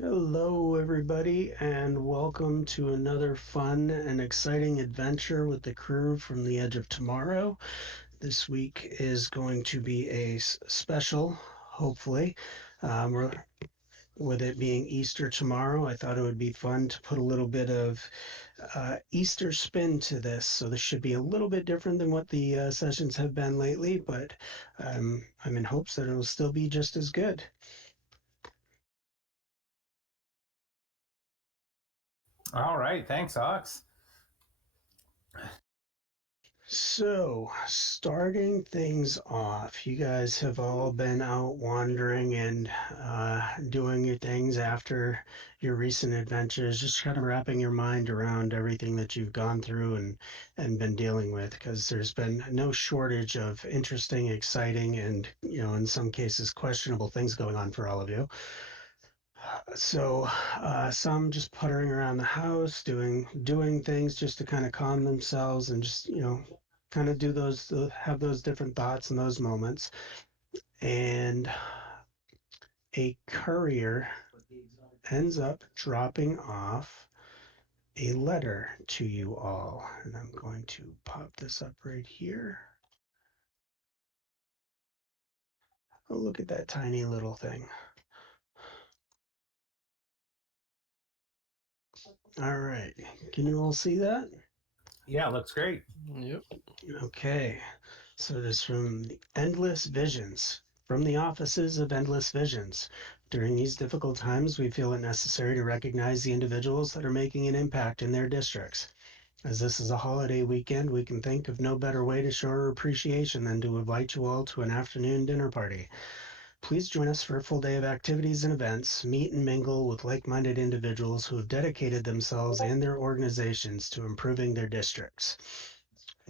Hello, everybody, and welcome to another fun and exciting adventure with the crew from the Edge of Tomorrow. This week is going to be a special, hopefully. With it being Easter tomorrow, I thought it would be fun to put a little bit of Easter spin to this. So this should be a little bit different than what the sessions have been lately, but I'm in hopes that it'll still be just as good. All right, thanks, Ox. So, starting things off, you guys have all been out wandering and doing your things after your recent adventures, just kind of wrapping your mind around everything that you've gone through and been dealing with, because there's been no shortage of interesting, exciting, and in some cases, questionable things going on for all of you. So, some just puttering around the house, doing things just to kind of calm themselves and just kind of do those have those different thoughts in those moments. And a courier ends up dropping off a letter to you all, and I'm going to pop this up right here. Oh, look at that tiny little thing. All right, can you all see that? Yeah, looks great. Yep. Okay, so it is from the Endless Visions, from the offices of Endless Visions. During these difficult times, we feel it necessary to recognize the individuals that are making an impact in their districts. As this is a holiday weekend, we can think of no better way to show our appreciation than to invite you all to an afternoon dinner party. Please join us for a full day of activities and events, meet and mingle with like-minded individuals who have dedicated themselves and their organizations to improving their districts.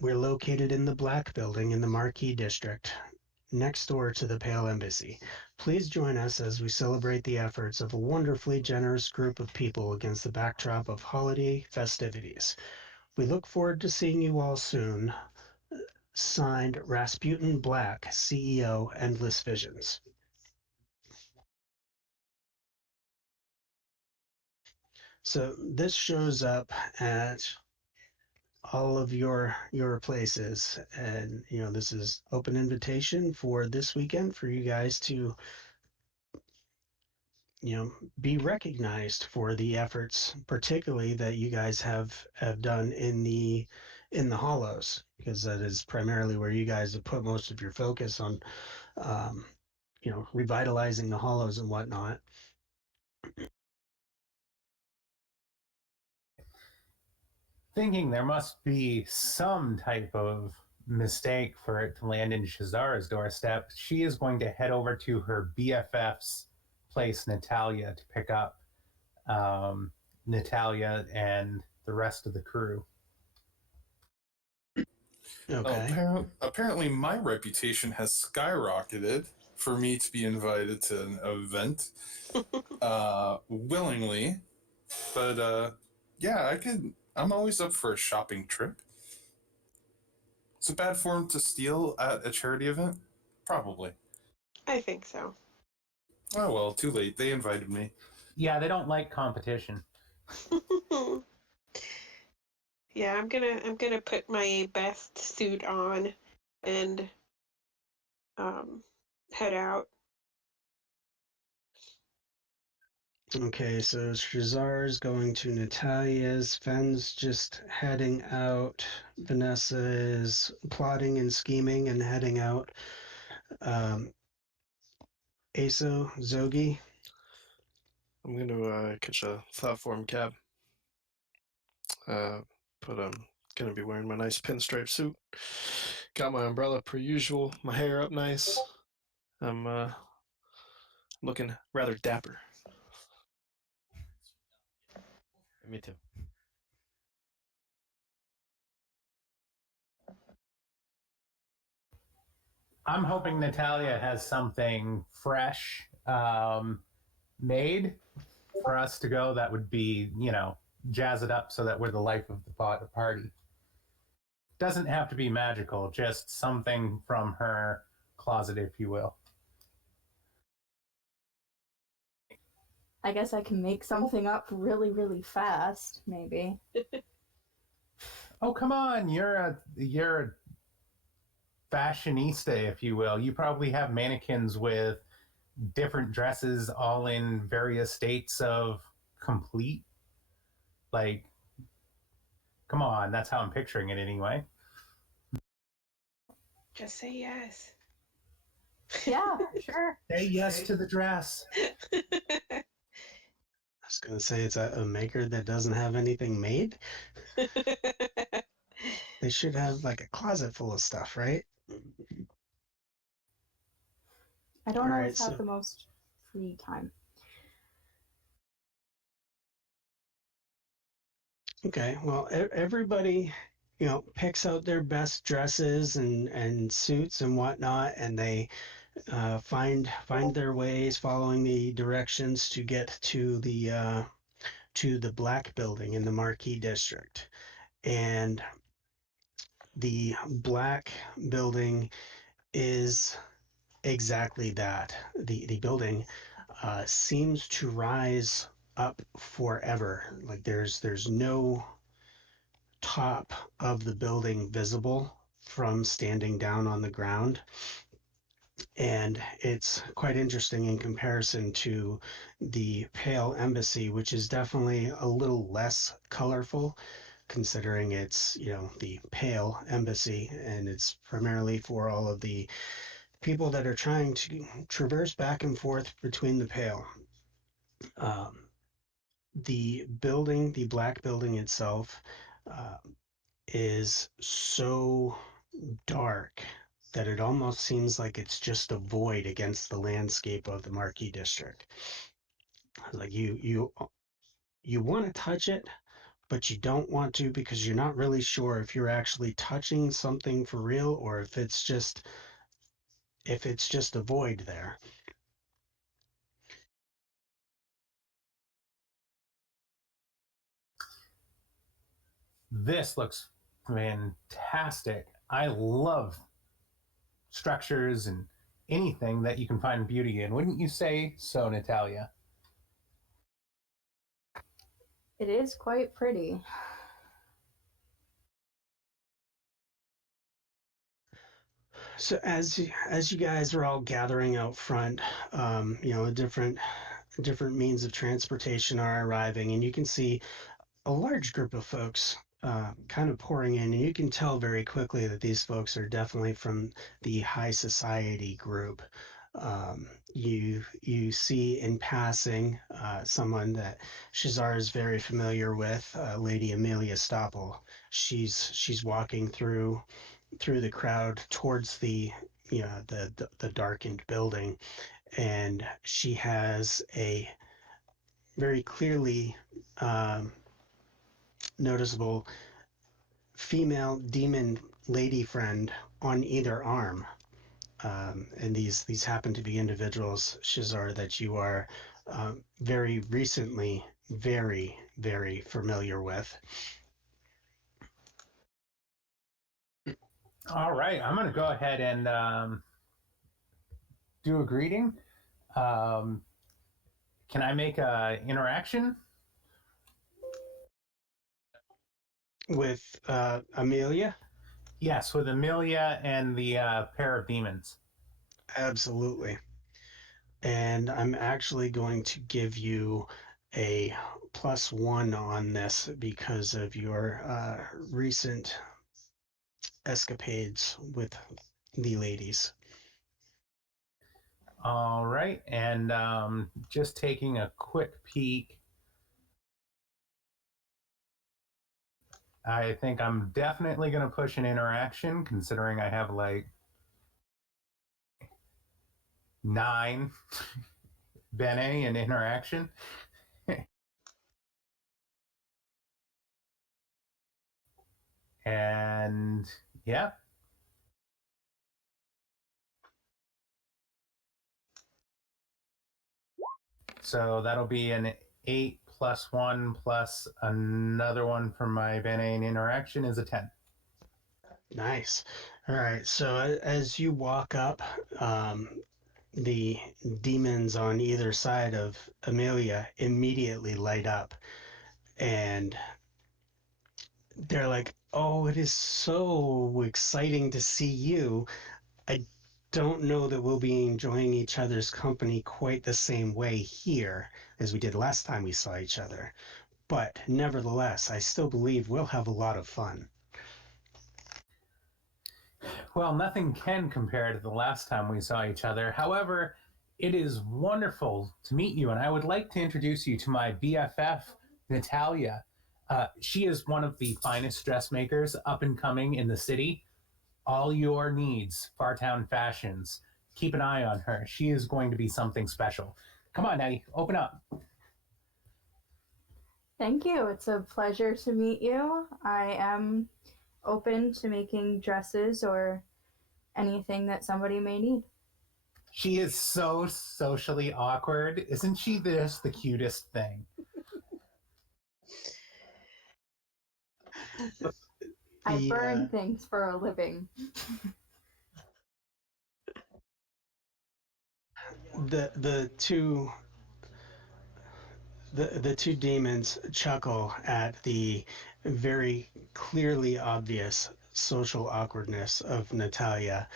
We're located in the Blacke Building in the Marquis District, next door to the Pale Embassy. Please join us as we celebrate the efforts of a wonderfully generous group of people against the backdrop of holiday festivities. We look forward to seeing you all soon. Signed, Rasputin Black, CEO, Endless Visions. So this shows up at all of your places, and this is open invitation for this weekend for you guys to be recognized for the efforts, particularly that you guys have done in the hollows, because that is primarily where you guys have put most of your focus on, um, revitalizing the hollows and whatnot. Thinking there must be some type of mistake for it to land in Shazara's doorstep, she is going to head over to her BFF's place, Natalia, to pick up Natalia and the rest of the crew. Well, Okay. apparently my reputation has skyrocketed for me to be invited to an event willingly. But yeah, I'm always up for a shopping trip. Is it bad form to steal at a charity event? Probably. I think so. Oh well, too late. They invited me. Yeah, they don't like competition. Yeah, I'm gonna put my best suit on and um head out. Okay, so Shazar's going to Natalia's, Fen's just heading out, Vanessa is plotting and scheming and heading out. Aso, Zogi. I'm going to catch a platform cab. Uh, but I'm going to be wearing my nice pinstripe suit. Got my umbrella per usual. My hair up nice. I'm looking rather dapper. Me too. I'm hoping Natalia has something fresh made for us to go that would be, jazz it up so that we're the life of the party. Doesn't have to be magical, just something from her closet, if you will. I guess I can make something up really, really fast, maybe. Oh, come on. You're a fashionista, if you will. You probably have mannequins with different dresses all in various states of complete. Like, come on. That's how I'm picturing it anyway. Just say yes. Yeah, sure. Say yes to the dress. I was going to say it's a maker that doesn't have anything made. They should have like a closet full of stuff, right? I don't All always right, have the most free time. Okay, well, everybody, picks out their best dresses and suits and whatnot, and they find their ways, following the directions to get to the Blacke Building in the Marquis District. And the Blacke Building is exactly that. The building seems to rise up forever. Like there's no top of the building visible from standing down on the ground. And it's quite interesting in comparison to the Pale Embassy, which is definitely a little less colorful, considering it's, the Pale Embassy, and it's primarily for all of the people that are trying to traverse back and forth between the Pale. The building, the Blacke Building itself, uh, is so dark that it almost seems like it's just a void against the landscape of the Marquis District. Like you want to touch it, but you don't want to because you're not really sure if you're actually touching something for real or if it's just a void there. This looks fantastic. I love structures and anything that you can find beauty in. Wouldn't you say so, Natalia? It is quite pretty. So as you guys are all gathering out front, different means of transportation are arriving, and you can see a large group of folks kind of pouring in, and you can tell very quickly that these folks are definitely from the high society group. You see in passing someone that Shazar is very familiar with, Lady Amelia Stoppel. She's walking through the crowd towards the darkened building, and she has a very clearly noticeable female demon lady friend on either arm. And these happen to be individuals, Shazar, that you are very recently very, very familiar with. All right, I'm going to go ahead and do a greeting. Um, can I make a interaction? With Amelia? Yes, with Amelia and the pair of demons. Absolutely. And I'm actually going to give you a +1 on this because of your recent escapades with the ladies. All right, and just taking a quick peek. I think I'm definitely going to push an interaction, considering I have like 9 Bene in interaction. And yeah. So that'll be an 8 +1 plus another one from my Bene in interaction is a 10. Nice. All right. So as you walk up, the demons on either side of Amelia immediately light up, and they're like, "Oh, it is so exciting to see you. I don't know that we'll be enjoying each other's company quite the same way here as we did last time we saw each other. But nevertheless, I still believe we'll have a lot of fun." Well, nothing can compare to the last time we saw each other. However, it is wonderful to meet you, and I would like to introduce you to my BFF, Natalia. She is one of the finest dressmakers up and coming in the city. All your needs, Fartown Fashions. Keep an eye on her. She is going to be something special. Come on, Natty, open up. Thank you. It's a pleasure to meet you. I am open to making dresses or anything that somebody may need. She is so socially awkward. Isn't she just the cutest thing? I Yeah. burn things for a living. The two demons chuckle at the very clearly obvious social awkwardness of Natalia,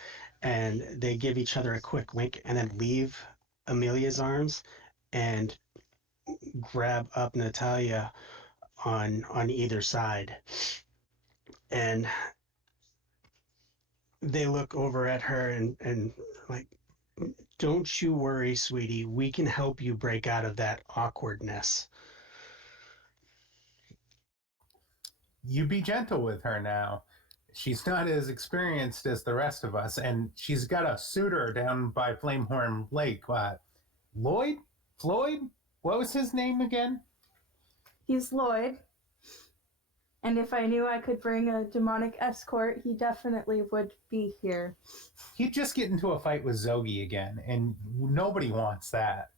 and they give each other a quick wink and then leave Amelia's arms and grab up Natalia on either side. And they look over at her and like, "Don't you worry, sweetie. We can help you break out of that awkwardness." You be gentle with her now. She's not as experienced as the rest of us, and she's got a suitor down by Flamehorn Lake. Lloyd? Floyd? What was his name again? He's Lloyd. And if I knew I could bring a demonic escort, he definitely would be here. He'd just get into a fight with Zogi again, and nobody wants that.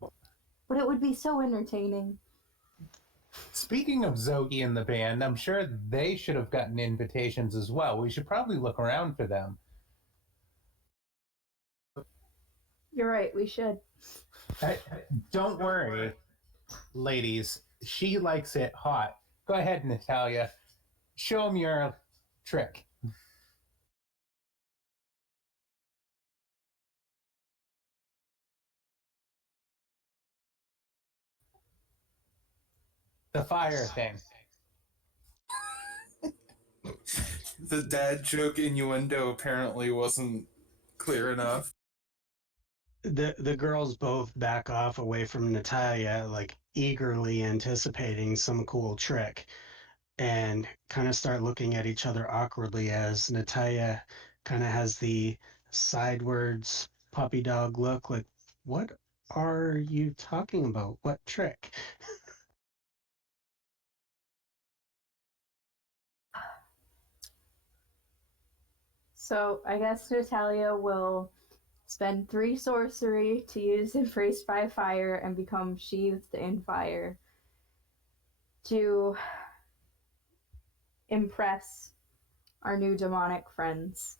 But it would be so entertaining. Speaking of Zogi and the band, I'm sure they should have gotten invitations as well. We should probably look around for them. You're right, we should. Don't worry, ladies. She likes it hot. Go ahead, Natalia. Show them your trick. The fire thing. The dad joke innuendo apparently wasn't clear enough. The girls both back off away from Natalia, like eagerly anticipating some cool trick, and kind of start looking at each other awkwardly as Natalia kind of has the sidewards puppy dog look, like, "What are you talking about? What trick?" So I guess Natalia will spend 3 sorcery to use Embraced by Fire and become sheathed in fire to impress our new demonic friends.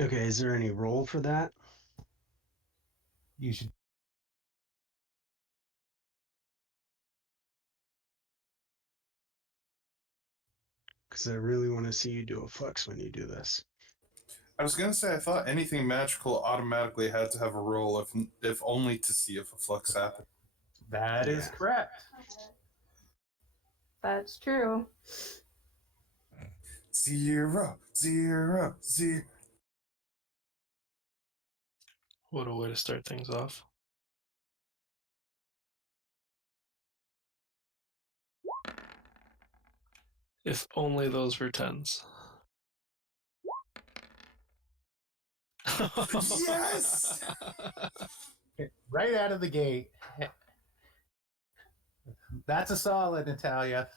Okay, is there any role for that? You should. Because I really want to see you do a flux when you do this. I was gonna say I thought anything magical automatically had to have a roll, if only to see if a flux happened. That is Yeah. correct. That's true. 0, 0, 0. What a way to start things off. If only those were 10s. Yes! Right out of the gate. That's a solid, Natalia.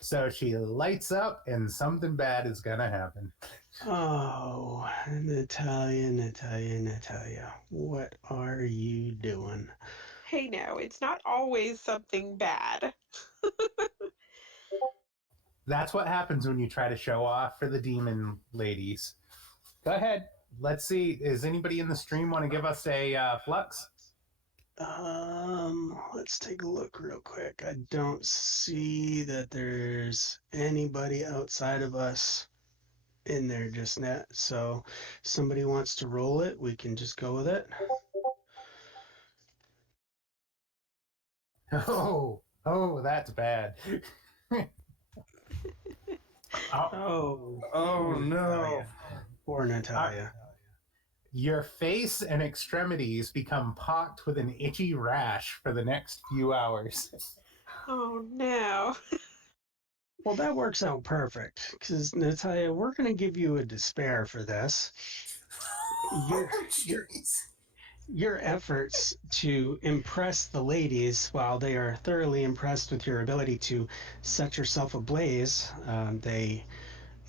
So she lights up, and something bad is gonna happen. Oh, Natalia, what are you doing? Hey now, it's not always something bad. That's what happens when you try to show off for the demon ladies. Go ahead. Let's see. Does anybody in the stream want to give us a flux? Let's take a look real quick. I don't see that there's anybody outside of us in there just yet. So somebody wants to roll it, we can just go with it. Oh, that's bad. Oh, Oh poor no. Natalia. Poor Natalia. Your face and extremities become pocked with an itchy rash for the next few hours. Oh no. Well, that works out perfect because Natalia, we're going to give you a despair for this. Your, your, Jeez. your efforts to impress the ladies, while they are thoroughly impressed with your ability to set yourself ablaze, they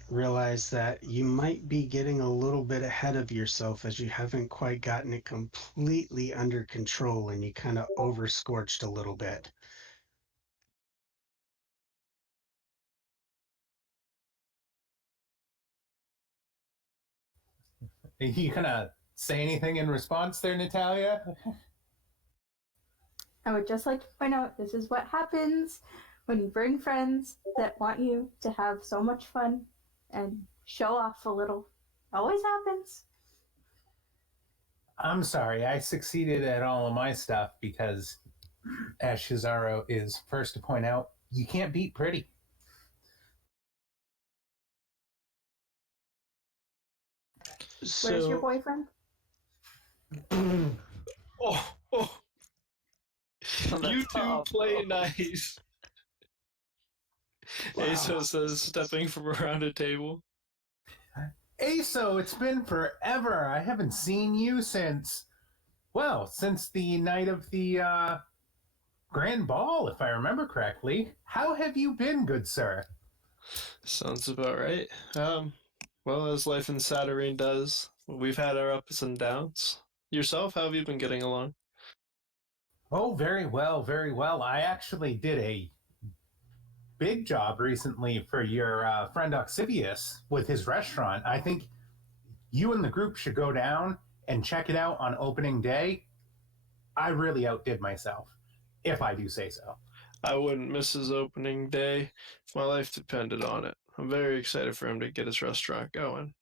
realize that you might be getting a little bit ahead of yourself as you haven't quite gotten it completely under control and you kind of overscorched a little bit. Are you gonna say anything in response there, Natalia? I would just like to point out this is what happens when you bring friends that want you to have so much fun and show off a little. Always happens. I'm sorry, I succeeded at all of my stuff because, as Shizaro is first to point out, you can't beat pretty. Where's your So, boyfriend? Oh, On the you two top, play bro. nice. wow. Asa says, stepping from around a table. Aso, it's been forever. I haven't seen you since the night of the Grand Ball, if I remember correctly. How have you been, good sir? Sounds about right. Well, as life in Saturnine does, we've had our ups and downs. Yourself, how have you been getting along? Oh, very well, very well. I actually did a big job recently for your friend Oxivius with his restaurant. I think you and the group should go down and check it out on opening day. I really outdid myself, if I do say so. I wouldn't miss his opening day if my life depended on it. I'm very excited for him to get his restaurant going.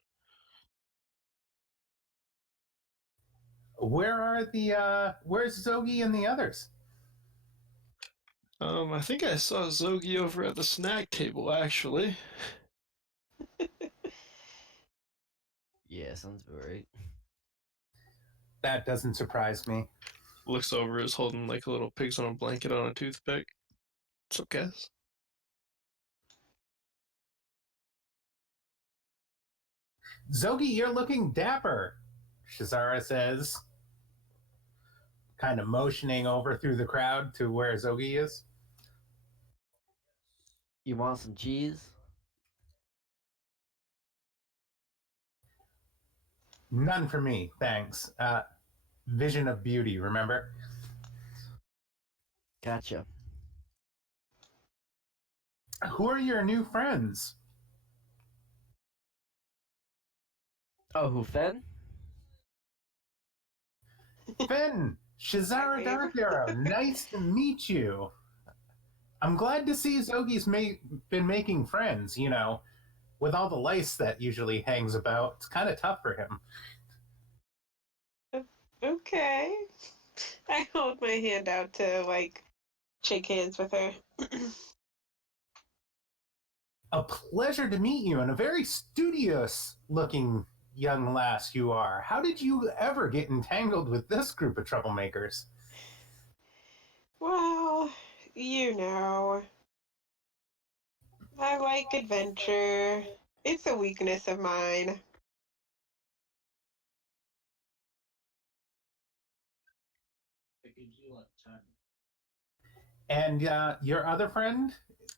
Where's Zogi and the others? I think I saw Zogi over at the snack table, actually. Yeah, sounds about right. That doesn't surprise me. Looks over, is holding like a little pigs on a blanket on a toothpick. What's up, guys? Zogi, you're looking dapper, Shizara says, kind of motioning over through the crowd to where Zogi is. You want some cheese? None for me, thanks. Vision of beauty, remember? Gotcha. Who are your new friends? Oh, who, Fen? Finn, Shizara Dark Arrow, nice to meet you. I'm glad to see Zogi's been making friends, you know, with all the lice that usually hangs about. It's kind of tough for him. Okay. I hold my hand out to like shake hands with her. A pleasure to meet you, and a very studious looking young lass you are. How did you ever get entangled with this group of troublemakers? Well, you know, I like adventure. It's a weakness of mine. And your other friend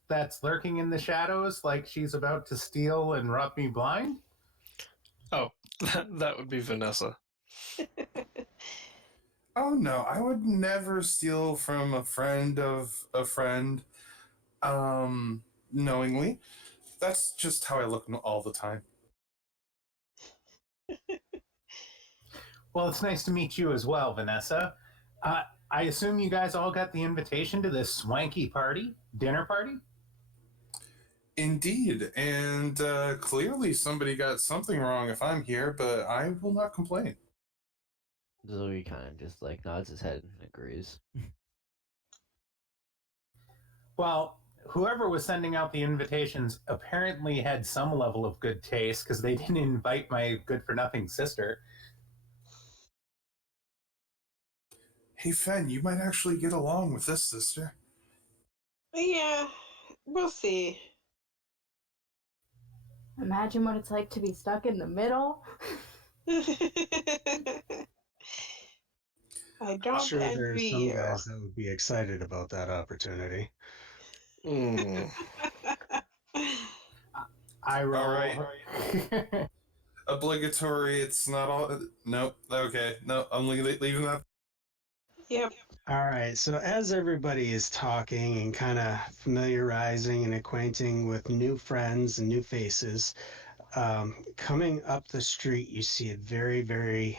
that's lurking in the shadows like she's about to steal and rob me blind? Oh, that would be Vanessa. Oh no, I would never steal from a friend of a friend, knowingly. That's just how I look all the time. Well, it's nice to meet you as well, Vanessa. I assume you guys all got the invitation to this swanky dinner party? Indeed, and clearly somebody got something wrong if I'm here, but I will not complain. Zoe kind of just like nods his head and agrees. Well, whoever was sending out the invitations apparently had some level of good taste because they didn't invite my good for nothing sister. Hey, Fen, you might actually get along with this sister. Yeah, we'll see. Imagine what it's like to be stuck in the middle. I I'm don't sure there are envy some you. guys that would be excited about that opportunity. Mm. I roll. All right. Obligatory. It's not all. Nope. Okay. No, I'm leaving that. Yep. All right, so as everybody is talking and kind of familiarizing and acquainting with new friends and new faces, coming up the street, you see a very, very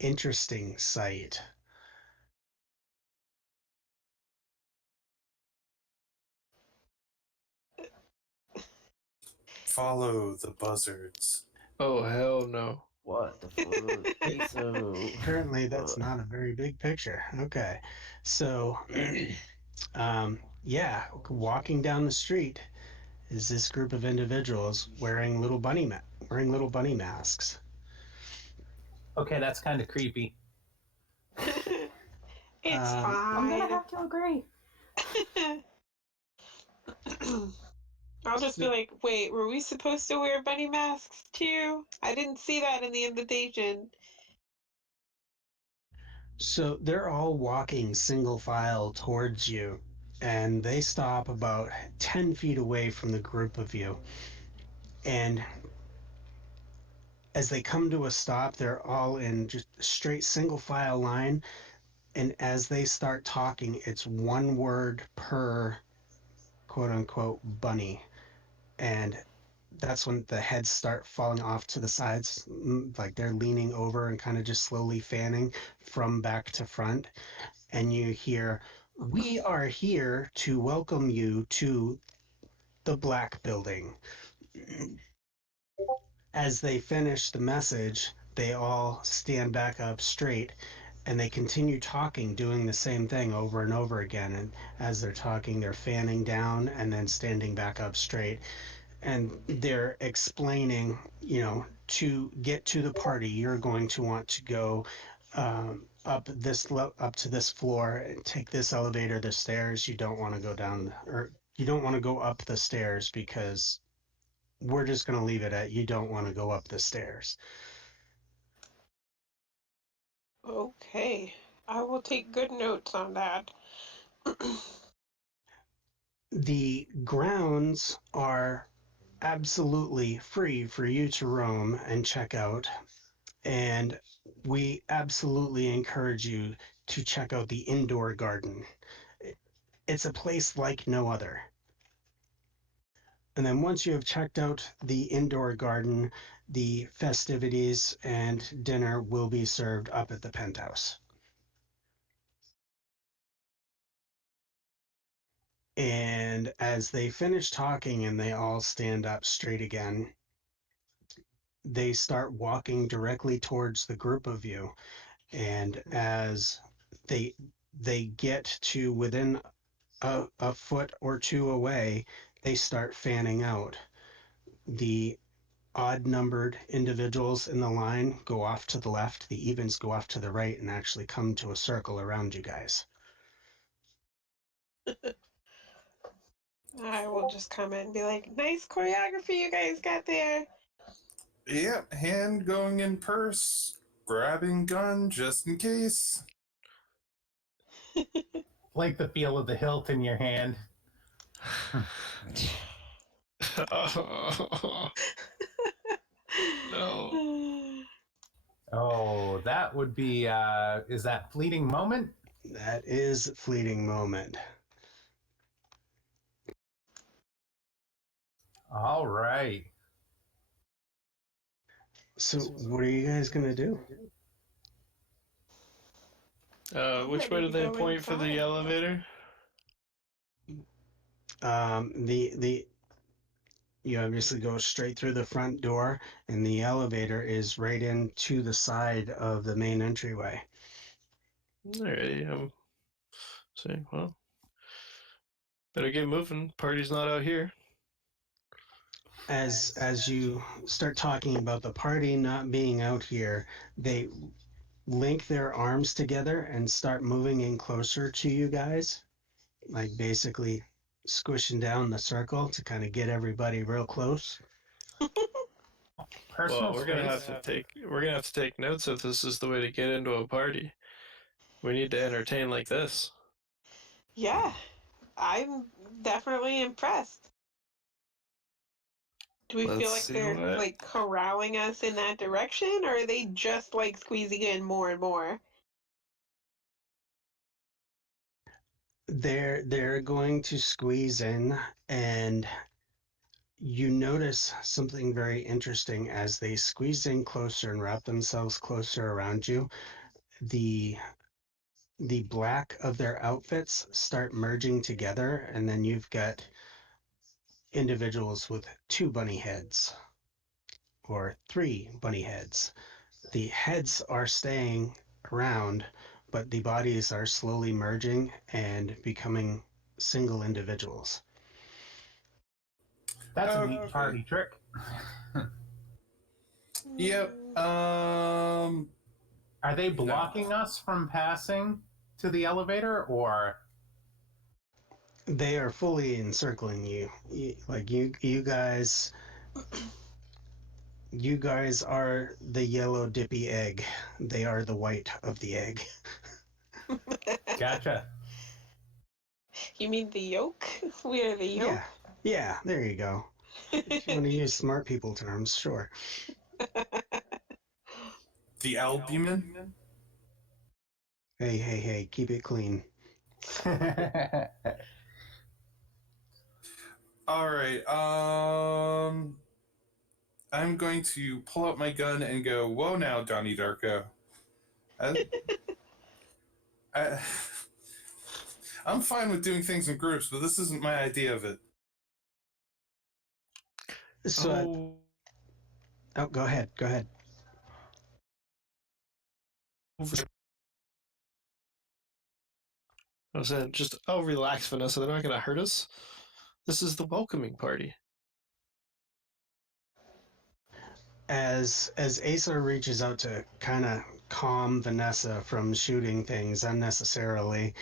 interesting sight. Follow the buzzards. Oh, hell no. What the fuck? So, Currently, that's not a very big picture. Okay, so yeah, walking down the street is this group of individuals wearing little bunny masks. Okay, that's kind of creepy. It's Um, I'm gonna fine. have to agree. I'll just be like, wait, were we supposed to wear bunny masks too? I didn't see that in the invitation. So they're all walking single file towards you, and they stop about 10 feet away from the group of you. And as they come to a stop, they're all in just a straight single file line. And as they start talking, it's one word per quote unquote bunny. And that's when the heads start falling off to the sides, like they're leaning over and kind of just slowly fanning from back to front. And you hear, "We are here to welcome you to the Blacke Building." As they finish the message, they all stand back up straight and they continue talking, doing the same thing over and over again. And as they're talking, they're fanning down and then standing back up straight. And they're explaining, to get to the party, you're going to want to go up to this floor and take this elevator, the stairs. You don't want to go down, or you don't want to go up the stairs because we're just going to leave it at you don't want to go up the stairs. Okay. I will take good notes on that. The grounds are absolutely free for you to roam and check out. And we absolutely encourage you to check out the indoor garden. It's a place like no other. And then once you have checked out the indoor garden, the festivities and dinner will be served up at the penthouse. And as they finish talking and they all stand up straight again, they start walking directly towards the group of you. And as they get to within a foot or two away, they start fanning out. The odd numbered individuals in the line go off to the left, the evens go off to the right, and actually come to a circle around you guys. I will just come in and be like, nice choreography you guys got there. Yep, hand going in purse, grabbing gun just in case. Like the feel of the hilt in your hand. No. Oh, that would be, is that fleeting moment? That is fleeting moment. All right. So what are you guys gonna do? I'm Which way ready do to they go point for the inside. elevator? The you obviously go straight through the front door, and the elevator is right into the side of the main entryway. Alrighty, I'm saying, well, better get moving. Party's not out here. As you start talking about the party not being out here, they link their arms together and start moving in closer to you guys, like basically squishing down the circle to kind of get everybody real close. Personal Well, we're gonna have space. to take notes if this is the way to get into a party. We need to entertain like this. Yeah, I'm definitely impressed. Do we feel Let's like see they're what. like corralling us in that direction, or are they just like squeezing in more and more? They're going to squeeze in, and you notice something very interesting as they squeeze in closer and wrap themselves closer around you. The black of their outfits start merging together, and then you've got individuals with 2 bunny heads or 3 bunny heads. The heads are staying around, but the bodies are slowly merging and becoming single individuals. That's a neat Okay. party trick. Yep. Are they blocking us from passing to the elevator, or? They are fully encircling you. Like you guys are the yellow dippy egg. They are the white of the egg. Gotcha. You mean the yolk? We are the yolk. Yeah, there you go. If you want to use smart people terms, sure. The albumin. Hey, keep it clean. All right. I'm going to pull out my gun and go, "Whoa, now, Donnie Darko." I, I'm fine with doing things in groups, but this isn't my idea of it. So, go ahead. I was saying, just relax, Vanessa. They're not gonna hurt us. This is the welcoming party. As Asa reaches out to kind of calm Vanessa from shooting things unnecessarily,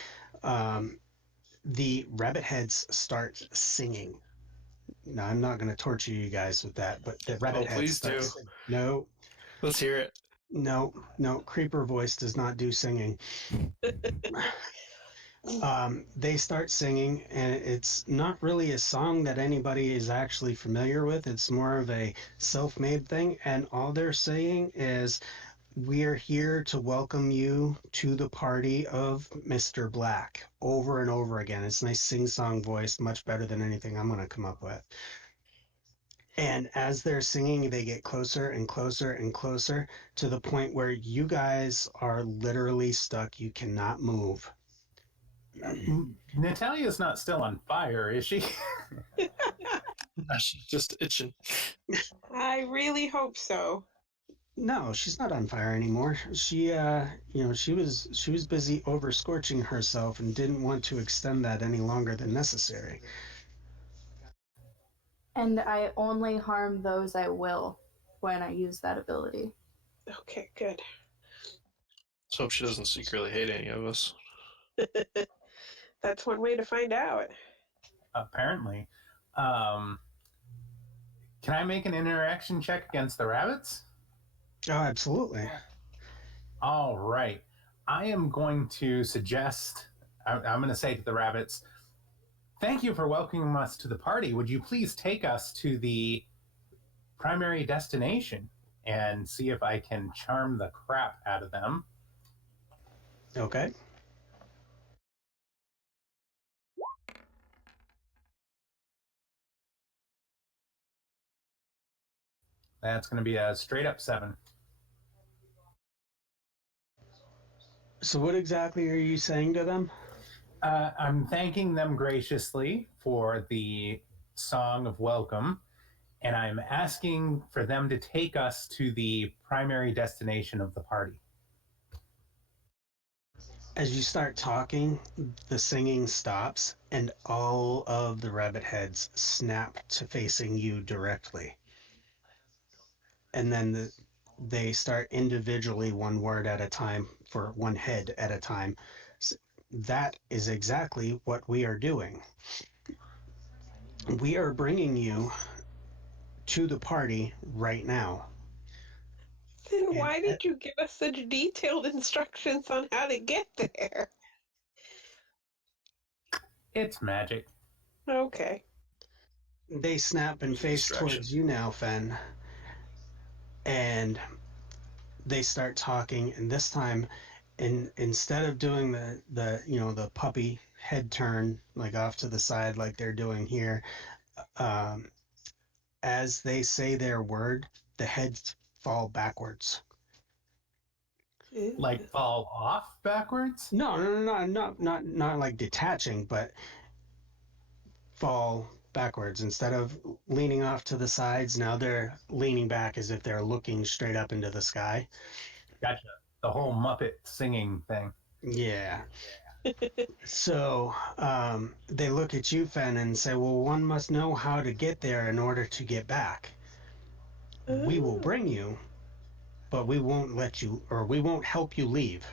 the rabbit heads start singing. No, I'm not going to torture you guys with that, but the rabbit heads please start. do. No, Let's hear it. no, creeper voice does not do singing. They start singing, and it's not really a song that anybody is actually familiar with. It's more of a self-made thing, and all they're saying is, "We're here to welcome you to the party of Mr. Black," over and over again. It's a nice sing-song voice, much better than anything I'm going to come up with. And as they're singing, they get closer and closer and closer to the point where you guys are literally stuck. You cannot move. Natalia's not still on fire, is she? She's just itching. I really hope so. No, she's not on fire anymore. She, she was busy over scorching herself and didn't want to extend that any longer than necessary. And I only harm those I will when I use that ability. Okay, good. Let's hope she doesn't secretly hate any of us. That's one way to find out. Apparently. Can I make an interaction check against the rabbits? Oh, absolutely. All right. I am going to suggest, I'm going to say to the rabbits, "Thank you for welcoming us to the party. Would you please take us to the primary destination?" and see if I can charm the crap out of them. Okay. That's going to be a straight up 7. So what exactly are you saying to them? I'm thanking them graciously for the song of welcome, and I'm asking for them to take us to the primary destination of the party. As you start talking, the singing stops and all of the rabbit heads snap to facing you directly. And then they start individually, one word at a time, for one head at a time. That is exactly what we are doing. We are bringing you to the party right now. Then why did you give us such detailed instructions on how to get there? It's magic. Okay. They snap and face Distraction. towards you now, Fen. And they start talking, and this time, instead of doing the puppy head turn like off to the side like they're doing here, as they say their word, the heads fall backwards. Like fall off backwards? No, not like detaching, but fall backwards. Instead of leaning off to the sides, now they're leaning back as if they're looking straight up into the sky. Gotcha. The whole Muppet singing thing. Yeah. So they look at you, Fen, and say, well, one must know how to get there in order to get back. We will bring you, but we won't let you, or we won't help you leave.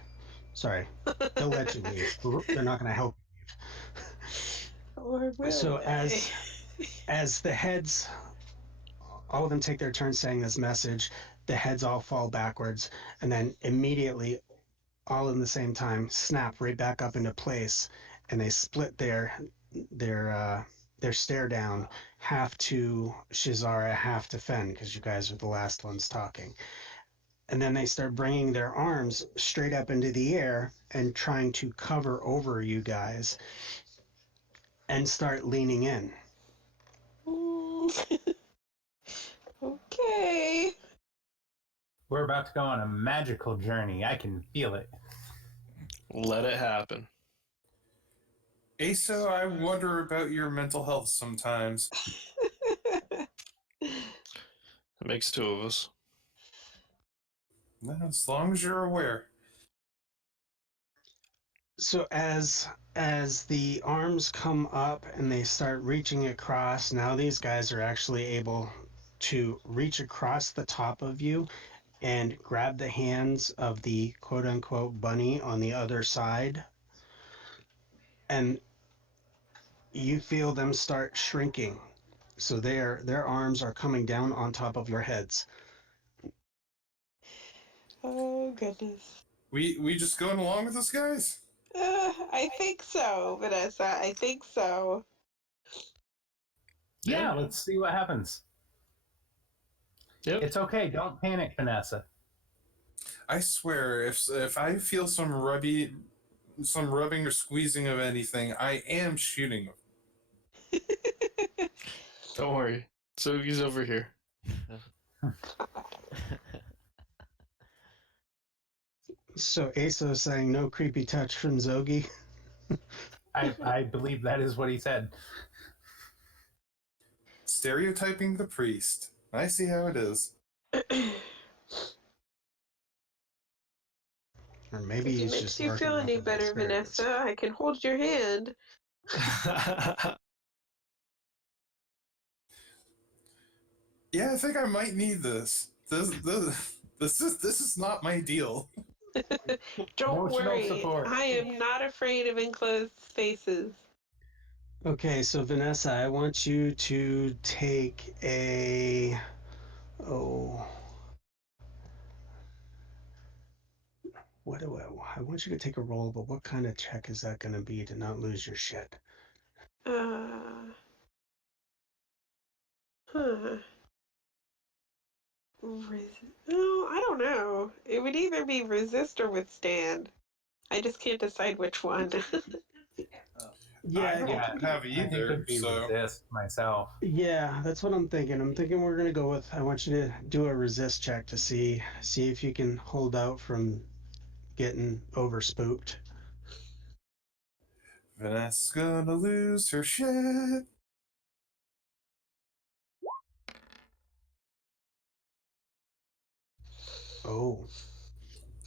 Sorry, they'll let you leave. They're not going to help you leave. Or will So they? as the heads, all of them take their turn saying this message, the heads all fall backwards, and then immediately, all in the same time, snap right back up into place, and they split their stare down, half to Shizara, half to Fen, because you guys are the last ones talking. And then they start bringing their arms straight up into the air and trying to cover over you guys and start leaning in. Okay. We're about to go on a magical journey. I can feel it. Let it happen. Asa, I wonder about your mental health sometimes. It makes 2 of us. As long as you're aware. So as the arms come up and they start reaching across, now these guys are actually able to reach across the top of you and grab the hands of the quote unquote bunny on the other side. And you feel them start shrinking. So their arms are coming down on top of your heads. Oh, goodness. We just going along with this, guys? I think so, Vanessa. I think so. Yeah, let's see what happens. Yep. It's okay. Don't panic, Vanessa. I swear, if I feel some rubbing or squeezing of anything, I am shooting. Don't worry. Zogi's over here. So Asa is saying no creepy touch from Zogi. I believe that is what he said. Stereotyping the priest. I see how it is. Or maybe If it he's makes just you working feel off any of the better, experience. Vanessa, I can hold your hand. Yeah, I think I might need this. This is not my deal. Don't Emotional worry. support. I am not afraid of enclosed spaces. Okay, so Vanessa, I want you to take a what do I want you to take a roll, but what kind of check is that going to be to not lose your shit? Huh. Oh, I don't know. It would either be resist or withstand. I just can't decide which one. Yeah, I don't have I think either. it'd be So resist myself. yeah, that's what I'm thinking. I'm thinking we're gonna go with. I want you to do a resist check to see if you can hold out from getting over spooked. Vanessa's gonna lose her shit. Oh,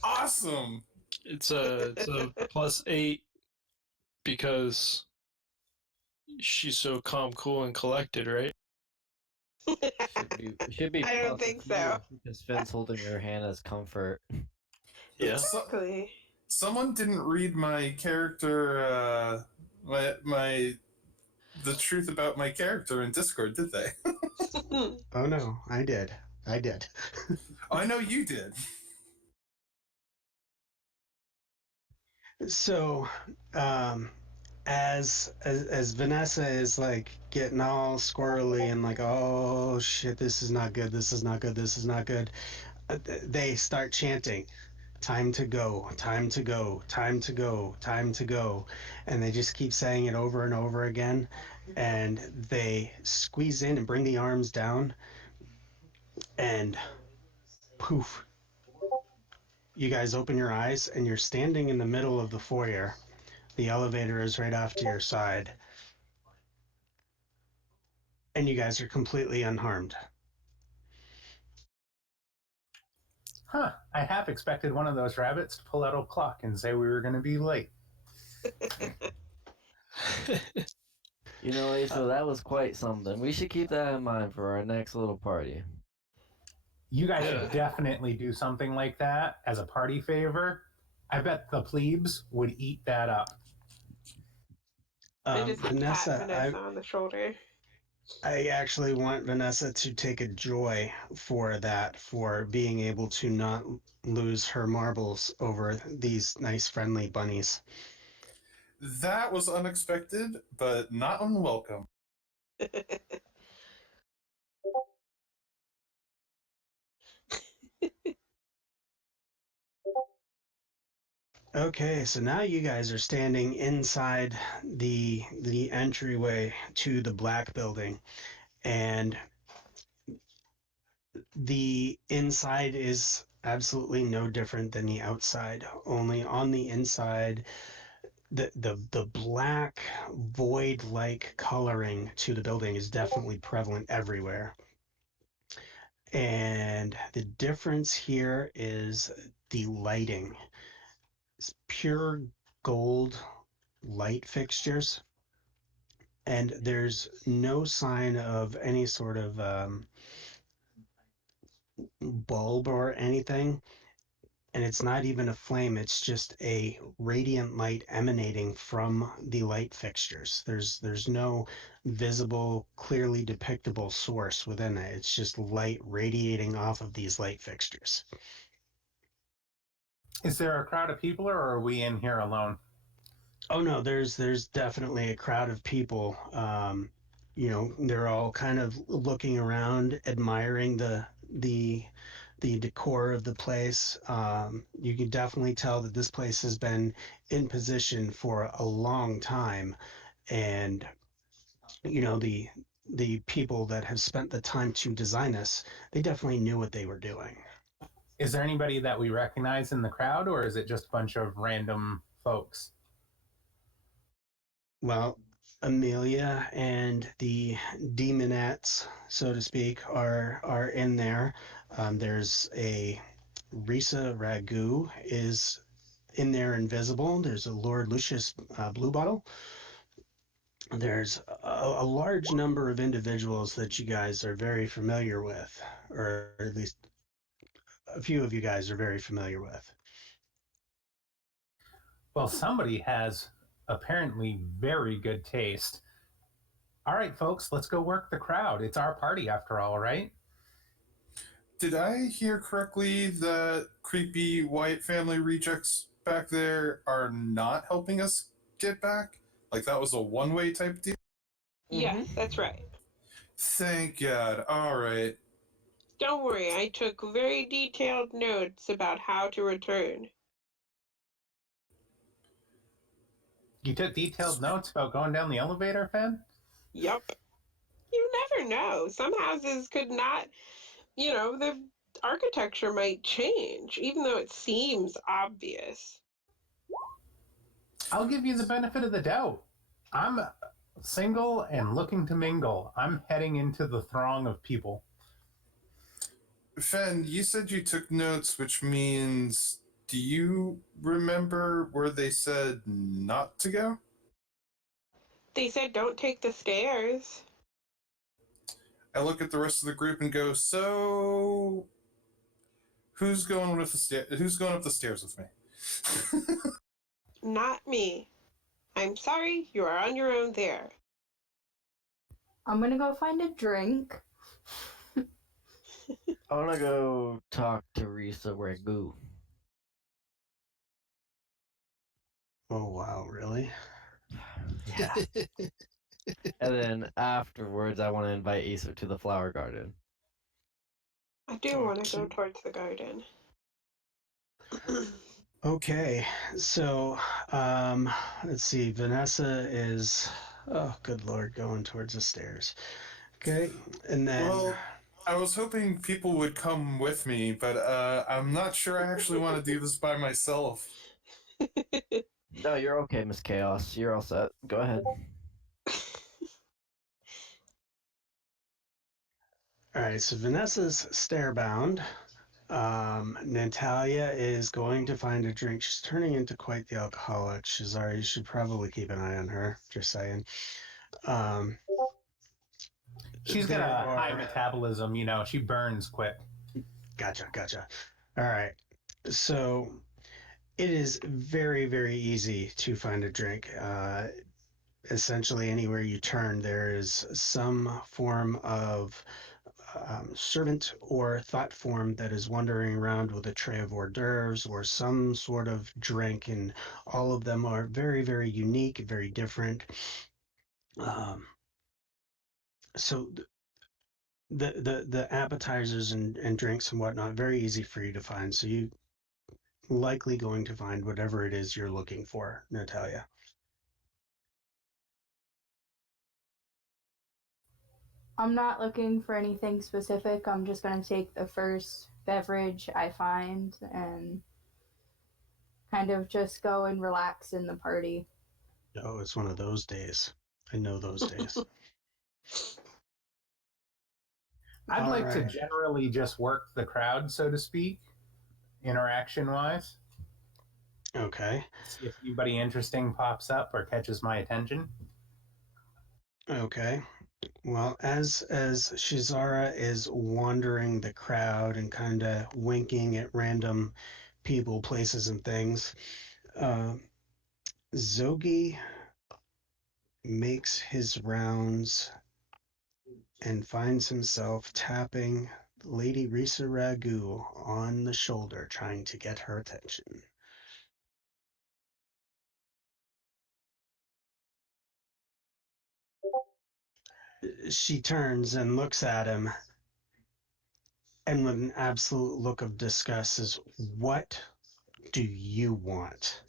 Awesome. It's a +8 because she's so calm, cool, and collected, right? Should be I don't plus a think few so. because Finn's holding her hand as comfort. Yeah. Exactly. Someone didn't read my character, the truth about my character in Discord, did they? oh no, I did. I did. I know you did. So, um, as Vanessa is like getting all squirrely and like, oh shit, this is not good. This is not good. This is not good. They start chanting, "Time to go. Time to go. Time to go. Time to go," and they just keep saying it over and over again. And they squeeze in and bring the arms down, and poof, you guys open your eyes and you're standing in the middle of the foyer. The elevator is right off to your side, and you guys are completely unharmed. Huh. I half expected one of those rabbits to pull out a clock and say we were going to be late. You know, Asa, that was quite something. We should keep that in mind for our next little party. You guys Yeah. should definitely do something like that as a party favor. I bet the plebes would eat that up. I just pat Vanessa, Vanessa on the shoulder. I actually want Vanessa to take a joy for that, for being able to not lose her marbles over these nice, friendly bunnies. That was unexpected, but not unwelcome. Okay, so now you guys are standing inside the entryway to the Black Building, and the inside is absolutely no different than the outside. Only on the inside, the black void-like coloring to the building is definitely prevalent everywhere. And the difference here is the lighting. It's pure gold light fixtures, and there's no sign of any sort of bulb or anything. And it's not even a flame, it's just a radiant light emanating from the light fixtures. There's no visible, clearly depictable source within it. It's just light radiating off of these light fixtures. Is there a crowd of people or are we in here alone? Oh no, there's definitely a crowd of people. They're all kind of looking around, admiring the decor of the place. You can definitely tell that this place has been in position for a long time, and the people that have spent the time to design this, they definitely knew what they were doing. Is there anybody that we recognize in the crowd or is it just a bunch of random folks? Well, Amelia and the demonettes, so to speak, are in there. There's a Risa Ragu is in there invisible. There's a Lord Lucius Bluebottle. There's a large number of individuals that you guys are very familiar with, or at least a few of you guys are very familiar with. Well, somebody has apparently very good taste. All right, folks, let's go work the crowd. It's our party after all, right? Did I hear correctly that creepy white family rejects back there are not helping us get back? Like that was a one-way type deal? Yes, that's right. Thank God. All right. Don't worry, I took very detailed notes about how to return. You took detailed notes about going down the elevator, Finn? Yup. You never know. Some houses could not, the architecture might change, even though it seems obvious. I'll give you the benefit of the doubt. I'm single and looking to mingle. I'm heading into the throng of people. Fen, you said you took notes, which means, do you remember where they said not to go? They said don't take the stairs. I look at the rest of the group and go, so who's going up the stairs with me? Not me. I'm sorry, you are on your own there. I'm gonna go find a drink. I wanna go talk to Risa Ragu. Oh wow, really? Yeah. And then afterwards, I want to invite Issa to the flower garden. I do want to go towards the garden. Okay, so let's see. Vanessa is, oh, good lord, going towards the stairs. Okay, and then Well, I was hoping people would come with me, but I'm not sure I actually want to do this by myself. No, you're okay, Miss Chaos. You're all set. Go ahead. all right, so Vanessa's stairbound. Natalia is going to find a drink. She's turning into quite the alcoholic. Shazari, you should probably keep an eye on her. Just saying. Um, She's got a high metabolism, she burns quick. Gotcha. All right. So it is very, very easy to find a drink. Essentially, anywhere you turn, there is some form of servant or thought form that is wandering around with a tray of hors d'oeuvres or some sort of drink, and all of them are very, very unique, very different. So the appetizers and drinks and whatnot very easy for you to find. So you likely going to find whatever it is you're looking for, Natalia. I'm not looking for anything specific. I'm just gonna take the first beverage I find and kind of just go and relax in the party. Oh, it's one of those days. I know those days. I'd All like to right. generally just work the crowd, so to speak, interaction-wise. Okay. See if anybody interesting pops up or catches my attention. Okay. Well, as Shizara is wandering the crowd and kind of winking at random people, places, and things, Zogi makes his rounds and finds himself tapping Lady Risa Ragu on the shoulder, trying to get her attention. She turns and looks at him, and with an absolute look of disgust says, "What do you want?"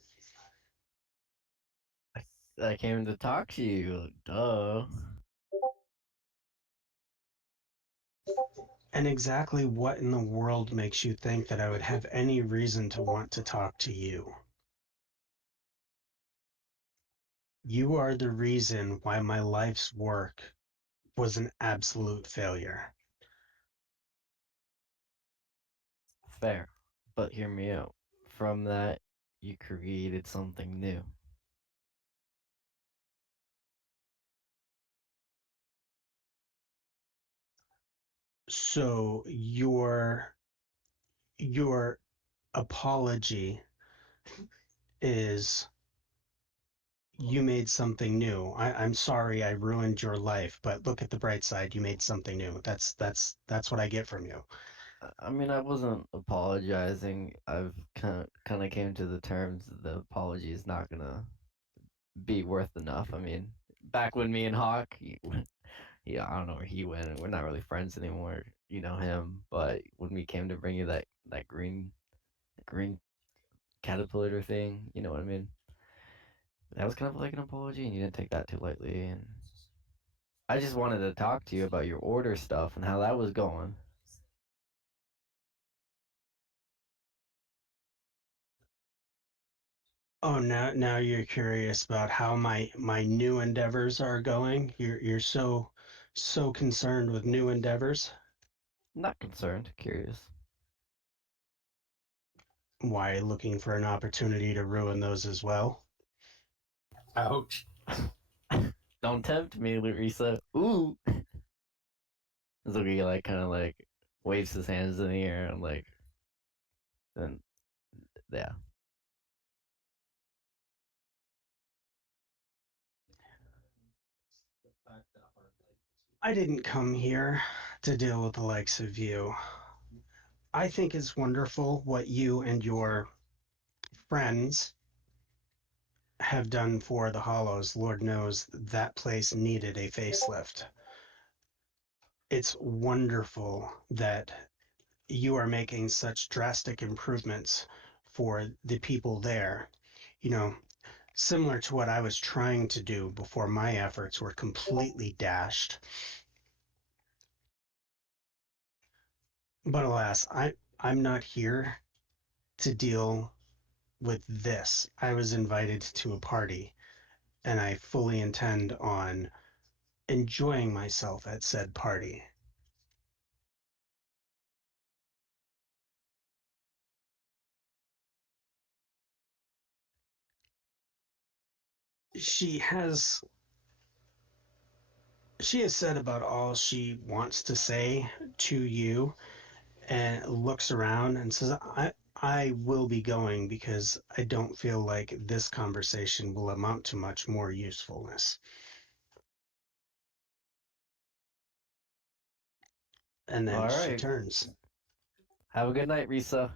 I came to talk to you. Duh. And exactly what in the world makes you think that I would have any reason to want to talk to you? You are the reason why my life's work was an absolute failure. Fair. But hear me out. From that, you created something new. So your apology is you made something new. I'm sorry I ruined your life, but look at the bright side. You made something new. That's what I get from you. I mean, I wasn't apologizing. I've kind of came to the terms that the apology is not gonna be worth enough. I mean, back when me and Hawk, yeah, I don't know where he went. We're not really friends anymore. you know him, but when we came to bring you that green caterpillar thing, you know what I mean? That was kind of like an apology, and you didn't take that too lightly. And I just wanted to talk to you about your order stuff and how that was going. Oh, now you're curious about how my new endeavors are going. You're so concerned with new endeavors. Not concerned, curious. Why looking for an opportunity to ruin those as well? Ouch. Don't tempt me, Larissa. Ooh. Zoogie like kind of like waves his hands in the air and like, and yeah. I didn't come here to deal with the likes of you. I think it's wonderful what you and your friends have done for the Hollows. Lord knows that place needed a facelift. It's wonderful that you are making such drastic improvements for the people there. You know, similar to what I was trying to do before my efforts were completely dashed. But alas, I'm not here to deal with this. I was invited to a party, and I fully intend on enjoying myself at said party. She has she has said about all she wants to say to you, and looks around and says, I will be going because I don't feel like this conversation will amount to much more usefulness. And then All she right. turns. Have a good night, Risa.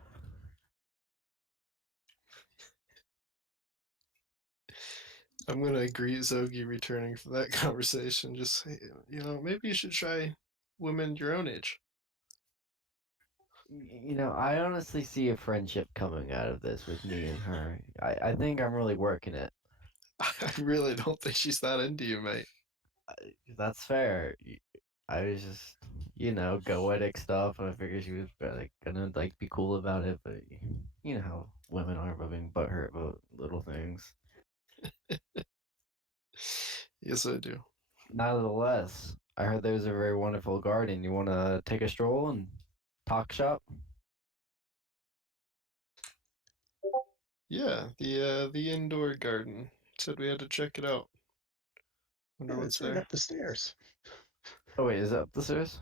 I'm gonna agree Zogi returning from that conversation. Just say, maybe you should try women your own age. You know, I honestly see a friendship coming out of this with me and her. I think I'm really working it. I really don't think she's that into you, mate. That's fair. I was just, goetic stuff, and I figured she was like gonna like be cool about it, but you know how women are about being butthurt about little things. Yes, I do. Nevertheless, I heard there's a very wonderful garden. You want to take a stroll and talk shop? Yeah, the indoor garden. Said we had to check it out. Wonder what's It's right there. up the stairs. Oh wait, is it up the stairs?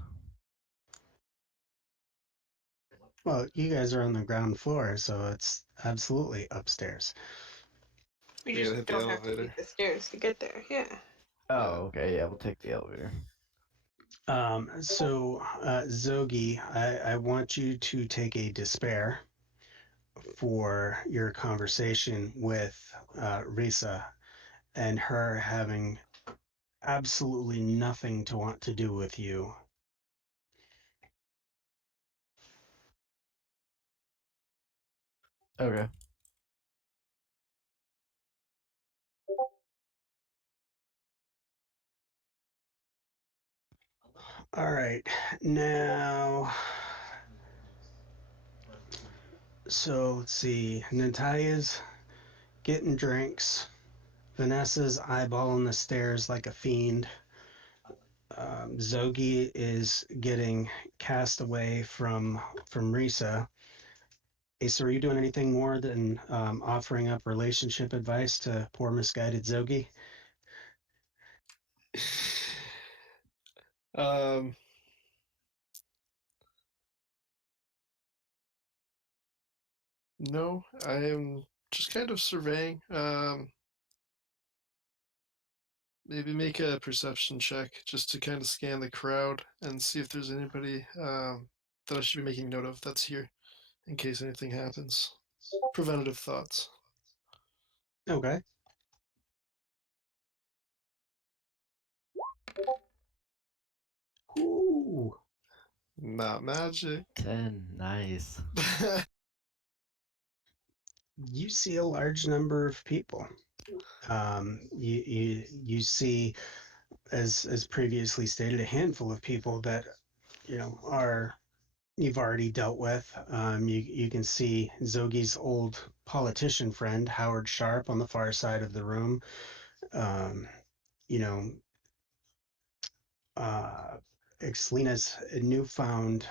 Well, you guys are on the ground floor, so it's absolutely upstairs. We We gotta just hit the don't have to elevator. take the stairs to get there. Yeah. Oh, okay, yeah, we'll take the elevator. Zogi, I want you to take a despair for your conversation with Risa and her having absolutely nothing to want to do with you. Okay. All right, now, so let's see. Natalia's getting drinks. Vanessa's eyeballing the stairs like a fiend. Zogi is getting cast away from Risa. Asa, are you doing anything more than offering up relationship advice to poor misguided Zogi? Um, no, I am just kind of surveying. Maybe make a perception check just to kind of scan the crowd and see if there's anybody that I should be making note of that's here in case anything happens. Preventative thoughts. Okay. Ooh. Not magic. 10. Nice. You see a large number of people. You see, as previously stated, a handful of people that are you've already dealt with. You can see Zogi's old politician friend Howard Sharp on the far side of the room. Um, you know, Exlena's newfound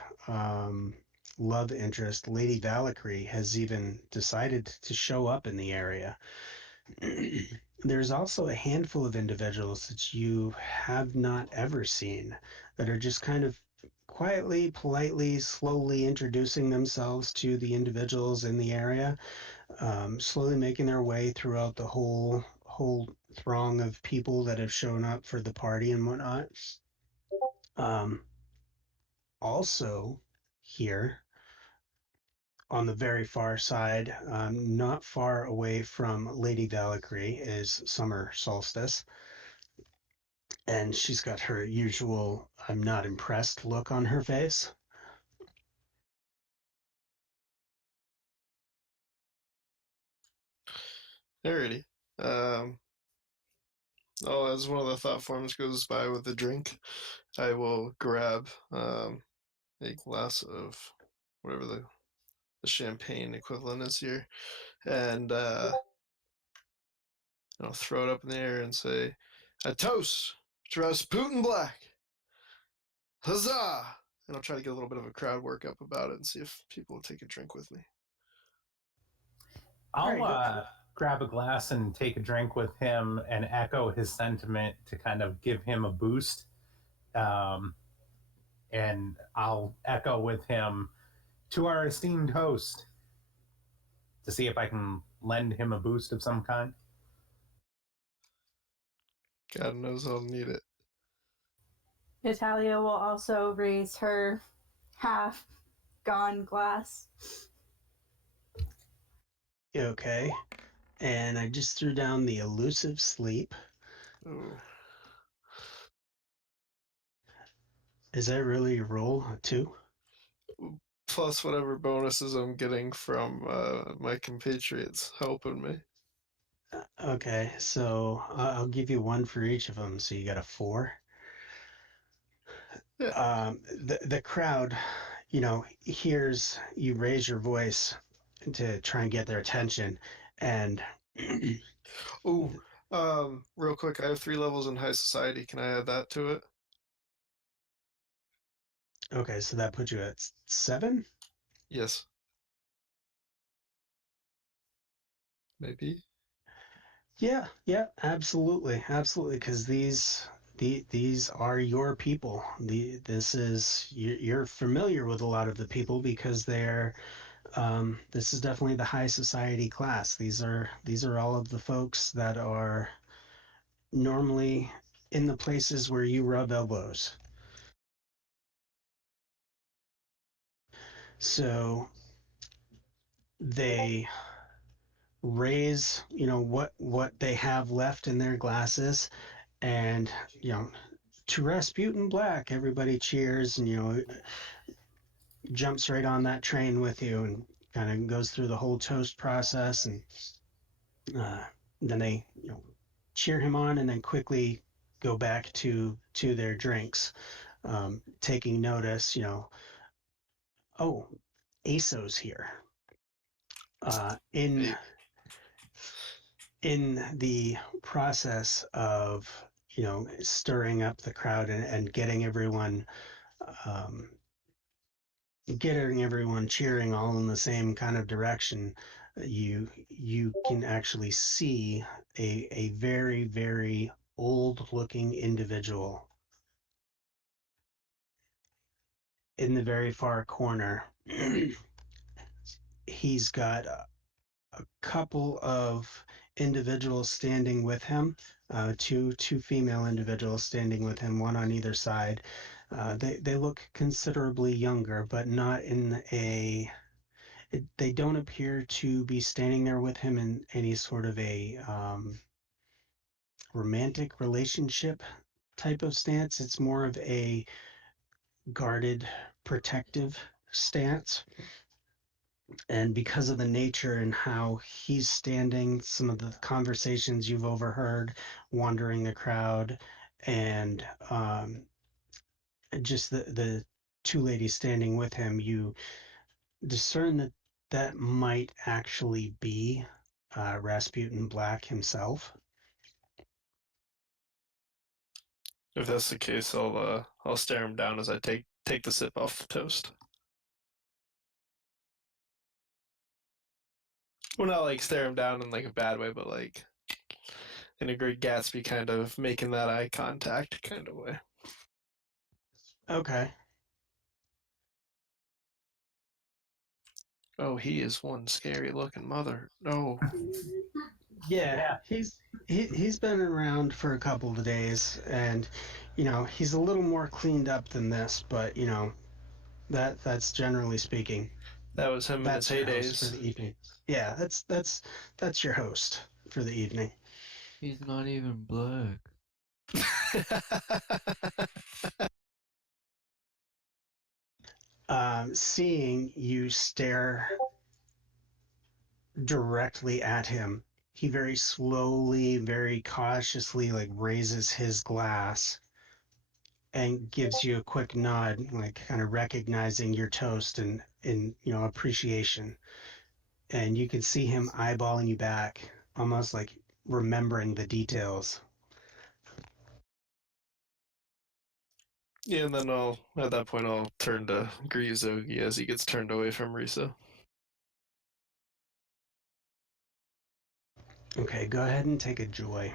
love interest, Lady Valkyrie, has even decided to show up in the area. There's also a handful of individuals that you have not ever seen that are just kind of quietly, politely, slowly introducing themselves to the individuals in the area, slowly making their way throughout the whole throng of people that have shown up for the party and whatnot. Um, Also, here on the very far side, not far away from Lady Valkyrie, is Summer Solstice. And she's got her usual "I'm not impressed" look on her face. Alrighty. Um, as one of the thought forms goes by with the drink, I will grab a glass of whatever the champagne equivalent is here, and I'll throw it up in the air and say, "A toast to Rasputin Black! Huzzah!" And I'll try to get a little bit of a crowd work up about it and see if people will take a drink with me. I'll Right. grab a glass and take a drink with him and echo his sentiment to kind of give him a boost. Um, and I'll echo with him to our esteemed host to see if I can lend him a boost of some kind. God knows I'll need it. Natalia will also raise her half gone glass. Okay. And I just threw down the elusive sleep. Ooh. Is that really your roll, too? Plus whatever bonuses I'm getting from my compatriots helping me. Okay, so I'll give you one for each of them, so you got a 4. Yeah. The crowd, hears you raise your voice to try and get their attention, and Ooh. Real quick, I have 3 levels in high society. Can I add that to it? okay, so that puts you at 7. Yes. Maybe. Yeah, absolutely, because these are your people. This is you're familiar with a lot of the people because they're this is definitely the high society class. These are all of the folks that are normally in the places where you rub elbows. So they raise, what they have left in their glasses, and to Rasputin Black, everybody cheers, and jumps right on that train with you, and kind of goes through the whole toast process, and uh, then they cheer him on, and then quickly go back to their drinks, taking notice. Oh, ASO's here. In Hey. the process of stirring up the crowd, and um, getting everyone cheering all in the same kind of direction, you can actually see a very, very old looking individual in the very far corner. He's got a couple of individuals standing with him, two female individuals standing with him, one on either side. They look considerably younger, but not in a. They don't appear to be standing there with him in any sort of a romantic relationship type of stance. It's more of a guarded protective stance. And because of the nature and how he's standing, some of the conversations you've overheard wandering the crowd, and just the two ladies standing with him, you discern that that might actually be Rasputin Black himself. If that's the case, I'll stare him down as I take the sip off the toast. Well, not like stare him down in like a bad way, but like in a Great Gatsby kind of making that eye contact kind of way. Okay. Oh, he is one scary looking mother. No. Yeah, he's been around for a couple of days, and he's a little more cleaned up than this, but that's generally speaking. That was him in his That's your host for heydays. the evening. Yeah, that's your host for the evening. He's not even black. Seeing you stare directly at him, he very slowly, very cautiously, like raises his glass and gives you a quick nod, like kind of recognizing your toast and in appreciation. And you can see him eyeballing you back, almost like remembering the details. Yeah, and then at that point I'll turn to Grizogi as he gets turned away from Risa. Okay, go ahead and take a joy.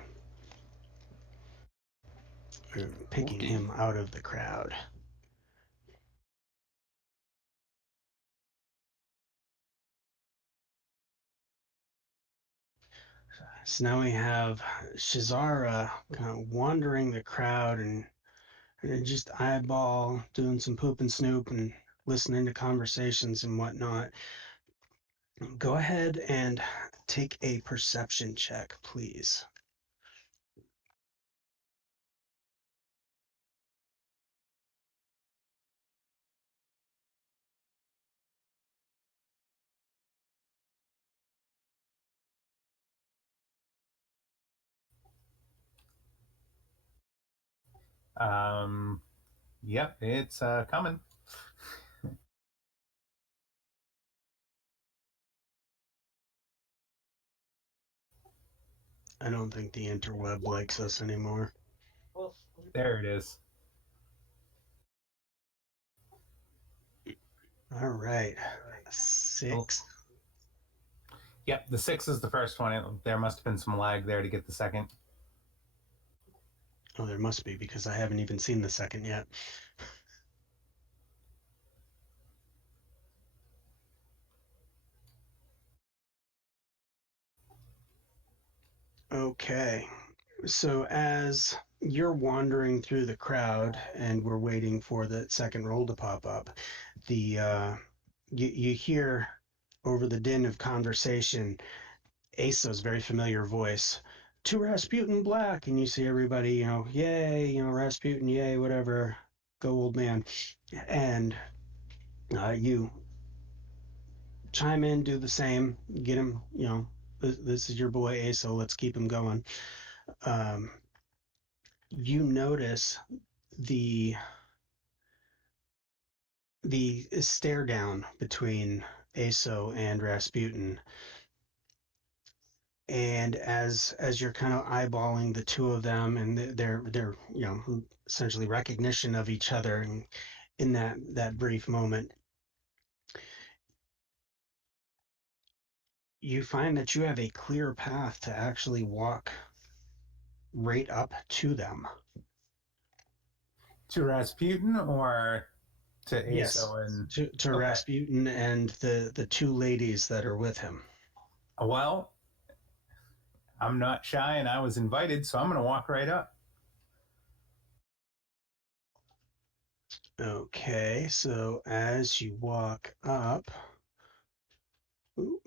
Picking Okay. him out of the crowd. So now we have Shazara kind of wandering the crowd and just eyeball, doing some poop and snoop and listening to conversations and whatnot. Go ahead and take a perception check, please. Yep, it's coming. I don't think the interweb likes us anymore. There it is. All right. 6. Yep, the 6 is the first one. There must have been some lag there to get the second. Oh, there must be, because I haven't even seen the second yet. Okay. So as you're wandering through the crowd and we're waiting for the second roll to pop up, you hear over the din of conversation Asa's very familiar voice, "To Rasputin Black," and you see everybody, yay, Rasputin, yay, whatever, go old man, and you chime in, do the same, get him, this is your boy Asa, let's keep him going. You notice the stare down between Aso and Rasputin, and as you're kind of eyeballing the two of them and their essentially recognition of each other, and in that brief moment, you find that you have a clear path to actually walk right up to them. To Rasputin or to Yes, Aso and to Okay. Rasputin and the two ladies that are with him. Well, I'm not shy and I was invited, so I'm going to walk right up. Okay, so as you walk up, ooh,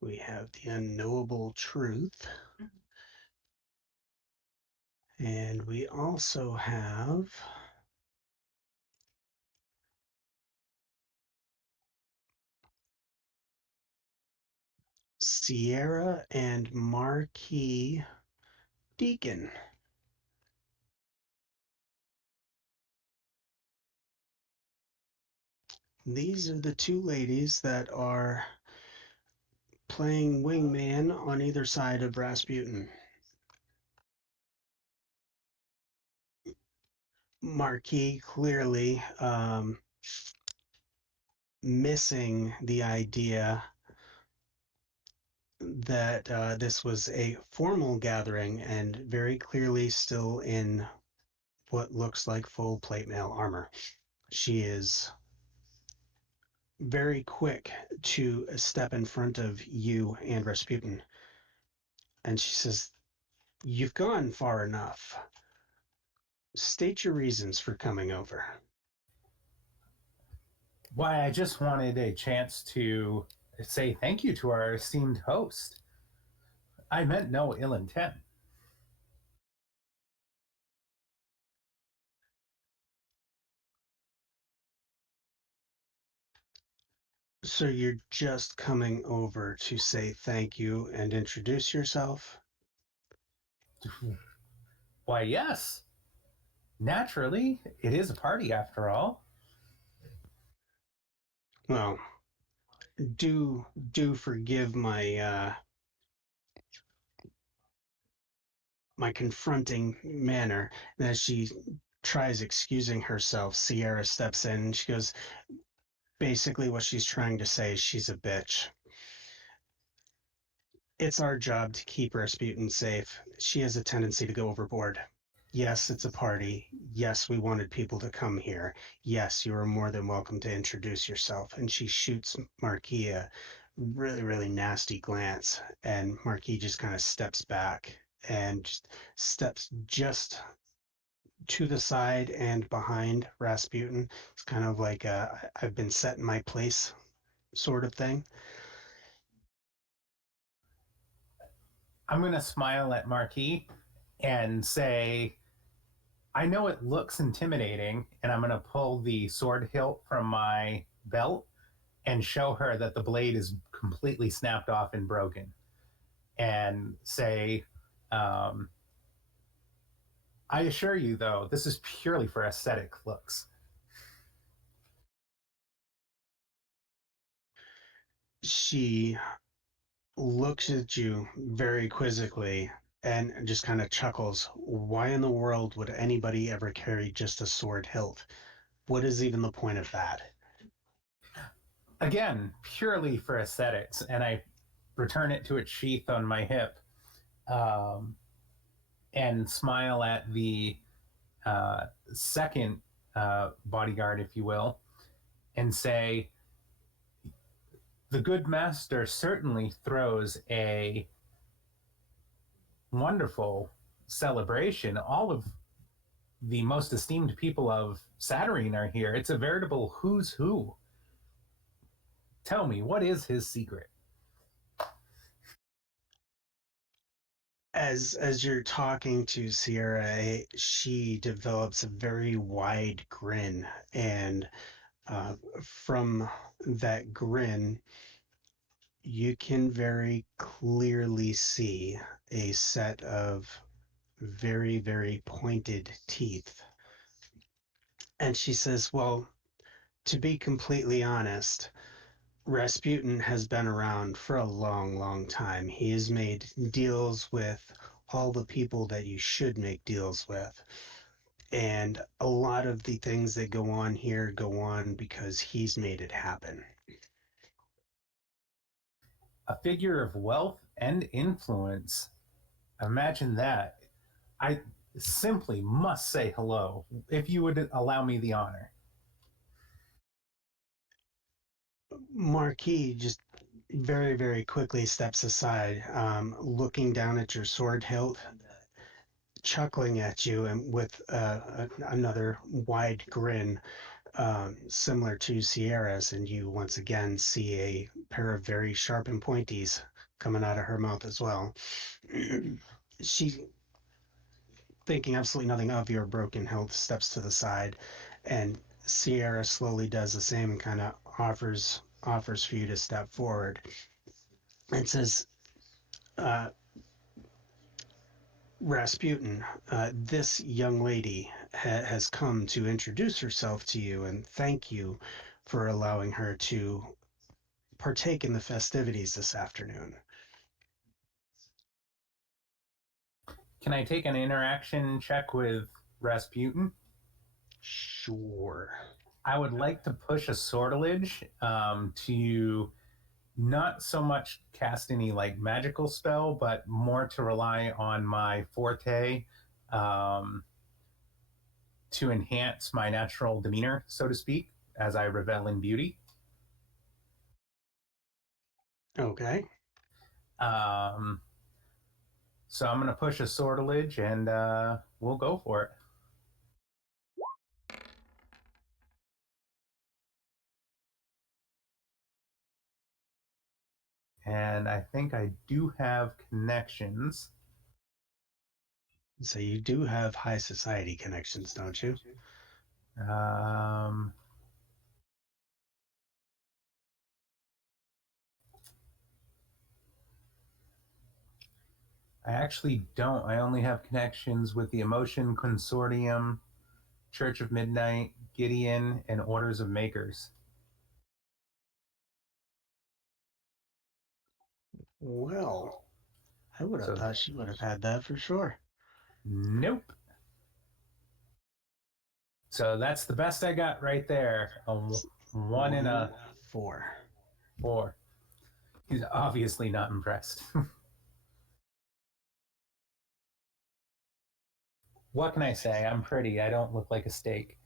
we have the unknowable truth. And we also have Sierra and Marquis Deacon. These are the two ladies that are playing wingman on either side of Rasputin. Marquis clearly missing the idea that this was a formal gathering and very clearly still in what looks like full plate mail armor. She is very quick to step in front of you and Rasputin. And she says, "You've gone far enough. State your reasons for coming over." Why, I just wanted a chance to say thank you to our esteemed host. I meant no ill intent. So you're just coming over to say thank you and introduce yourself? Why, yes. Naturally, it is a party after all. Well, do forgive my my confronting manner. And as she tries excusing herself, Sierra steps in and she goes, basically what she's trying to say is she's a bitch. It's our job to keep Rasputin safe. She has a tendency to go overboard. Yes, it's a party. Yes, we wanted people to come here. Yes, you are more than welcome to introduce yourself. And she shoots Marquis a really, really nasty glance. And Marquis just kind of steps back and just steps just to the side and behind Rasputin. It's kind of like I've been set in my place sort of thing. I'm going to smile at Marquis and say, I know it looks intimidating, and I'm going to pull the sword hilt from my belt and show her that the blade is completely snapped off and broken. And say, I assure you, though, this is purely for aesthetic looks. She looks at you very quizzically and just kind of chuckles. Why in the world would anybody ever carry just a sword hilt? What is even the point of that? Again, purely for aesthetics. And I return it to its sheath on my hip and smile at the second bodyguard, if you will, and say, the good master certainly throws a wonderful celebration. All of the most esteemed people of Saturnine are here. It's a veritable who's who. Tell me, what is his secret? As you're talking to Sierra, she develops a very wide grin, and from that grin, you can very clearly see a set of very, very pointed teeth. And she says, "Well, to be completely honest, Rasputin has been around for a long, long time. He has made deals with all the people that you should make deals with. And a lot of the things that go on here go on because he's made it happen." A figure of wealth and influence. Imagine that. I simply must say hello, if you would allow me the honor. Marquis just very, very quickly steps aside, looking down at your sword hilt, chuckling at you, and with another wide grin, similar to Sierra's. And you once again see a pair of very sharp and pointies coming out of her mouth as well. She thinking absolutely nothing of your broken health, steps to the side, and Sierra slowly does the same and kind of offers for you to step forward. And says, uh, Rasputin, this young lady has come to introduce herself to you and thank you for allowing her to partake in the festivities this afternoon. Can I take an interaction check with Rasputin? Sure. I would like to push a sortilege to not so much cast any like magical spell, but more to rely on my forte to enhance my natural demeanor, so to speak, as I revel in beauty. Okay. So I'm going to push a sortilege and we'll go for it. And I think I do have connections. So you do have high society connections, don't you? I actually don't. I only have connections with the Emotion Consortium, Church of Midnight, Gideon, and Orders of Makers. Well, I would have thought she would have had that for sure. Nope. So that's the best I got right there. One and a 4. 4. He's obviously not impressed. What can I say? I'm pretty. I don't look like a steak.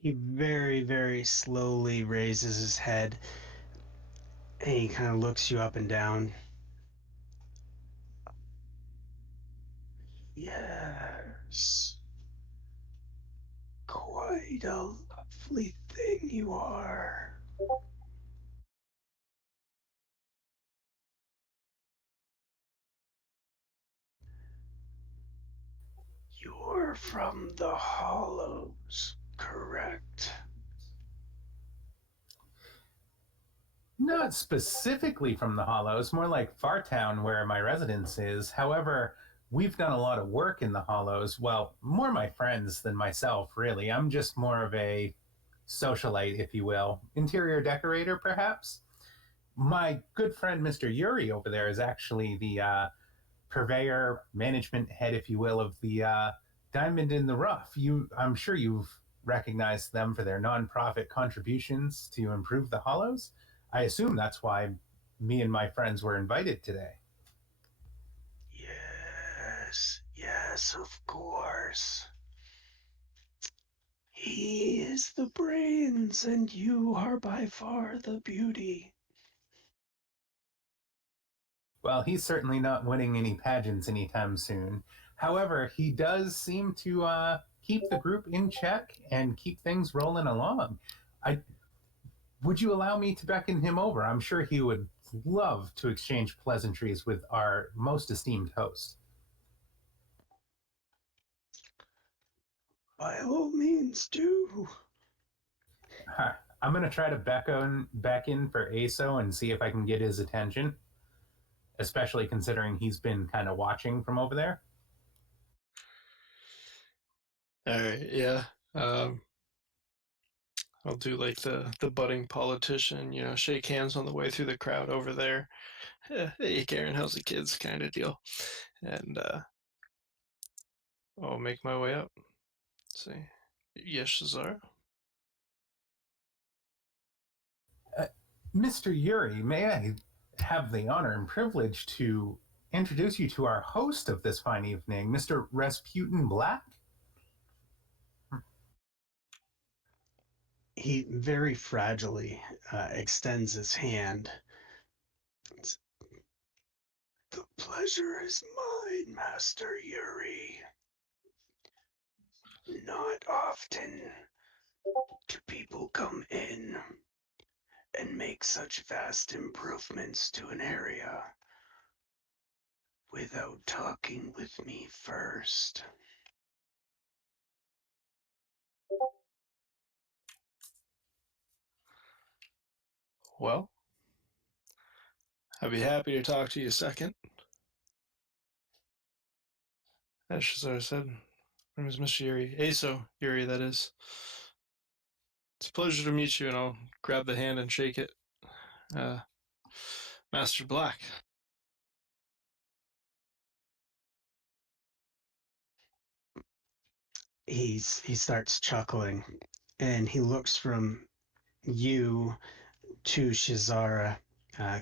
He very, very slowly raises his head and he kind of looks you up and down. Yes. Quite a lovely thing you are. You're from the Hollows, correct? Not specifically from the Hollows, more like Fartown, where my residence is. However, we've done a lot of work in the Hollows. Well, more my friends than myself, really. I'm just more of a socialite, if you will. Interior decorator, perhaps? My good friend, Mr. Yuri, over there, is actually the purveyor, management head, if you will, of the Diamond in the Rough. I'm sure you've recognized them for their nonprofit contributions to improve the Hollows. I assume that's why me and my friends were invited today. Yes, of course. He is the brains, and you are by far the beauty. Well, he's certainly not winning any pageants anytime soon. However, he does seem to keep the group in check and keep things rolling along. Would you allow me to beckon him over? I'm sure he would love to exchange pleasantries with our most esteemed host. By all means, do. I'm going to try to beckon for ASO and see if I can get his attention, especially considering he's been kind of watching from over there. All right, yeah. I'll do like the budding politician, shake hands on the way through the crowd over there. Hey, Karen, how's the kids? Kind of deal. And I'll make my way up. Let's see. Yes, Shazar. Mr. Yuri, may I have the honor and privilege to introduce you to our host of this fine evening, Mr. Rasputin Black? He very fragilely extends his hand. The pleasure is mine, Master Yuri. Not often do people come in and make such vast improvements to an area without talking with me first. Well, I'd be happy to talk to you second. As Shazar said, my name is Mr. Yuri. Aso Yuri, that is. It's a pleasure to meet you, and I'll grab the hand and shake it. Master Black. He starts chuckling, and he looks from you to Shazara,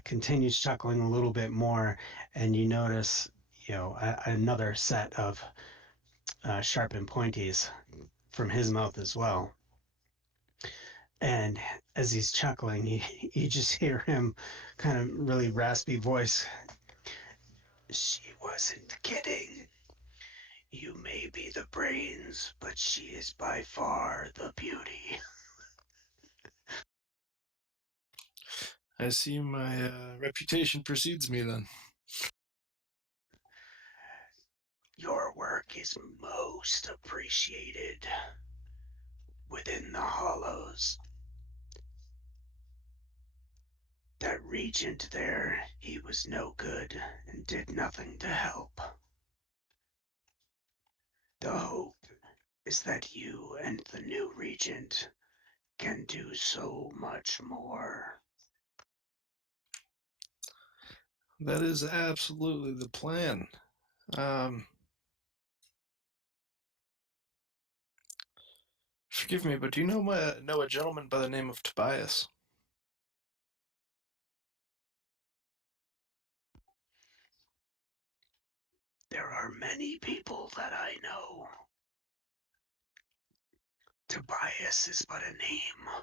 continues chuckling a little bit more, and you notice, another set of sharpened pointies from his mouth as well. And as he's chuckling, you just hear him kind of really raspy voice. She wasn't kidding. You may be the brains, but she is by far the beauty. I see my reputation precedes me then. Your work is most appreciated within the hollows. That regent there, he was no good and did nothing to help. The hope is that you and the new regent can do so much more. That is absolutely the plan. Forgive me, but do you know a gentleman by the name of Tobias? There are many people that I know. Tobias is but a name.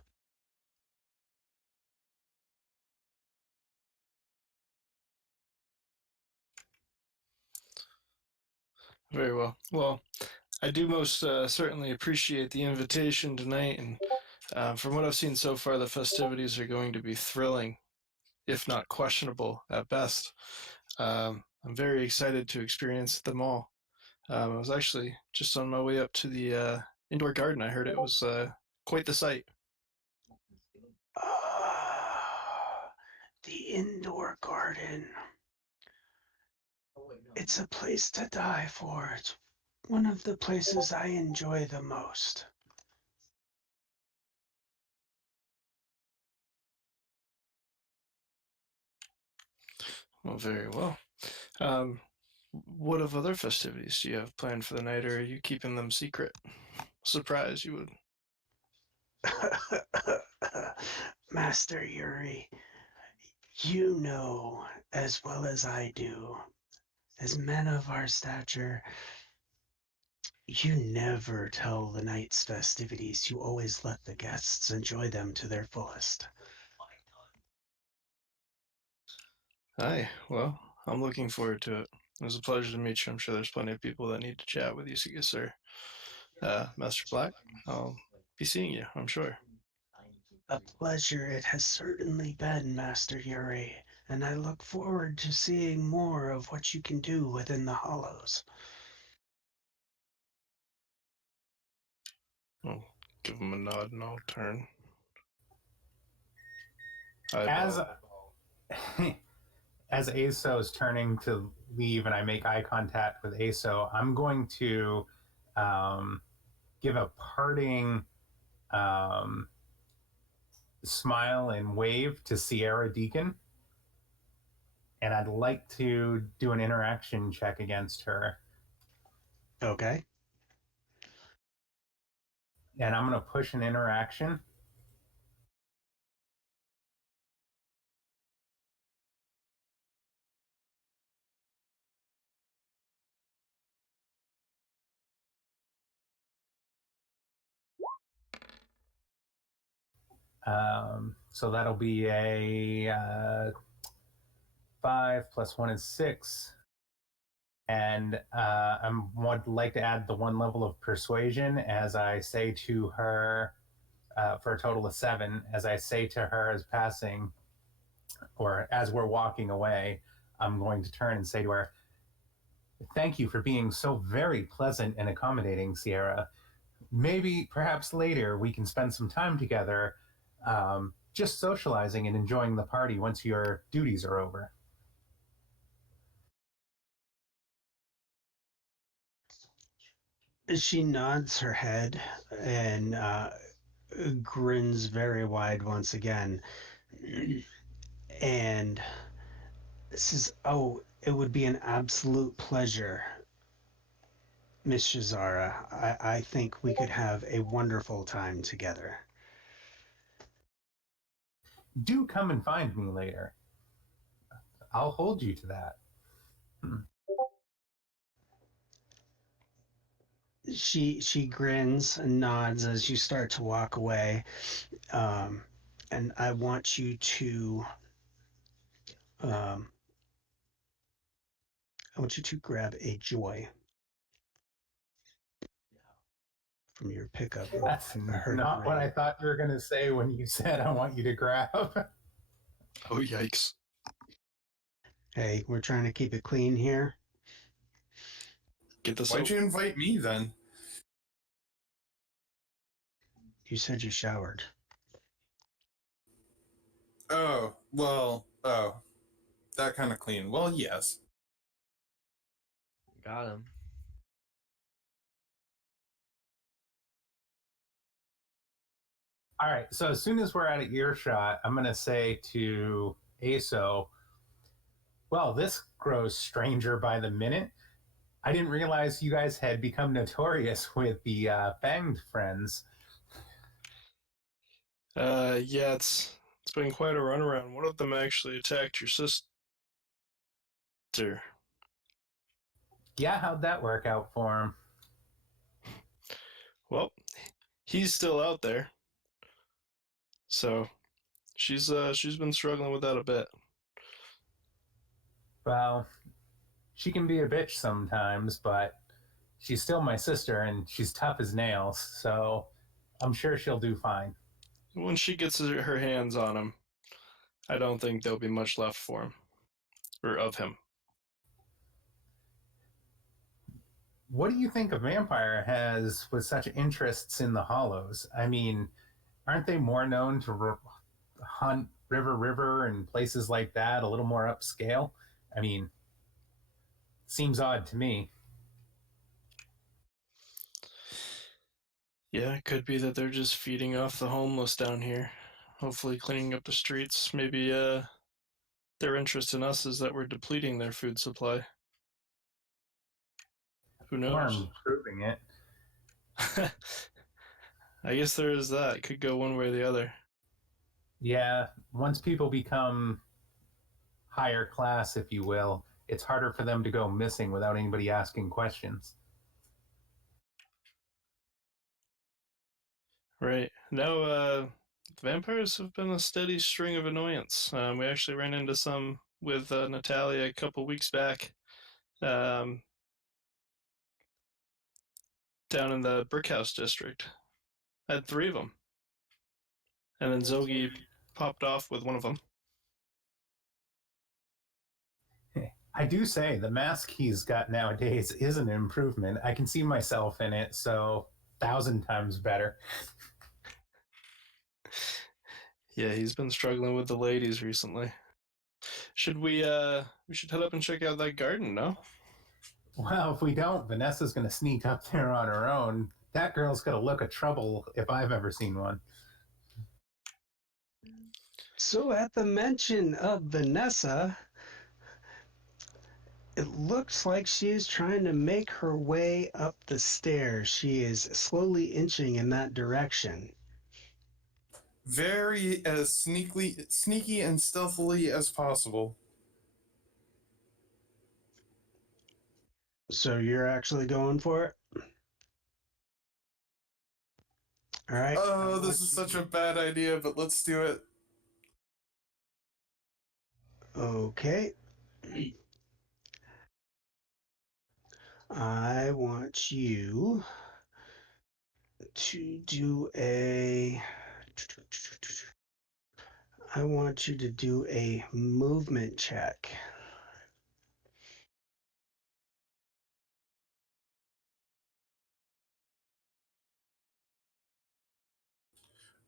Very well. Well, I do most certainly appreciate the invitation tonight, and from what I've seen so far, the festivities are going to be thrilling, if not questionable at best. I'm very excited to experience them all. I was actually just on my way up to the indoor garden. I heard it was quite the sight. The indoor garden. It's a place to die for. It's one of the places I enjoy the most. Well, very well. What of other festivities do you have planned for the night, or are you keeping them secret? Surprise, you would. Master Yuri, you know as well as I do, as men of our stature, you never tell the night's festivities. You always let the guests enjoy them to their fullest. Hi, well, I'm looking forward to it. It was a pleasure to meet you. I'm sure there's plenty of people that need to chat with you, sir. Master Black, I'll be seeing you, I'm sure. A pleasure it has certainly been, Master Yuri, and I look forward to seeing more of what you can do within the Hollows. I'll give him a nod and I'll turn. As as Aso is turning to leave and I make eye contact with Aso, I'm going to give a parting smile and wave to Sierra Deacon. And I'd like to do an interaction check against her. Okay. And I'm going to push an interaction. So that'll be a 5 plus 1 is 6. And I would like to add the 1 level of persuasion as I say to her, for a total of 7, as I say to her as passing, or as we're walking away, I'm going to turn and say to her, Thank you for being so very pleasant and accommodating, Sierra. Maybe, perhaps later, we can spend some time together, just socializing and enjoying the party once your duties are over. She nods her head and grins very wide once again. And says, "Oh, it would be an absolute pleasure, Miss Shazara. I think we could have a wonderful time together." Do come and find me later. I'll hold you to that. She grins and nods as you start to walk away. Um, and I want you to um, grab a joy from your pickup. That's I heard not what grin. I thought you were going to say when you said I want you to grab. Oh, yikes. Hey, we're trying to keep it clean here. Get this Why'd over. you invite me then? You said you showered. Oh, well, that kind of clean. Well, yes. Got him. All right, so as soon as we're out of earshot, I'm going to say to Aso, well, this grows stranger by the minute. I didn't realize you guys had become notorious with the Fanged friends. Yeah, it's been quite a runaround. One of them actually attacked your sister. Yeah, how'd that work out for him? Well, he's still out there. So she's been struggling with that a bit. Well, she can be a bitch sometimes, but she's still my sister and she's tough as nails, so I'm sure she'll do fine. When she gets her hands on him, I don't think there'll be much left for him. Or of him. What do you think a vampire has with such interests in the hollows? I mean, aren't they more known to hunt river and places like that, a little more upscale? I mean, seems odd to me. Yeah, it could be that they're just feeding off the homeless down here. Hopefully cleaning up the streets. Maybe their interest in us is that we're depleting their food supply. Who Or knows? improving it. I guess there is that. It could go one way or the other. Yeah, once people become higher class, if you will, it's harder for them to go missing without anybody asking questions. Right. No, vampires have been a steady string of annoyance. We actually ran into some with Natalia a couple weeks back down in the Brickhouse district. Had three of them. And then Zogi popped off with one of them. I do say the mask he's got nowadays is an improvement. I can see myself in it, so 1,000 times better. Yeah, he's been struggling with the ladies recently. Should we should head up and check out that garden, no? Well, if we don't, Vanessa's going to sneak up there on her own. That girl's got a look of trouble if I've ever seen one. So, at the mention of Vanessa, it looks like she is trying to make her way up the stairs. She is slowly inching in that direction. Very as sneaky and stealthily as possible. So, you're actually going for it? All right. Oh, this is such a bad idea, but let's do it. Okay. I want you to do a. I want you to do a movement check.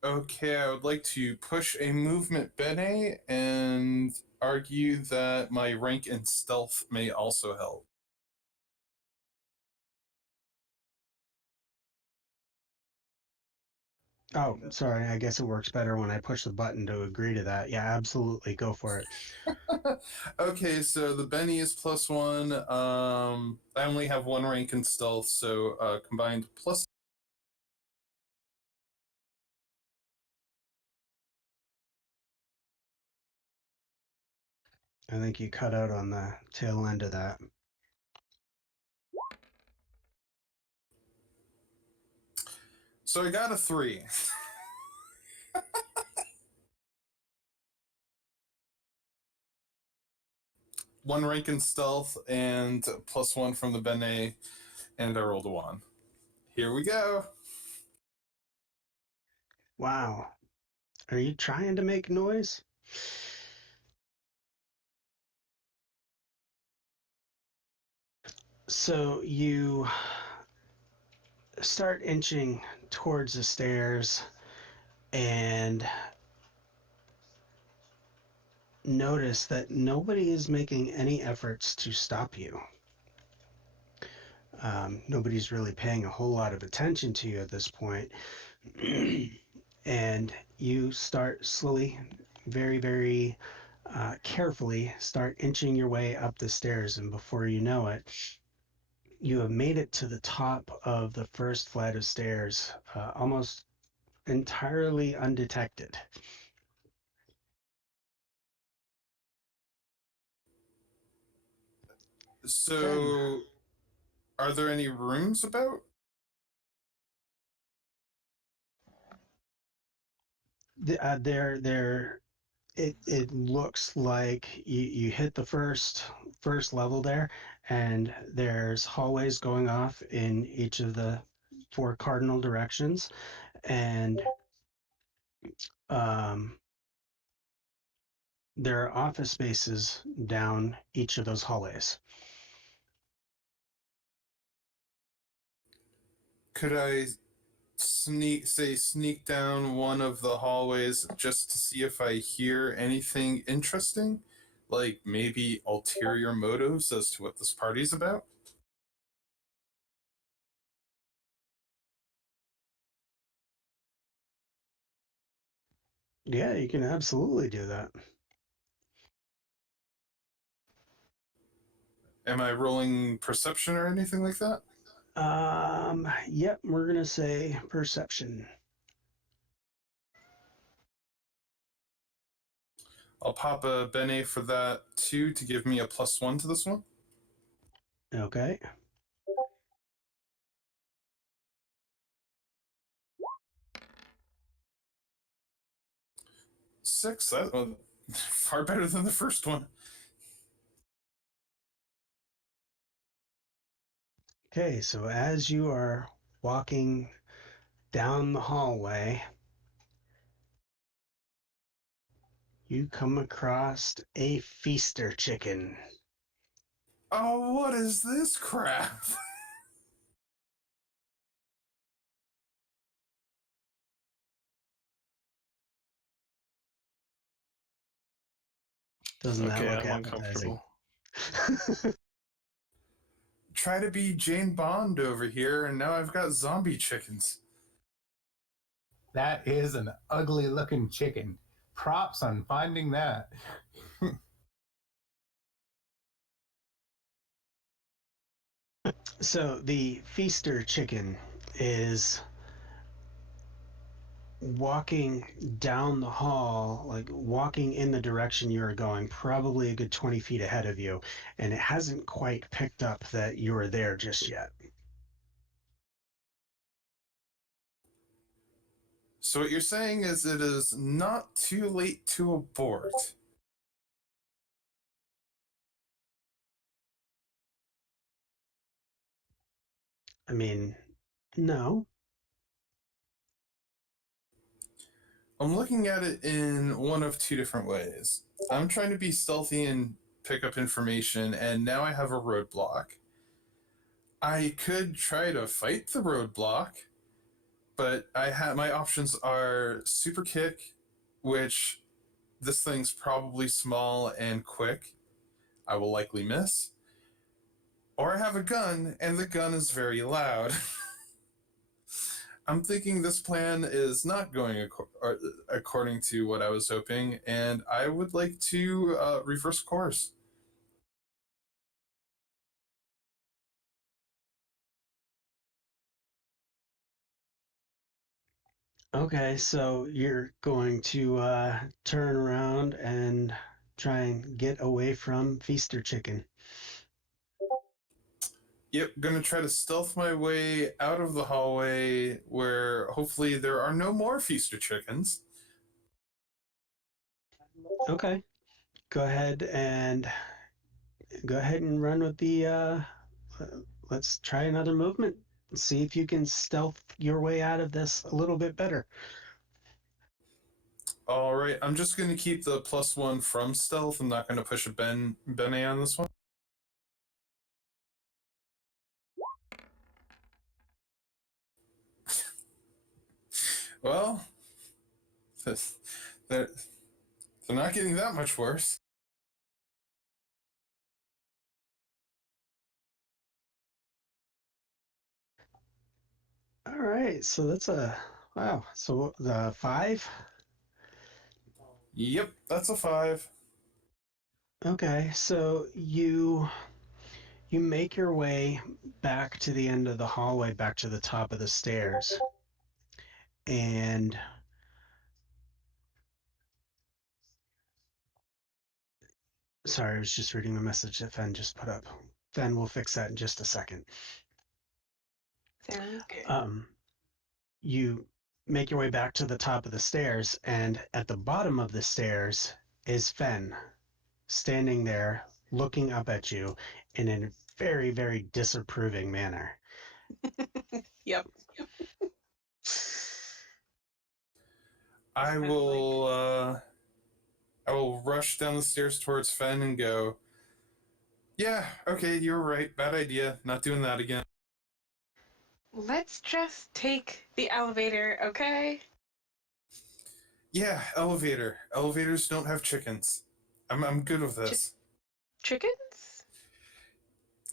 Okay, I would like to push a movement bene and argue that my rank in stealth may also help. Oh, sorry. I guess it works better when I push the button to agree to that. Yeah, absolutely. Go for it. Okay, so the Benny is +1. I only have one rank in stealth, so combined plus. I think you cut out on the tail end of that. So I got a 3. One rank in stealth and +1 from the Bene, and I rolled a 1. Here we go. Wow. Are you trying to make noise? So you start inching towards the stairs and notice that nobody is making any efforts to stop you. Nobody's really paying a whole lot of attention to you at this point. And you start slowly, very, very carefully, start inching your way up the stairs. And before you know it, you have made it to the top of the first flight of stairs, almost entirely undetected. Then So, are there any rooms about? it looks like you hit the first level there, and there's hallways going off in each of the four cardinal directions, and um, there are office spaces down each of those hallways. Could I sneak down one of the hallways just to see if I hear anything interesting? Like maybe ulterior motives as to what this party's about? Yeah, you can absolutely do that. Am I rolling perception or anything like that? Yep, we're gonna say perception. I'll pop a Bene for that too to give me a +1 to this one. Okay. Six. That far better than the first one. Okay, so as you are walking down the hallway, you come across a feaster chicken. Oh, what is this crap? Doesn't that Okay, look I'm appetizing? uncomfortable. Try to be Jane Bond over here, and now I've got zombie chickens. That is an ugly looking chicken. Props on finding that. So the feaster chicken is walking down the hall, like walking in the direction you're going, probably a good 20 feet ahead of you, and it hasn't quite picked up that you're there just yet. So what you're saying is it is not too late to abort. I mean, no. I'm looking at it in one of two different ways. I'm trying to be stealthy and pick up information, and now I have a roadblock. I could try to fight the roadblock, But my options are super kick, which this thing's probably small and quick. I will likely miss. Or I have a gun, and the gun is very loud. I'm thinking this plan is not going according to what I was hoping, and I would like to reverse course. Okay, so you're going to turn around and try and get away from Feaster Chicken. Yep, gonna try to stealth my way out of the hallway where hopefully there are no more feaster chickens. Okay, go ahead and run with the. Let's try another movement. See if you can stealth your way out of this a little bit better. All right, I'm just gonna keep the +1 from stealth. I'm not gonna push a Bene on this one. Well, they're they're not getting that much worse. All right, so that's a wow. So the 5. Yep, that's a 5. Okay, so you make your way back to the end of the hallway, back to the top of the stairs, and sorry, I was just reading the message that Fen just put up. Fen will fix that in just a second. Sounds good. You make your way back to the top of the stairs, and at the bottom of the stairs is Fen, standing there looking up at you in a very, very disapproving manner. Yep. I will rush down the stairs towards Fen and go, yeah, okay, you're right. Bad idea. Not doing that again. Let's just take the elevator, okay? Yeah, elevator. Elevators don't have chickens. I'm good with this. Chickens?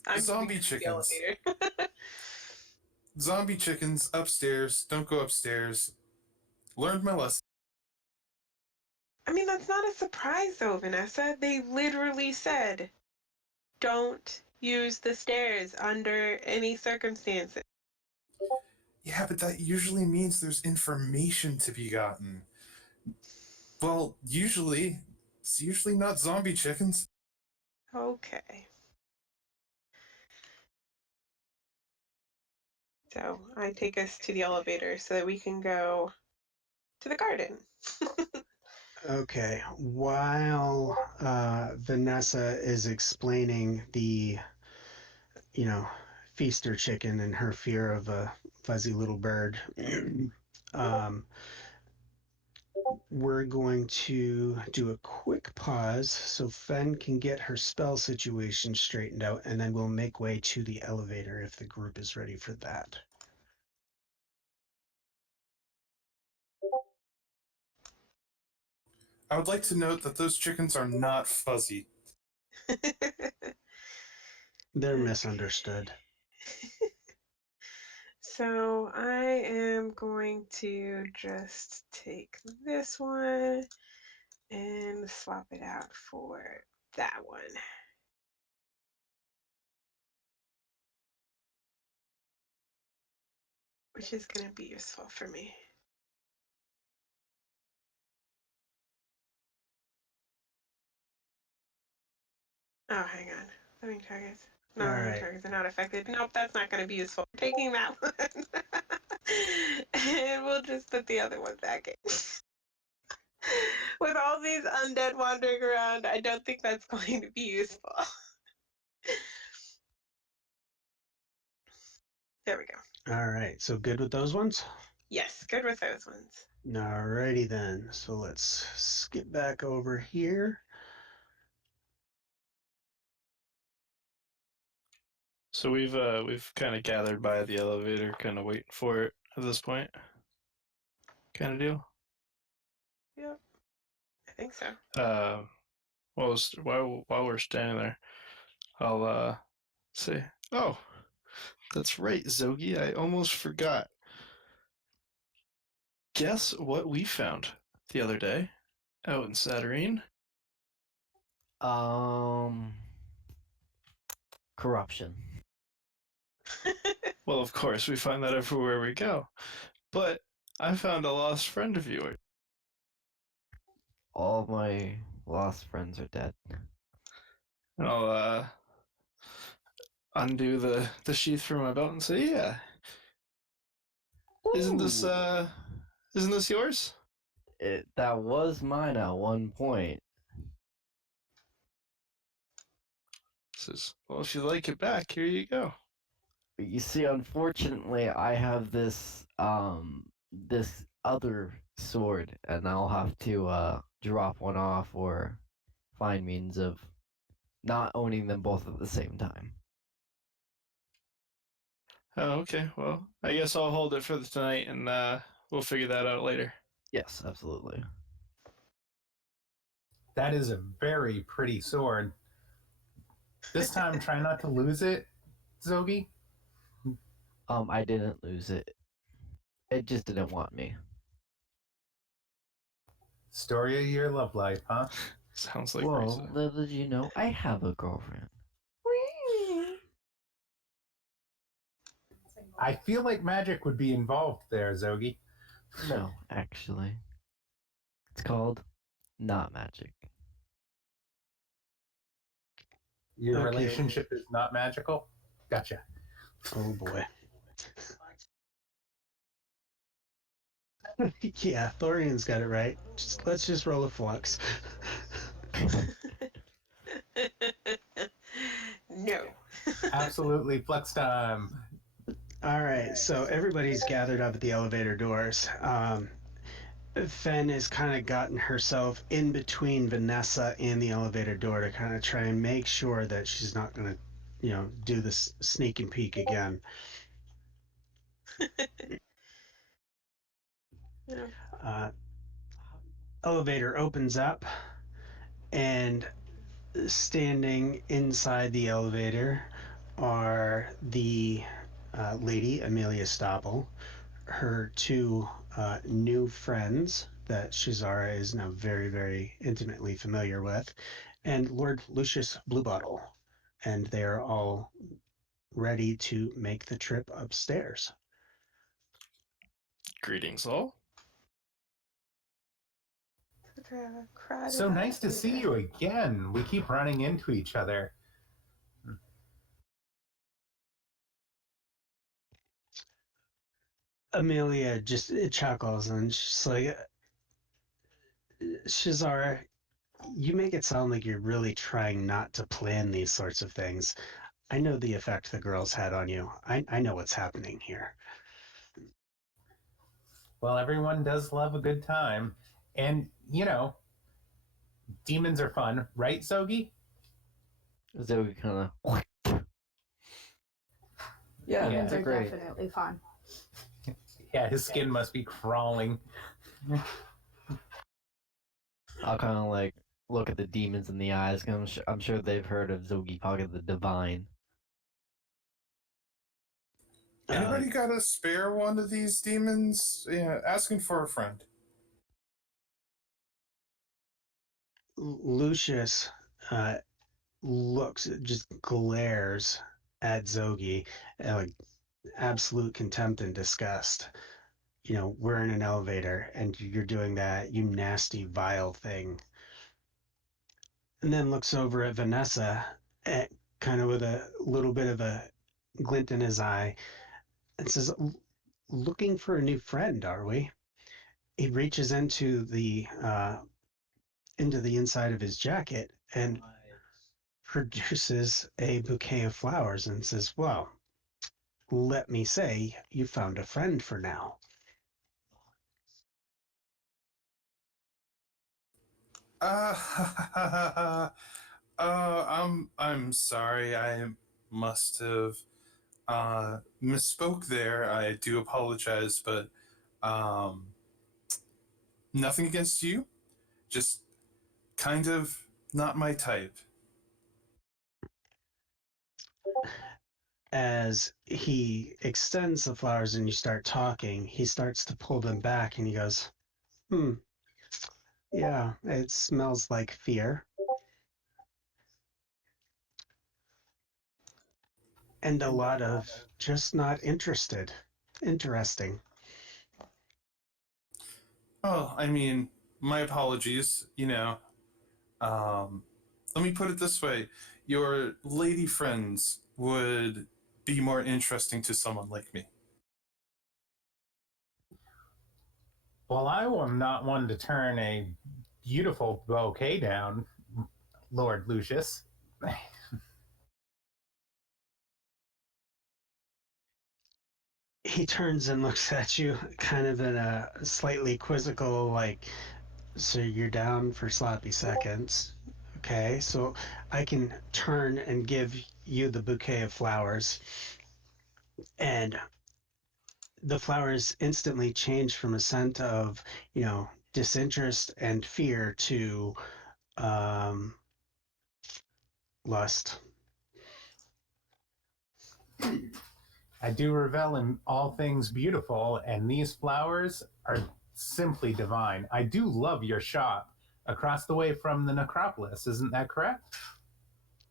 I'm Zombie moving to the chickens. elevator. Zombie chickens upstairs. Don't go upstairs. Learned my lesson. I mean, that's not a surprise though, Vanessa. They literally said, don't use the stairs under any circumstances. Yeah, but that usually means there's information to be gotten. Well, it's usually not zombie chickens. Okay. So I take us to the elevator so that we can go to the garden. Okay, while Vanessa is explaining the, feaster chicken and her fear of a fuzzy little bird, um, we're going to do a quick pause so Fen can get her spell situation straightened out, and then we'll make way to the elevator if the group is ready for that. I would like to note that those chickens are not fuzzy. They're misunderstood. So I am going to just take this one and swap it out for that one. Which is going to be useful for me. Oh, hang on. Living targets. No, All living right. targets are not affected. Nope, that's not going to be useful. Taking that one. And we'll just put the other one back in. With all these undead wandering around, I don't think that's going to be useful. There we go. All right. So good with those ones? Yes, good with those ones. Alrighty then. So let's skip back over here. So we've kind of gathered by the elevator, kind of waiting for it at this point. kind of deal. Yep. I think so. While we're standing there, I'll say, "Oh, that's right, Zogi. I almost forgot. Guess what we found the other day out in Saturnine? Corruption. Well, of course, we find that everywhere we go. But I found a lost friend of yours. All my lost friends are dead. And I'll undo the sheath from my belt and say, "Yeah, isn't this Ooh. isn't this yours?" That was mine at one point. Says, "Well, if you like it back, here you go." But you see, unfortunately, I have this other sword, and I'll have to drop one off or find means of not owning them both at the same time. Oh, okay. Well, I guess I'll hold it for tonight, and we'll figure that out later. Yes, absolutely. That is a very pretty sword. This time, try not to lose it, Zogi. I didn't lose it. It just didn't want me. Story of your love life, huh? Sounds like Well, Risa. little did you know, I have a girlfriend. I feel like magic would be involved there, Zogi. No, actually. It's called not magic. Your Okay. relationship is not magical? Gotcha. Oh boy. Yeah, Thorian's got it right. Let's just roll a flux. No. Absolutely. Flex time. All right, so everybody's gathered up at the elevator doors. Fen has kind of gotten herself in between Vanessa and the elevator door to kind of try and make sure that she's not going to, do this sneak and peek again. Yeah. Elevator opens up, and standing inside the elevator are the lady, Amelia Stoppel, her two new friends that Shazara is now very, very intimately familiar with, and Lord Lucius Bluebottle. And they are all ready to make the trip upstairs. Greetings, all. So nice to see you again. We keep running into each other. Amelia just chuckles and she's like, Shazara, you make it sound like you're really trying not to plan these sorts of things. I know the effect the girls had on you. I know what's happening here. Well, everyone does love a good time. And, demons are fun, right, Zogi? Zoe kind of. Yeah, Demons they're are great. definitely fun. Yeah, his skin must be crawling. I'll kind of like look at the demons in the eyes. 'Cause I'm sure they've heard of Zogi Pocket the Divine. Anybody got a spare one of these demons? Yeah, asking for a friend. Lucius looks, just glares at Zogi, like absolute contempt and disgust. We're in an elevator and you're doing that, you nasty, vile thing. And then looks over at Vanessa, kind of with a little bit of a glint in his eye, and says, "Looking for a new friend, are we?" He reaches into the inside of his jacket and produces a bouquet of flowers and says, "Well, let me say you found a friend for now." I'm sorry. I must have misspoke there. I do apologize, but um, Nothing against you, just kind of not my type. As he extends the flowers and you start talking, he starts to pull them back and he goes, yeah, it smells like fear. And a lot of just not interested. Interesting. Oh, I mean, my apologies, let me put it this way. Your lady friends would be more interesting to someone like me. Well, I am not one to turn a beautiful bouquet down, Lord Lucius. He turns and looks at you kind of in a slightly quizzical, like, so you're down for sloppy seconds. Okay, so I can turn and give you the bouquet of flowers, and the flowers instantly change from a scent of, disinterest and fear to um, lust. I do revel in all things beautiful, and these flowers are simply divine. I do love your shop across the way from the necropolis. Isn't that correct?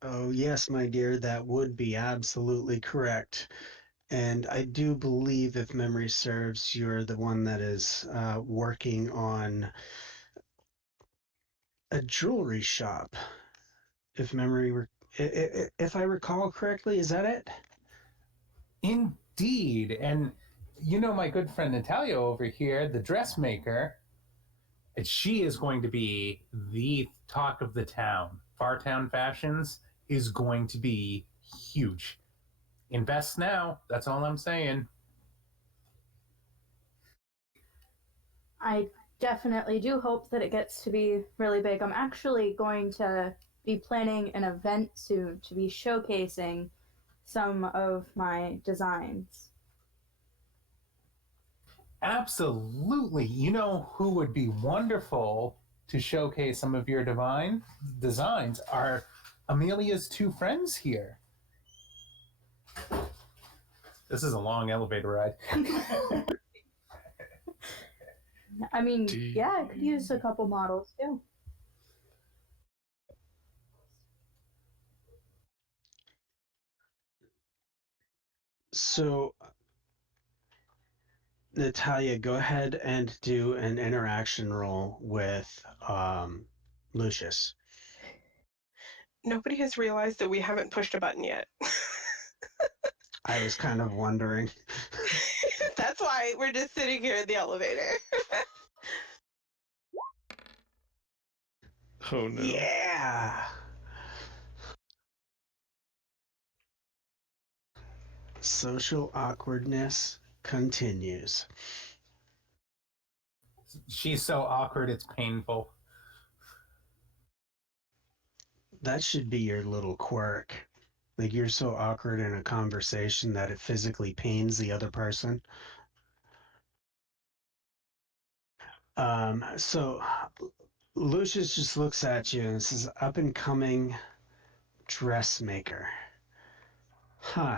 Oh, yes, my dear, that would be absolutely correct. And I do believe, if memory serves, you're the one that is working on a jewelry shop. If memory were, if I recall correctly, is that it? Indeed. And my good friend Natalia over here, the dressmaker, and she is going to be the talk of the town. Fartown Fashions is going to be huge. Invest now. That's all I'm saying. I definitely do hope that it gets to be really big. I'm actually going to be planning an event soon to be showcasing some of my designs. Absolutely. You know who would be wonderful to showcase some of your divine designs are Amelia's two friends here. This is a long elevator ride. I mean, yeah, I could use a couple models too. So, Natalia, go ahead and do an interaction roll with Lucius. Nobody has realized that we haven't pushed a button yet. I was kind of wondering. That's why we're just sitting here in the elevator. Oh no. Yeah. Social awkwardness continues. She's so awkward, it's painful. That should be your little quirk. Like, you're so awkward in a conversation that it physically pains the other person. So Lucius just looks at you and says, up and coming dressmaker. Huh.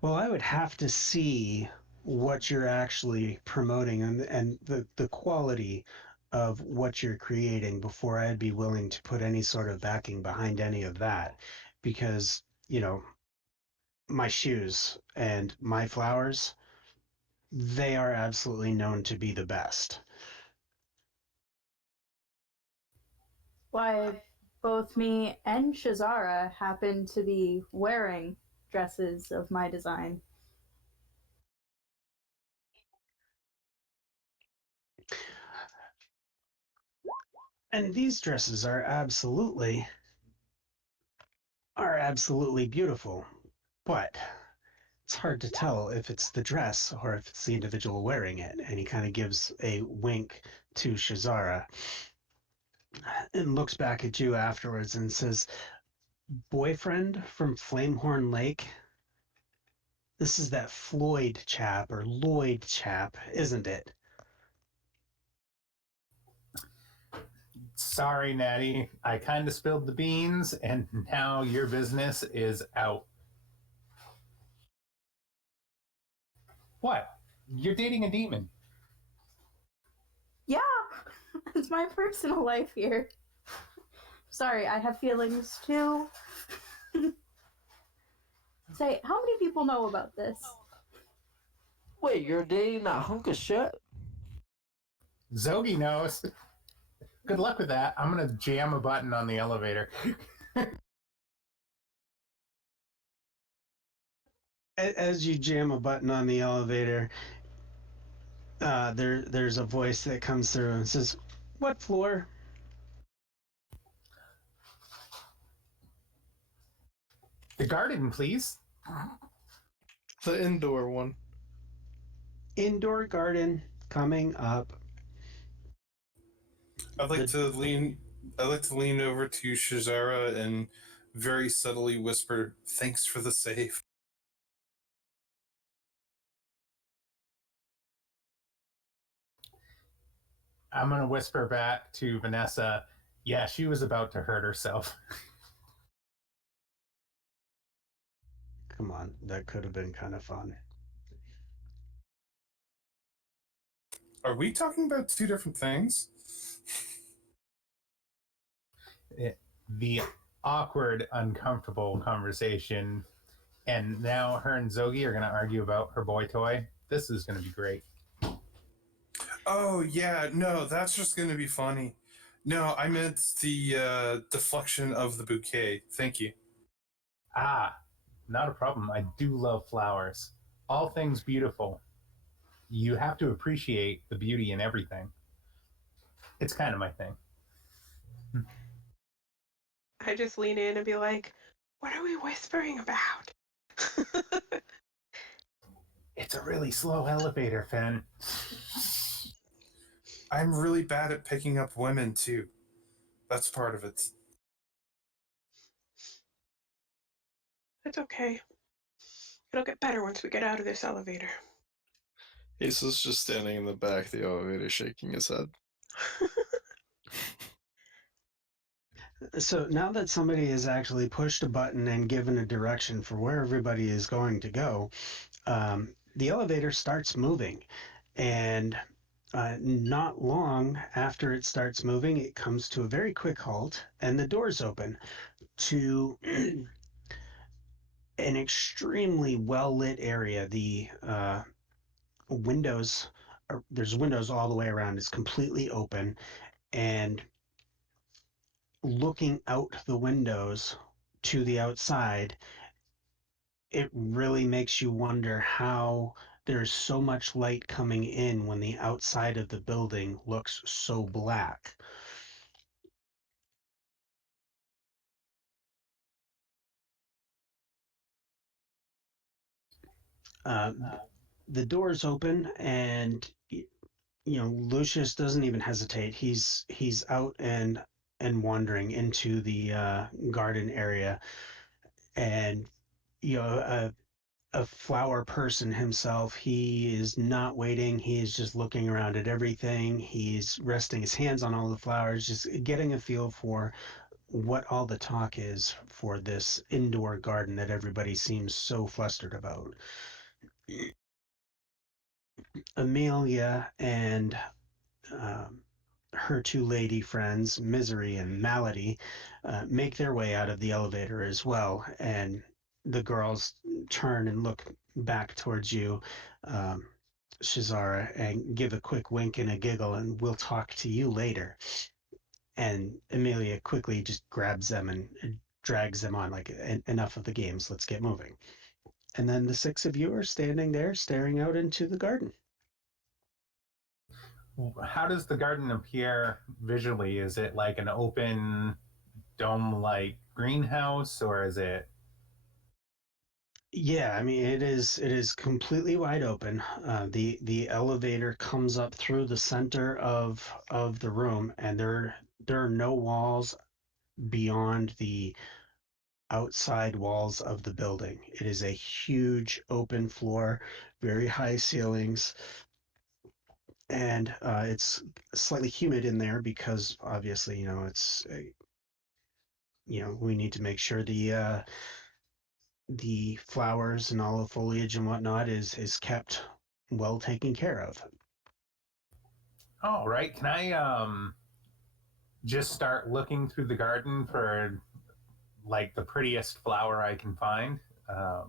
Well, I would have to see what you're actually promoting and the quality of what you're creating before I'd be willing to put any sort of backing behind any of that. Because, my shoes and my flowers, they are absolutely known to be the best. Why, both me and Shazara happen to be wearing dresses of my design. And these dresses are absolutely beautiful. But it's hard to tell if it's the dress or if it's the individual wearing it. And he kind of gives a wink to Shazara and looks back at you afterwards and says, boyfriend from Flamehorn Lake? This is that Floyd chap or Lloyd chap, isn't it? Sorry, Natty. I kind of spilled the beans, and now your business is out. What? You're dating a demon. Yeah, it's my personal life here. Sorry, I have feelings too. Say, how many people know about this? Wait, you're dating that hunk of shit? Zogi knows. Good luck with that. I'm going to jam a button on the elevator. As you jam a button on the elevator, there's a voice that comes through and says, "What floor?" The garden, please. The indoor one. Indoor garden coming up. I'd like to lean over to Shazara and very subtly whisper, "Thanks for the save." I'm going to whisper back to Vanessa, yeah, she was about to hurt herself. Come on, that could have been kind of fun. Are we talking about two different things? The awkward, uncomfortable conversation. And now her and Zogi are going to argue about her boy toy. This is going to be great. Oh, yeah, no, that's just going to be funny. No, I meant the deflection of the bouquet. Thank you. Ah, not a problem. I do love flowers. All things beautiful. You have to appreciate the beauty in everything. It's kind of my thing. I just lean in and be like, what are we whispering about? It's a really slow elevator, Finn. I'm really bad at picking up women, too. That's part of it. It's okay. It'll get better once we get out of this elevator. Ace just standing in the back of the elevator shaking his head. So now that somebody has actually pushed a button and given a direction for where everybody is going to go, the elevator starts moving. And not long after it starts moving, it comes to a very quick halt and the doors open to an extremely well lit area. The windows, there's windows all the way around, it's completely open. And looking out the windows to the outside, it really makes you wonder how there's so much light coming in when the outside of the building looks so black. The doors open, and Lucius doesn't even hesitate. He's out and wandering into the garden area, and a flower person himself. He is not waiting. He is just looking around at everything. He's resting his hands on all the flowers, just getting a feel for what all the talk is for this indoor garden that everybody seems so flustered about. Amelia and her two lady friends, Misery and Malady, make their way out of the elevator as well. And the girls turn and look back towards you, Shazara, and give a quick wink and a giggle, and we'll talk to you later. And Amelia quickly just grabs them and drags them on, like, enough of the games, let's get moving. And then the six of you are standing there staring out into the garden. How does the garden appear visually? Is it like an open dome-like greenhouse, or is it? Yeah, I mean it is completely wide open. The elevator comes up through the center of the room, and there are no walls beyond the outside walls of the building. It is a huge open floor, very high ceilings, and it's slightly humid in there because obviously, it's we need to make sure the flowers and all the foliage and whatnot is kept well taken care of. All right. Can I just start looking through the garden for like the prettiest flower I can find? I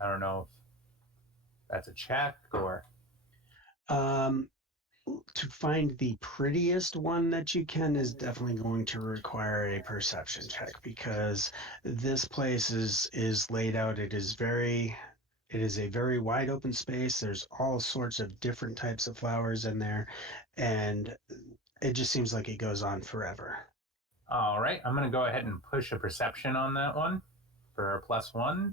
don't know if that's a check or. Um, to find the prettiest one that you can is definitely going to require a perception check because this place is laid out. It is a very wide open space. There's all sorts of different types of flowers in there, and it just seems like it goes on forever. All right. I'm going to go ahead and push a perception on that one for a +1.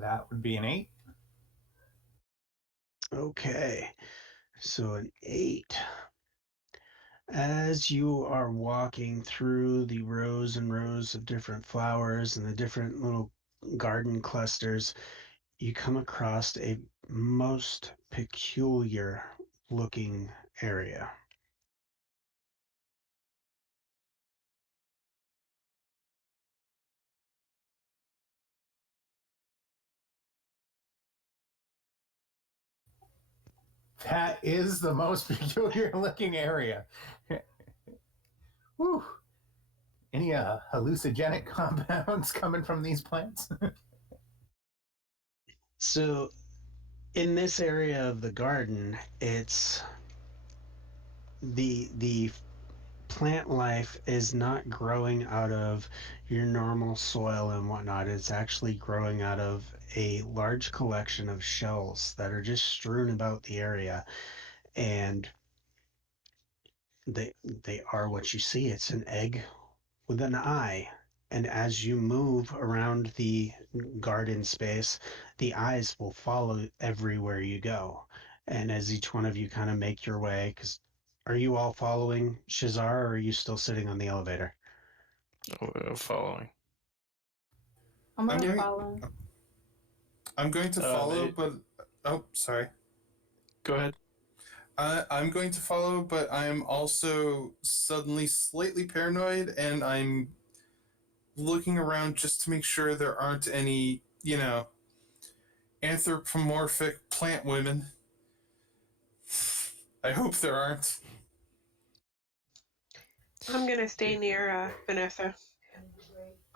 That would be an 8. Okay, so an 8. As you are walking through the rows and rows of different flowers and the different little garden clusters, you come across a most peculiar looking area. That is the most peculiar looking area. Whew. Any hallucinogenic compounds coming from these plants? So, in this area of the garden, it's the plant life is not growing out of your normal soil and whatnot. It's actually growing out of a large collection of shells that are just strewn about the area, and they are what you see. It's an egg with an eye. And as you move around the garden space, the eyes will follow everywhere you go. And as each one of you kind of make your way, because are you all following Shazar or are you still sitting on the elevator? Following. I'm I'm gonna going. follow. I'm going to follow, Nate, but sorry. go ahead. I'm going to follow, but I'm also suddenly slightly paranoid, and I'm looking around just to make sure there aren't any, anthropomorphic plant women. I hope there aren't. I'm gonna stay near Vanessa.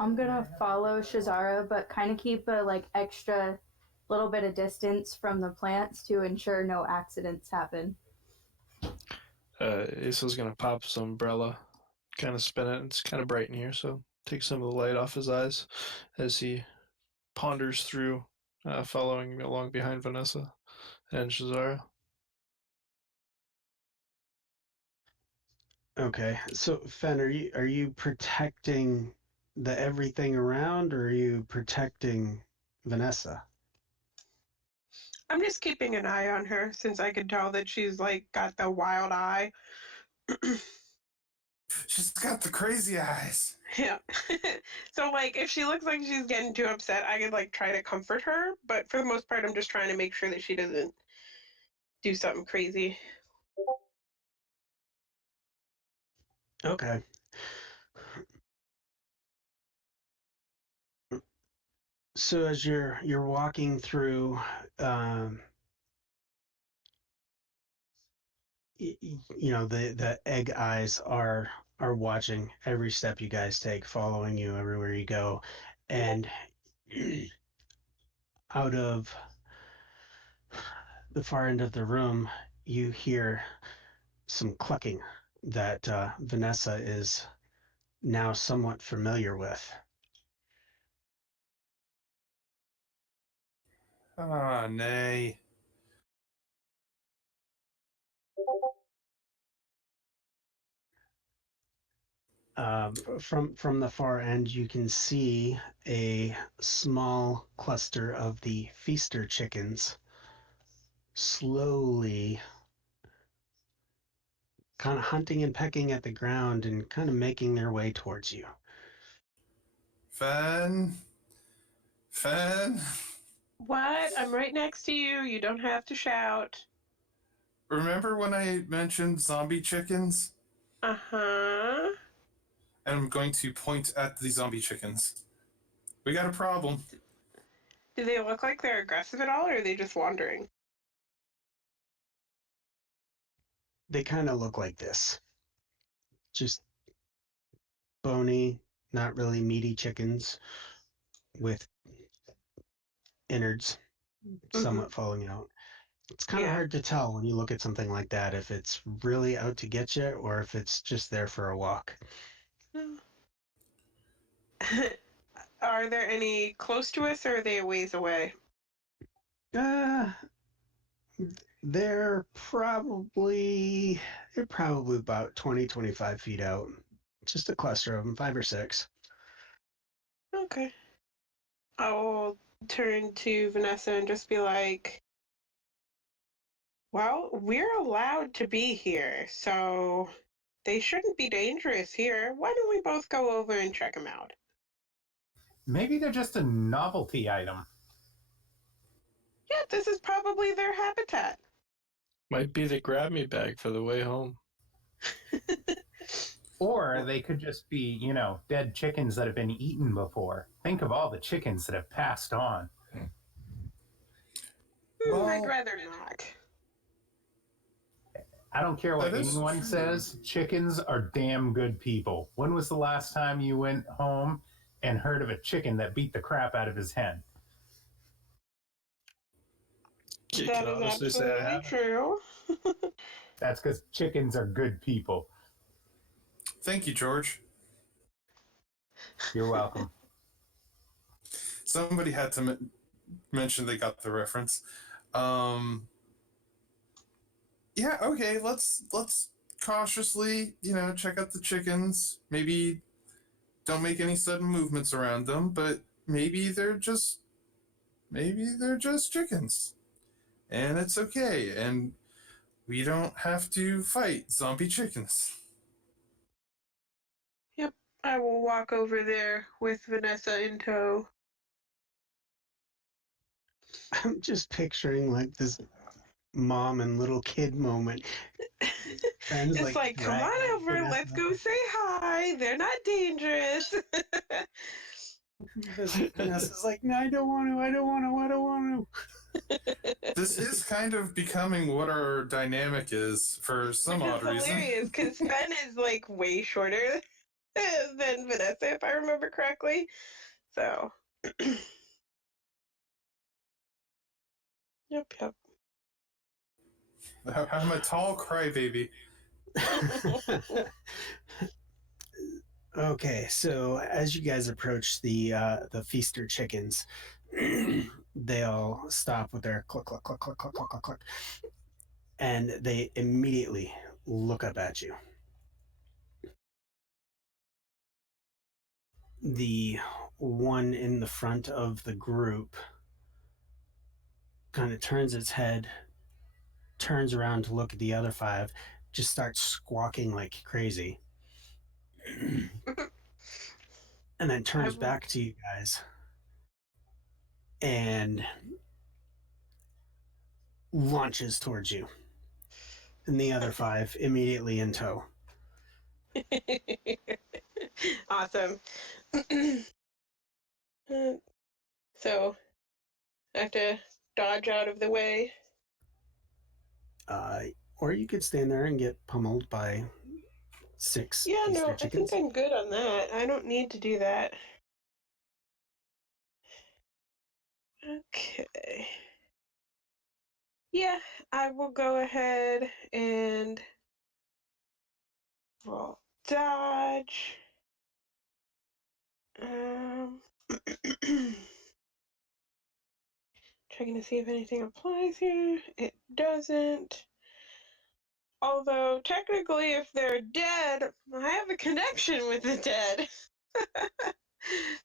I'm gonna follow Shazara, but kind of keep a extra little bit of distance from the plants to ensure no accidents happen. Asa's gonna pop his umbrella, kind of spin it. It's kind of bright in here, so take some of the light off his eyes as he ponders through, following along behind Vanessa and Shazara. Okay. So Fen, are you protecting the everything around or are you protecting Vanessa? I'm just keeping an eye on her since I could tell that she's got the wild eye. She's got the crazy eyes. Yeah. So if she looks like she's getting too upset, I could try to comfort her, but for the most part I'm just trying to make sure that she doesn't do something crazy. Okay. So as you're walking through, um, the egg eyes are watching every step you guys take, following you everywhere you go, and out of the far end of the room, you hear some clucking that Vanessa is now somewhat familiar with. Ah, nay. From the far end, you can see a small cluster of the feaster chickens slowly kind of hunting and pecking at the ground and kind of making their way towards you. Fan. What? I'm right next to you. You don't have to shout. Remember when I mentioned zombie chickens? Uh-huh. And I'm going to point at the zombie chickens. We got a problem. Do they look like they're aggressive at all, or are they just wandering? They kind of look like this. Just bony, not really meaty chickens with innards somewhat falling out. It's kind of Yeah. hard to tell when you look at something like that if it's really out to get you or if it's just there for a walk. Are there any close to us, or are they a ways away? They're probably about 20-25 feet out. Just a cluster of them, 5 or 6. Okay. I'll turn to Vanessa and just be like, well, we're allowed to be here, so they shouldn't be dangerous here. Why don't we both go over and check them out? Maybe they're just a novelty item. Yeah, this is probably their habitat. Might be the grab me bag for the way home. Or they could just be, dead chickens that have been eaten before. Think of all the chickens that have passed on. Well, I'd rather not. I don't care what That is anyone true. says. Chickens are damn good people. When was the last time you went home and heard of a chicken that beat the crap out of his hen? You That can is honestly say I absolutely have. true. That's because chickens are good people. Thank you, George. You're welcome. Somebody had to mention they got the reference. Yeah, okay, let's cautiously, check out the chickens. Maybe don't make any sudden movements around them, but maybe they're just chickens. And it's okay, and we don't have to fight zombie chickens. Yep, I will walk over there with Vanessa in tow. I'm just picturing like this mom and little kid moment. Friends It's like, come dragging on over, Vanessa. let's go say hi. They're not dangerous. Vanessa's like, no, I don't want to. This is kind of becoming what our dynamic is for some Which odd is reason. hilarious because Sven is like way shorter than Vanessa, if I remember correctly. So, yep. I'm a tall crybaby. Okay, so as you guys approach the feaster chickens, they all stop with their cluck cluck cluck cluck cluck cluck cluck cluck, and they immediately look up at you. The one in the front of the group kind of turns its head, turns around to look at the other 5, just starts squawking like crazy, and then turns back to you guys and launches towards you. And the other 5 immediately in tow. Awesome. So, I have to dodge out of the way. Or you could stand there and get pummeled by 6 Yeah, feaster no, I chickens. think I'm good on that. I don't need to do that. Okay. Yeah, I will go ahead and roll dodge. Checking to see if anything applies here. It doesn't. Although, technically, if they're dead, I have a connection with the dead.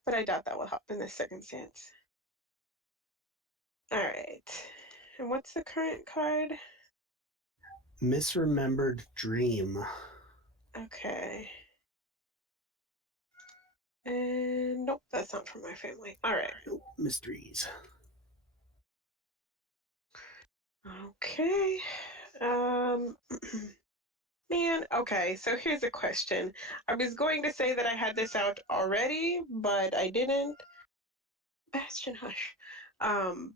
But I doubt that will help in this circumstance. Alright. And what's the current card? Misremembered dream. Okay. And nope, that's not from my family. All right. Nope, mysteries. Okay. Man, okay, so here's a question. I was going to say that I had this out already, but I didn't. Bastion Hush. Um,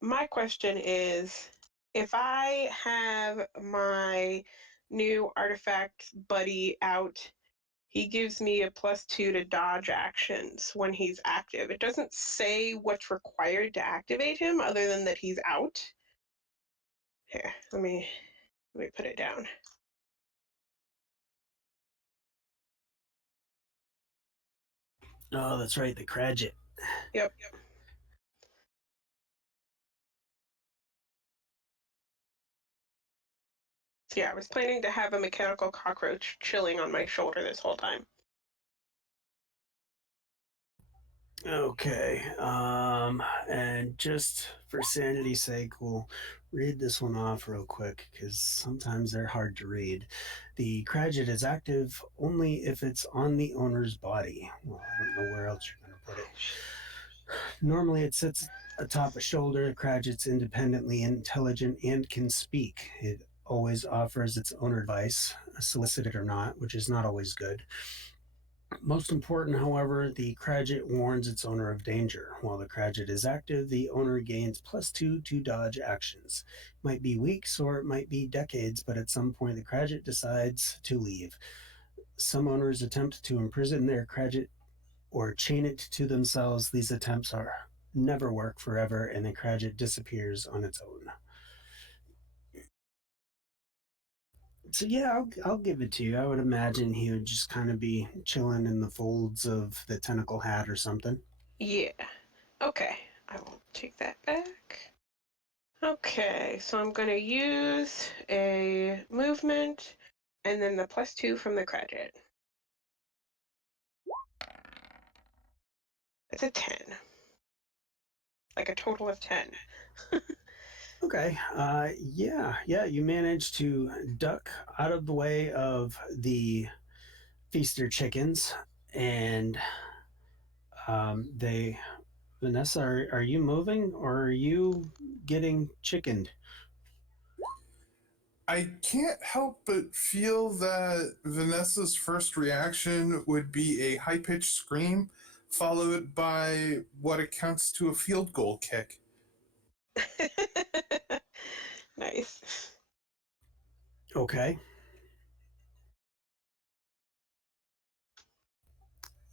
my question is, if I have my new artifact buddy out, he gives me a +2 to dodge actions when he's active. It doesn't say what's required to activate him other than that he's out. Here, let me put it down. Oh, that's right, the Cradget. Yep. So yeah, I was planning to have a mechanical cockroach chilling on my shoulder this whole time. Okay. And just for sanity's sake, we'll read this one off real quick because sometimes they're hard to read. The Cradget is active only if it's on the owner's body. Well, I don't know where else you're going to put it. Normally, it sits atop a shoulder. Cradget's independently intelligent and can speak. It always offers its owner advice, solicited or not, which is not always good. Most important, however, the Cradget warns its owner of danger. While the Cradget is active, the owner gains +2 to dodge actions. It might be weeks or it might be decades, but at some point the Cradget decides to leave. Some owners attempt to imprison their Cradget or chain it to themselves. These attempts are never work forever, and the Cradget disappears on its own. So yeah, I'll give it to you. I would imagine he would just kind of be chilling in the folds of the tentacle hat or something. Yeah. Okay, I will take that back. Okay, so I'm going to use a movement and then the +2 from the Cradget. It's a 10. Like a total of 10. Okay. Yeah. You managed to duck out of the way of the feaster chickens, and they. Vanessa, are you moving or are you getting chickened? I can't help but feel that Vanessa's first reaction would be a high pitched scream, followed by what accounts to a field goal kick. Nice. Okay.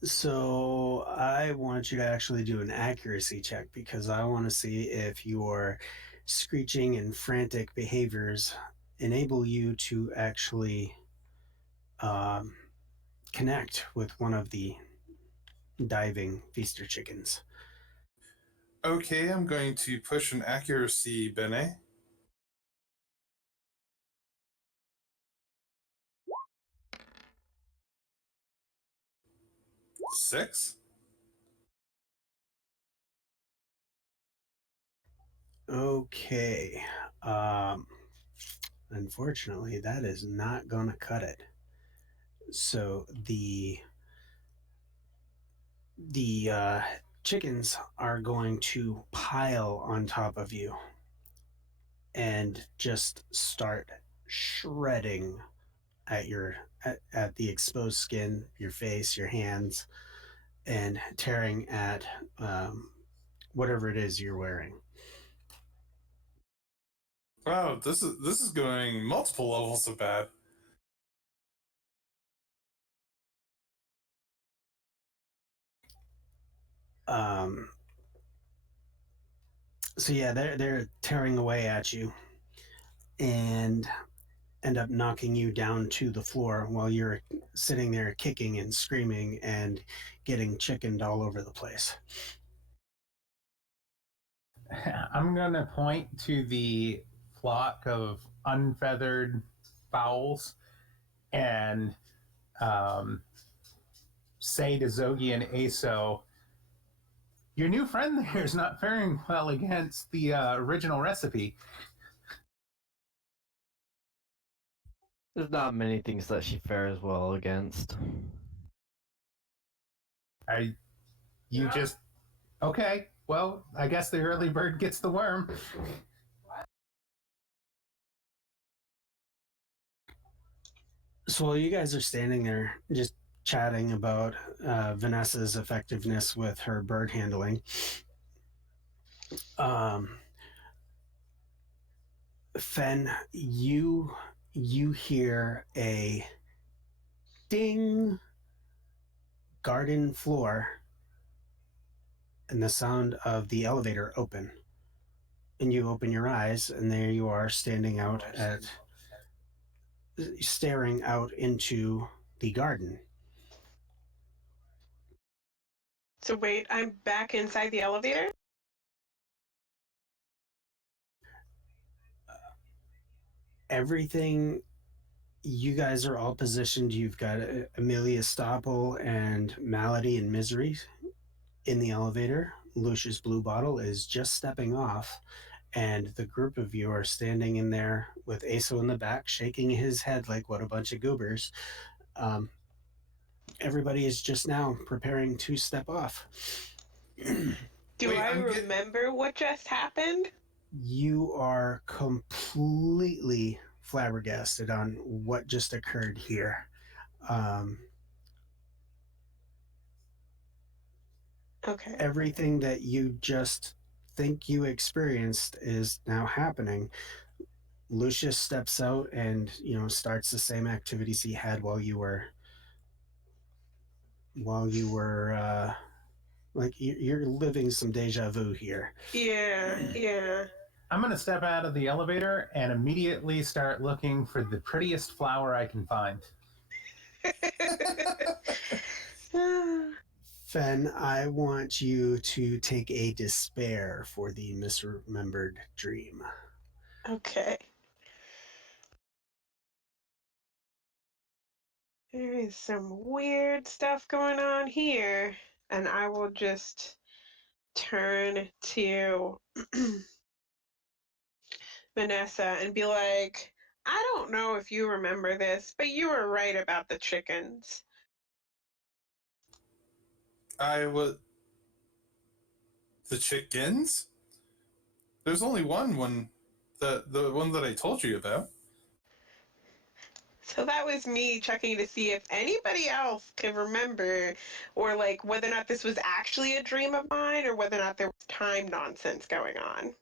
So I want you to actually do an accuracy check because I want to see if your screeching and frantic behaviors enable you to actually um, connect with one of the diving feaster chickens. Okay, I'm going to push an accuracy, Bene. Six? Okay. Um, Unfortunately, that is not going to cut it. So the chickens are going to pile on top of you and just start shredding at at the exposed skin, your face, your hands, and tearing at whatever it is you're wearing. Wow, this is going multiple levels of bad. Um, so yeah, they're tearing away at you and end up knocking you down to the floor while you're sitting there kicking and screaming and getting chickened all over the place. I'm going to point to the flock of unfeathered fowls and say to Zogi and Aso, your new friend there is not faring well against the original recipe. There's not many things that she fares well against. You just okay. Well, I guess the early bird gets the worm. So while you guys are standing there just chatting about Vanessa's effectiveness with her bird handling, Fen, you hear a ding, garden floor, and the sound of the elevator open. And you open your eyes, and there you are staring out into the garden. So wait, I'm back inside the elevator? Everything, you guys are all positioned. You've got Amelia Stoppel and Malady and Misery in the elevator. Lucius Blue Bottle is just stepping off, and the group of you are standing in there with Aso in the back, shaking his head like what a bunch of goobers. Everybody is just now preparing to step off. Do Wait, I remember what just happened? You are completely flabbergasted on what just occurred here. Okay. Everything that you just think you experienced is now happening. Lucius steps out and starts the same activities he had while you were like you're living some deja vu here. Yeah. I'm going to step out of the elevator and immediately start looking for the prettiest flower I can find. Fen, I want you to take a despair for the misremembered dream. Okay. There is some weird stuff going on here, and I will just turn to Vanessa and be like, I don't know if you remember this, but you were right about the chickens. I was the chickens. There's only one, the one that I told you about. So that was me checking to see if anybody else can remember, or like whether or not this was actually a dream of mine, or whether or not there was time nonsense going on.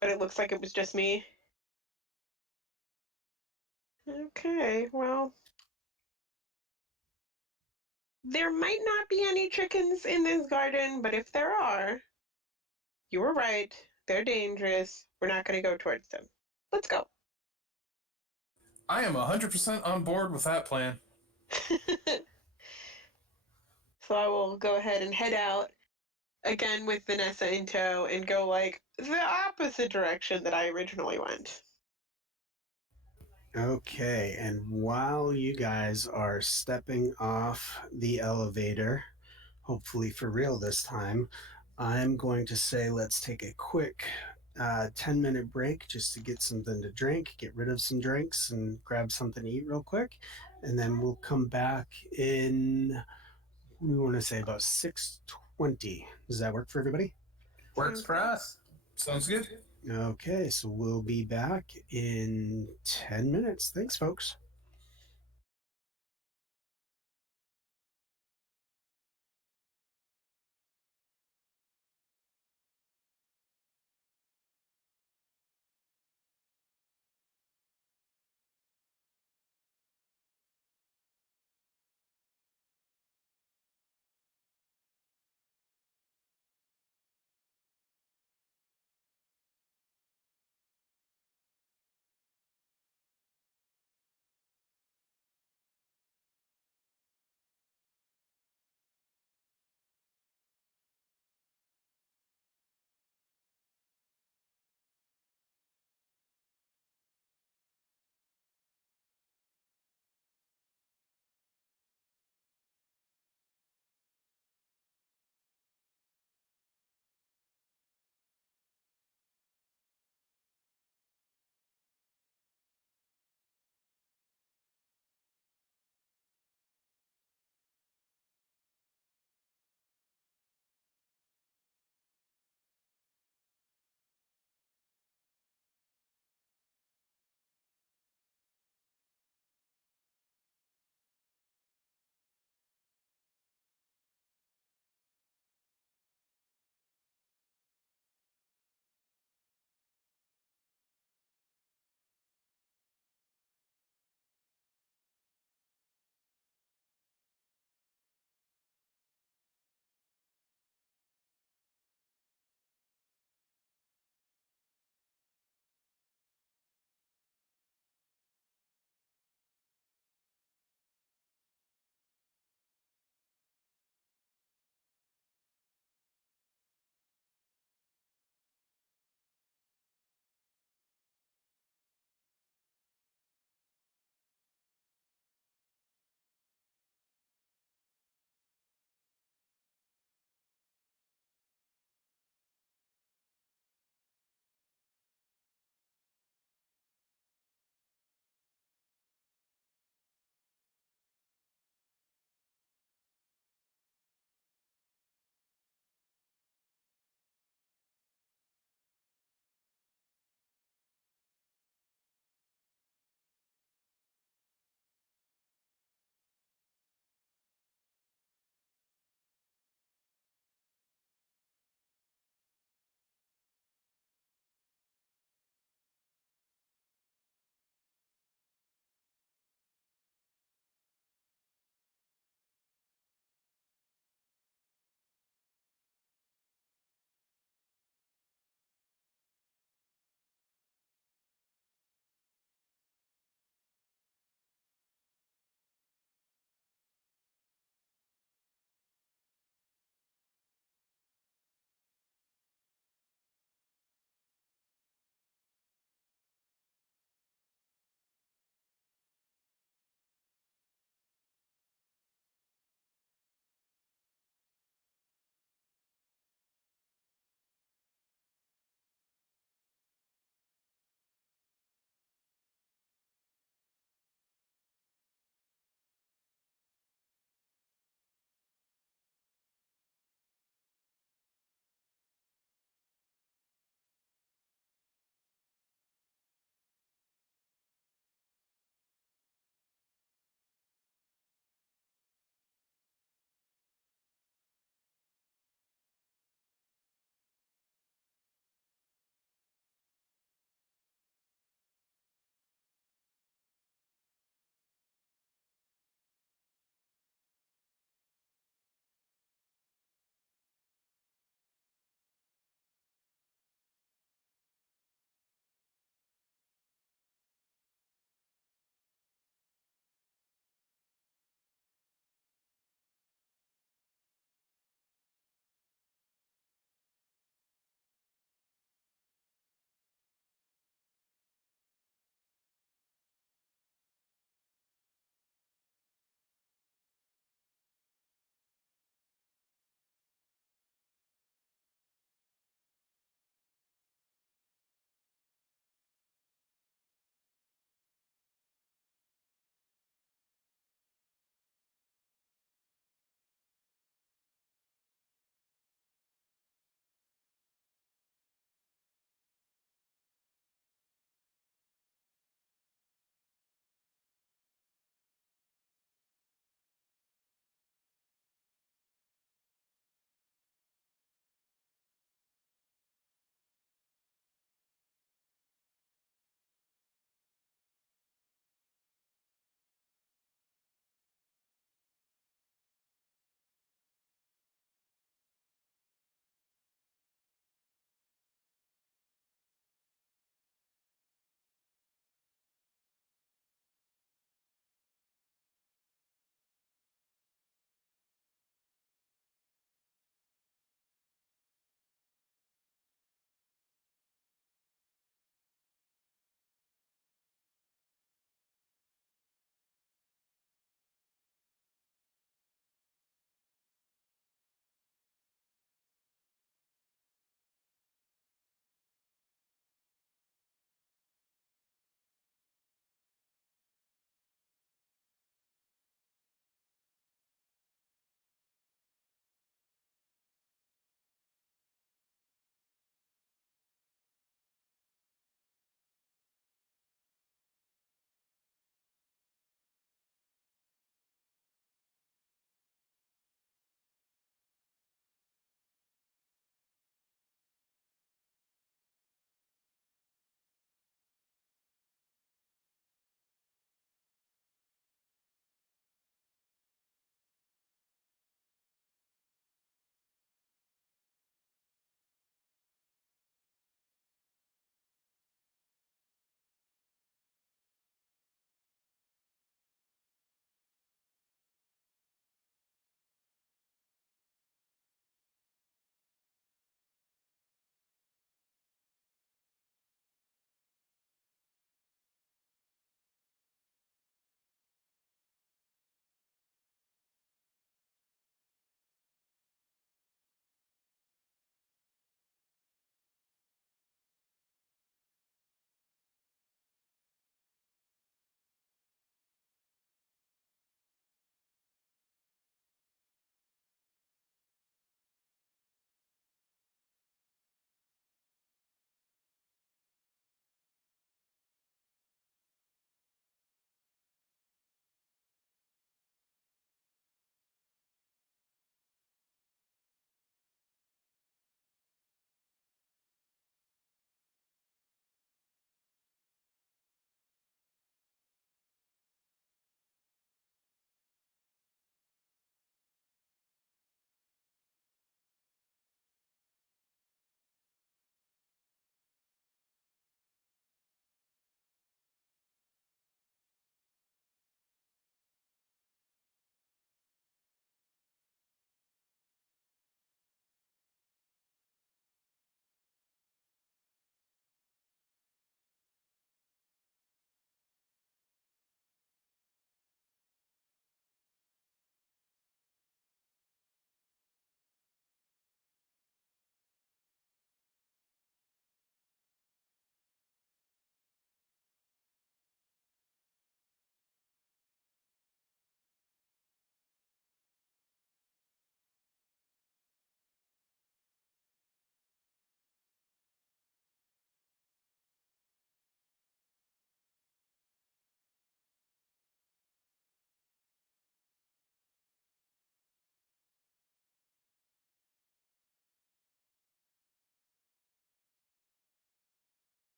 But it looks like it was just me. Okay, well, there might not be any chickens in this garden, but if there are, you were right. They're dangerous. We're not going to go towards them. Let's go. I am 100% on board with that plan. So I will go ahead and head out again with Vanessa in tow and go like the opposite direction that I originally went. Okay, and while you guys are stepping off the elevator, hopefully for real this time, I'm going to say let's take a quick 10-minute break just to get something to drink, get rid of some drinks, and grab something to eat real quick. And then we'll come back in, we want to say about 6:20. Does that work for everybody? Works for us. Sounds good. Okay, so we'll be back in 10 minutes. Thanks, folks.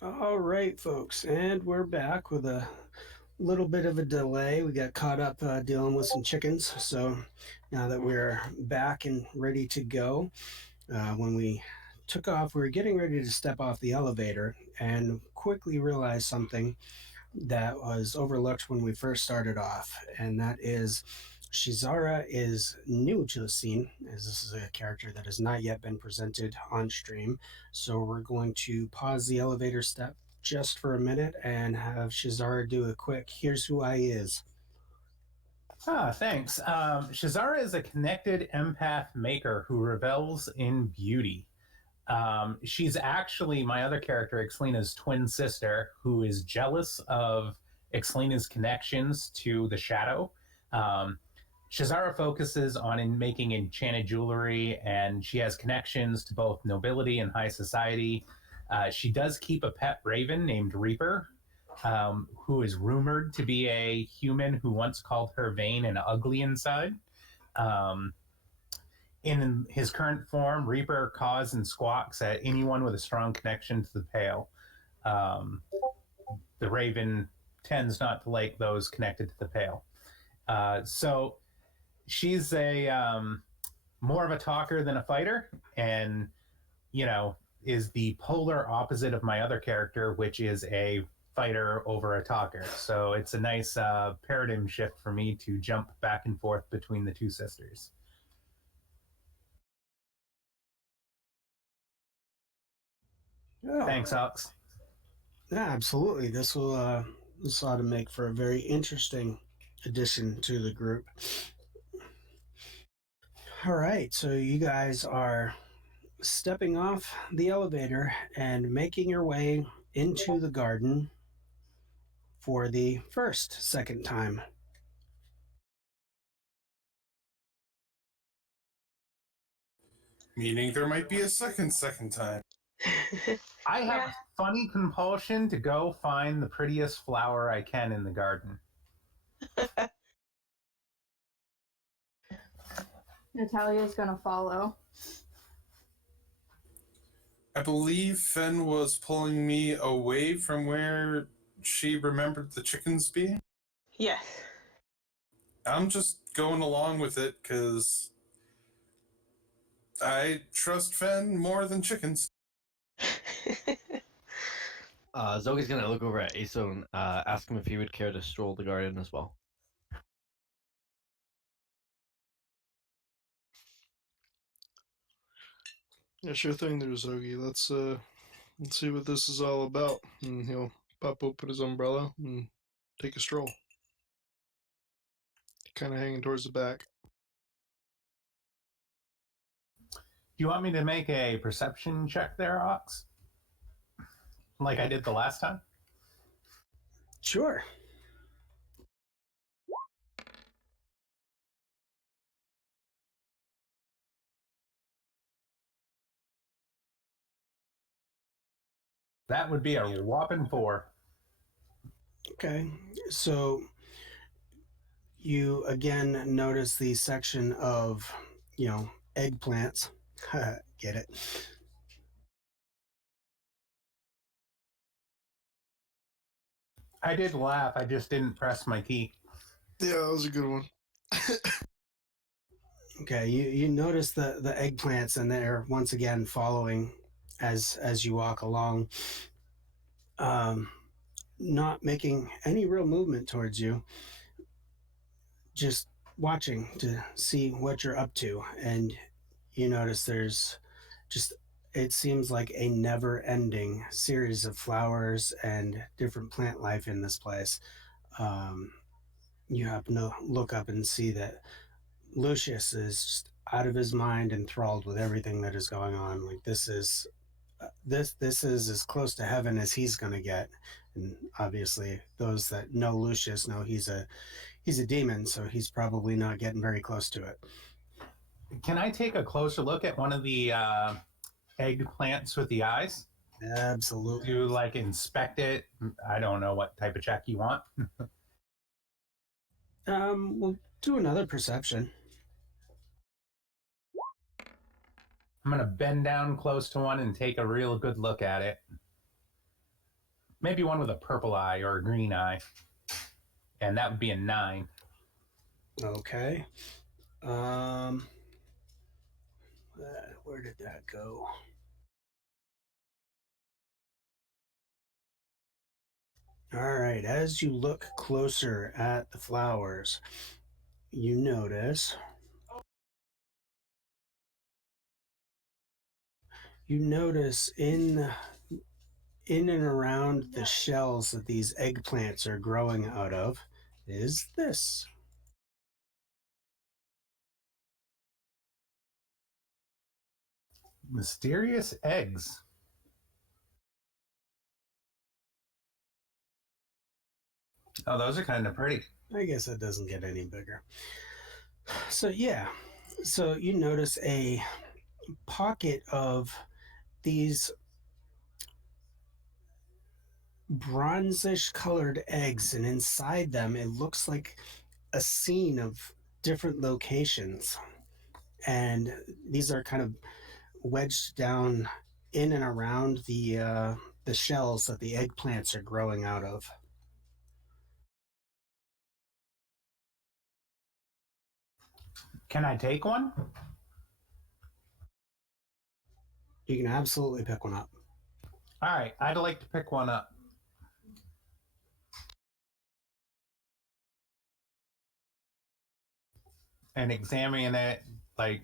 All right, folks, and we're back with a little bit of a delay. We got caught up dealing with some chickens. So now that we're back and ready to go, when we took off, we were getting ready to step off the elevator and quickly realized something that was overlooked when we first started off, and that is Shizara is new to the scene, as this is a character that has not yet been presented on stream. So we're going to pause the elevator step just for a minute and have Shizara do a quick "Here's who I is." Thanks. Shazara is a connected empath maker who revels in beauty. She's actually my other character, Ixlina's twin sister, who is jealous of Ixlina's connections to the shadow. Um, Shazara focuses on making enchanted jewelry, and she has connections to both nobility and high society. She does keep a pet raven named Reaper, who is rumored to be a human who once called her vain and ugly inside. Um, in his current form, Reaper caws and squawks at anyone with a strong connection to the Pale. Um, the Raven tends not to like those connected to the Pale. So she's a more of a talker than a fighter, and is the polar opposite of my other character, which is a fighter over a talker. So it's a nice paradigm shift for me to jump back and forth between the two sisters. Oh, Thanks, Alex. yeah, absolutely. This ought to make for a very interesting addition to the group. All right, so you guys are stepping off the elevator and making your way into the garden for the second time. Meaning there might be a second time. I have a funny compulsion to go find the prettiest flower I can in the garden. Natalia's gonna follow. I believe Fen was pulling me away from where she remembered the chickens being. Yes. I'm just going along with it because I trust Fen more than chickens. Zogi's gonna look over at Aso and ask him if he would care to stroll the garden as well. Yeah, sure thing there, Zogi. Let's see what this is all about. And he'll pop open his umbrella and take a stroll. Kind of hanging towards the back. Do you want me to make a perception check there, Ox? Like I did the last time? Sure. That would be a whopping 4. Okay. So you again notice the section of, eggplants. Get it? I did laugh, I just didn't press my key. Yeah, that was a good one. Okay, you notice the eggplants, and they're once again following as you walk along, not making any real movement towards you, just watching to see what you're up to. And you notice there's just, it seems like a never ending series of flowers and different plant life in this place. You happen to look up and see that Lucius is just out of his mind, enthralled with everything that is going on. Like this is as close to heaven as he's going to get. And obviously, those that know Lucius know he's a demon, so he's probably not getting very close to it. Can I take a closer look at one of the eggplants with the eyes? Absolutely. Do like inspect it? I don't know what type of check you want. We'll do another perception. I'm gonna bend down close to one and take a real good look at it. Maybe one with a purple eye or a green eye. And that would be a 9. Okay. Where did that go? All right, as you look closer at the flowers, you notice in and around the shells that these eggplants are growing out of is this. Mysterious eggs. Oh, those are kind of pretty. I guess it doesn't get any bigger. So yeah, so you notice a pocket of these bronzish colored eggs, and inside them it looks like a scene of different locations. And these are kind of wedged down in and around the shells that the eggplants are growing out of. Can I take one? You can absolutely pick one up. All right, I'd like to pick one up. And examine it, like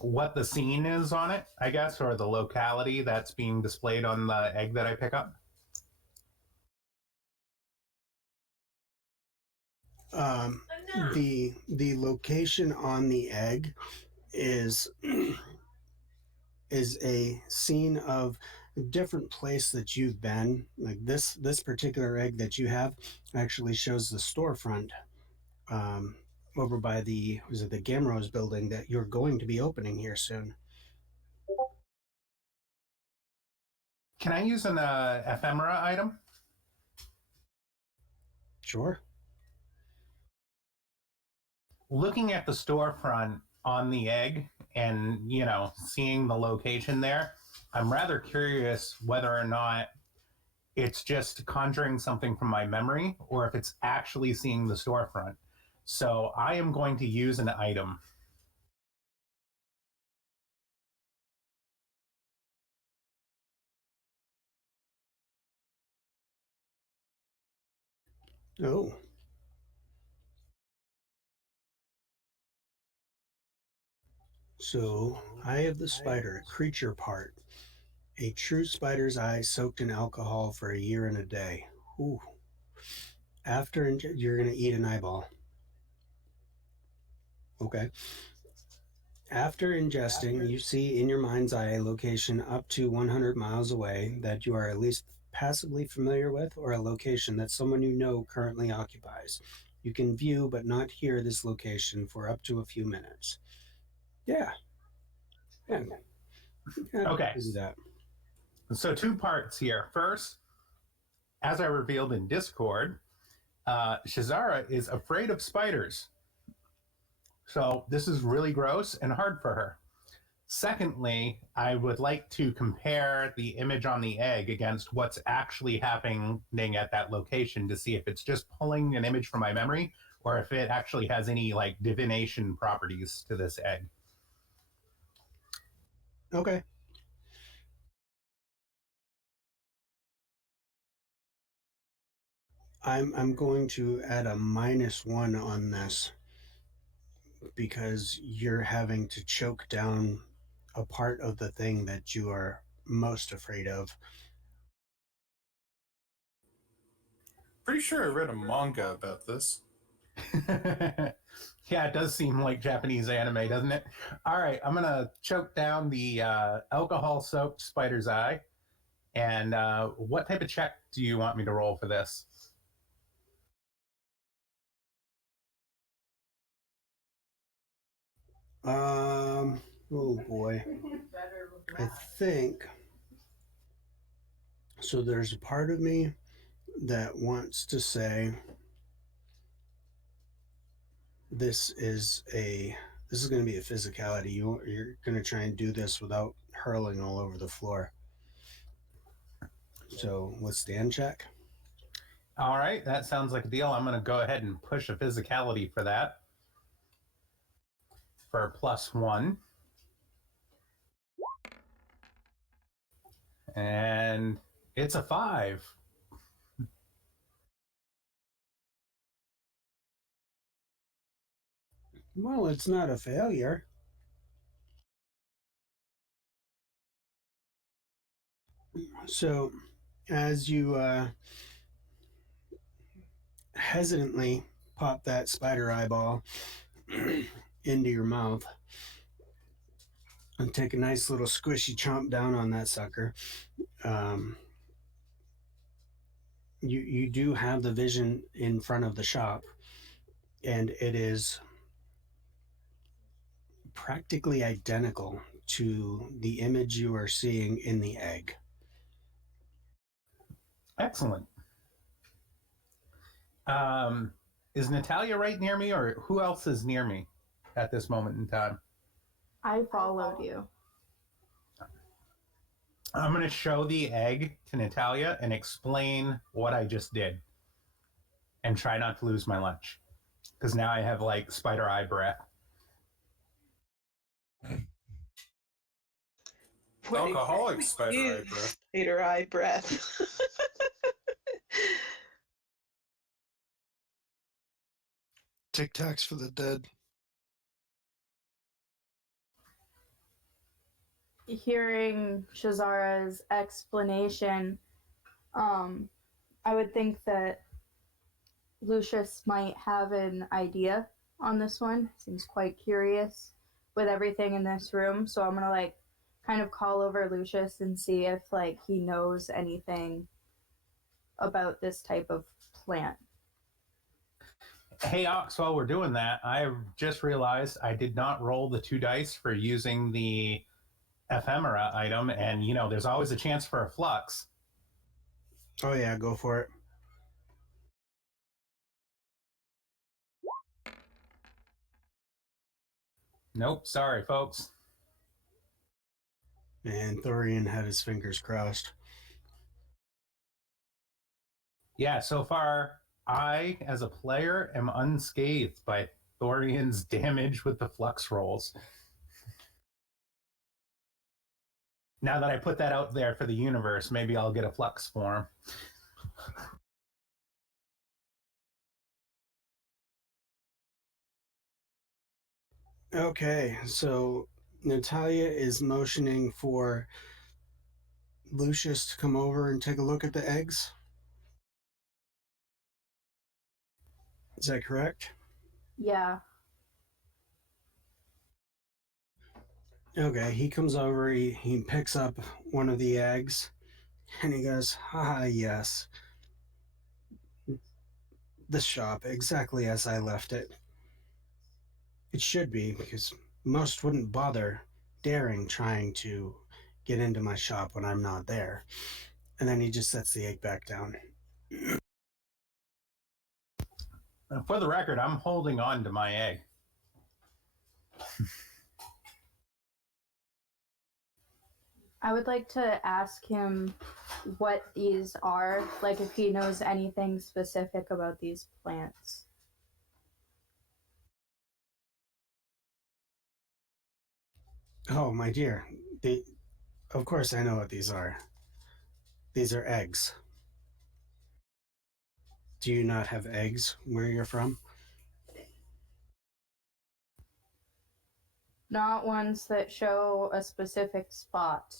what the scene is on it, I guess, or the locality that's being displayed on the egg that I pick up. The location on the egg is a scene of a different place that you've been. Like this particular egg that you have actually shows the storefront over by the Gamrose building that you're going to be opening here soon. Can I use an ephemera item? Sure. Looking at the storefront on the egg and, seeing the location there, I'm rather curious whether or not it's just conjuring something from my memory or if it's actually seeing the storefront. So I am going to use an item. Oh. So, Eye of the Spider, creature part. A true spider's eye soaked in alcohol for a year and a day. Ooh. You're going to eat an eyeball. Okay. After ingesting, you see in your mind's eye a location up to 100 miles away that you are at least passively familiar with, or a location that someone you know currently occupies. You can view but not hear this location for up to a few minutes. Yeah. Yeah. Okay. Do that. So 2 parts here. First, as I revealed in Discord, Shazara is afraid of spiders. So this is really gross and hard for her. Secondly, I would like to compare the image on the egg against what's actually happening at that location to see if it's just pulling an image from my memory or if it actually has any divination properties to this egg. Okay. I'm going to add a -1 on this because you're having to choke down a part of the thing that you are most afraid of. Pretty sure I read a manga about this. Yeah, it does seem like Japanese anime, doesn't it? All right, I'm going to choke down the alcohol-soaked spider's eye. And what type of check do you want me to roll for this? Oh boy. I think so. There's a part of me that wants to say this is going to be a physicality. You're going to try and do this without hurling all over the floor. So withstand check. All right, that sounds like a deal. I'm going to go ahead and push a physicality for that for a +1. And it's a 5. Well, it's not a failure. So as you hesitantly pop that spider eyeball into your mouth and take a nice little squishy chomp down on that sucker, you do have the vision in front of the shop, and it is practically identical to the image you are seeing in the egg. Excellent. Is Natalia right near me, or who else is near me at this moment in time? I followed you. I'm going to show the egg to Natalia and explain what I just did and try not to lose my lunch because now I have like spider eye breath. Alcoholic spider eye Is breath. Spider eye breath. Tic Tacs for the dead. Hearing Shazara's explanation, I would think that Lucius might have an idea on this one. Seems quite curious with everything in this room, so I'm gonna kind of call over Lucius and see if he knows anything about this type of plant. Hey, Ox, while we're doing that, I've just realized I did not roll the 2 dice for using the ephemera item, and there's always a chance for a flux. Oh yeah, go for it. Nope, sorry, folks. And Thorian had his fingers crossed. Yeah, so far, I, as a player, am unscathed by Thorian's damage with the flux rolls. Now that I put that out there for the universe, maybe I'll get a flux form. Okay, so Natalia is motioning for Lucius to come over and take a look at the eggs. Is that correct? Yeah. Okay, he comes over, he picks up one of the eggs, and he goes, "Ah, yes. The shop, exactly as I left it. It should be, because most wouldn't bother daring trying to get into my shop when I'm not there." And then he just sets the egg back down. For the record, I'm holding on to my egg. I would like to ask him what these are, if he knows anything specific about these plants. Oh, my dear, of course I know what these are. These are eggs. Do you not have eggs where you're from? Not ones that show a specific spot.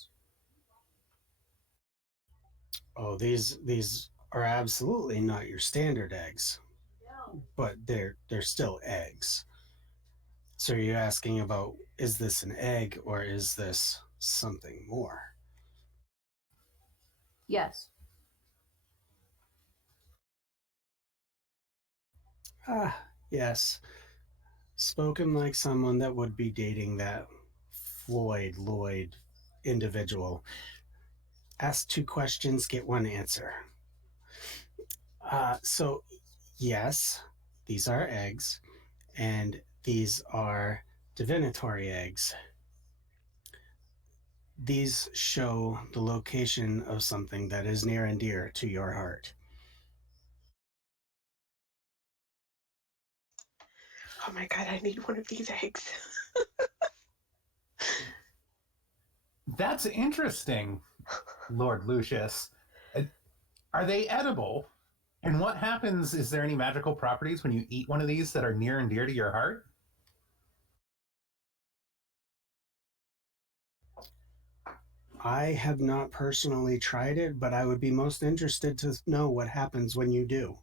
Oh, these are absolutely not your standard eggs, but they're still eggs. So you're asking about, is this an egg or is this something more? Yes. Ah, yes. Spoken like someone that would be dating that Floyd Lloyd individual. Ask 2 questions, get 1 answer. So yes, these are eggs, and these are divinatory eggs. These show the location of something that is near and dear to your heart. Oh my god, I need one of these eggs. That's interesting, Lord Lucius. Are they edible? And what happens? Is there any magical properties when you eat one of these that are near and dear to your heart? I have not personally tried it, but I would be most interested to know what happens when you do.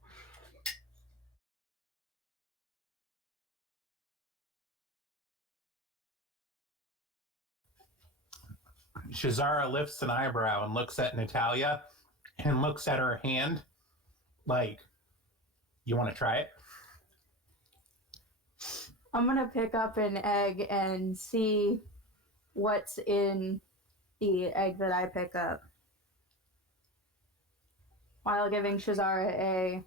Shazara lifts an eyebrow and looks at Natalia and looks at her hand like, you want to try it? I'm gonna pick up an egg and see what's in the egg that I pick up, while giving Shazara a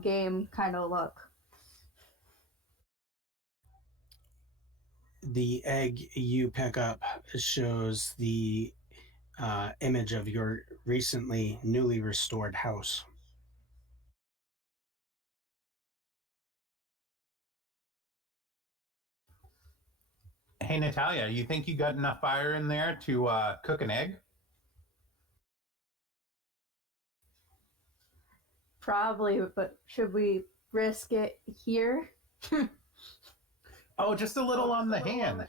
game kind of look. The egg you pick up shows the image of your recently newly restored house. Hey, Natalia, you think you got enough fire in there to cook an egg? Probably, but should we risk it here? Oh, just a little on the hand.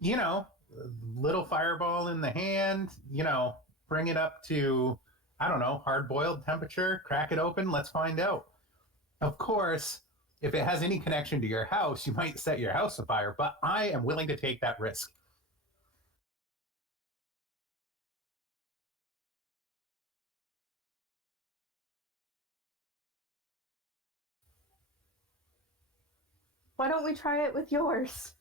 You know, little fireball in the hand, bring it up to, I don't know, hard boiled temperature, crack it open, let's find out. Of course, if it has any connection to your house, you might set your house afire, but I am willing to take that risk. Why don't we try it with yours?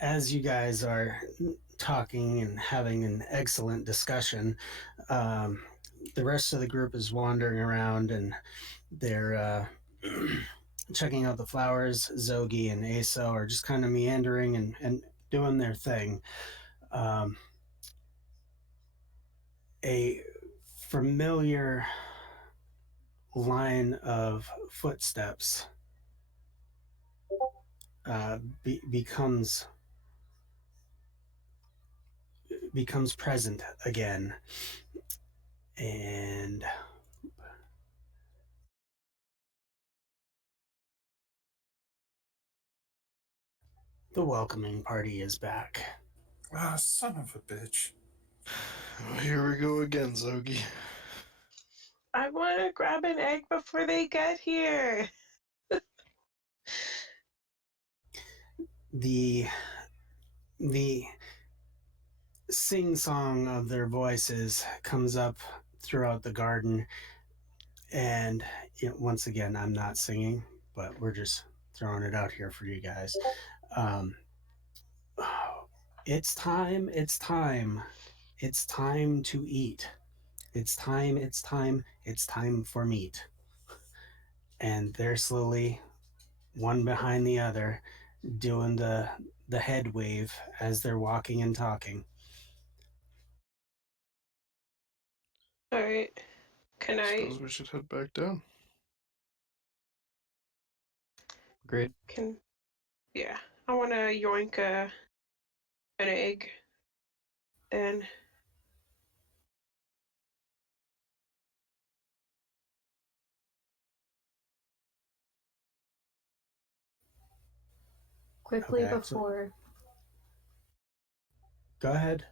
As you guys are talking and having an excellent discussion, the rest of the group is wandering around and they're checking out the flowers. Zogi and Aso are just kind of meandering and doing their thing. A familiar line of footsteps becomes present again, and the welcoming party is back. Ah, son of a bitch. Here we go again, Zogi. I want to grab an egg before they get here. The sing-song of their voices comes up throughout the garden, and once again, I'm not singing, but we're just throwing it out here for you guys. It's time, it's time, it's time to eat. It's time, it's time, it's time for meat. And they're slowly, one behind the other, doing the head wave as they're walking and talking. All right. Can I? Suppose we should head back down. Great. Yeah. I want to yoink an egg. Then. Quickly Okay, before. Go ahead.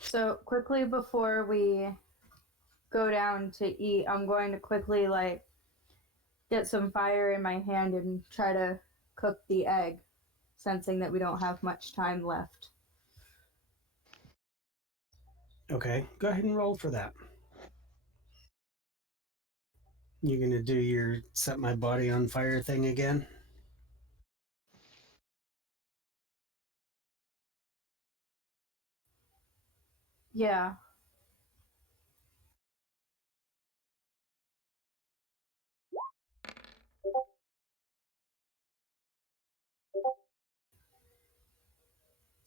So quickly before we go down to eat, I'm going to quickly get some fire in my hand and try to cook the egg, sensing that we don't have much time left. Okay, go ahead and roll for that. You gonna do your set my body on fire thing again? Yeah.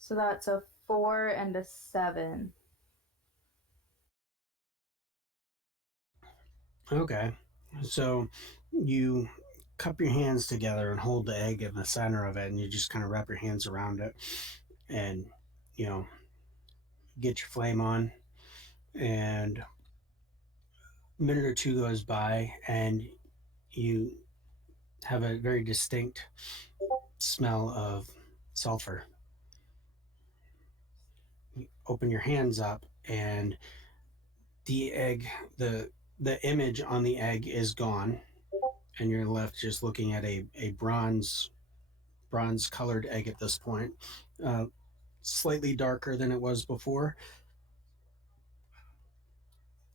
So that's a 4 and a 7. Okay. So you cup your hands together and hold the egg in the center of it, and you just kind of wrap your hands around it and, get your flame on. And a minute or two goes by, and you have a very distinct smell of sulfur. You open your hands up, and the egg, the image on the egg is gone, and you're left just looking at a bronze colored egg at this point, uh, slightly darker than it was before.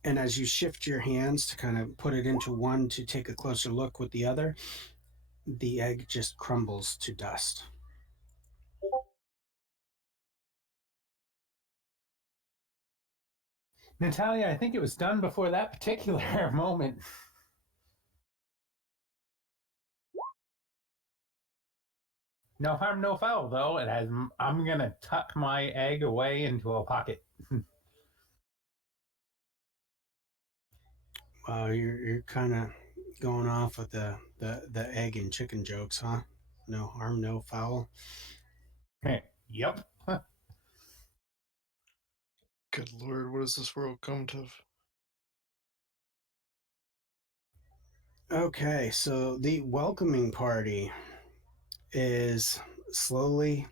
And as you shift your hands to kind of put it into one to take a closer look with the other, the egg just crumbles to dust. Natalia, I think it was done before that particular moment. No harm, no foul, though, and I'm going to tuck my egg away into a pocket. You're kind of going off with the egg and chicken jokes, huh? No harm, no foul. Yep. Good lord, what has this world come to? Okay, so the welcoming party is slowly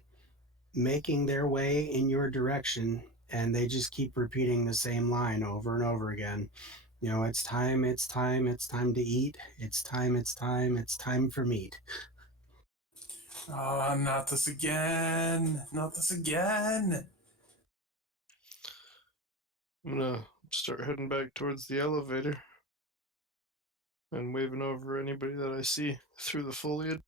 making their way in your direction, and they just keep repeating the same line over and over again. It's time, it's time, it's time to eat. It's time, it's time, it's time for meat. Oh, not this again. Not this again. I'm gonna start heading back towards the elevator and waving over anybody that I see through the foliage.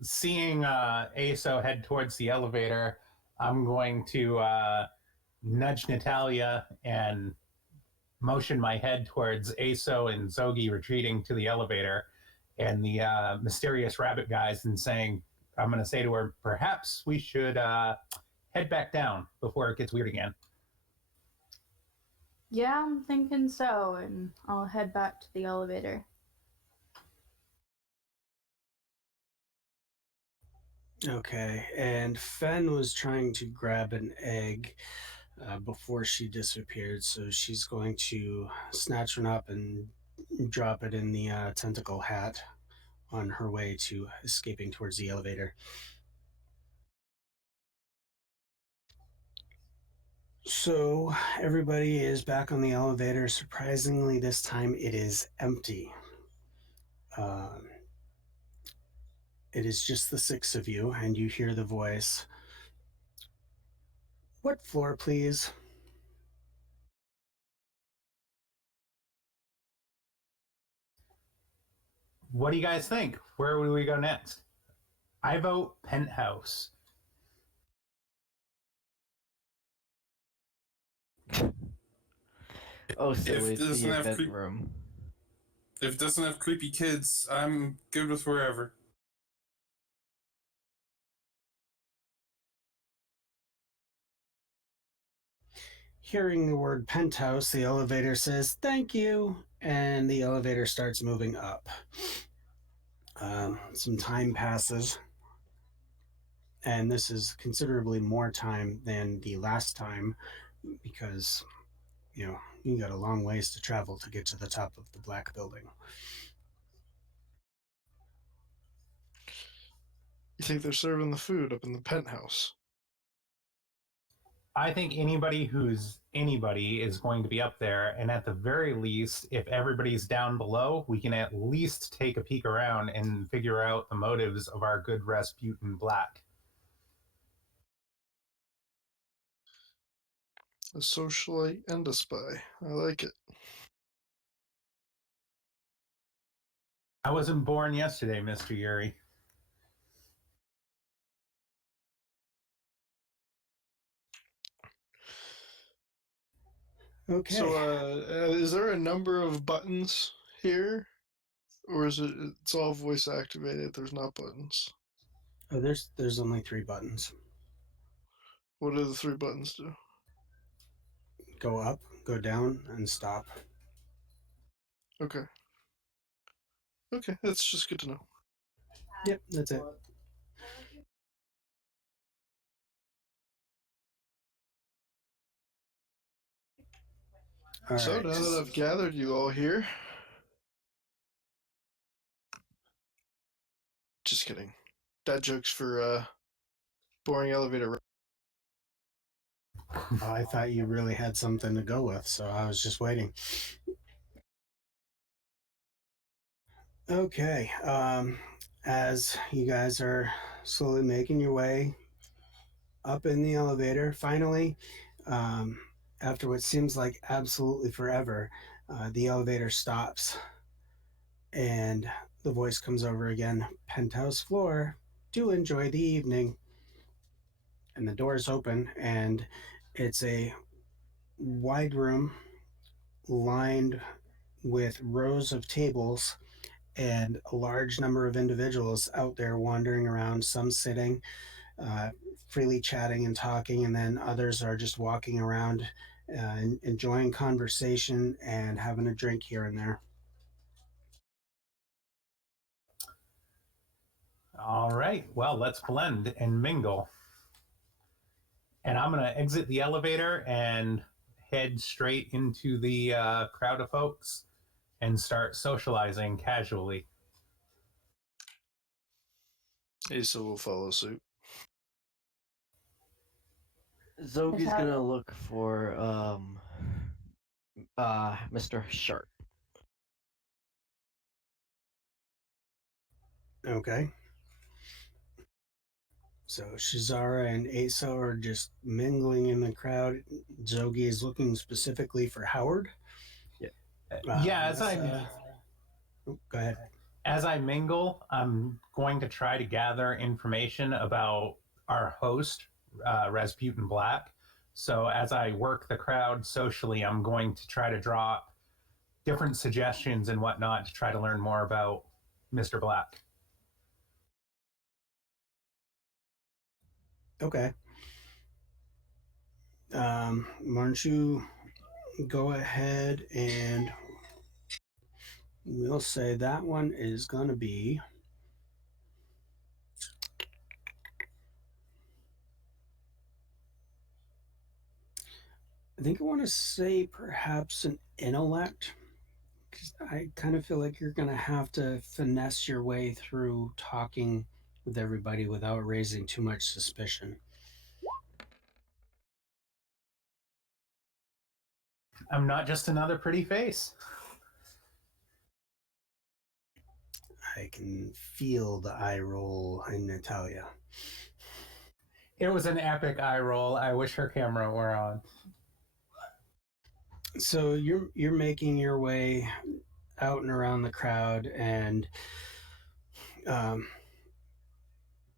Seeing Aso head towards the elevator, I'm going to nudge Natalia and motion my head towards Aso and Zogi retreating to the elevator, and the mysterious rabbit guys, and saying, I'm going to say to her, perhaps we should head back down before it gets weird again. Yeah, I'm thinking so, and I'll head back to the elevator. Okay, and Fen was trying to grab an egg before she disappeared, so she's going to snatch one up and drop it in the tentacle hat on her way to escaping towards the elevator. So everybody is back on the elevator. Surprisingly, this time it is empty. It is just the six of you, and you hear the voice. What floor, please? What do you guys think? Where would we go next? I vote penthouse. Oh, so If it it's the doesn't have event room. if it doesn't have creepy kids, I'm good with wherever. Hearing the word penthouse, the elevator says, "Thank you," and the elevator starts moving up. Some time passes, and this is considerably more time than the last time because, you got a long ways to travel to get to the top of the Blacke Building. You think they're serving the food up in the penthouse? I think anybody who's anybody is going to be up there, and at the very least, if everybody's down below, we can at least take a peek around and figure out the motives of our good Rasputin Black. A socialite and a spy. I like it. I wasn't born yesterday, Mr. Yuri. Okay. So, is there a number of buttons here, or is it's all voice activated? There's not buttons. Oh, there's only 3 buttons. What do the 3 buttons do? Go up, go down, and stop. Okay. Okay, that's just good to know. Yep, that's it. All So right. now that I've gathered you all here, just kidding. Dad jokes for boring elevator. Oh, I thought you really had something to go with, so I was just waiting. Okay. As you guys are slowly making your way up in the elevator, finally, after what seems like absolutely forever, the elevator stops and the voice comes over again. Penthouse floor. Do enjoy the evening. And the doors open, and it's a wide room lined with rows of tables and a large number of individuals out there wandering around, some sitting, uh, freely chatting and talking, and then others are just walking around, enjoying conversation and having a drink here and there. All right. Well, let's blend and mingle. And I'm going to exit the elevator and head straight into the crowd of folks and start socializing casually. Asa will follow suit. Zogi's gonna look for Mr. Sharp. Okay. So Shazara and Asa are just mingling in the crowd. Zogi is looking specifically for Howard. Yeah, Go ahead. as I mingle, I'm going to try to gather information about our host, Rasputin Black. So as I work the crowd socially, I'm going to try to drop different suggestions and whatnot to try to learn more about Mr. Black. Okay. Why don't you go ahead and we'll say that one is going to be. I think I want to say perhaps an intellect. Because I kind of feel like you're going to have to finesse your way through talking with everybody without raising too much suspicion. I'm not just another pretty face. I can feel the eye roll in Natalia. It was an epic eye roll. I wish her camera were on. So you're making your way out and around the crowd, and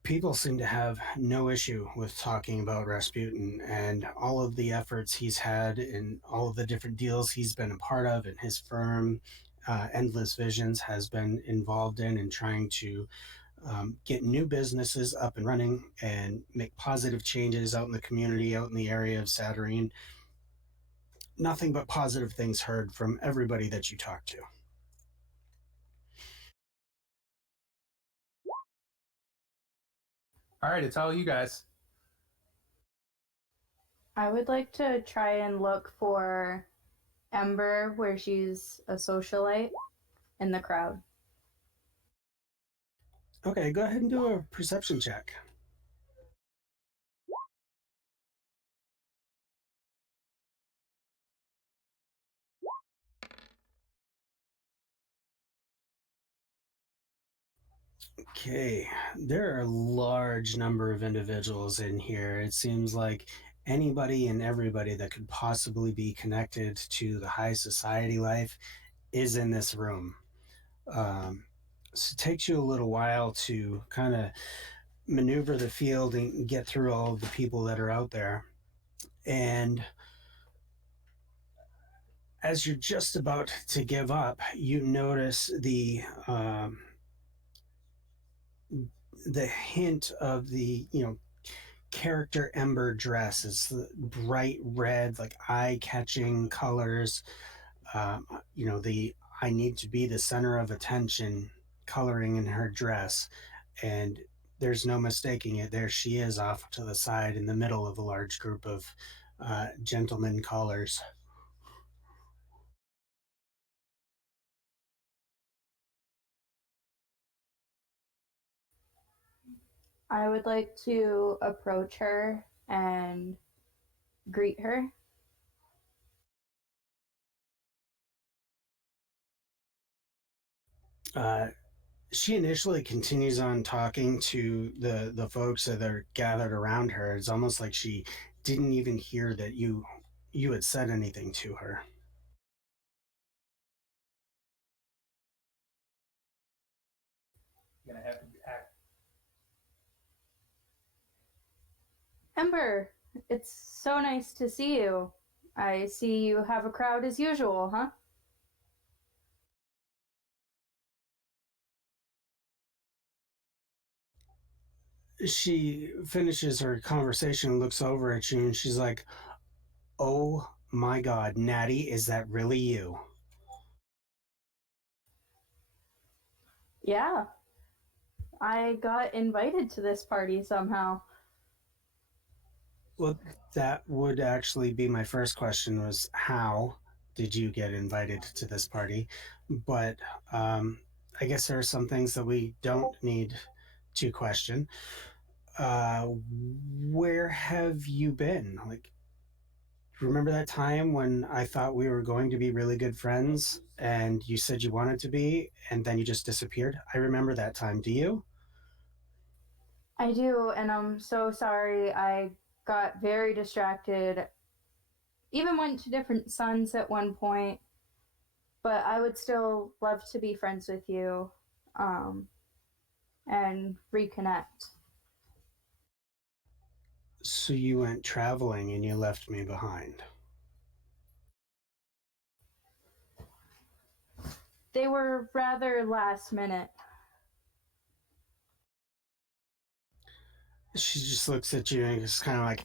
people seem to have no issue with talking about Rasputin and all of the efforts he's had and all of the different deals he's been a part of, and his firm, Endless Visions, has been involved in trying to get new businesses up and running and make positive changes out in the community, out in the area of Saturnine. Nothing but positive things heard from everybody that you talk to. All right, it's all you guys. I would like to try and look for Ember where she's a socialite in the crowd. Okay, go ahead and do a perception check. Okay, there are a large number of individuals in here. It seems like anybody and everybody that could possibly be connected to the high society life is in this room. So it takes you a little while to kind of maneuver the field and get through all of the people that are out there. And as you're just about to give up, you notice the the hint of the, character Ember dress is the bright red, like eye-catching colors. The I need to be the center of attention coloring in her dress, and there's no mistaking it. There she is off to the side in the middle of a large group of gentlemen callers. I would like to approach her and greet her. She initially continues on talking to the folks that are gathered around her. It's almost like she didn't even hear that you had said anything to her. You're gonna have to act. Ember, it's so nice to see you. I see you have a crowd as usual, huh? She finishes her conversation, looks over at you, and she's like, "Oh my God, Natty, is that really you?" Yeah. I got invited to this party somehow. Well, that would actually be my first question: was how did you get invited to this party? But um, I guess there are some things that we don't need to question. Uh, where have you been? Like, remember that time when I thought we were going to be really good friends and you said you wanted to be and then you just disappeared? I remember that time. Do you? I do, and I'm so sorry. I got very distracted. Even went to different suns at one point, but I would still love to be friends with you um, and reconnect. So you went traveling and you left me behind. They were rather last minute. She just looks at you and is kind of like,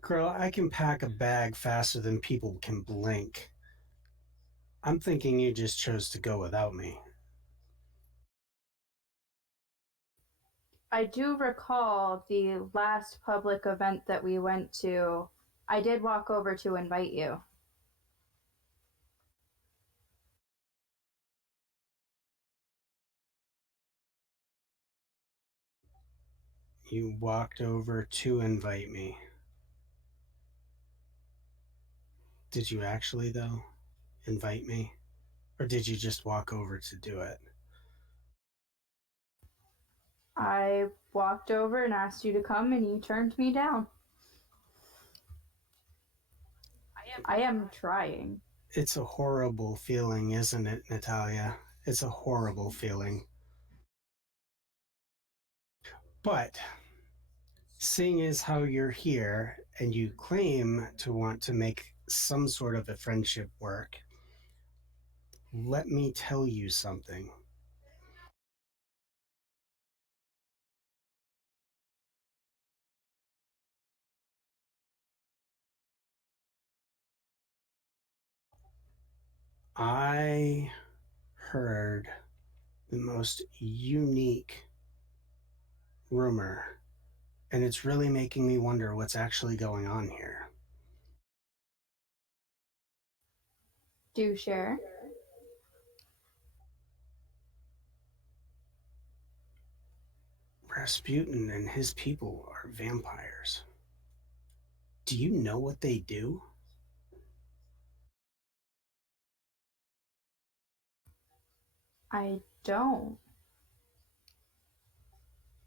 "Girl, I can pack a bag faster than people can blink. I'm thinking you just chose to go without me." I do recall the last public event that we went to. I did walk over to invite you. You walked over to invite me. Did you actually, though, invite me? Or did you just walk over to do it? I walked over and asked you to come, and you turned me down. I am trying. It's a horrible feeling, isn't it, Natalia? It's a horrible feeling. But seeing as how you're here and you claim to want to make some sort of a friendship work, let me tell you something. I heard the most unique rumor, and it's really making me wonder what's actually going on here. Do share. Rasputin and his people are vampires. Do you know what they do? I don't.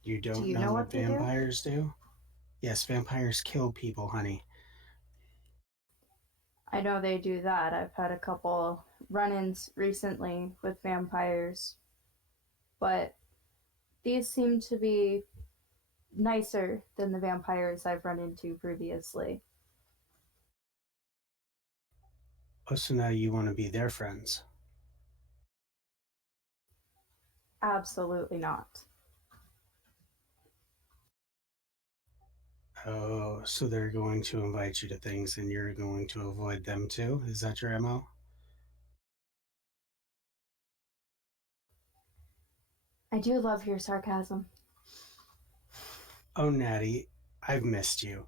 You Do don't you know know what what they do? vampires do? Yes, vampires kill people, honey. I know they do that. I've had a couple run ins recently with vampires, but these seem to be nicer than the vampires I've run into previously. Oh, so now you want to be their friends. Absolutely not. Oh, so they're going to invite you to things and you're going to avoid them too? Is that your MO? I do love your sarcasm. Oh, Natty, I've missed you.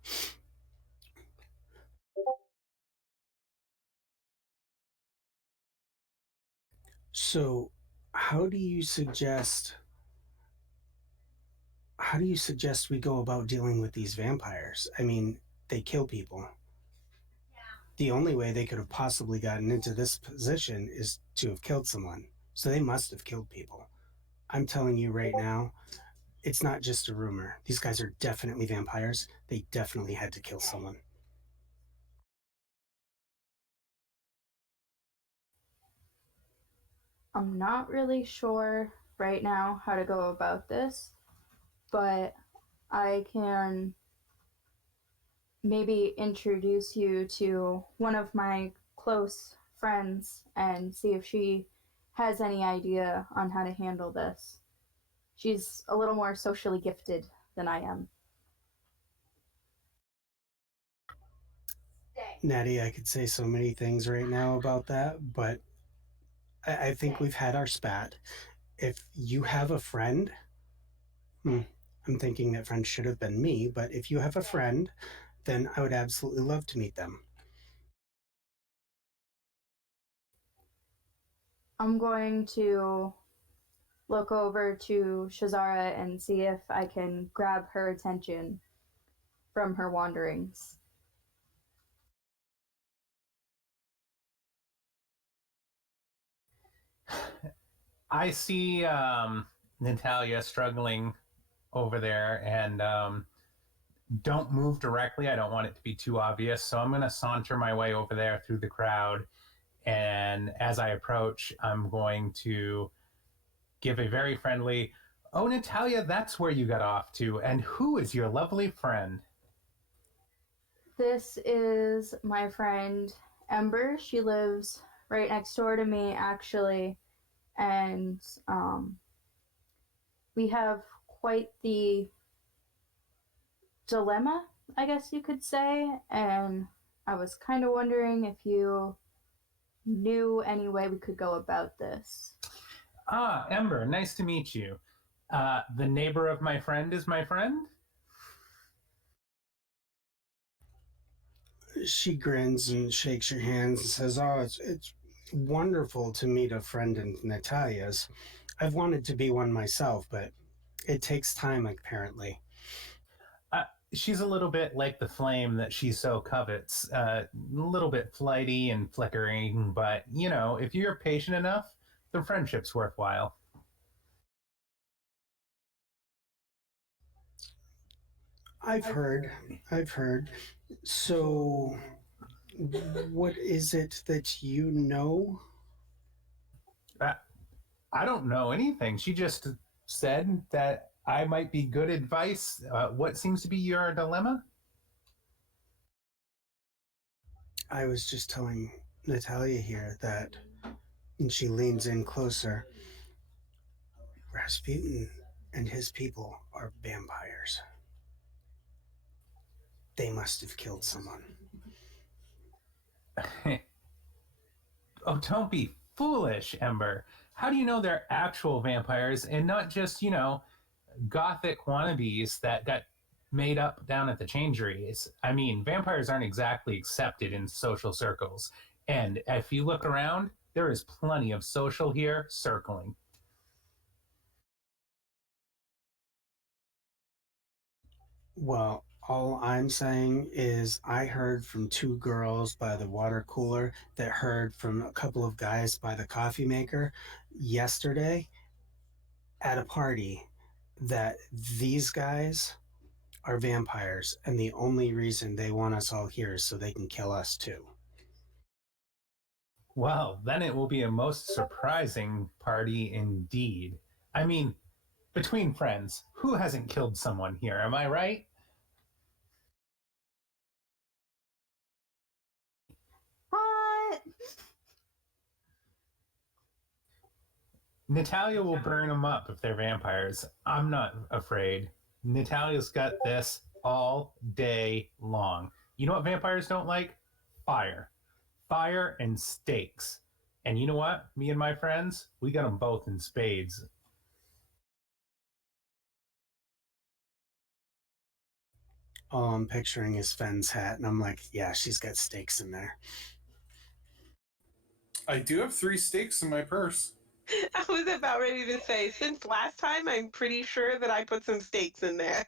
So, how do you suggest we go about dealing with these vampires? I mean, they kill people. The only way they could have possibly gotten into this position is to have killed someone. So they must have killed people. I'm telling you right now, it's not just a rumor. These guys are definitely vampires. They definitely had to kill someone. I'm not really sure right now how to go about this, but I can maybe introduce you to one of my close friends and see if she has any idea on how to handle this. She's a little more socially gifted than I am. Natty, I could say so many things right now about that, but I think we've had our spat. If you have a friend, I'm thinking that friend should have been me, but if you have a friend, then I would absolutely love to meet them. I'm going to look over to Shazara and see if I can grab her attention from her wanderings. I see Natalia struggling over there, and don't move directly. I don't want it to be too obvious. So I'm going to saunter my way over there through the crowd. And as I approach, I'm going to give a very friendly, "Oh, Natalia, that's where you got off to. And who is your lovely friend?" This is my friend Ember. She lives right next door to me, actually. And we have quite the dilemma, I guess you could say. And I was kind of wondering if you knew any way we could go about this. Ah, Ember, nice to meet you. The neighbor of my friend is my friend? She grins and shakes your hands and says, "Oh, it's wonderful to meet a friend in Natalia's. I've wanted to be one myself, but it takes time, apparently." She's a little bit like the flame that she so covets. A little bit flighty and flickering, but, you know, if you're patient enough, the friendship's worthwhile. I've heard. I've heard. So, what is it that you know? I don't know anything. She just said that I might be good advice. What seems to be your dilemma? I was just telling Natalia here that, and she leans in closer, Rasputin and his people are vampires. They must have killed someone. Oh, don't be foolish, Ember. How do you know they're actual vampires and not just, you know, gothic wannabes that got made up down at the changeries? I mean, vampires aren't exactly accepted in social circles. And if you look around, there is plenty of social here circling. Well, all I'm saying is I heard from two girls by the water cooler that heard from a couple of guys by the coffee maker yesterday at a party that these guys are vampires, and the only reason they want us all here is so they can kill us too. Well, then it will be a most surprising party indeed. I mean, between friends, who hasn't killed someone here? Am I right? What? Natalia will burn them up if they're vampires. I'm not afraid. Natalia's got this. all day long. You know what vampires don't like? Fire. Fire and steaks. And you know what? Me and my friends, we got them both in spades. All I'm picturing is Fenn's hat, and I'm like, yeah, she's got steaks in there. I do have 3 steaks in my purse. I was about ready to say, since last time, I'm pretty sure that I put some steaks in there.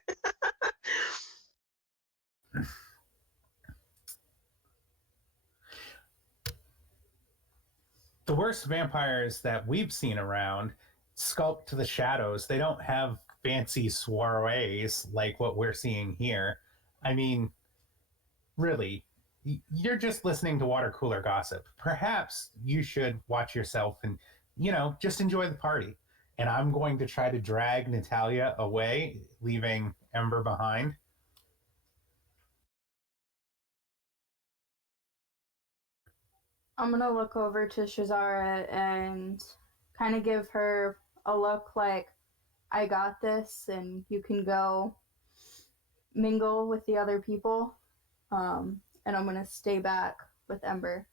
The worst vampires that we've seen around sculpt to the shadows. They don't have fancy soirees like what we're seeing here. I mean, really, you're just listening to water cooler gossip. Perhaps you should watch yourself and, just enjoy the party. And I'm going to try to drag Natalia away, leaving Ember behind. I'm gonna look over to Shazara and kind of give her a look like, I got this, and you can go mingle with the other people. And I'm gonna stay back with Ember.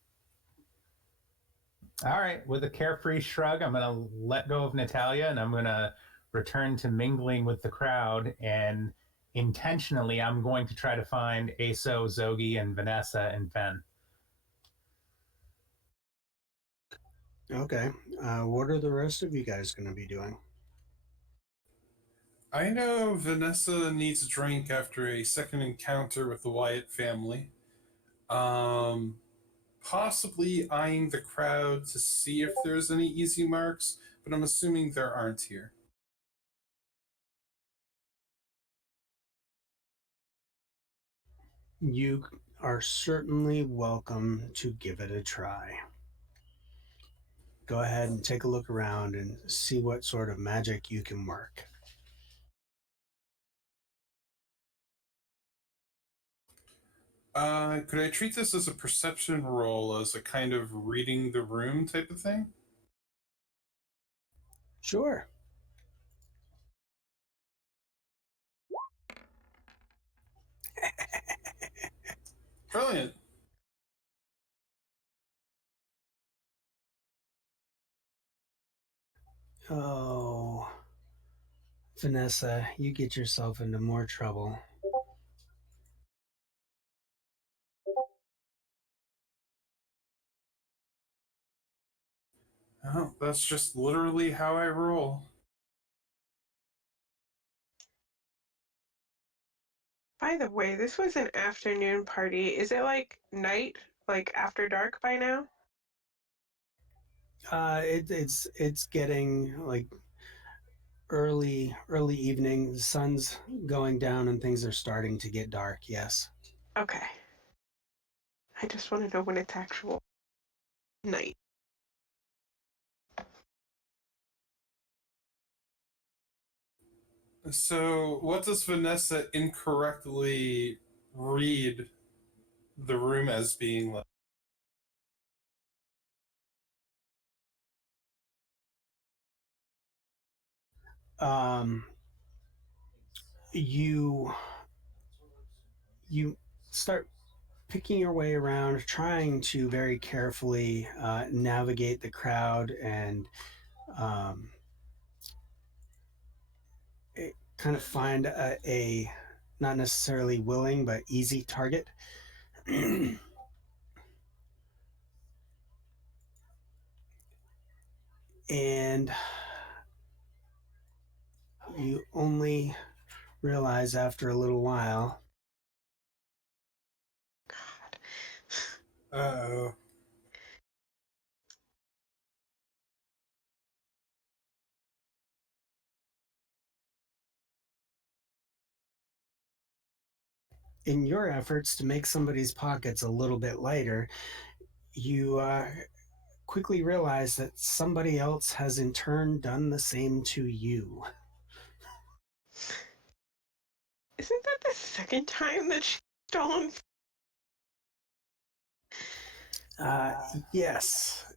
All right, with a carefree shrug, I'm going to let go of Natalia and I'm going to return to mingling with the crowd. And intentionally, I'm going to try to find Aso, Zogi, and Vanessa and Fen. Okay. What are the rest of you guys going to be doing? I know Vanessa needs a drink after a second encounter with the Wyatt family. Possibly eyeing the crowd to see if there's any easy marks, but I'm assuming there aren't here. You are certainly welcome to give it a try. Go ahead and take a look around and see what sort of magic you can work. Could I treat this as a perception roll, as a kind of reading the room type of thing? Sure. Brilliant. Oh, Vanessa, you get yourself into more trouble. Oh, that's just literally how I roll. By the way, this was an afternoon party. Is it like night, like after dark by now? It's getting like early evening. The sun's going down and things are starting to get dark. Yes. Okay. I just want to know when it's actual night. So, what does Vanessa incorrectly read the room as being like? Um, you start picking your way around, trying to very carefully navigate the crowd and um, kind of find a not necessarily willing but easy target. And you only realize after a little while. God. Uh-oh. In your efforts to make somebody's pockets a little bit lighter, you quickly realize that somebody else has in turn done the same to you. Isn't that the second time that she's stolen? Yes.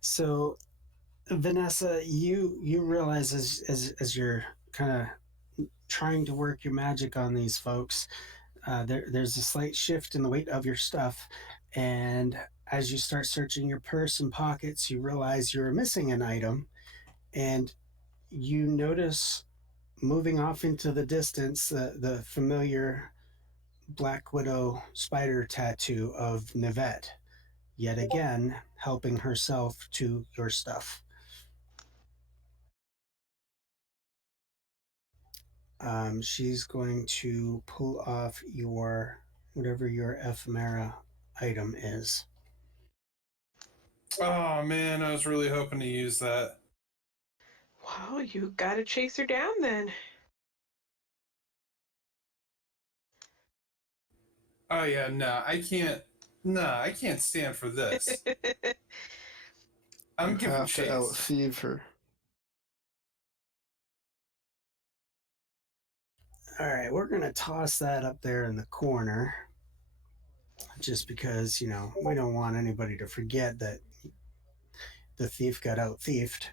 So, Vanessa, you realize as you're kind of trying to work your magic on these folks, there's a slight shift in the weight of your stuff, and as you start searching your purse and pockets, you realize you're missing an item, and you notice moving off into the distance the familiar Black Widow spider tattoo of Nivette, yet again helping herself to your stuff. She's going to pull off your whatever your ephemera item is. Oh man, I was really hoping to use that. Well, you gotta chase her down then. Oh yeah, no, I can't. No, I can't stand for this. I'm You giving have to out chase. thieve her. All right, we're going to toss that up there in the corner just because, we don't want anybody to forget that the thief got out thiefed.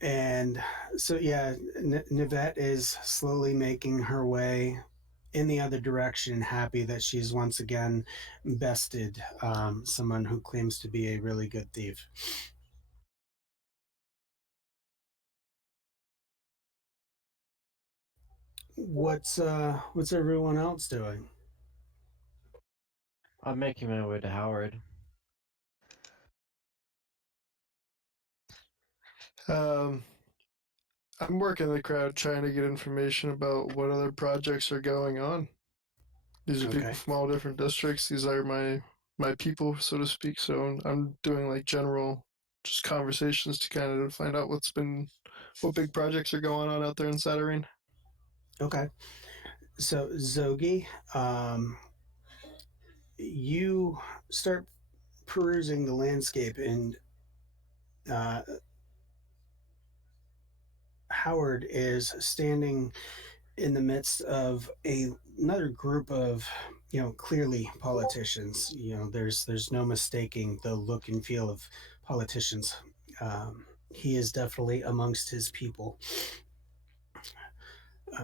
And so, yeah, Nivette is slowly making her way in the other direction, happy that she's once again bested someone who claims to be a really good thief. What's everyone else doing? I'm making my way to Howard. Um, I'm working the crowd trying to get information about what other projects are going on. These are people Okay. from all different districts. These are my people, so to speak. So I'm doing like general just conversations to kind of find out what big projects are going on out there in Satterine. Okay. So Zogi, you start perusing the landscape, and uh, Howard is standing in the midst of another group of clearly politicians. There's no mistaking the look and feel of politicians. He is definitely amongst his people.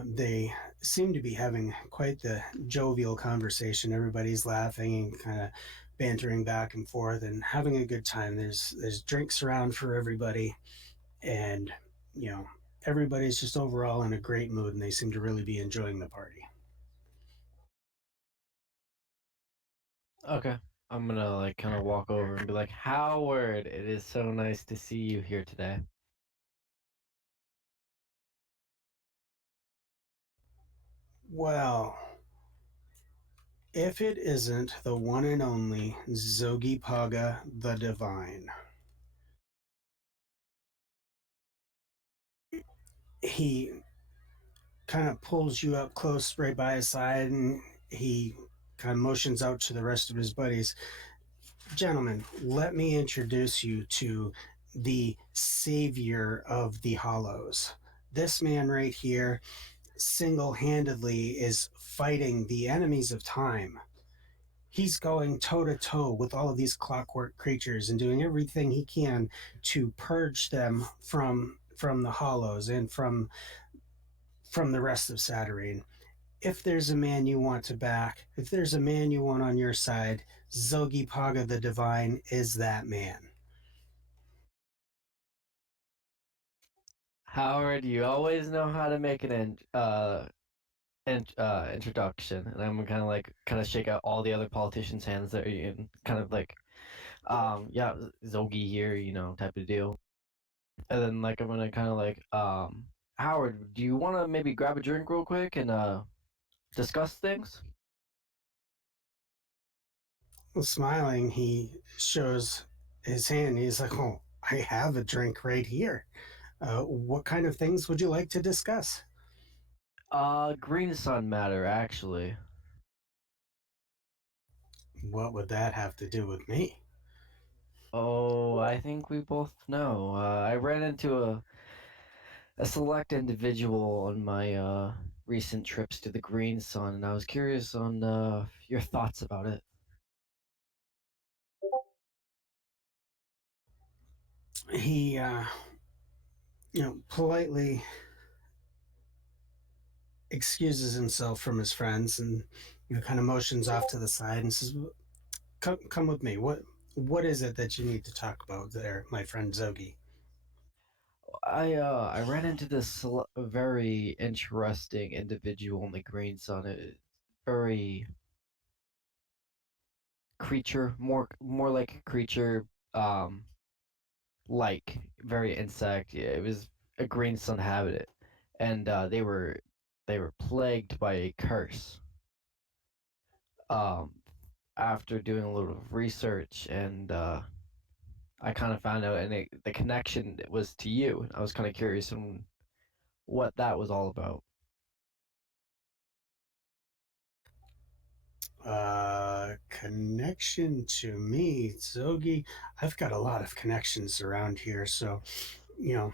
They seem to be having quite the jovial conversation. Everybody's laughing and kind of bantering back and forth and having a good time. There's drinks around for everybody, and you know everybody's just overall in a great mood, and they seem to really be enjoying the party. Okay. I'm gonna like kind of walk over and be like, Howard, it is so nice to see you here today. Well, if it isn't the one and only Zogi Paga the Divine. He kind of pulls you up close right by his side, and he kind of motions out to the rest of his buddies. Gentlemen, let me introduce you to the savior of the Hollows. This man right here single handedly is fighting the enemies of time. He's going toe to toe with all of these clockwork creatures and doing everything he can to purge them from the Hollows and from the rest of Satyrine. If there's a man you want to back, if there's a man you want on your side, Zogi Paga the Divine is that man. Howard, you always know how to make introduction, and I'm gonna kind of shake out all the other politicians' hands that are in, kind of like, yeah, Zogi here, type of deal. And then like I'm gonna kind of like, Howard, do you want to maybe grab a drink real quick and discuss things? Well, smiling, he shows his hand. He's like, "Oh, I have a drink right here. What kind of things would you like to discuss?" Green sun matter actually. What would that have to do with me? Oh, I think we both know. I ran into a select individual on my recent trips to the Green Sun, and I was curious on your thoughts about it. He politely excuses himself from his friends and kind of motions off to the side and says, come with me. What is it that you need to talk about there, my friend Zogi? I ran into this very interesting individual in the Green Sun. Very creature, more like a creature, um, like very insect. Yeah, it was a Green Sun habitat, and they were plagued by a curse. Um, After doing a little research and I kind of found out, and the connection was to you. I was kind of curious on what that was all about. Connection to me, Zogi. I've got a lot of connections around here, so you know,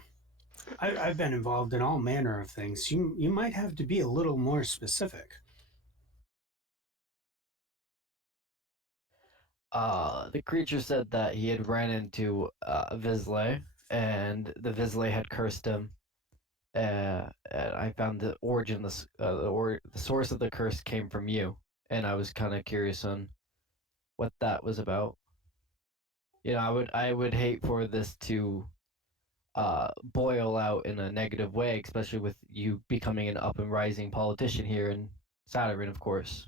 I've been involved in all manner of things. You might have to be a little more specific. The creature said that he had ran into a Vizsla, and the Vizsla had cursed him. And I found the origin, the source of the curse came from you, and I was kind of curious on what that was about. I would hate for this to boil out in a negative way, especially with you becoming an up and rising politician here in Saturn, of course.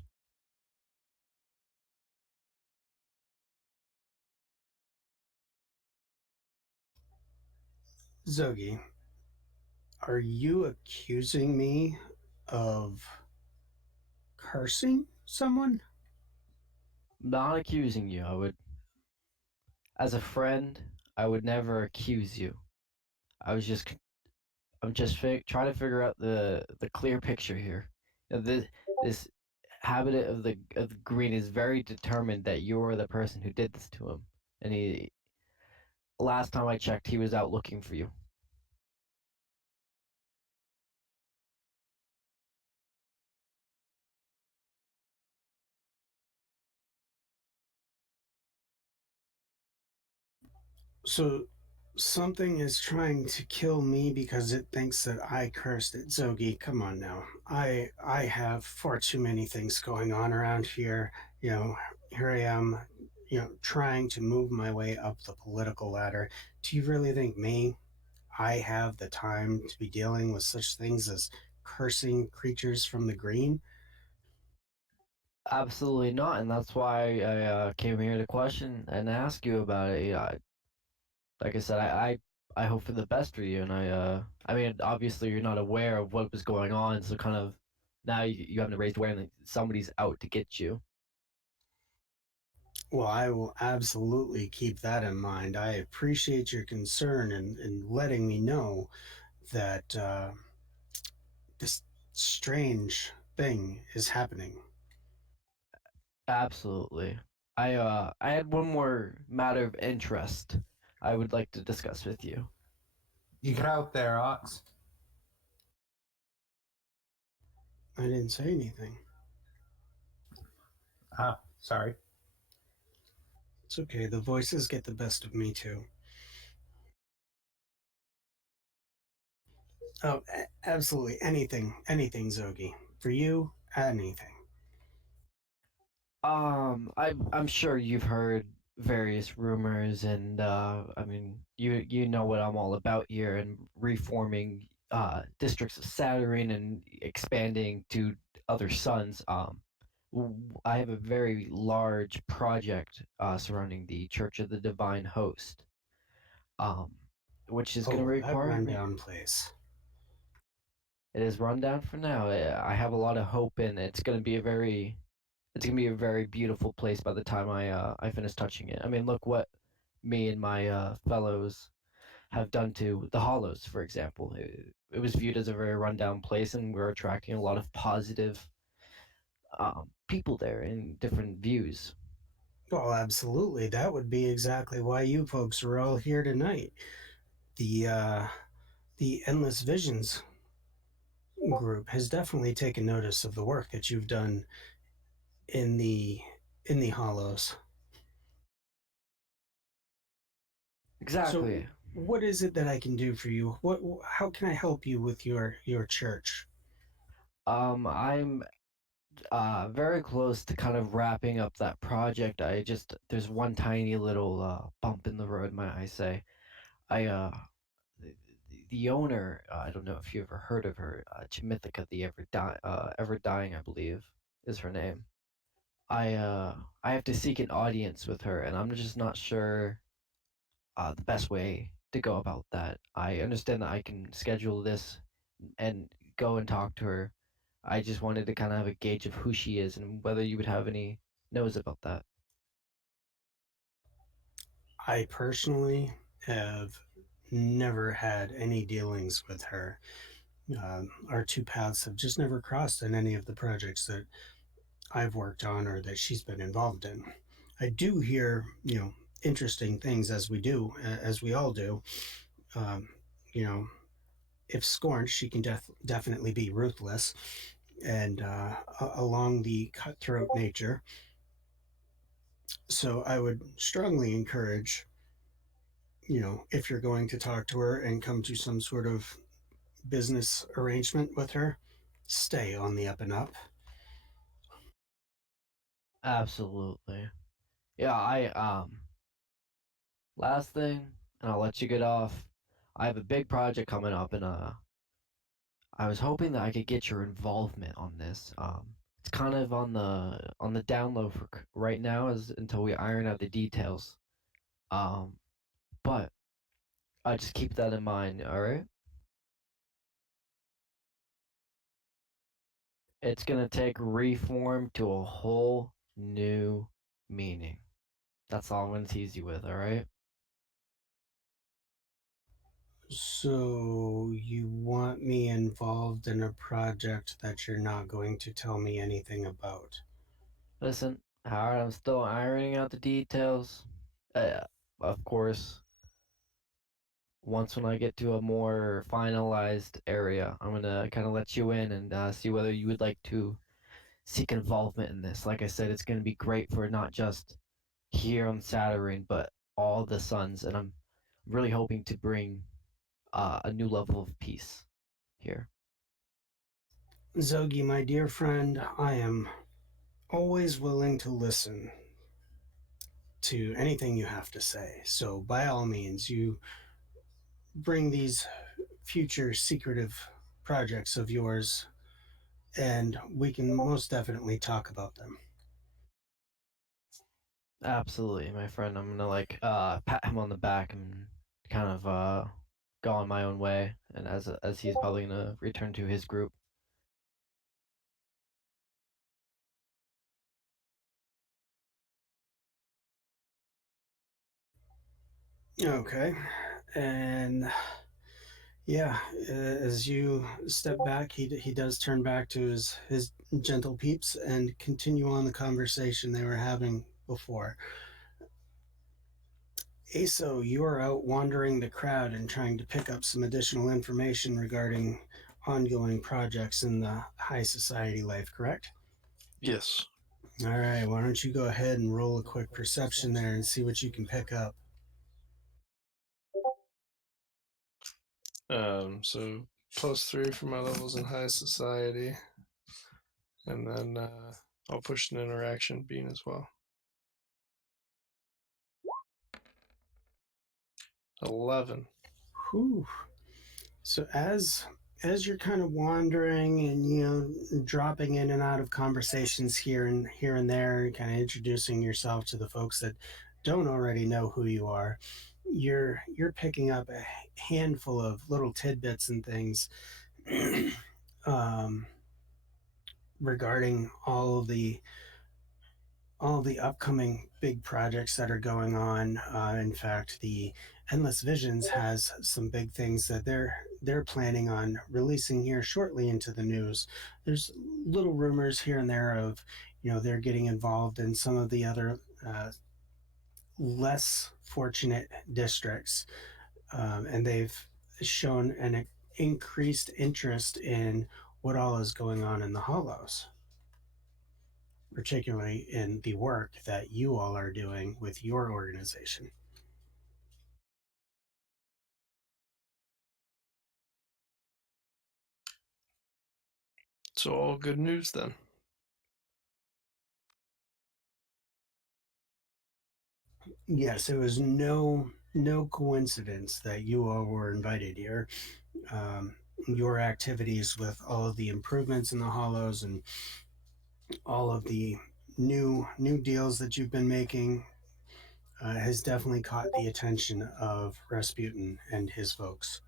Zogi, are you accusing me of cursing someone? Not accusing you. As a friend, I would never accuse you. I was just, I'm just trying to figure out the clear picture here. This habitat of the green is very determined that you're the person who did this to him, and last time I checked, he was out looking for you. So something is trying to kill me because it thinks that I cursed it. Zogi, come on now. I have far too many things going on around here. Here I am, trying to move my way up the political ladder. Do you really think I have the time to be dealing with such things as cursing creatures from the green? Absolutely not, and that's why I came here to question and ask you about it. Like I said, I hope for the best for you, and I mean, obviously you're not aware of what was going on, so kind of now you have to raise awareness that somebody's out to get you. Well, I will absolutely keep that in mind. I appreciate your concern and letting me know that this strange thing is happening. Absolutely. I had one more matter of interest I would like to discuss with you. You get out there, Ox. I didn't say anything. Ah, sorry. It's okay. The voices get the best of me too. Oh, absolutely anything, Zogi. For you, anything. I'm sure you've heard various rumors, and I mean, you know what I'm all about here, and reforming districts of Saturn and expanding to other suns. I have a very large project surrounding the Church of the Divine Host, um, which is going to Oh, that require me. rundown place. It is run down for now. I have a lot of hope, and it's gonna be a very beautiful place by the time I finish touching it. I mean, look what me and my fellows have done to the Hollows, for example. It was viewed as a very rundown place, and we're attracting a lot of positive people there in different views. Well, absolutely. That would be exactly why you folks are all here tonight. The Endless Visions group has definitely taken notice of the work that you've done in the Hollows. So Exactly. What is it that I can do for you? How can I help you with your church? I'm very close to kind of wrapping up that project. There's one tiny little bump in the road, might I say. I the, the owner, I don't know if you ever heard of her, Chimithica the Ever Dying, I believe, is her name. I have to seek an audience with her, and I'm just not sure the best way to go about that. I understand that I can schedule this and go and talk to her. I just wanted to kind of have a gauge of who she is and whether you would have any knows about that. I personally have never had any dealings with her. Our two paths have just never crossed in any of the projects that I've worked on or that she's been involved in. I do hear, interesting things as we all do. Um, you know, if scorned, she can definitely be ruthless and along the cutthroat nature. So I would strongly encourage, if you're going to talk to her and come to some sort of business arrangement with her, stay on the up and up. Absolutely. Yeah, I last thing, and I'll let you get off. I have a big project coming up, and I was hoping that I could get your involvement on this. It's kind of on the down low for right now, as until we iron out the details. Um, but I just keep that in mind. All right. It's gonna take reform to a whole new meaning. That's all I'm gonna tease you with. All right. So you want me involved in a project that you're not going to tell me anything about? Listen, Howard, I'm still ironing out the details. Uh, of course, once when I get to a more finalized area, I'm gonna kind of let you in and see whether you would like to seek involvement in this. Like I said, it's gonna be great for not just here on Saturn, but all the suns, and I'm really hoping to bring a new level of peace here. Zogi, my dear friend, I am always willing to listen to anything you have to say. So by all means, you bring these future secretive projects of yours and we can most definitely talk about them. Absolutely, my friend. I'm gonna like pat him on the back and kind of go on my own way, and as he's probably gonna return to his group. Okay. And yeah, as you step back, he does turn back to his gentle peeps and continue on the conversation they were having before. Aso, you are out wandering the crowd and trying to pick up some additional information regarding ongoing projects in the high society life, correct? Yes. All right, why don't you go ahead and roll a quick perception there and see what you can pick up. So +3 for my levels in high society, and then I'll push an interaction bean as well. 11. Whew. So as you're kind of wandering and dropping in and out of conversations here and there, kind of introducing yourself to the folks that don't already know who you are, you're picking up a handful of little tidbits and things um, regarding all the upcoming big projects that are going on. In fact, the Endless Visions has some big things that they're planning on releasing here shortly into the news. There's little rumors here and there of, they're getting involved in some of the other less fortunate districts, and they've shown an increased interest in what all is going on in the Hollows, particularly in the work that you all are doing with your organization. So all good news then. Yes, it was no coincidence that you all were invited here. Um, your activities with all of the improvements in the hollows and all of the new deals that you've been making has definitely caught the attention of Rasputin and his folks.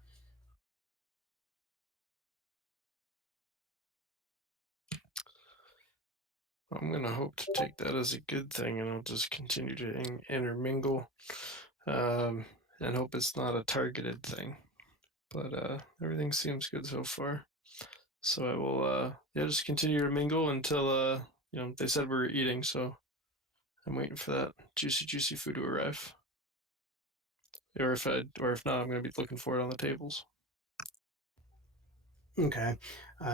I'm gonna hope to take that as a good thing, and I'll just continue to intermingle, and hope it's not a targeted thing. But everything seems good so far. So I will, just continue to mingle until they said we were eating, so I'm waiting for that juicy food to arrive. Or if not, I'm gonna be looking for it on the tables. Okay.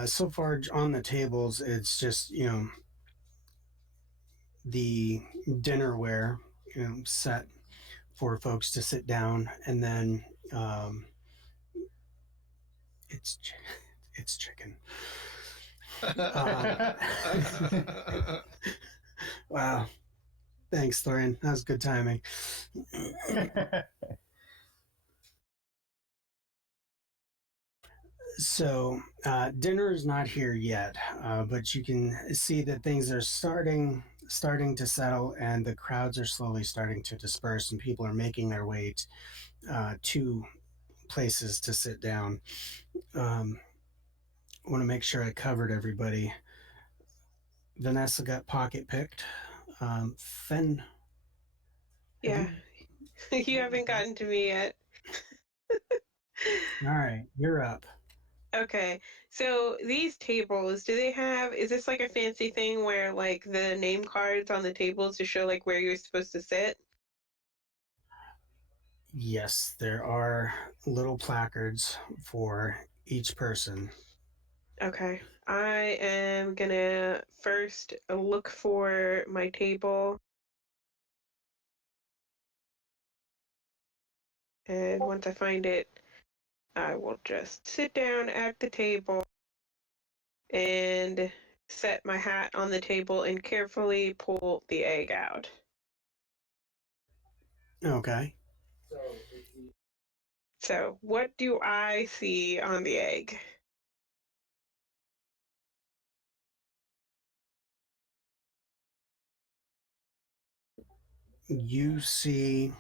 So far on the tables, it's just, the dinnerware, set for folks to sit down, and then it's it's chicken. Wow. Thanks, Thorian. That was good timing. So dinner is not here yet, but you can see that things are starting to settle, and the crowds are slowly starting to disperse, and people are making their way to places to sit down. I want to make sure I covered everybody. Vanessa got pocket picked. Fen. Yeah. You haven't gotten to me yet. All right, you're up. Okay, so these tables, is this like a fancy thing where like the name cards on the tables to show like where you're supposed to sit? Yes, there are little placards for each person. Okay, I am gonna first look for my table. And once I find it, I will just sit down at the table and set my hat on the table and carefully pull the egg out. Okay. So, what do I see on the egg? You see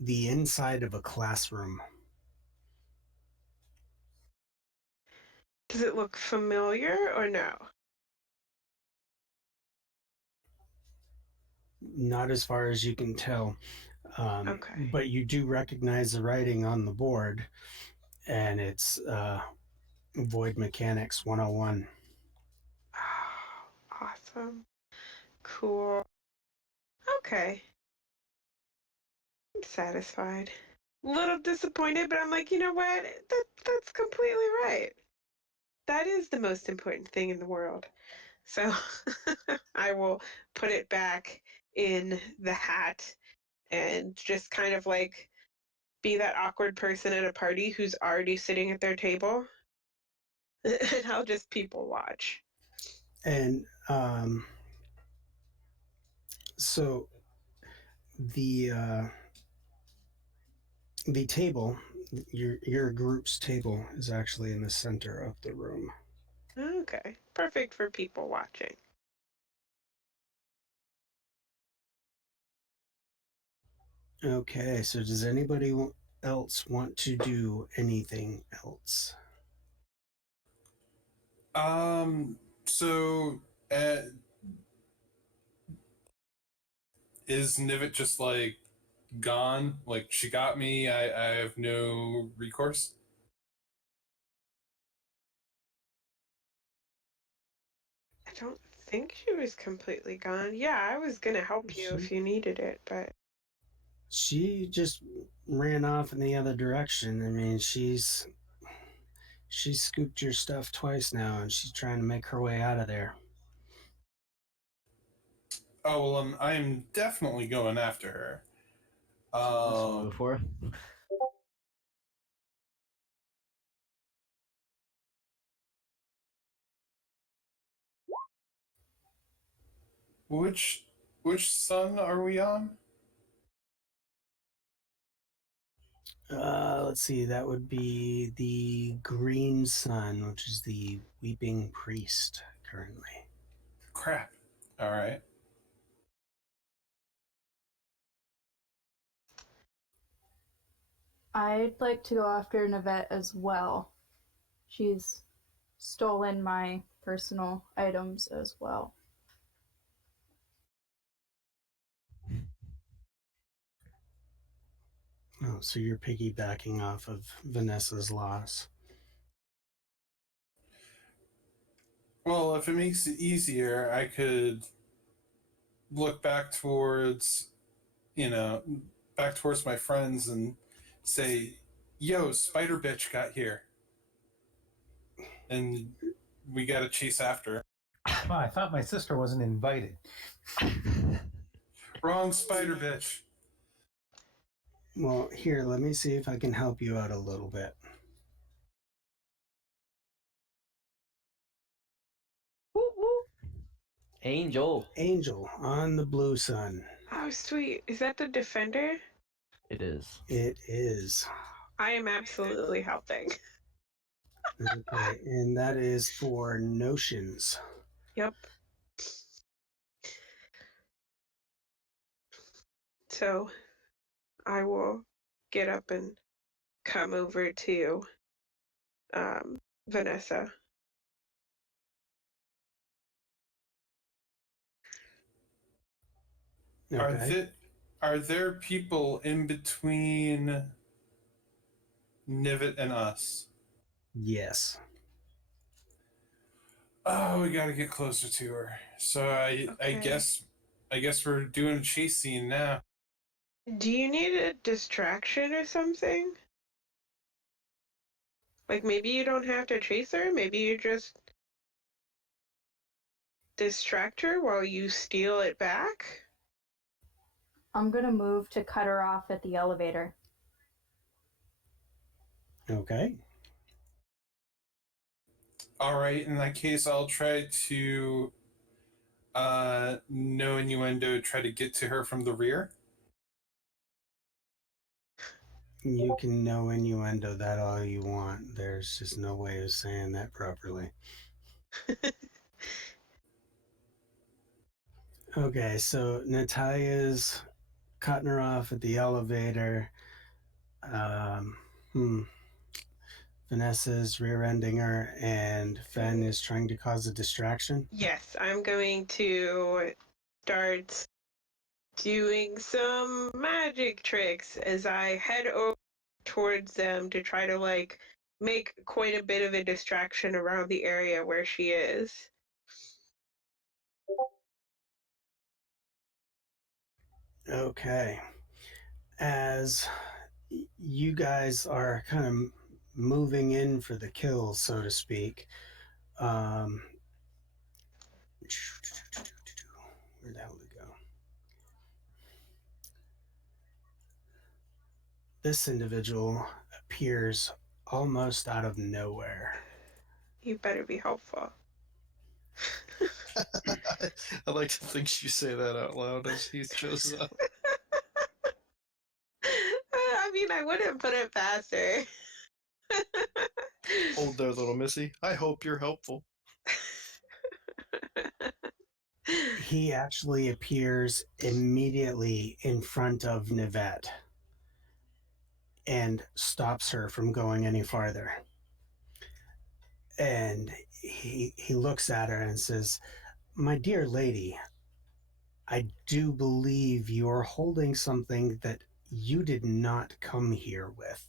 the inside of a classroom. Does it look familiar or no? Not as far as you can tell, Okay. but you do recognize the writing on the board, and it's Void Mechanics 101. Oh, awesome. Cool. Okay. I'm satisfied. A little disappointed, but I'm like, you know what? That's completely right. That is the most important thing in the world. So I will put it back in the hat and just kind of like be that awkward person at a party who's already sitting at their table. And I'll just people watch. And so the the table, your group's table, is actually in the center of the room. Okay. Perfect for people watching. Okay, so does anybody else want to do anything else? So, is Nivit just like gone? Like she got me. I have no recourse. I don't think she was completely gone. Yeah, I was gonna help you if you needed it, but She just ran off in the other direction. I mean, she's scooped your stuff twice now, and she's trying to make her way out of there. Oh well, I'm definitely going after her. What's the move for? Which sun are we on? Let's see. That would be the green sun, which is the weeping priest currently. Crap. All right. I'd like to go after Navette as well. She's stolen my personal items as well. Oh, so you're piggybacking off of Vanessa's loss. Well, if it makes it easier, I could look back towards, back towards my friends and say, "Yo, Spider Bitch got here," and we got to chase after her. Oh, I thought my sister wasn't invited. Wrong Spider Bitch. Well, here, let me see if I can help you out a little bit. Woo woo! Angel. Angel on the blue sun. Oh, sweet. Is that the defender? It is. It is. I am absolutely helping. Okay, and that is for notions. Yep. So I will get up and come over to Vanessa. Okay. Are there people in between Nivet and us? Yes. Oh, we got to get closer to her. So I Okay. guess we're doing a chase scene now. Do you need a distraction or something? Like maybe you don't have to chase her, maybe you just distract her while you steal it back? I'm gonna move to cut her off at the elevator. Okay. All right, in that case, I'll try to no innuendo, try to get to her from the rear. You can know innuendo that all you want. There's just no way of saying that properly. Okay, so Natalia's cutting her off at the elevator. Vanessa's rear-ending her, and Fen is trying to cause a distraction. Yes, I'm going to start doing some magic tricks as I head over towards them to try to make quite a bit of a distraction around the area where she is. Okay. As you guys are kind of moving in for the kill, so to speak, where the hell did it go? This individual appears almost out of nowhere. You better be helpful. I like to think you say that out loud as he shows up. I mean, I wouldn't put it past her. Hold there, little missy. I hope you're helpful. He actually appears immediately in front of Nivette and stops her from going any farther. And he looks at her and says, "My dear lady, I do believe you're holding something that you did not come here with."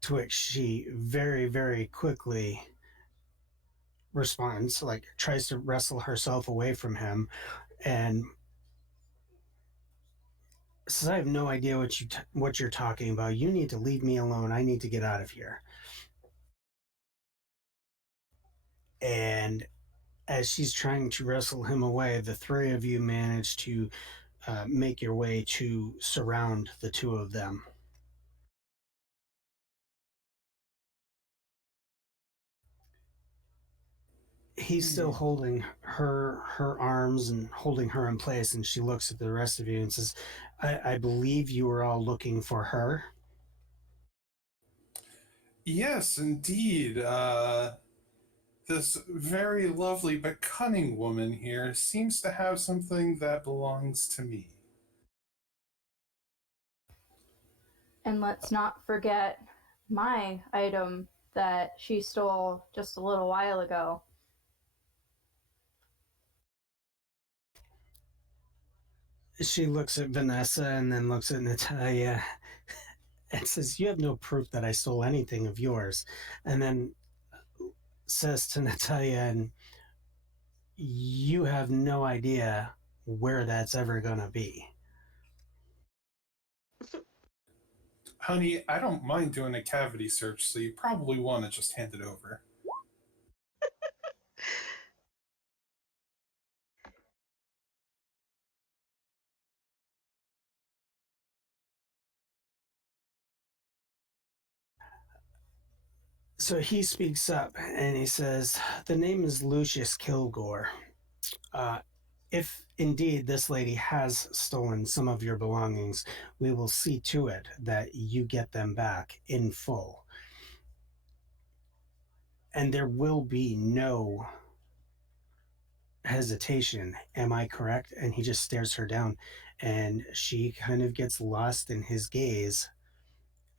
To which she very, very quickly responds, like tries to wrestle herself away from him, and says, "I have no idea what you're talking about. You need to leave me alone. I need to get out of here." And as she's trying to wrestle him away, the three of you manage to make your way to surround the two of them. He's still holding her arms and holding her in place, and she looks at the rest of you and says, I believe you were all looking for her. Yes, indeed. This very lovely but cunning woman here seems to have something that belongs to me. And let's not forget my item that she stole just a little while ago. She looks at Vanessa and then looks at Natalia and says, you have no proof that I stole anything of yours. And then says to Natalia, and you have no idea where that's ever going to be. Honey, I don't mind doing a cavity search, so you probably want to just hand it over. So he speaks up and he says, the name is Lucius Kilgore. If indeed this lady has stolen some of your belongings, we will see to it that you get them back in full. And there will be no hesitation. Am I correct? And he just stares her down, and she kind of gets lost in his gaze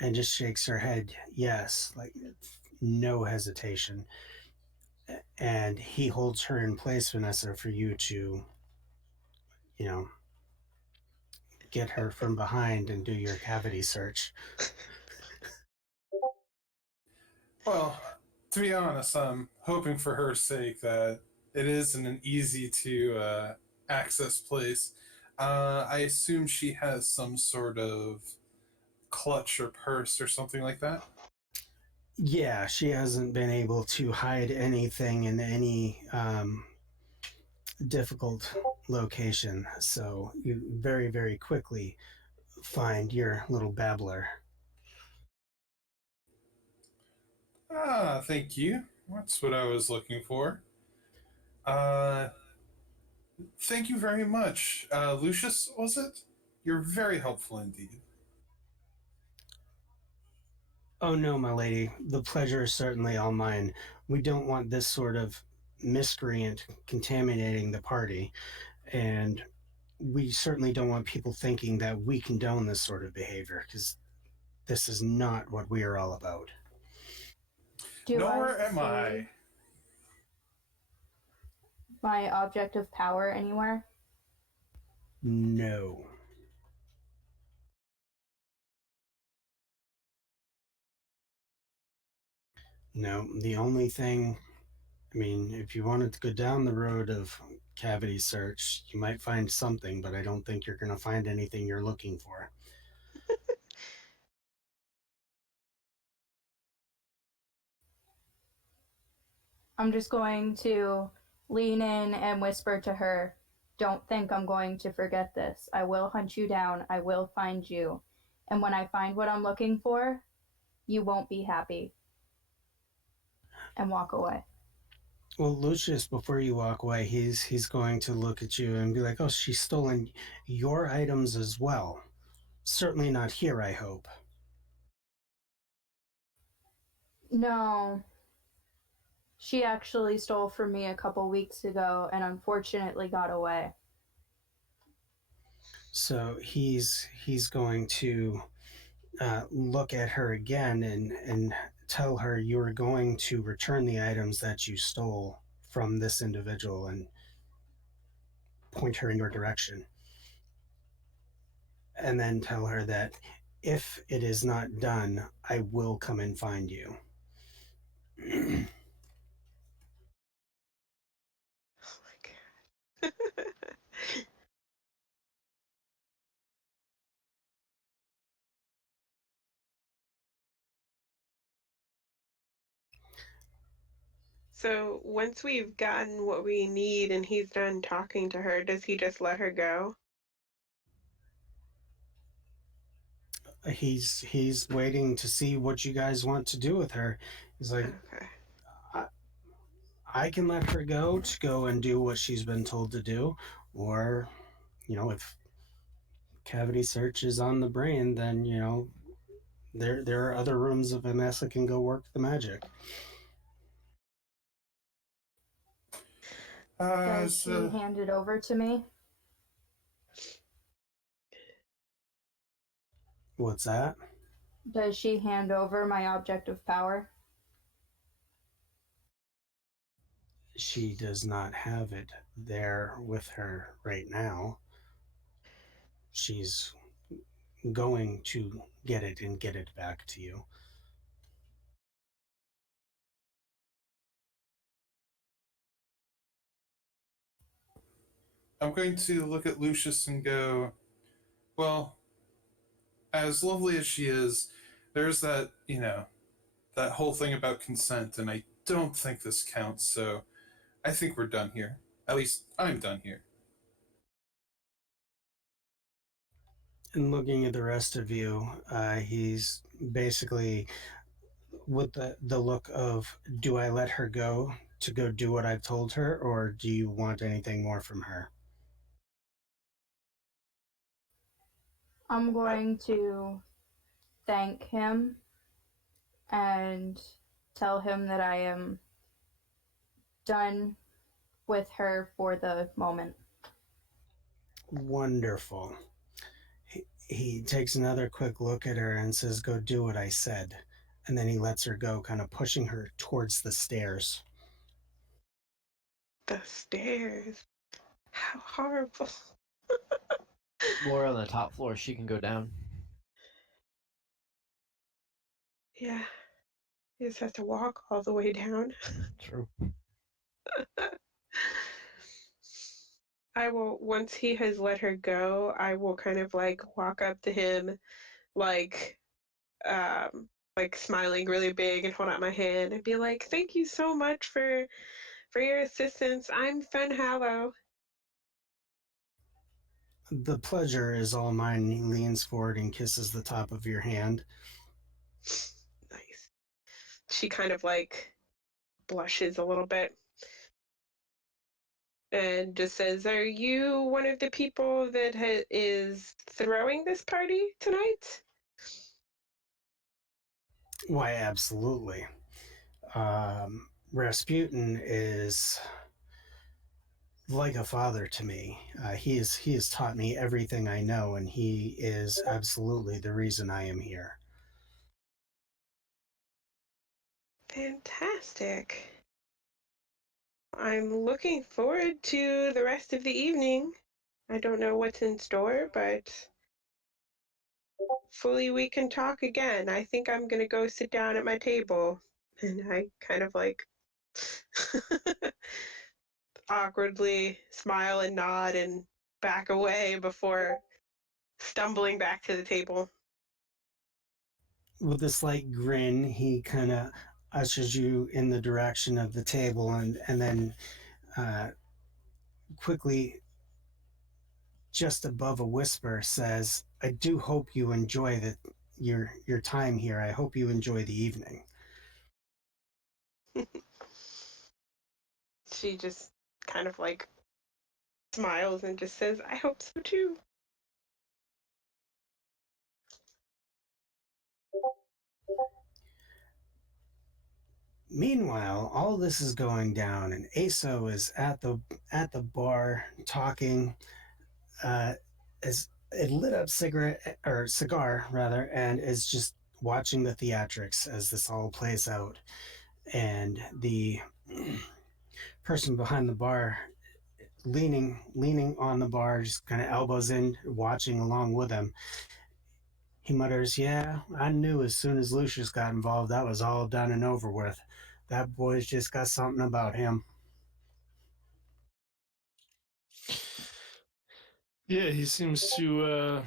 and just shakes her head. Yes, like no hesitation. And he holds her in place, Vanessa, for you to, you know, get her from behind and do your cavity search. Well, to be honest, I'm hoping for her sake that it isn't an easy to access place. I assume she has some sort of clutch or purse or something like that. Yeah, she hasn't been able to hide anything in any difficult location. So you very, very quickly find your little babbler. Ah, thank you. That's what I was looking for. Uh, Thank you very much. Lucius, was it? You're very helpful indeed. Oh no, my lady, the pleasure is certainly all mine. We don't want this sort of miscreant contaminating the party, and we certainly don't want people thinking that we condone this sort of behavior, because this is not what we are all about. Do Nor I am I. see my object of power anywhere? No. No, the only thing, I mean, if you wanted to go down the road of cavity search, you might find something, but I don't think you're going to find anything you're looking for. I'm just going to lean in and whisper to her, don't think I'm going to forget this. I will hunt you down. I will find you. And when I find what I'm looking for, you won't be happy. And walk away. Well, Lucius, before you walk away, he's going to look at you and be like, "Oh, she's stolen your items as well. Certainly not here, I hope." No. She actually stole from me a couple weeks ago and unfortunately got away. So he's going to look at her again and tell her you are going to return the items that you stole from this individual and point her in your direction. And then tell her that if it is not done, I will come and find you. Oh my god. So once we've gotten what we need and he's done talking to her, does he just let her go? He's waiting to see what you guys want to do with her. He's like, Okay. I, I can let her go to go and do what she's been told to do, or, if cavity search is on the brain, then, there are other rooms of MS that can go work the magic. Does she hand it over to me? What's that? Does she hand over my object of power? She does not have it there with her right now. She's going to get it and get it back to you. I'm going to look at Lucius and go, well, as lovely as she is, there's that, that whole thing about consent, and I don't think this counts, so I think we're done here. At least I'm done here. And looking at the rest of you, he's basically with the look of, do I let her go to go do what I've told her, or do you want anything more from her? I'm going to thank him and tell him that I am done with her for the moment. Wonderful. He takes another quick look at her and says, go do what I said. And then he lets her go, kind of pushing her towards the stairs. The stairs. How horrible. More on the top floor, she can go down. Yeah. You just have to walk all the way down. True. I will, once he has let her go, I will kind of like walk up to him, like, smiling really big and hold out my hand and be like, "Thank you so much for your assistance. I'm Fen Hallow." The pleasure is all mine. He leans forward and kisses the top of your hand. Nice. She kind of like blushes a little bit and just says, "Are you one of the people that is throwing this party tonight?" Why, absolutely. Rasputin is like a father to me. He has taught me everything I know, and he is absolutely the reason I am here. Fantastic. I'm looking forward to the rest of the evening. I don't know what's in store, but hopefully we can talk again. I think I'm gonna go sit down at my table. And I kind of like awkwardly smile and nod and back away before stumbling back to the table. With a slight grin, he kind of ushers you in the direction of the table, and then quickly, just above a whisper, says, "I do hope you enjoy your time here. I hope you enjoy the evening." She just kind of like smiles and just says, "I hope so too." Meanwhile, all this is going down, and Aso is at the bar talking, as a lit up cigarette or cigar rather, and is just watching the theatrics as this all plays out. And the person behind the bar, leaning on the bar, just kind of elbows in, watching along with him. He mutters, "Yeah, I knew as soon as Lucius got involved, that was all done and over with. That boy's just got something about him." Yeah, he seems to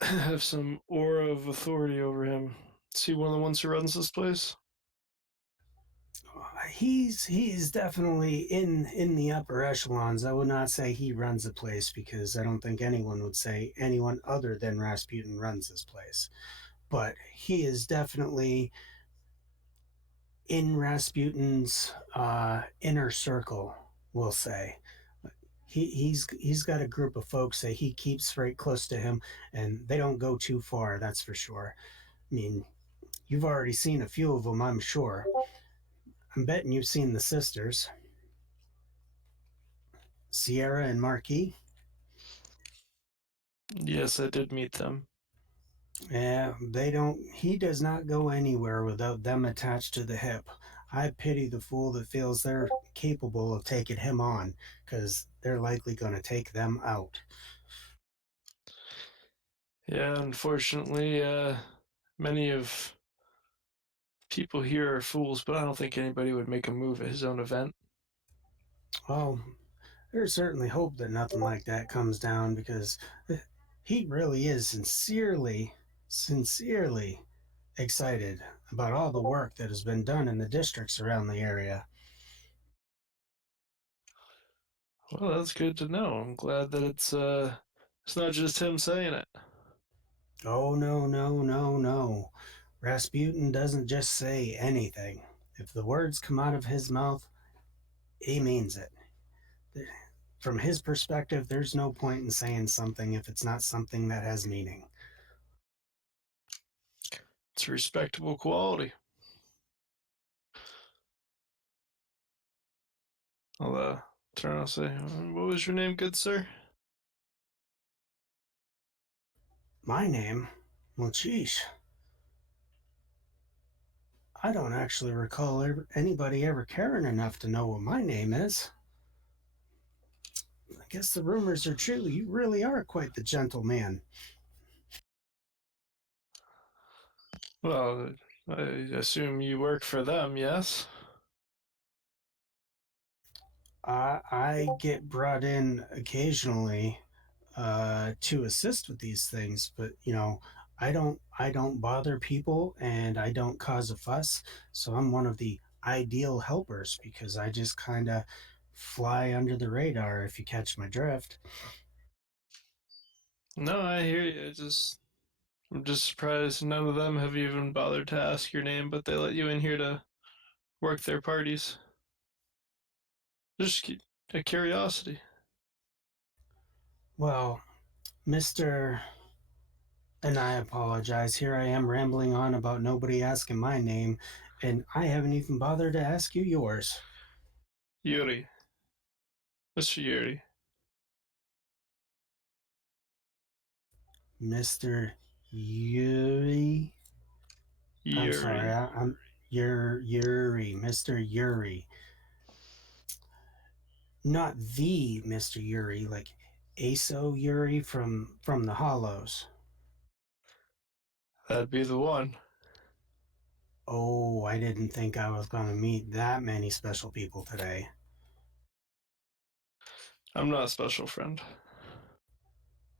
have some aura of authority over him. Is he one of the ones who runs this place? He's definitely in the upper echelons. I would not say he runs the place, because I don't think anyone would say anyone other than Rasputin runs this place. But he is definitely in Rasputin's inner circle, we'll say. He's got a group of folks that he keeps right close to him, and they don't go too far. That's for sure. I mean, you've already seen a few of them, I'm sure. I'm betting you've seen the sisters, Sierra and Marquis. Yes, I did meet them. Yeah, they don't. He does not go anywhere without them attached to the hip. I pity the fool that feels they're capable of taking him on, because they're likely going to take them out. Yeah, unfortunately, many of people here are fools, but I don't think anybody would make a move at his own event. Well, there's certainly hope that nothing like that comes down, because he really is sincerely excited about all the work that has been done in the districts around the area. Well, that's good to know. I'm glad that it's not just him saying it. Oh, no, no, no, no. Rasputin doesn't just say anything. If the words come out of his mouth, he means it. From his perspective, there's no point in saying something if it's not something that has meaning. It's a respectable quality. I'll turn and say, "What was your name, good sir?" My name? Well, geesh. I don't actually recall anybody ever caring enough to know what my name is. I guess the rumors are true. You really are quite the gentleman. Well, I assume you work for them, yes? I get brought in occasionally to assist with these things, but I don't bother people and I don't cause a fuss. So I'm one of the ideal helpers because I just kind of fly under the radar, if you catch my drift. No, I hear you. I'm just surprised none of them have even bothered to ask your name, but they let you in here to work their parties. Just a curiosity. Well, Mr. And I apologize. Here I am rambling on about nobody asking my name, and I haven't even bothered to ask you yours. Yuri. Mr. Yuri. Mr. Yuri. I'm sorry. Yuri. I'm Yuri, Mr. Yuri, not the Mr. Yuri, like Aso Yuri from the Hollows. That'd be the one. Oh, I didn't think I was going to meet that many special people today. I'm not a special friend.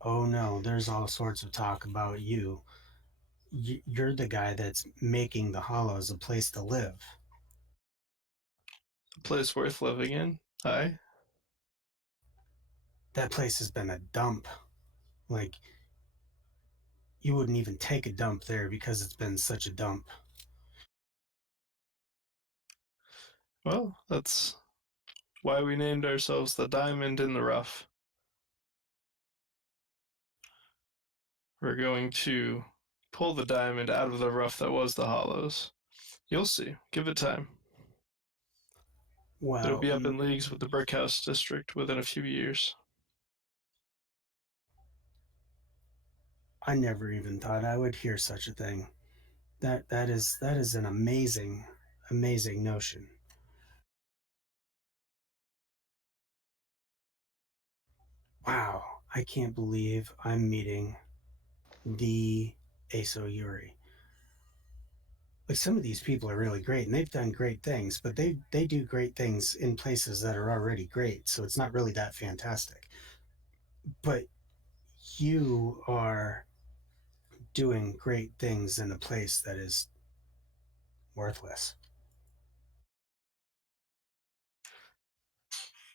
Oh no, there's all sorts of talk about you. You're the guy that's making the Hollows a place to live. A place worth living in. Aye. That place has been a dump. Like, you wouldn't even take a dump there because it's been such a dump. Well, that's why we named ourselves the Diamond in the Rough. We're going to pull the diamond out of the rough that was the Hollows. You'll see. Give it time. It'll Well, be up in leagues with the Brickhouse District within a few years. I never even thought I would hear such a thing. That is an amazing notion. Wow, I can't believe I'm meeting the Aso Yuri. Like, some of these people are really great and they've done great things, but they do great things in places that are already great, so it's not really that fantastic. But you are doing great things in a place that is worthless.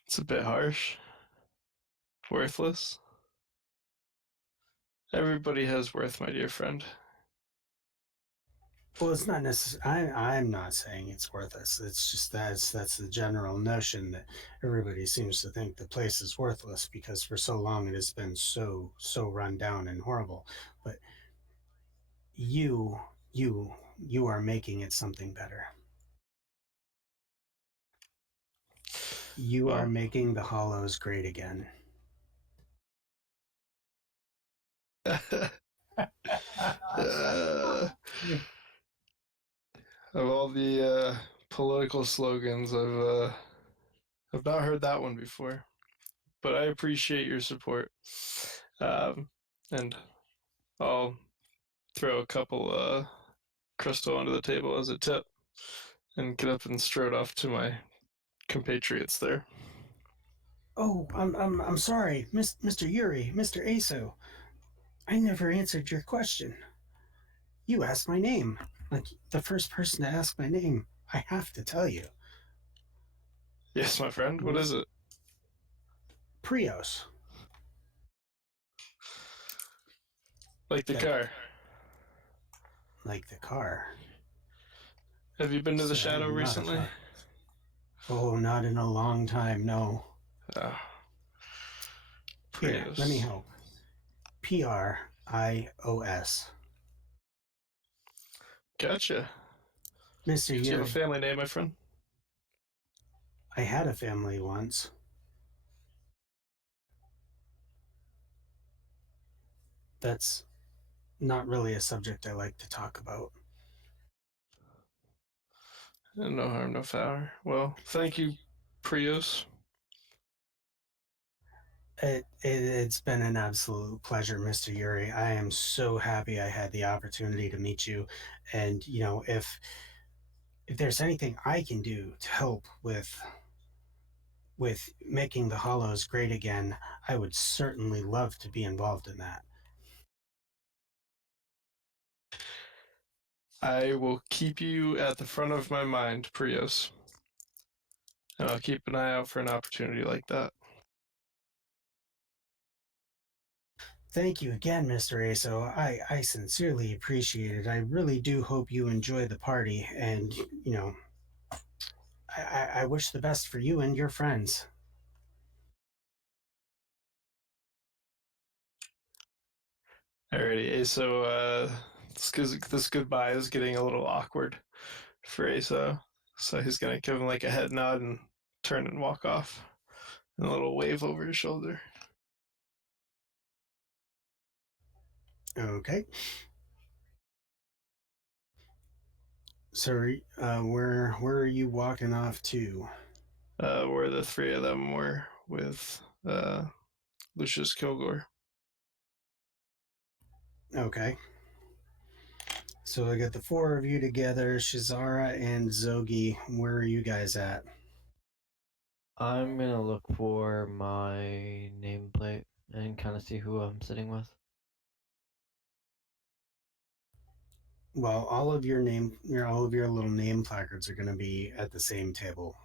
It's a bit harsh. Worthless. Everybody has worth, my dear friend. Well, it's not necessarily. I'm not saying it's worthless. It's just that's the general notion that everybody seems to think the place is worthless because for so long it has been so run down and horrible. But you you you are making it something better. You are Well, making the Hollows great again. uh, of all the political slogans, I've not heard that one before, but I appreciate your support, and I'll throw a couple crystal onto the table as a tip, and get up and strode off to my compatriots there. Oh, I'm sorry, Mr. Yuri, Mr. Aso. I never answered your question. You asked my name. Like the first person to ask my name, I have to tell you. Yes, my friend. What is it? Prios. Like the That, car. like the car. Have you been to the So shadow I'm not a recently? far. Oh, not in a long time, no. Oh, Here, let me Prius. help. Prios. Gotcha. Mr. Do you have a Yuri, family name, my friend? I had a family once. That's not really a subject I like to talk about. No harm, no foul. Well, thank you, Prius. It's been an absolute pleasure, Mr. Yuri. I am so happy I had the opportunity to meet you. And, if there's anything I can do to help with making the Hollows great again, I would certainly love to be involved in that. I will keep you at the front of my mind, Prius. And I'll keep an eye out for an opportunity like that. Thank you again, Mr. Aso. I sincerely appreciate it. I really do hope you enjoy the party, and I wish the best for you and your friends. Alrighty, so this goodbye is getting a little awkward for Asa. So he's gonna give him like a head nod and turn and walk off. And a little wave over his shoulder. Okay. So, where are you walking off to? Where the three of them were with Lucius Kilgore. Okay. So I got the four of you together, Shazara and Zogi. Where are you guys at? I'm gonna look for my nameplate and kind of see who I'm sitting with. Well, all of your little name placards are going to be at the same table.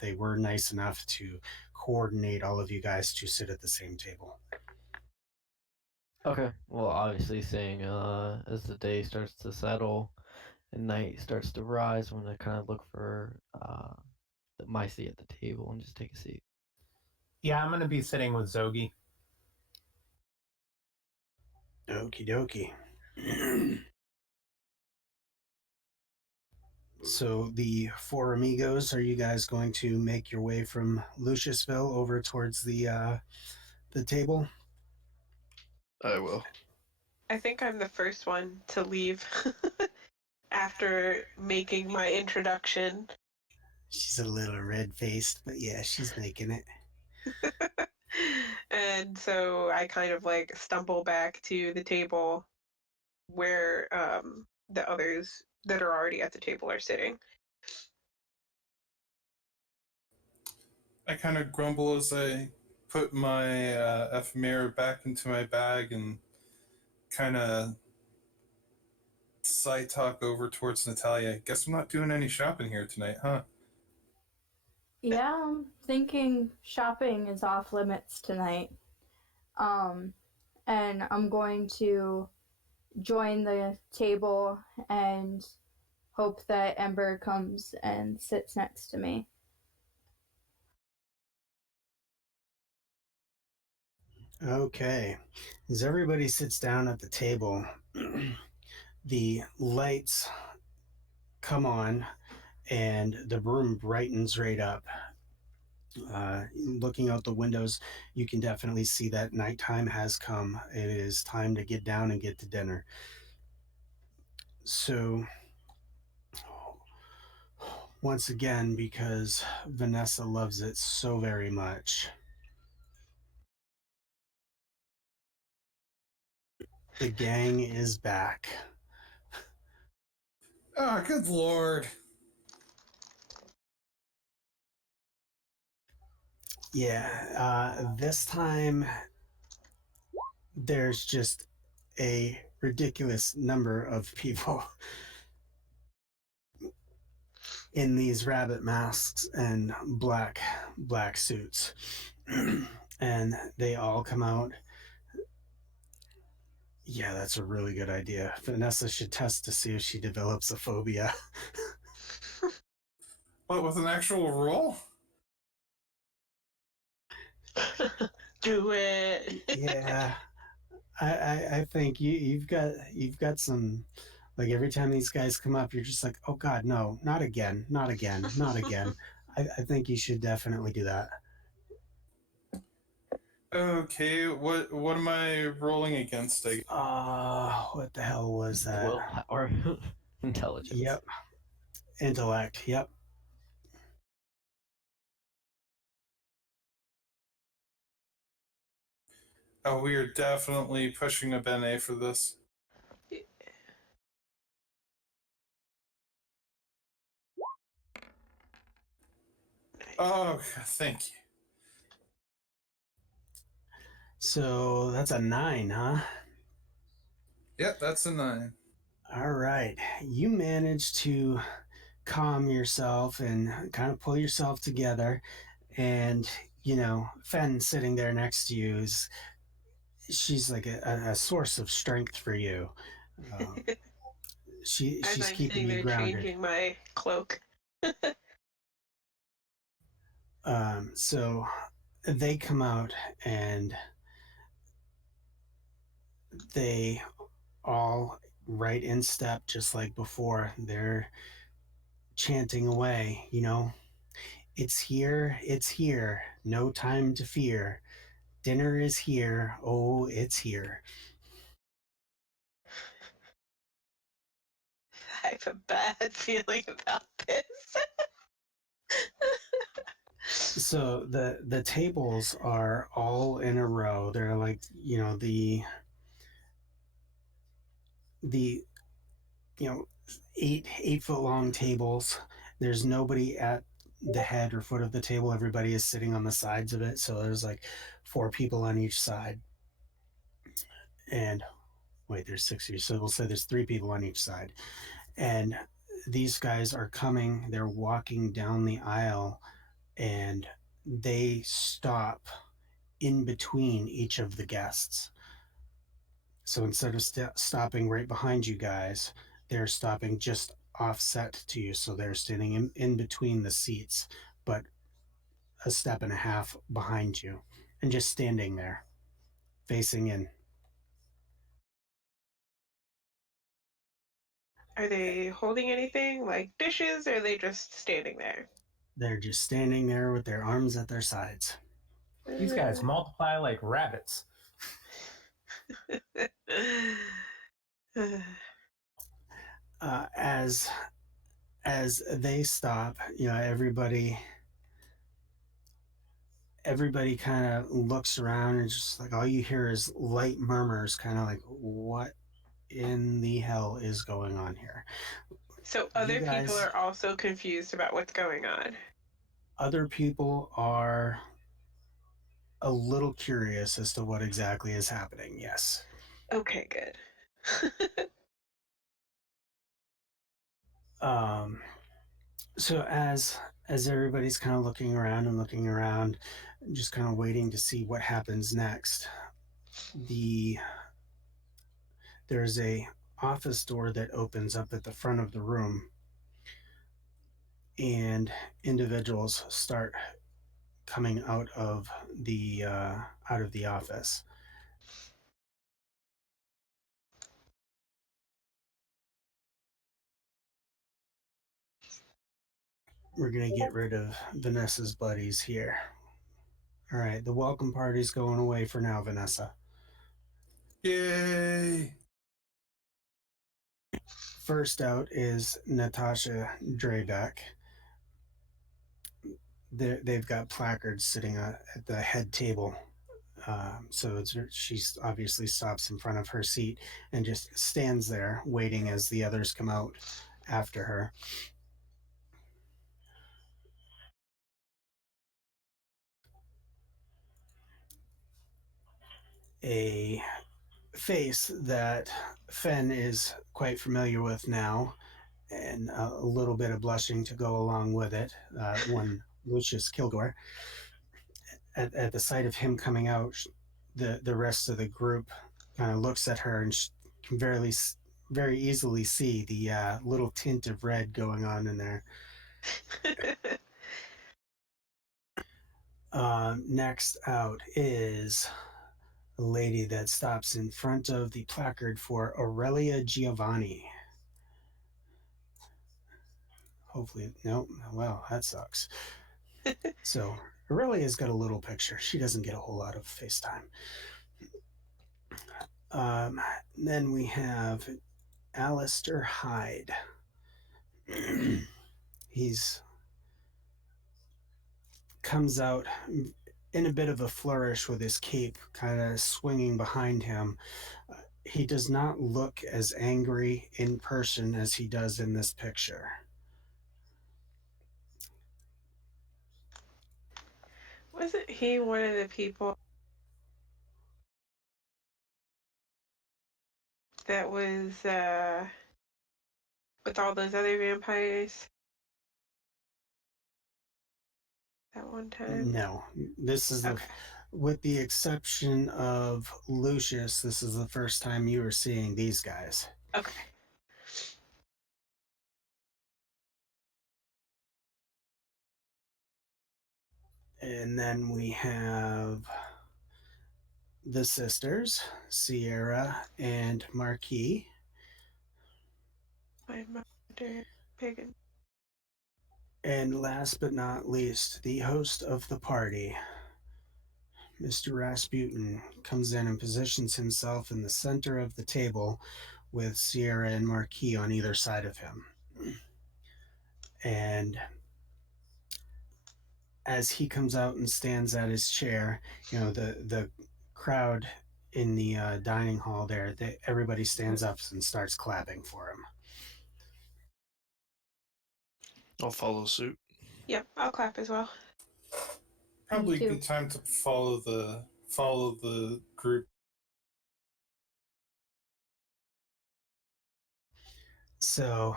They were nice enough to coordinate all of you guys to sit at the same table. Okay. Well, obviously, seeing as the day starts to settle and night starts to rise, I'm gonna kind of look for my seat at the table and just take a seat. Yeah, I'm going to be sitting with Zogi. Okie dokie. So the four amigos, are you guys going to make your way from Luciusville over towards the table? I will. I think I'm the first one to leave after making my introduction. She's a little red faced, but yeah, she's making it. And so I kind of like stumble back to the table where the others that are already at the table are sitting. I kind of grumble as I put my ephemera back into my bag and kind of side talk over towards Natalia. Guess I'm not doing any shopping here tonight, huh? Yeah, I'm thinking shopping is off limits tonight. And I'm going to join the table and hope that Ember comes and sits next to me. Okay. As everybody sits down at the table, the lights come on and the room brightens right up. Looking out the windows, you can definitely see that nighttime has come. It is time to get down and get to dinner. So, once again, because Vanessa loves it so very much, the gang is back. Oh, good lord. Yeah, this time there's just a ridiculous number of people in these rabbit masks and black suits. And they all come out. Yeah, that's a really good idea. Vanessa should test to see if she develops a phobia. What, with an actual roll? Do it. Yeah, I think you've got some, like every time these guys come up, you're just like, oh God, no, not again, not again, not again. I think you should definitely do that. Okay, what am I rolling against? What the hell was that? Willpower. Intelligence. Yep. Intellect. Yep. Oh, we are definitely pushing a Bene for this. Oh, thank you. So that's a 9, huh? Yep, that's a 9. All right. You managed to calm yourself and kind of pull yourself together. And, Fen sitting there next to you she's like a source of strength for you. Um, As she's I'm keeping sitting you there grounded. changing my cloak. So they come out and they all right in step, just like before. They're chanting away, it's here, it's here, no time to fear. Dinner is here, oh, it's here. I have a bad feeling about this. So the tables are all in a row. They're like, the 8 foot long tables. There's nobody at the head or foot of the table. Everybody is sitting on the sides of it. So there's like 4 people on each side. And wait, there's 6 of you. So we'll say there's 3 people on each side. And these guys are coming. They're walking down the aisle, and they stop in between each of the guests. So instead of stopping right behind you guys, they're stopping just offset to you. So they're standing in between the seats, but a step and a half behind you, and just standing there, facing in. Are they holding anything like dishes, or are they just standing there? They're just standing there with their arms at their sides. These guys multiply like rabbits. As they stop, everybody kind of looks around, and just like all you hear is light murmurs, kind of like, what in the hell is going on here? So other people are also confused about what's going on. Other people are a little curious as to what exactly is happening. Yes. Okay, good. So as everybody's kind of looking around, just kind of waiting to see what happens next, there's a office door that opens up at the front of the room, and individuals start coming out of the office. We're gonna get rid of Vanessa's buddies here. All right, the welcome party's going away for now, Vanessa. Yay! First out is Natasha Drebeck. They've got placards sitting at the head table. So she obviously stops in front of her seat and just stands there waiting as the others come out after her. A face that Fen is quite familiar with now, and a little bit of blushing to go along with it. One Lucius Kilgore. At the sight of him coming out, the rest of the group kind of looks at her and can very easily see the little tint of red going on in there. Next out is a lady that stops in front of the placard for Aurelia Giovanni. Hopefully, no. Well, that sucks. So Aurelia's got a little picture. She doesn't get a whole lot of FaceTime. Then we have Alistair Hyde. He's comes out in a bit of a flourish with his cape kind of swinging behind him. He does not look as angry in person as he does in this picture. Wasn't he one of the people that was with all those other vampires that one time? No, this is Okay. with the exception of Lucius, this is the first time you are seeing these guys. Okay. And then we have the sisters, Sierra and Marquis. My mother, pagan. And last but not least, the host of the party, Mr. Rasputin, comes in and positions himself in the center of the table with Sierra and Marquis on either side of him. And as he comes out and stands at his chair, the crowd in the dining hall there, everybody stands up and starts clapping for him. I'll follow suit. Yep, I'll clap as well. Probably too. a good time to follow the group. So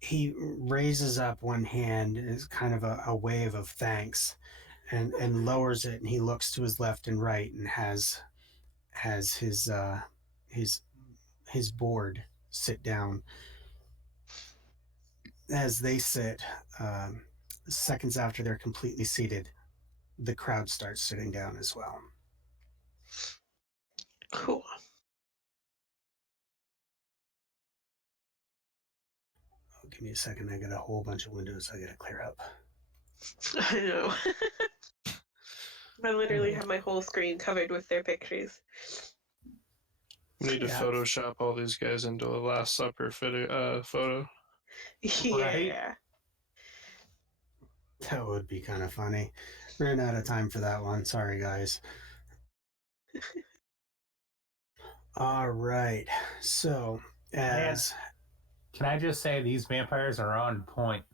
he raises up one hand as kind of a wave of thanks, and lowers it, and he looks to his left and right and has his board sit down. As they sit, seconds after they're completely seated, the crowd starts sitting down as well. Cool. Oh, give me a second. I got a whole bunch of windows I got to clear up. I know. I literally have my whole screen covered with their pictures. We need to Yeah. Photoshop all these guys into a Last Supper photo. Yeah. That would be kind of funny. Ran out of time for that one. Sorry, guys. All right. So, as Can I just say these vampires are on point?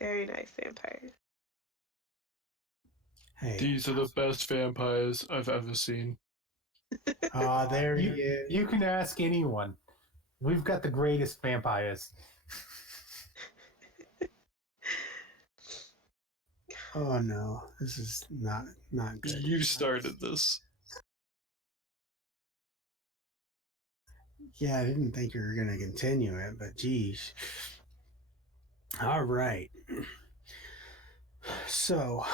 Very nice vampires. hey, These are the best vampires I've ever seen. there he is. You can ask anyone. We've got the greatest vampires. Oh no, this is not good. You started this. Yeah, I didn't think you were gonna continue it, but geez. All right. So,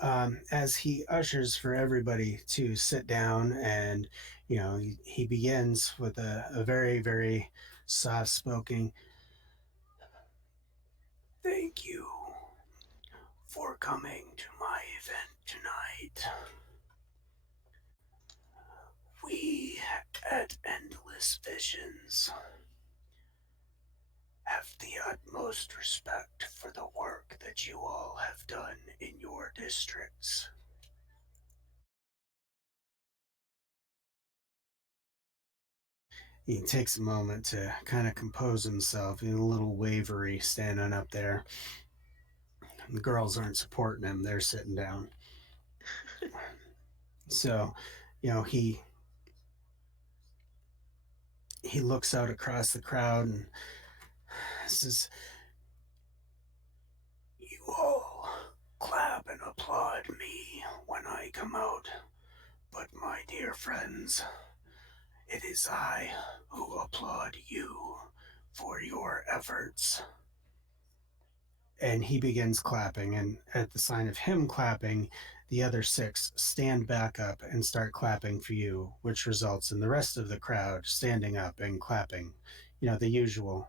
as he ushers for everybody to sit down, and he begins with a very, very soft spoken, "Thank you for coming to my event tonight. We at Endless Visions have the utmost respect for the work that you all have done in your districts. He takes a moment to kind of compose himself. He's a little wavery standing up there. The girls aren't supporting him, they're sitting down. So, he looks out across the crowd and says, "You all clap and applaud me when I come out. But my dear friends, it is I who applaud you for your efforts." And he begins clapping, and at the sign of him clapping, the other 6 stand back up and start clapping for you, which results in the rest of the crowd standing up and clapping. The usual.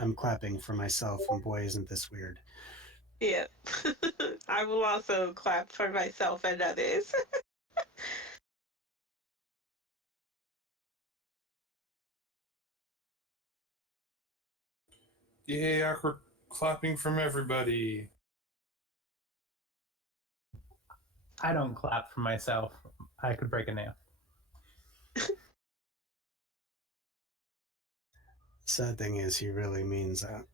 I'm clapping for myself, and boy, isn't this weird. Yeah. I will also clap for myself and others. Yay, awkward clapping from everybody. I don't clap for myself. I could break a nail. Sad thing is, he really means that.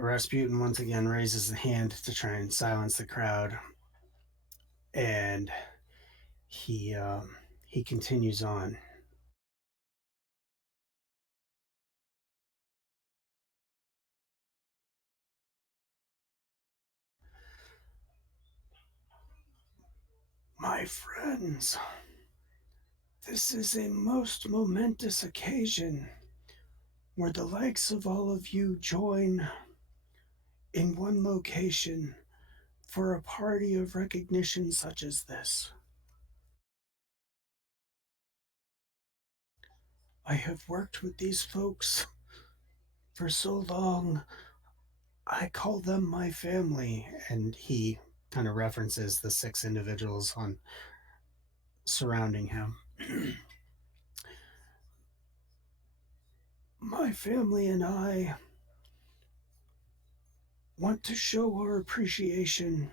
Rasputin once again raises the hand to try and silence the crowd, and he continues on. My friends, this is a most momentous occasion where the likes of all of you join in one location for a party of recognition such as this. I have worked with these folks for so long. I call them my family. And he kind of references the 6 individuals on surrounding him. My family and I want to show our appreciation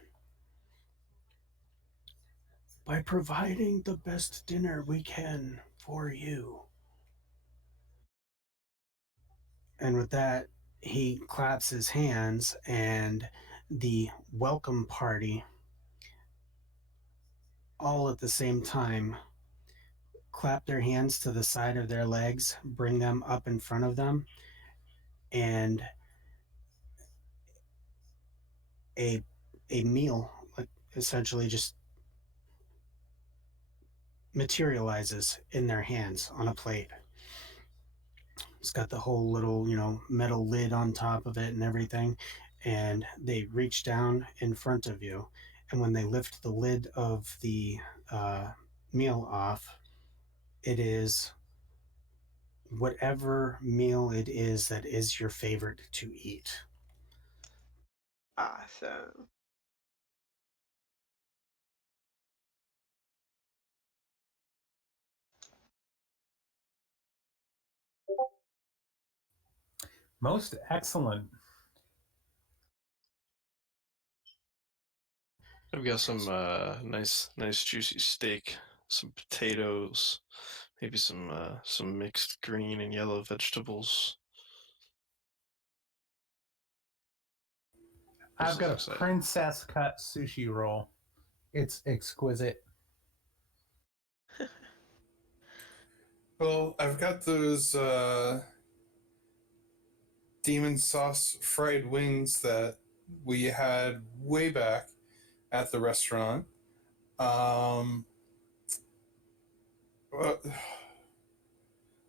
by providing the best dinner we can for you. And with that, he claps his hands, and the welcome party, all at the same time, clap their hands to the side of their legs, bring them up in front of them, and a meal, like, essentially just materializes in their hands on a plate. It's got the whole little, metal lid on top of it and everything. And they reach down in front of you. And when they lift the lid of the meal off, it is whatever meal it is that is your favorite to eat. Awesome. Most excellent. I've got some nice juicy steak, some potatoes, maybe some mixed green and yellow vegetables. I've got a Exciting. princess cut sushi roll. It's exquisite. Well, I've got those demon sauce fried wings that we had way back at the restaurant.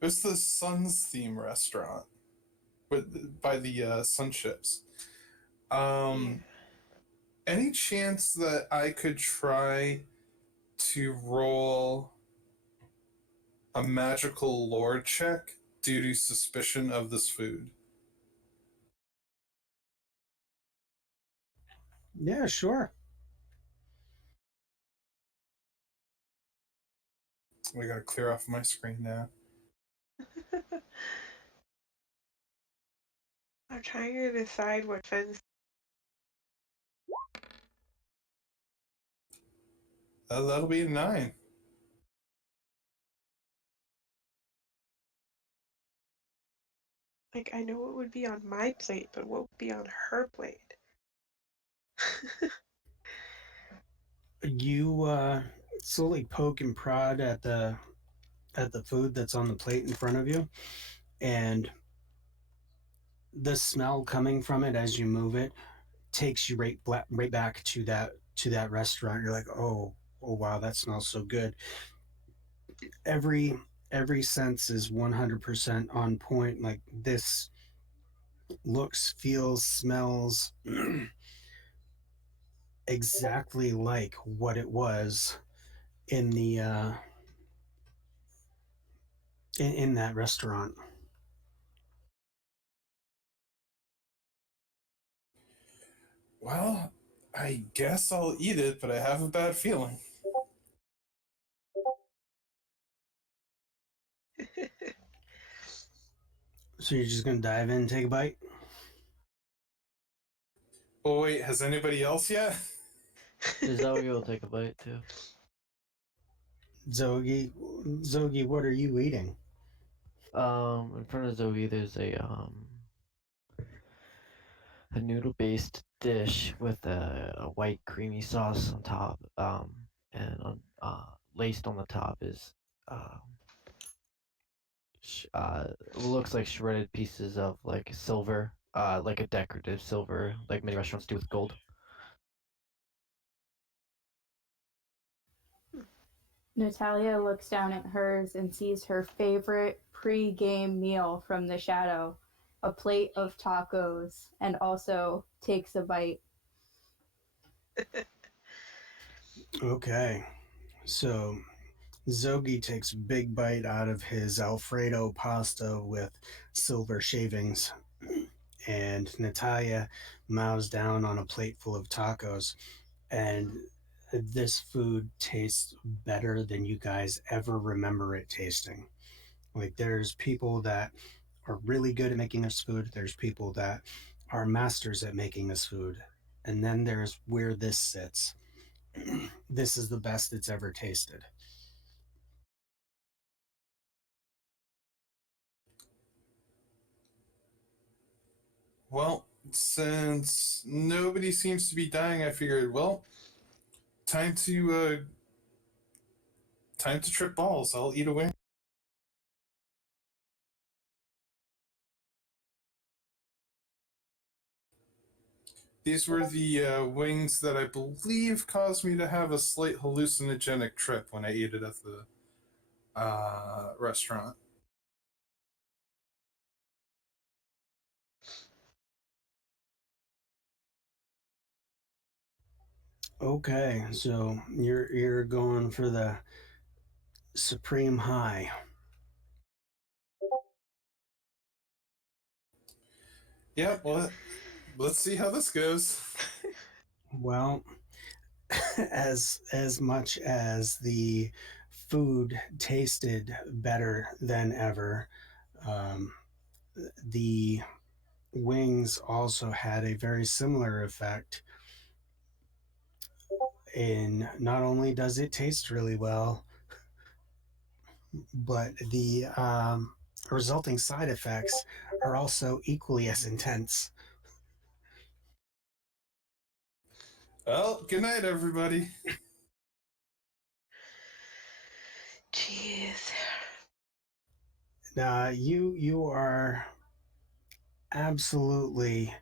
It's the Sun's theme restaurant by the sun ships. Um, any chance that I could try to roll a magical lore check due to suspicion of this food? Yeah, sure. I gotta clear off my screen now. I'm trying to decide what fence. That'll be a 9. Like, I know what would be on my plate, but what would be on her plate? You slowly poke and prod at the food that's on the plate in front of you, and the smell coming from it as you move it takes you right back to that restaurant. You're like, oh wow, that smells so good. Every every sense is 100% on point. Like this looks, feels, smells exactly like what it was in the in that restaurant. Well, I guess I'll eat it, but I have a bad feeling. So you're just gonna dive in and take a bite? Oh wait, has anybody else yet? Zoe will take a bite too. Zogi, what are you eating? In front of Zoe, there's a noodle-based dish with a white creamy sauce on top. And on laced on the top is uh, looks like shredded pieces of like silver, like a decorative silver, like many restaurants do with gold. Natalia looks down at hers and sees her favorite pre-game meal from the shadow, a plate of tacos, and also takes a bite. Okay, so Zogi takes a big bite out of his Alfredo pasta with silver shavings, and Natalia mows down on a plate full of tacos. And this food tastes better than you guys ever remember it tasting. Like, there's people that are really good at making this food, there's people that are masters at making this food, and then there's where this sits. This is the best it's ever tasted. Well, since nobody seems to be dying, I figured, well, time to trip balls. I'll eat a wing. These were the wings that I believe caused me to have a slight hallucinogenic trip when I ate it at the restaurant. Okay, so you're going for the supreme high. Yeah, well, let's see how this goes. Well, as much as the food tasted better than ever, um, the wings also had a very similar effect. In not only does it taste really well, but the resulting side effects are also equally as intense. Well, good night, everybody. Jeez. Now you are absolutely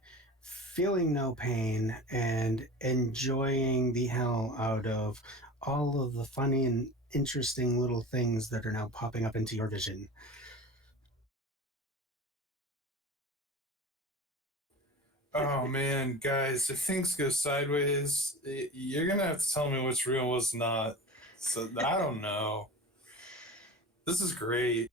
feeling no pain and enjoying the hell out of all of the funny and interesting little things that are now popping up into your vision. Oh man, guys, if things go sideways, you're gonna have to tell me what's real, what's not. So I don't know. This is great.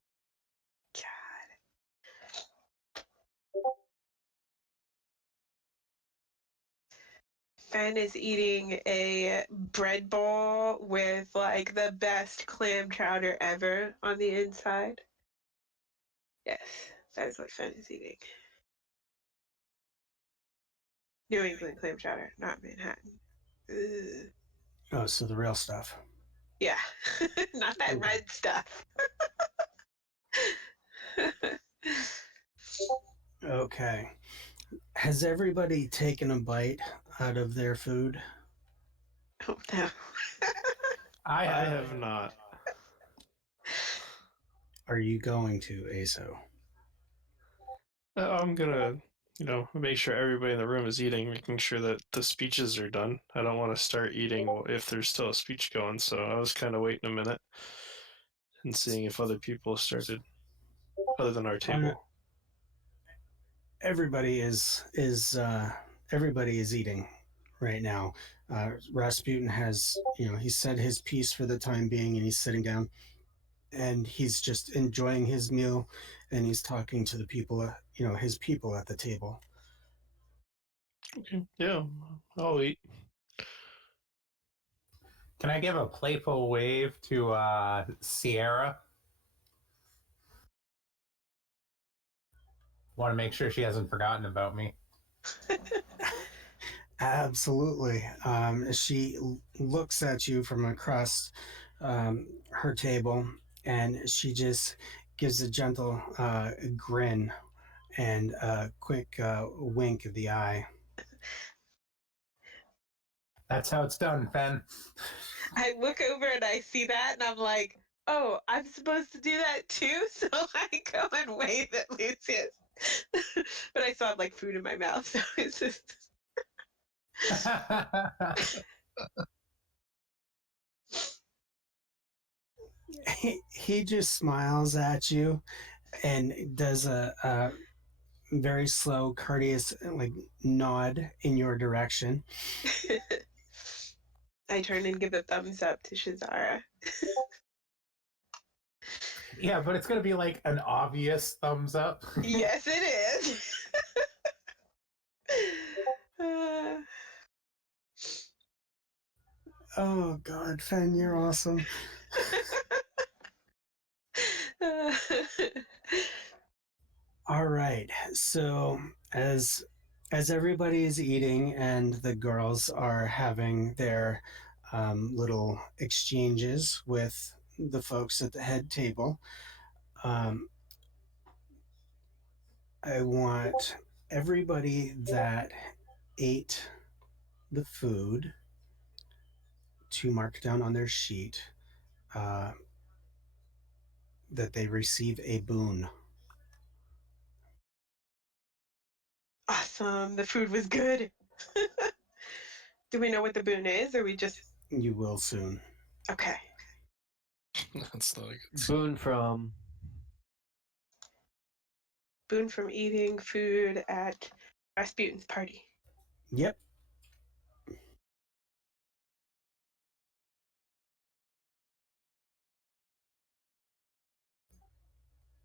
Fen is eating a bread bowl with like the best clam chowder ever on the inside. Yes, that is what Fen is eating. New England clam chowder, not Manhattan. Ugh. Oh, so the real stuff. Yeah, not that Okay. red stuff. Okay. Has everybody taken a bite out of their food? Oh no. I I have. have not. Are you going to, ASO? I'm gonna, make sure everybody in the room is eating, making sure that the speeches are done. I don't want to start eating if there's still a speech going, so I was kind of waiting a minute and seeing if other people started, other than our table. Everybody is eating right now. Rasputin has, he said his piece for the time being, and he's sitting down, and he's just enjoying his meal, and he's talking to the people, his people at the table. Okay, yeah, I'll eat. Can I give a playful wave to Sierra? Want to make sure she hasn't forgotten about me. Absolutely. She looks at you from across her table, and she just gives a gentle grin and a quick wink of the eye. That's how it's done, Fen. I look over and I see that and I'm like, oh, I'm supposed to do that too? So I go and wave at Lucius. But I still have like food in my mouth, so it's just He just smiles at you and does a very slow, courteous like nod in your direction. I turn and give a thumbs up to Shazara. Yeah, but it's gonna be like an obvious thumbs up. Yes, it is. Uh, Oh God, Fen, you're awesome. All right. So as everybody is eating and the girls are having their little exchanges with the folks at the head table, um, I want everybody that ate the food to mark down on their sheet uh, that they receive a boon. Awesome. The food was good. Do we know what the boon is, or we just You will soon. okay? That's not a good sign. Boon from. Boon from eating food at Rasputin's party. Yep.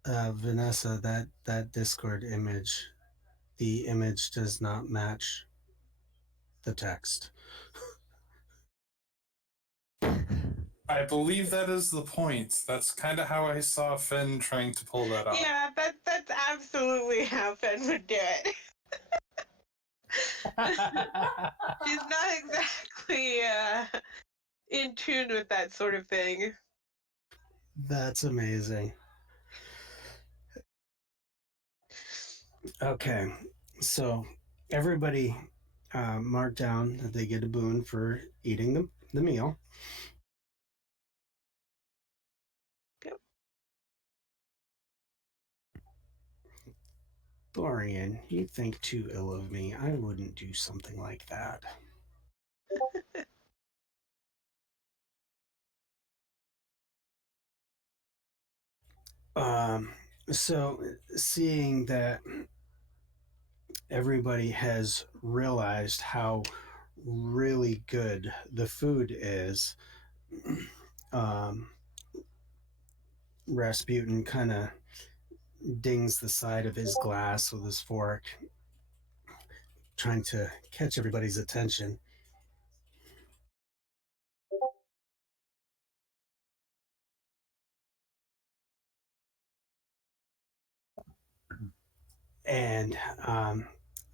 Vanessa, that Discord image, the image does not match the text. I believe that is the point. That's kind of how I saw Fen trying to pull that off. Yeah, that's absolutely how Fen would do it. She's not exactly in tune with that sort of thing. That's amazing. Okay, so everybody mark down that they get a boon for eating the meal. Yep. Dorian, you think too ill of me. I wouldn't do something like that. So seeing that everybody has realized how really good the food is, um, Rasputin kind of dings the side of his glass with his fork, trying to catch everybody's attention. And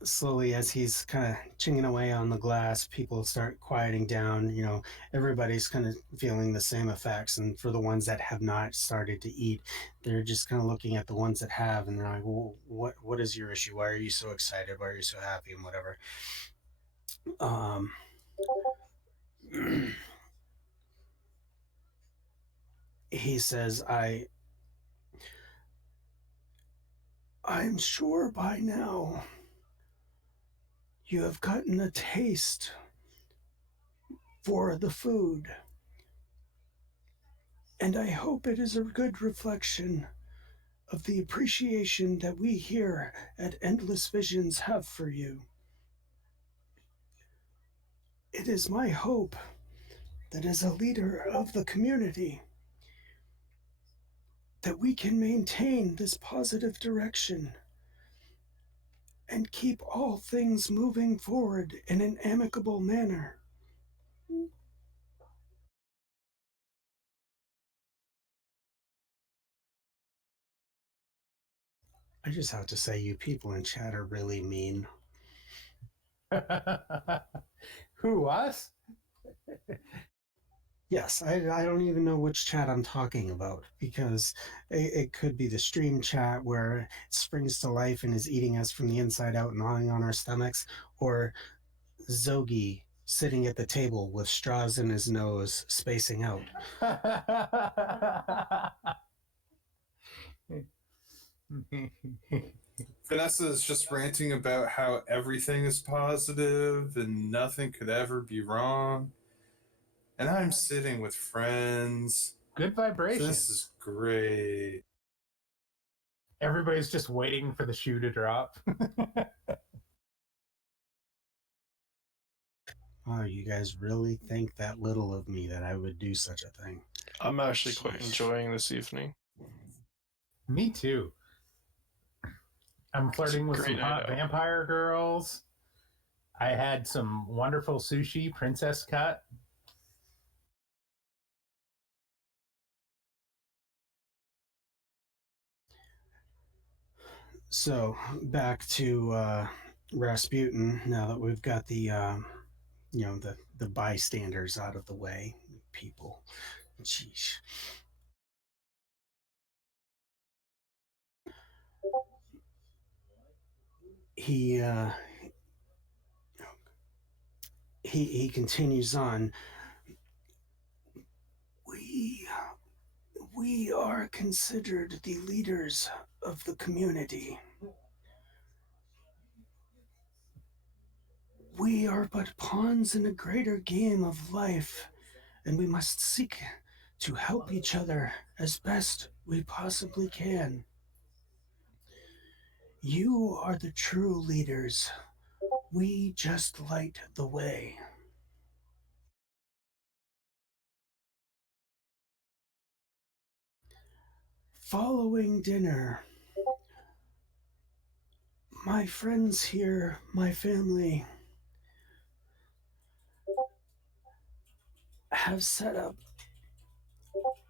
slowly, as he's kind of chinging away on the glass, people start quieting down. Everybody's kind of feeling the same effects. And for the ones that have not started to eat, they're just kind of looking at the ones that have, and they're like, well, what is your issue? Why are you so excited? Why are you so happy? And whatever. Um, he says, I'm sure by now you have gotten a taste for the food, and I hope it is a good reflection of the appreciation that we here at Endless Visions have for you. It is my hope that as a leader of the community, that we can maintain this positive direction and keep all things moving forward in an amicable manner. I just have to say, you people in chat are really mean. Who, us? Yes, I don't even know which chat I'm talking about, because it could be the stream chat where it springs to life and is eating us from the inside out, gnawing on our stomachs, or Zogi sitting at the table with straws in his nose, spacing out. Vanessa is just ranting about how everything is positive and nothing could ever be wrong. And I'm sitting with friends. Good vibration. This is great. Everybody's just waiting for the shoe to drop. Oh, you guys really think that little of me that I would do such a thing? I'm actually quite enjoying this evening. Me too. I'm flirting with some hot vampire girls. I had some wonderful sushi, princess cut. So back to Rasputin. Now that we've got the the bystanders out of the way, people. Jeez. He he continues on. We are considered the leaders of the community. We are but pawns in a greater game of life, and we must seek to help each other as best we possibly can. You are the true leaders. We just light the way. Following dinner, my friends here, my family, have set up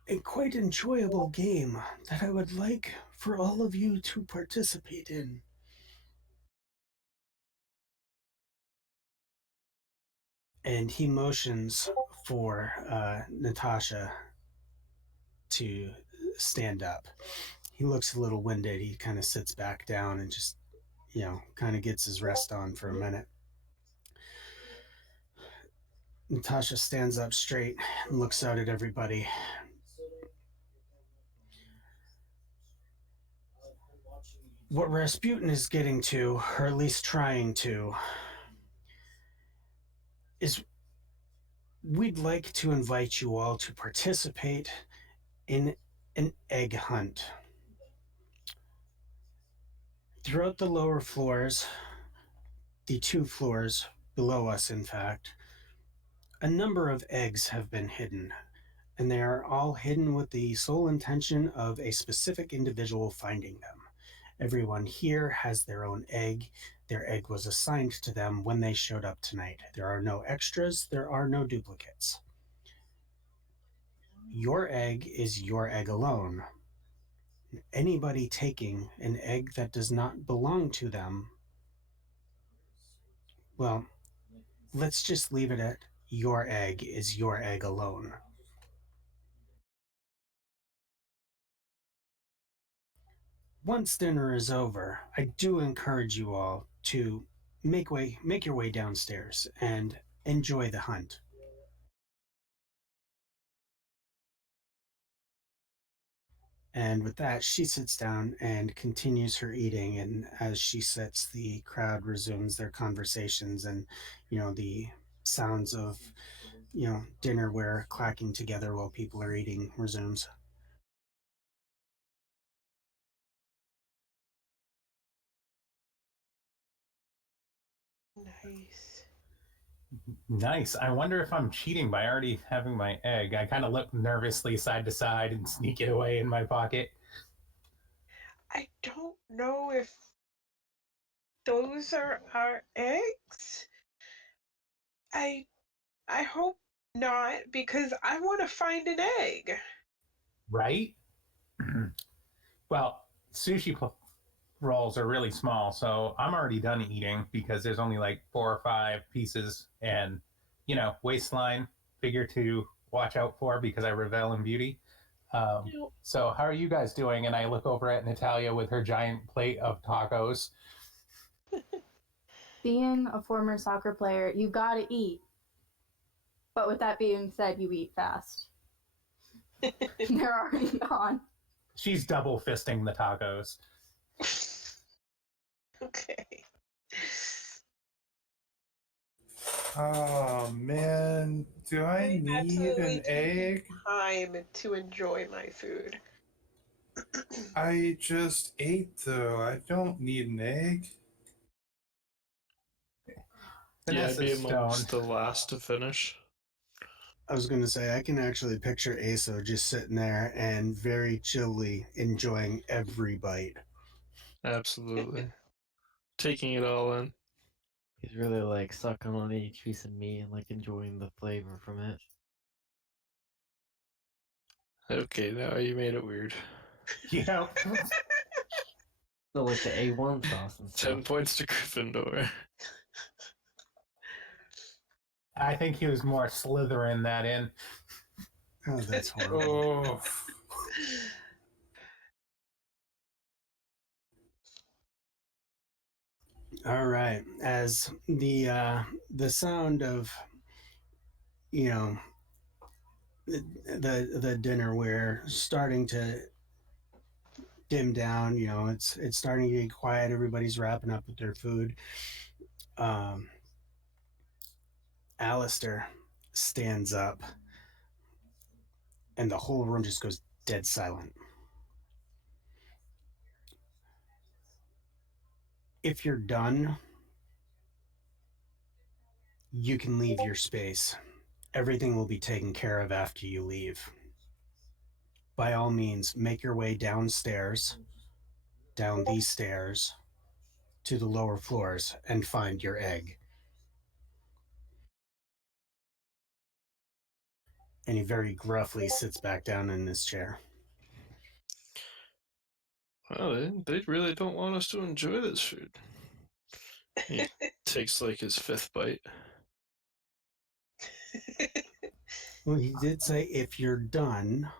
a quite enjoyable game that I would like for all of you to participate in. And he motions for Natasha to stand up. He looks a little winded. He kind of sits back down and just, kind of gets his rest on for a minute. Natasha stands up straight and looks out at everybody. What Rasputin is getting to, or at least trying to, is we'd like to invite you all to participate in an egg hunt. Throughout the lower floors, the 2 floors below us, in fact, a number of eggs have been hidden, and they are all hidden with the sole intention of a specific individual finding them. Everyone here has their own egg. Their egg was assigned to them when they showed up tonight. There are no extras, there are no duplicates. Your egg is your egg alone. Anybody taking an egg that does not belong to them, well, let's just leave it at your egg is your egg alone. Once dinner is over, I do encourage you all to make your way downstairs and enjoy the hunt. And with that, she sits down and continues her eating. And as she sits, the crowd resumes their conversations, and the sounds of dinnerware clacking together while people are eating resumes. Nice. Nice. I wonder if I'm cheating by already having my egg. I kind of look nervously side to side and sneak it away in my pocket. I don't know if those are our eggs. I hope not, because I want to find an egg. Right? Well, rolls are really small, so I'm already done eating because there's only like 4 or 5 pieces, and waistline figure to watch out for because I revel in beauty. So how are you guys doing? And I look over at Natalia with her giant plate of tacos. Being a former soccer player, you gotta eat. But with that being said, you eat fast. They're already gone. She's double fisting the tacos. Okay. Oh man, do I need an egg? Time to enjoy my food. I just ate though. I don't need an egg. Yeah, I'd be Vanessa's amongst stoned. the last to finish. I was going to say, I can actually picture Aso just sitting there and very chillly enjoying every bite. Absolutely. Taking it all in. He's really like sucking on each piece of meat and like enjoying the flavor from it. Okay, now you made it weird. So like the A1 sauce and 10 stuff. points to Gryffindor. I think he was more slithering that in. Oh, that's horrible. Oh. All right. As the sound of the dinnerware starting to dim down, it's starting to get quiet. Everybody's wrapping up with their food. Alistair stands up, and the whole room just goes dead silent. If you're done, you can leave your space. Everything will be taken care of after you leave. By all means, make your way downstairs, down these stairs, to the lower floors, and find your egg. And he very gruffly sits back down in his chair. Well, they really don't want us to enjoy this food. He takes like his 5th bite. Well, he did say if you're done,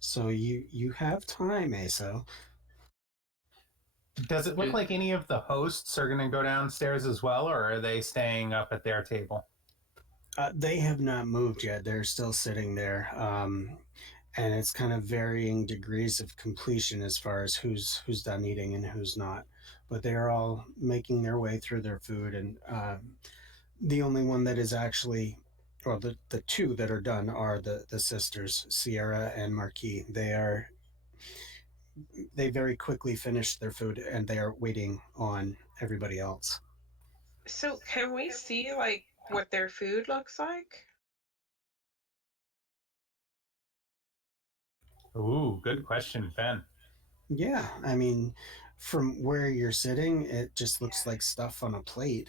so you have time, Aso. Does it look like any of the hosts are going to go downstairs as well, or are they staying up at their table? They have not moved yet. They're still sitting there, and it's kind of varying degrees of completion as far as who's done eating and who's not. But they are all making their way through their food, and the only one that is actually, well, the 2 that are done are the sisters, Sierra and Marquis. They are they very quickly finish their food and they are waiting on everybody else. So can we see like what their food looks like? Ooh, good question, Fen. Yeah, I mean, from where you're sitting, it just looks like stuff on a plate.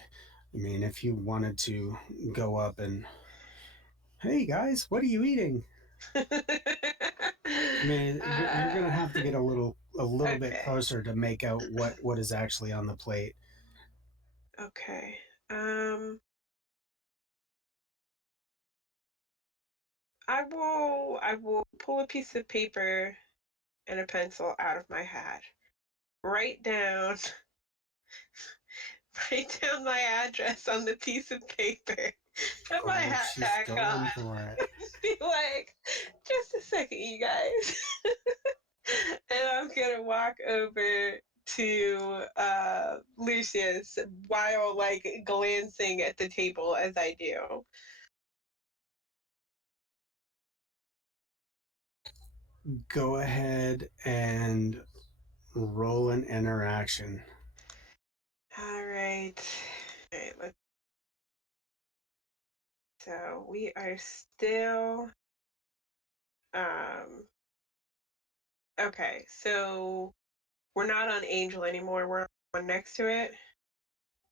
I mean, if you wanted to go up and, hey guys, what are you eating? I mean, you're gonna have to get a little bit Okay. closer to make out what is actually on the plate. Okay. I will pull a piece of paper and a pencil out of my hat. Write down write down my address on the piece of paper. Put my Oh, hat she's back going on. for it. Be like, just a second, you guys. And I'm gonna walk over to Lucius while like glancing at the table as I do. Go ahead and roll an interaction. All right. All right, let's so we are still um okay, so we're not on Angel anymore, we're on next to it.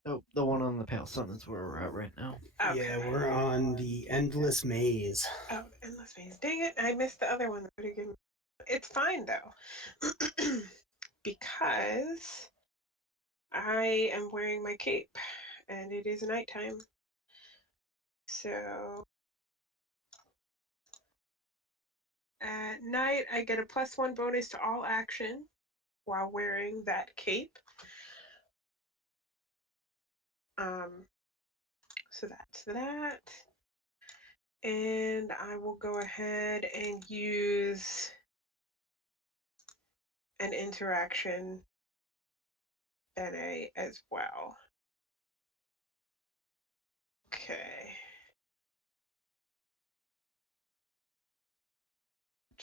Oh, the one on the pale sun is where we're at right now. Okay. Yeah, we're on the endless maze. Oh, endless maze. Dang it, I missed the other one. It's fine though. Because I am wearing my cape and it is nighttime. So at night I get a +1 bonus to all action while wearing that cape. So that's that. And I will go ahead and use an interaction NA as well. Okay.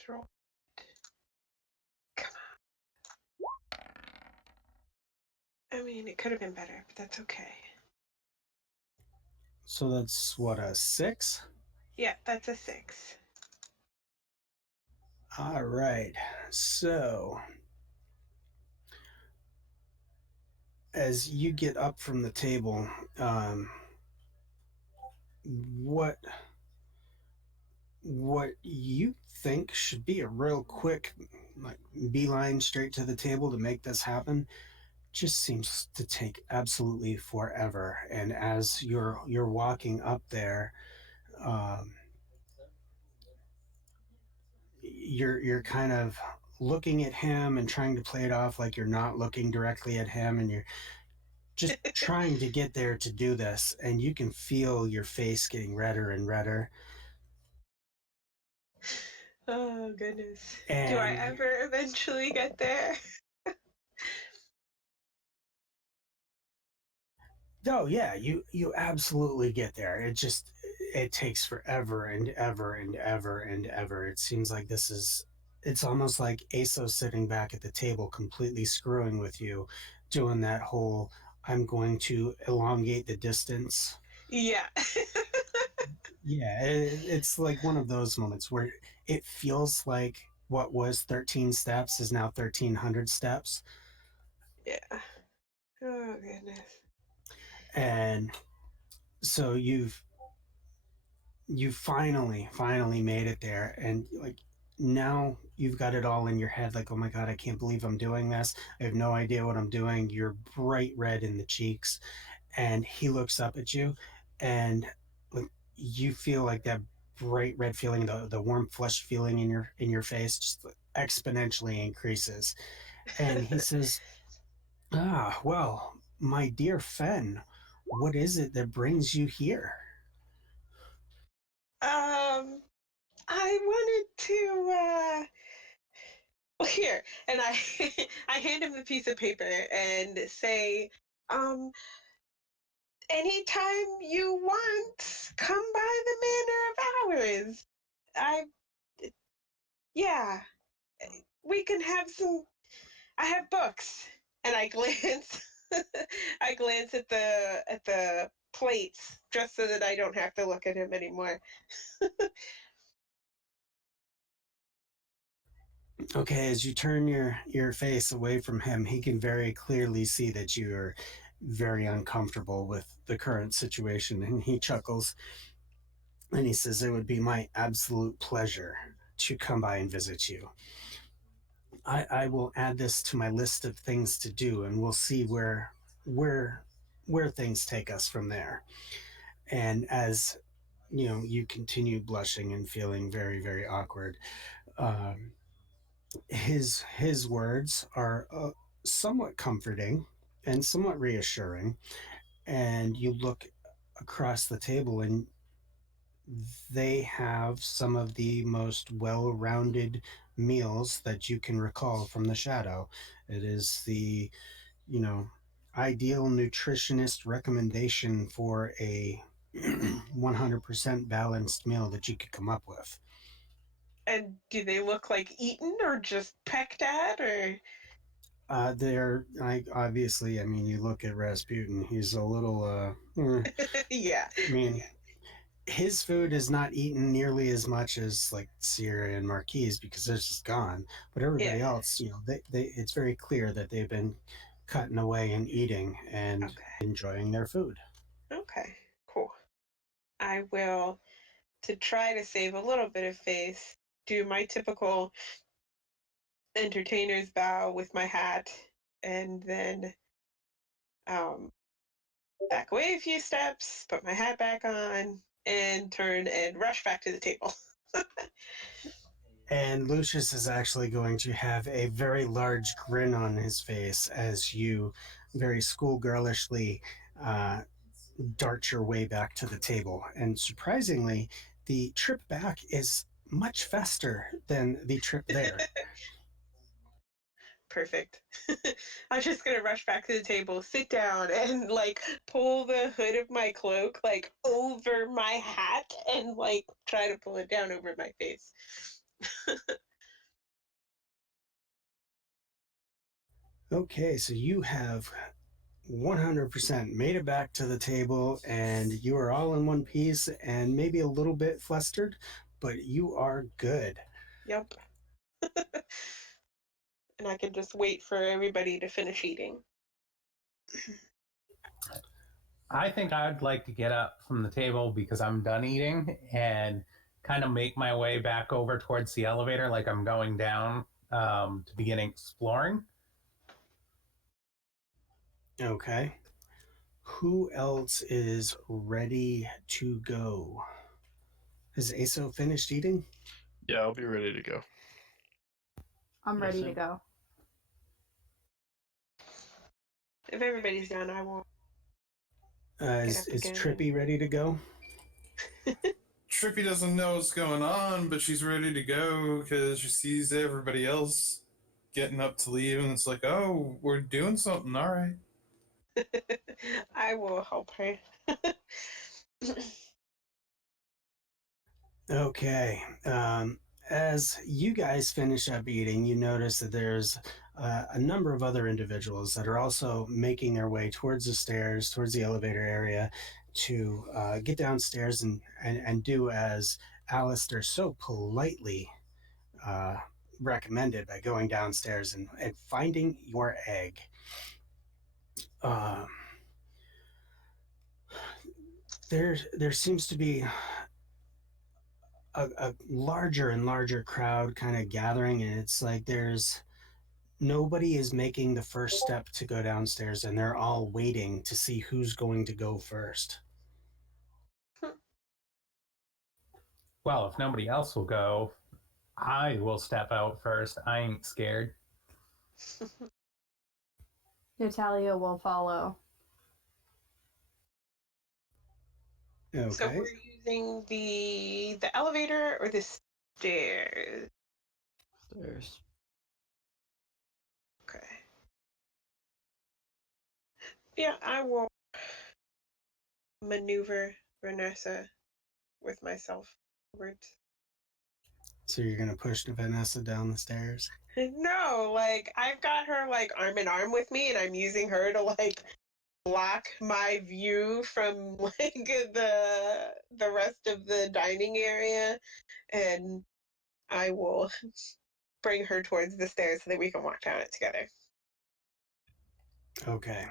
Roll. Come on. I mean, it could have been better, but that's okay. So that's what, a 6? Yeah, that's a 6. All right. So as you get up from the table, what you think should be a real quick, like, beeline straight to the table to make this happen just seems to take absolutely forever. And as you're walking up there, um, you're kind of looking at him and trying to play it off like you're not looking directly at him, and you're just trying to get there to do this, and you can feel your face getting redder and redder. Oh, goodness. Do I And ever eventually get there? oh yeah, you absolutely get there. It takes forever and ever and ever and ever. It seems like it's almost like ASO sitting back at the table completely screwing with you, doing that whole I'm going to elongate the distance. Yeah. Yeah, it's like one of those moments where it feels like what was 13 steps is now 1300 steps. Yeah. Oh, goodness. And so you finally made it there, and like now you've got it all in your head, like, oh my god, I can't believe I'm doing this. I have no idea what I'm doing. You're bright red in the cheeks, and he looks up at you, and like you feel like that bright red feeling, the warm flush feeling in your face just exponentially increases. And he says, ah, well, my dear Fen, what is it that brings you here? I wanted to well, here, and I I hand him the piece of paper and say, um, anytime you want, come by the manor of ours. I yeah, we can have some I have books, and I glance. I glance at the plates just so that I don't have to look at him anymore. Okay, as you turn your face away from him, he can very clearly see that you are very uncomfortable with the current situation, and he chuckles and he says, "It would be my absolute pleasure to come by and visit you. I will add this to my list of things to do, and we'll see where where things take us from there." And as you continue blushing and feeling very, very awkward, um, his words are somewhat comforting and somewhat reassuring. And you look across the table, and they have some of the most well-rounded meals that you can recall from the shadow. It is the you know ideal nutritionist recommendation for a 100% balanced meal that you could come up with. And do they look like eaten or just pecked at, or? Obviously, I mean, you look at Rasputin, he's a little, Yeah. I mean, his food is not eaten nearly as much as like Sierra and Marquis because they're just gone. But everybody Yeah. else, it's very clear that they've been cutting away and eating and Okay. enjoying their food. Okay. Cool. I will, to try to save a little bit of face, do my typical entertainer's bow with my hat, and then um, back away a few steps, put my hat back on, and turn and rush back to the table. And Lucius is actually going to have a very large grin on his face as you very schoolgirlishly uh, dart your way back to the table. And surprisingly, the trip back is much faster than the trip there. Perfect. I'm just gonna rush back to the table, sit down, and like pull the hood of my cloak like over my hat and like try to pull it down over my face. Okay, so you have 100% made it back to the table, and you are all in one piece and maybe a little bit flustered, but you are good. Yep. And I can just wait for everybody to finish eating. I think I'd like to get up from the table because I'm done eating and kind of make my way back over towards the elevator like I'm going down to begin exploring. Okay. Who else is ready to go? Has Aso finished eating? Yeah, I'll be ready to go. I'm Yes, ready sir. to go. If everybody's done, I will get Is, up is again. Trippy ready to go? Trippy doesn't know what's going on, but she's ready to go because she sees everybody else getting up to leave, and it's like, oh, we're doing something, all right. I will help her. Okay. As you guys finish up eating, you notice that there's a number of other individuals that are also making their way towards the stairs, towards the elevator area to get downstairs and do as Alistair so politely uh, recommended by going downstairs and finding your egg. Um, there seems to be a larger and larger crowd kind of gathering, and it's like there's nobody is making the first step to go downstairs, and they're all waiting to see who's going to go first. Well, if nobody else will go, I will step out first. I ain't scared. Natalia will follow. So Okay. we're using the elevator or the stairs? Stairs. Okay. Yeah, I will maneuver Vanessa with myself forwards. So you're gonna push Vanessa down the stairs. No, like I've got her like arm in arm with me, and I'm using her to like block my view from like the rest of the dining area, and I will bring her towards the stairs so that we can walk down it together. Okay.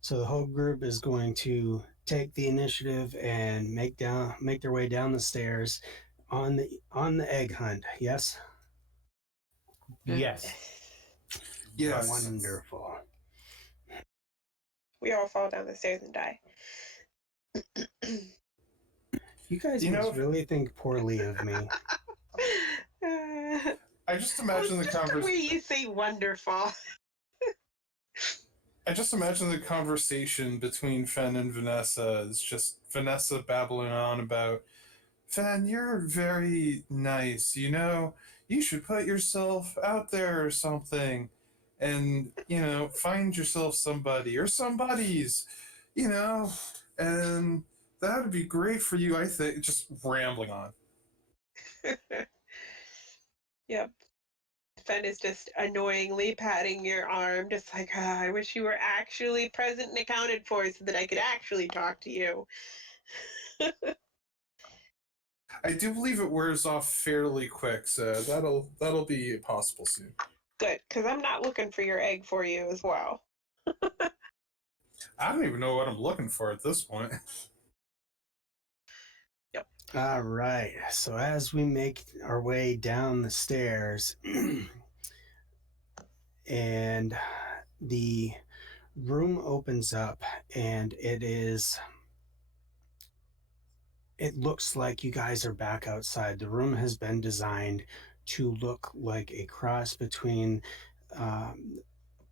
So the whole group is going to take the initiative and make their way down the stairs on the egg hunt. Yes? Yes. Yes. Wonderful. We all fall down the stairs and die. You guys must really think poorly of me. I just imagine the way conversation. you say wonderful. I just imagine the conversation between Fen and Vanessa is just Vanessa babbling on about, Fen, you're very nice, you know, you should put yourself out there or something, and, you know, find yourself somebody or somebodies, you know, and that would be great for you, I think. Just rambling on. Yep. Fen is just annoyingly patting your arm, just like, I wish you were actually present and accounted for so that I could actually talk to you. I do believe it wears off fairly quick, so that'll be possible soon. Good, because I'm not looking for your egg for you as well. I don't even know what I'm looking for at this point. Yep. All right. So as we make our way down the stairs, and the room opens up, and it looks like you guys are back outside. The room has been designed to look like a cross between a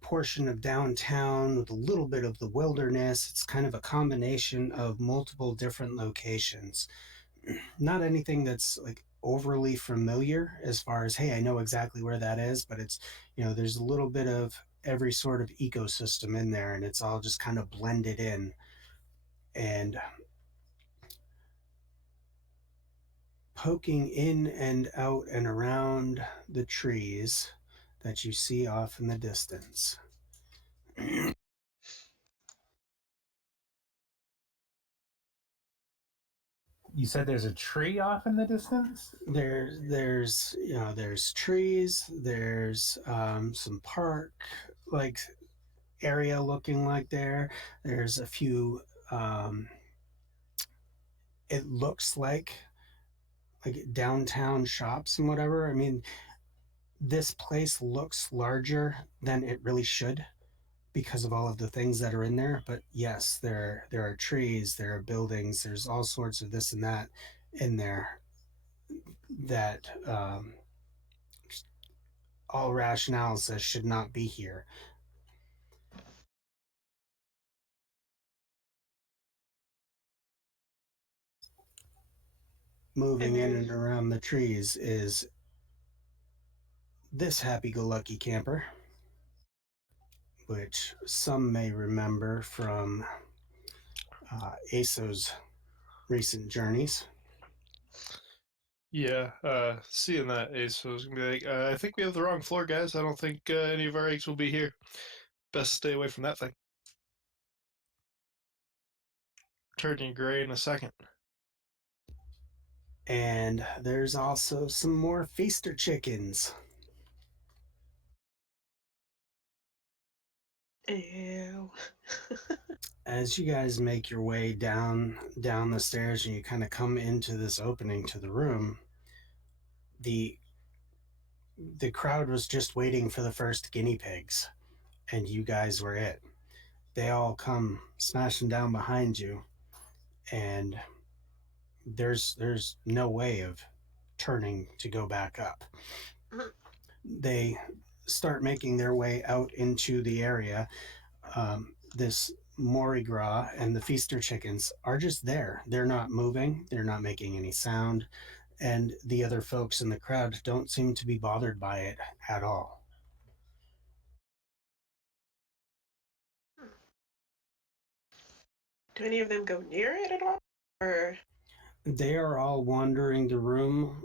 portion of downtown with a little bit of the wilderness. It's kind of a combination of multiple different locations. Not anything that's like overly familiar as far as, hey, I know exactly where that is, but it's, there's a little bit of every sort of ecosystem in there, and it's all just kind of blended in. And poking in and out and around the trees that you see off in the distance. You said there's a tree off in the distance? There's trees, there's some park like area looking like there's a few it looks like downtown shops and whatever. I mean, this place looks larger than it really should because of all of the things that are in there. But yes, there are trees, there are buildings, there's all sorts of this and that in there that all rationale says should not be here. Moving in and around the trees is this happy-go-lucky camper, which some may remember from ASO's recent journeys. Yeah, seeing that, Ace was gonna be like, I think we have the wrong floor, guys. I don't think any of our eggs will be here. Best stay away from that thing. Turning gray in a second. And there's also some more feaster chickens. Ew. As you guys make your way down the stairs and you kind of come into this opening to the room, the crowd was just waiting for the first guinea pigs, and you guys were it. They all come smashing down behind you, and there's no way of turning to go back up. They start making their way out into the area. This Mori Gras and the feaster chickens are just there. They're not moving, they're not making any sound, and the other folks in the crowd don't seem to be bothered by it at all. Do any of them go near it at all? Or They are all wandering the room,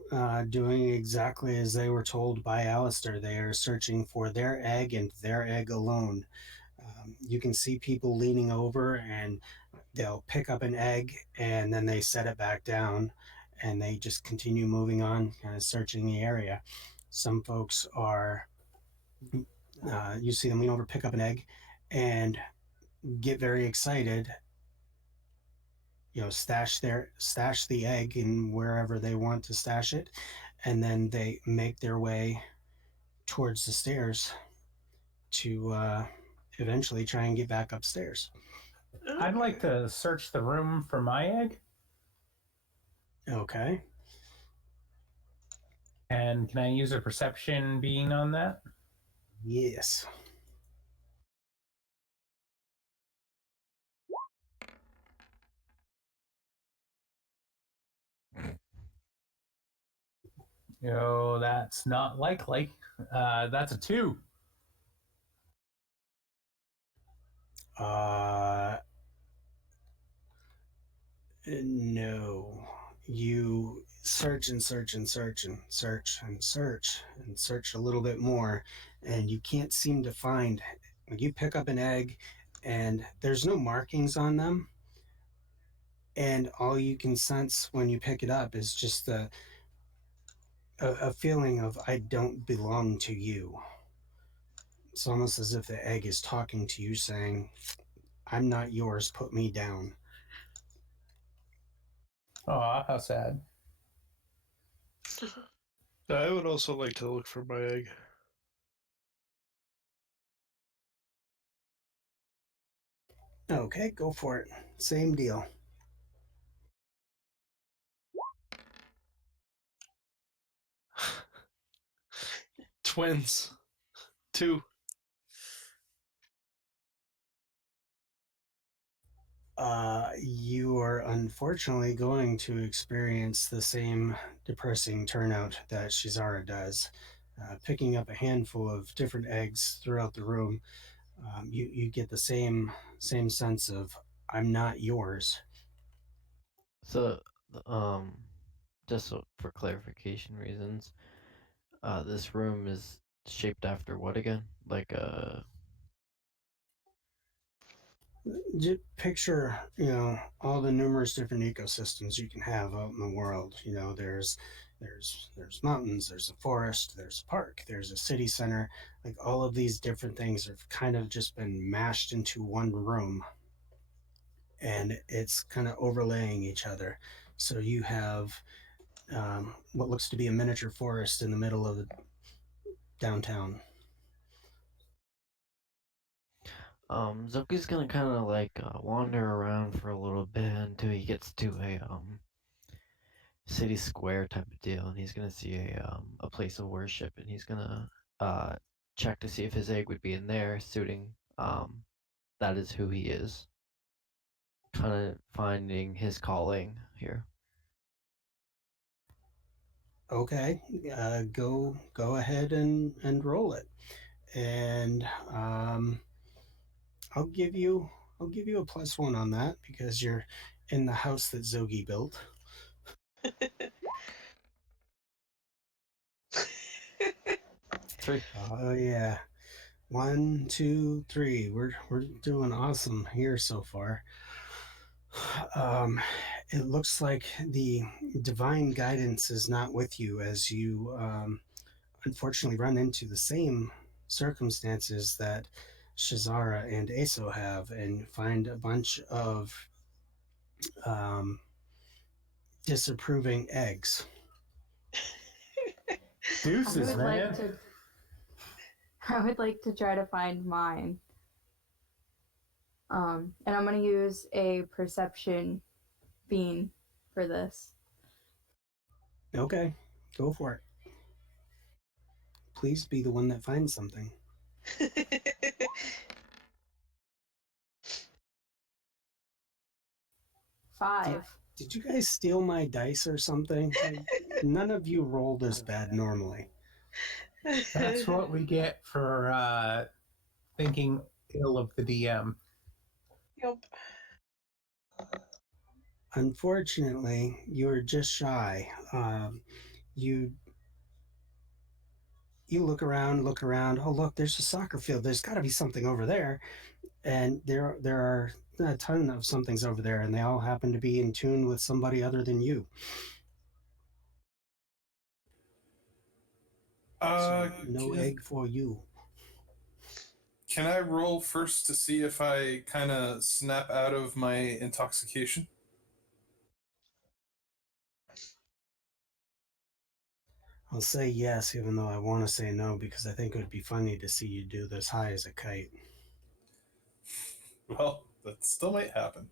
doing exactly as they were told by Alistair. They are searching for their egg and their egg alone. You can see people leaning over and they'll pick up an egg and then they set it back down and they just continue moving on, kind of searching the area. Some folks are, you see them lean over, pick up an egg, and get very excited. Stash the egg in wherever they want to stash it, and then they make their way towards the stairs to eventually try and get back upstairs. I'd like to search the room for my egg. Okay. And can I use a perception being on that? Yes. No, that's not likely. That's a 2. No. You search and search and search and search and search and search a little bit more, and you can't seem to find. You pick up an egg, and there's no markings on them, and all you can sense when you pick it up is just a feeling of I don't belong to you. It's almost as if the egg is talking to you, saying, "I'm not yours. Put me down." Aw, how sad. I would also like to look for my egg. Okay, go for it. Same deal. Twins. 2. You are unfortunately going to experience the same depressing turnout that Shizara does. Picking up a handful of different eggs throughout the room, you get the same sense of I'm not yours. So, just for clarification reasons, this room is shaped after what again? Like Just picture, all the numerous different ecosystems you can have out in the world. There's mountains, there's a forest, there's a park, there's a city center. Like all of these different things have kind of just been mashed into one room, and it's kind of overlaying each other. So you have what looks to be a miniature forest in the middle of downtown. Zoki's gonna kind of like wander around for a little bit until he gets to a city square type of deal, and he's gonna see a place of worship, and he's gonna uh check to see if his egg would be in there, suiting that is who he is. Kind of finding his calling here. Okay, go ahead and roll it, and I'll give you a +1 on that because you're in the house that Zogi built. Three. Oh yeah, 1, 2, 3. We're doing awesome here so far. It looks like the divine guidance is not with you as you unfortunately run into the same circumstances that Shazara and Aso have, and find a bunch of um, disapproving eggs. Deuces, I would man. like to. I would like to try to find mine. And I'm gonna use a perception bean for this. Okay, go for it. Please be the one that finds something. 5. Did you guys steal my dice or something? None of you rolled as bad normally. That's what we get for thinking ill of the DM. Yep. Unfortunately, you're just shy. You look around. Oh, look, there's a soccer field. There's got to be something over there, and there are a ton of somethings over there, and they all happen to be in tune with somebody other than you. So no egg for you. Can I roll first to see if I kind of snap out of my intoxication? I'll say yes, even though I want to say no, because I think it would be funny to see you do this high as a kite. Well, that still might happen.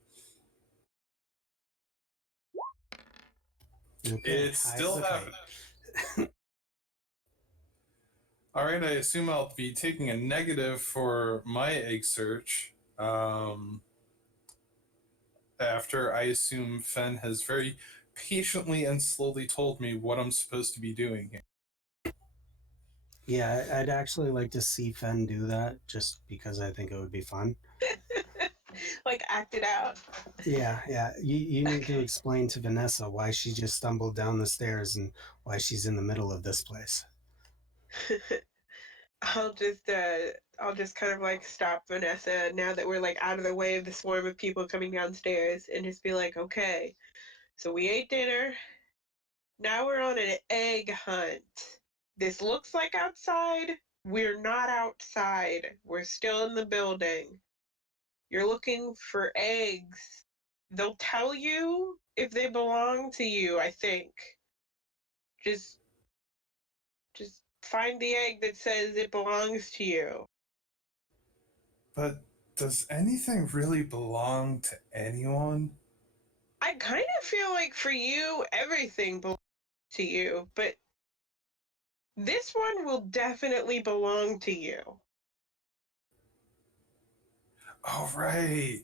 Okay, It's high still as a happening. kite. All right, I assume I'll be taking a negative for my egg search. After I assume Fen has very patiently and slowly told me what I'm supposed to be doing here. Yeah, I'd actually like to see Fen do that, just because I think it would be fun. Like, act it out. Yeah. You need to explain to Vanessa why she just stumbled down the stairs and why she's in the middle of this place. I'll just kind of like stop Vanessa now that we're like out of the way of the swarm of people coming downstairs and just be like, okay, so we ate dinner. Now we're on an egg hunt. This looks like outside. We're not outside. We're still in the building. You're looking for eggs. They'll tell you if they belong to you, I think. Just find the egg that says it belongs to you. But does anything really belong to anyone? I kind of feel like for you, everything belongs to you, but this one will definitely belong to you. All right.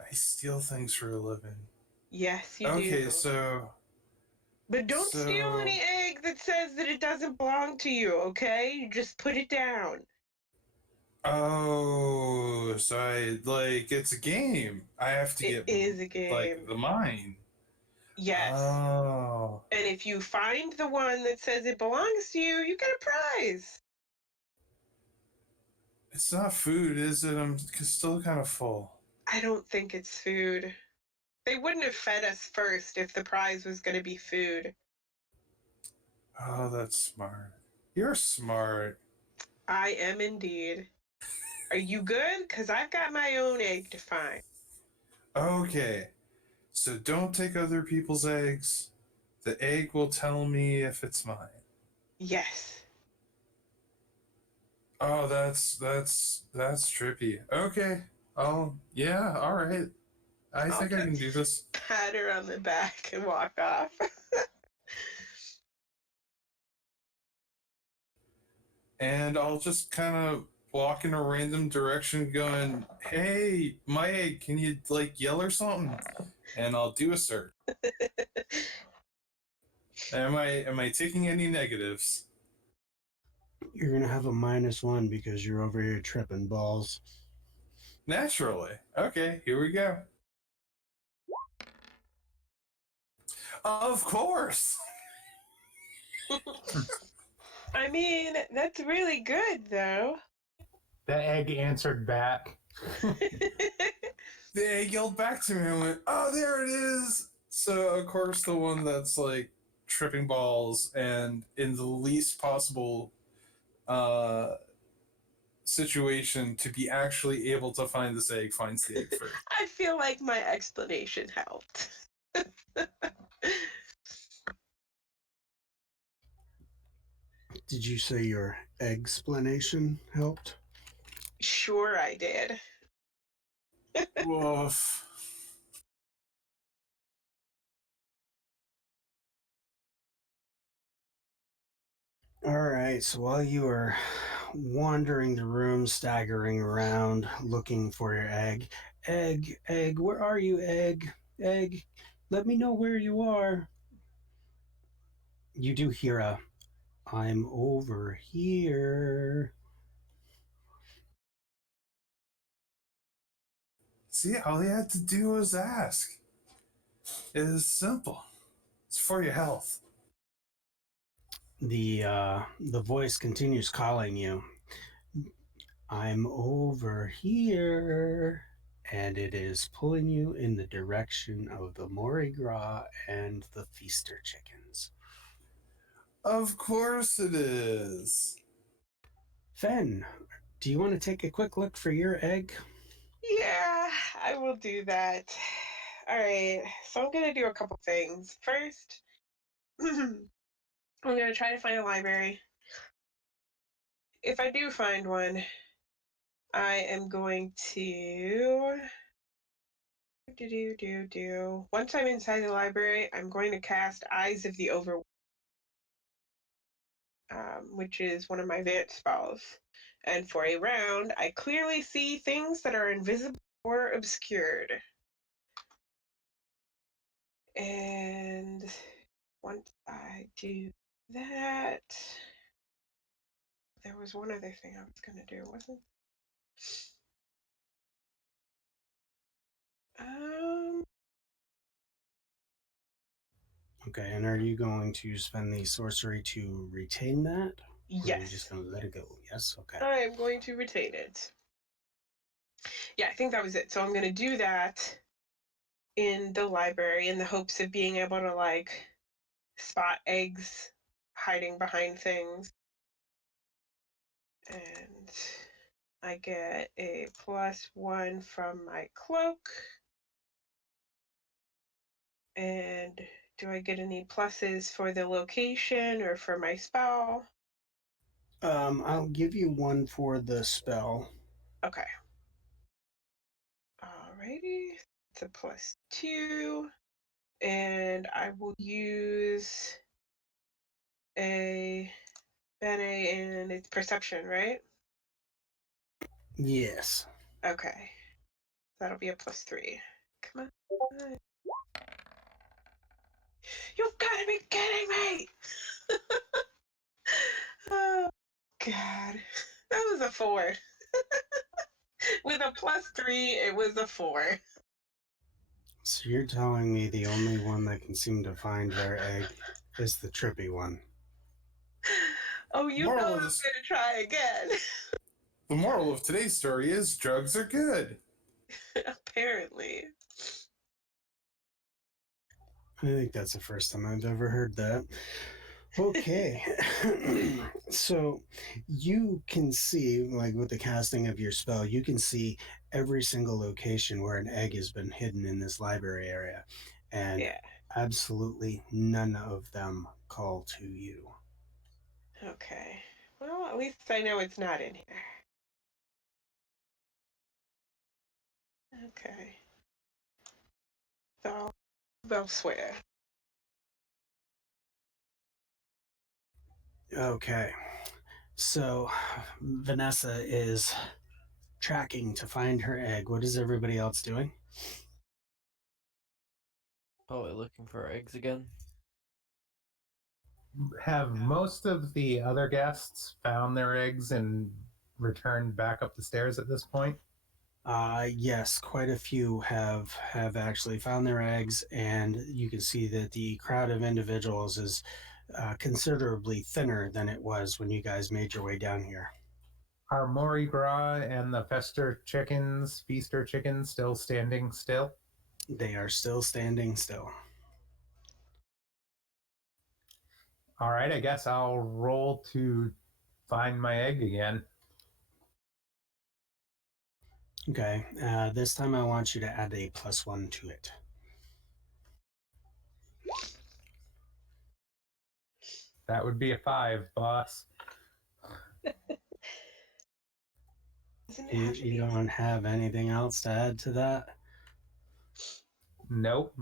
I steal things for a living. Yes, you do. Okay, so But don't steal any egg that says that it doesn't belong to you, okay? You just put it down. oh, so it's a game. I have to It get is a game. like the mine. Yes. Oh. And if you find the one that says it belongs to you, you get a prize. It's not food, is it? I'm still kind of full. I don't think it's food. They wouldn't have fed us first if the prize was going to be food. Oh, that's smart. You're smart. I am indeed. Are you good? Because I've got my own egg to find. Okay. So don't take other people's eggs. The egg will tell me if it's mine. Yes. Oh, that's trippy. Okay. Oh, yeah, all right. I think I can do this. Pat her on the back and walk off. And I'll just kind of walk in a random direction going, "Hey, my egg, can you like yell or something?" And I'll do a search. Am I taking any negatives? You're gonna have a -1 because you're over here tripping balls. Naturally. Okay, here we go. Of course. I mean, that's really good, though. The egg answered back. The egg yelled back to me and went, "Oh, there it is." So of course the one that's like tripping balls and in the least possible situation to be actually able to find this egg finds the egg first. I feel like my explanation helped. Did you say your explanation helped? Sure, I did. Woof. All right, so while you were wandering the room, staggering around, looking for your egg, where are you, egg, let me know where you are. You do hear a, I'm over here. See, all he had to do was ask. It is simple. It's for your health. The voice continues calling you. I'm over here. And it is pulling you in the direction of the Mardi Gras and the Feaster chickens. Of course it is. Fen, do you want to take a quick look for your egg? Yeah, I will do that. All right, so I'm gonna do a couple things. First, I'm gonna try to find a library. If I do find one, I am going to do. Once I'm inside the library, I'm going to cast Eyes of the Over, which is one of my advanced spells. And for a round, I clearly see things that are invisible or obscured. And once I do that, there was one other thing I was going to do, wasn't Okay, and are you going to spend the sorcery to retain that? Or are you just yes. going to let it go? Yes, okay. I am going to retain it. Yeah, I think that was it. So I'm going to do that in the library in the hopes of being able to like spot eggs hiding behind things. And I get a +1 from my cloak. And do I get any pluses for the location or for my spell? I'll give you one for the spell. Okay. Alrighty. It's a +2. And I will use a Bene and it's perception, right? Yes. Okay. That'll be a +3. Come on. You've got to be kidding me! Oh, God. That was a 4. With a +3, it was a 4. So you're telling me the only one that can seem to find their egg is the trippy one. Oh, you know Moral I'm of going this- to try again. The moral of today's story is drugs are good. Apparently. I think that's the first time I've ever heard that. Okay. So you can see, like with the casting of your spell, you can see every single location where an egg has been hidden in this library area. And Yeah. absolutely none of them call to you. Okay. Well, at least I know it's not in here. Okay. So, elsewhere. Okay. So Vanessa is tracking to find her egg. What is everybody else doing? Probably looking for eggs again. Have most of the other guests found their eggs and returned back up the stairs at this point? Yes, quite a few have actually found their eggs, and you can see that the crowd of individuals is considerably thinner than it was when you guys made your way down here. Are Mori Gras and the Feaster chickens still standing still? They are still standing still. All right, I guess I'll roll to find my egg again. Okay, this time I want you to add a +1 to it. That would be a 5, boss. Doesn't it have to You be? don't have anything else to add to that? Nope.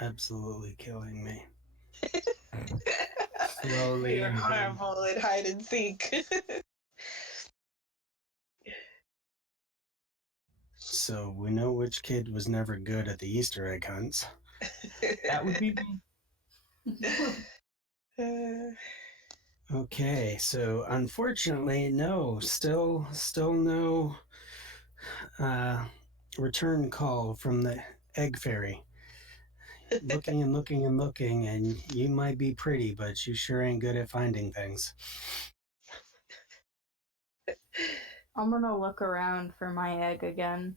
Absolutely killing me. Slowly You're and horrible at hide and seek. So we know which kid was never good at the Easter egg hunts. that would be me. Okay, so unfortunately, no, still no return call from the egg fairy. Looking and looking and looking, and you might be pretty, but you sure ain't good at finding things. I'm gonna look around for my egg again.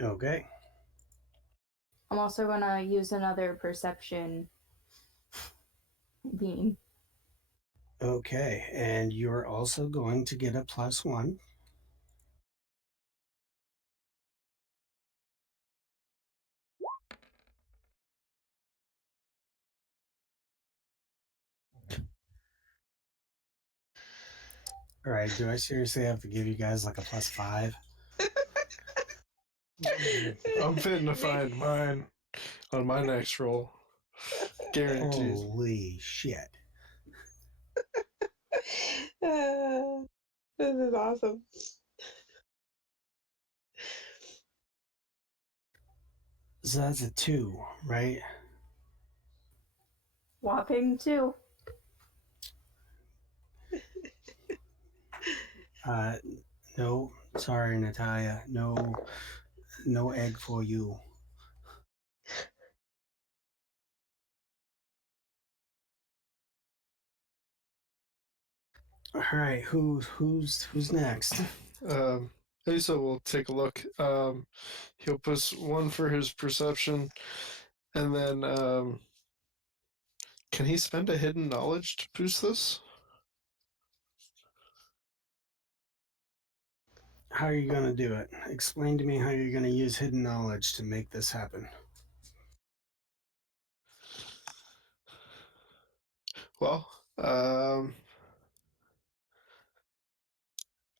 Okay. I'm also gonna use another perception beam. Okay, and you're also going to get a +1. All right, do I seriously have to give you guys like a +5? I'm fitting to find mine on my next roll. Guaranteed. Holy shit. This is awesome. So that's a 2, right? Whopping 2. No, sorry, Natalia. No egg for you. All right, who's next? Asa will take a look. He'll put 1 for his perception, and then can he spend a hidden knowledge to boost this? How are you going to do it? Explain to me how you're going to use hidden knowledge to make this happen. Well,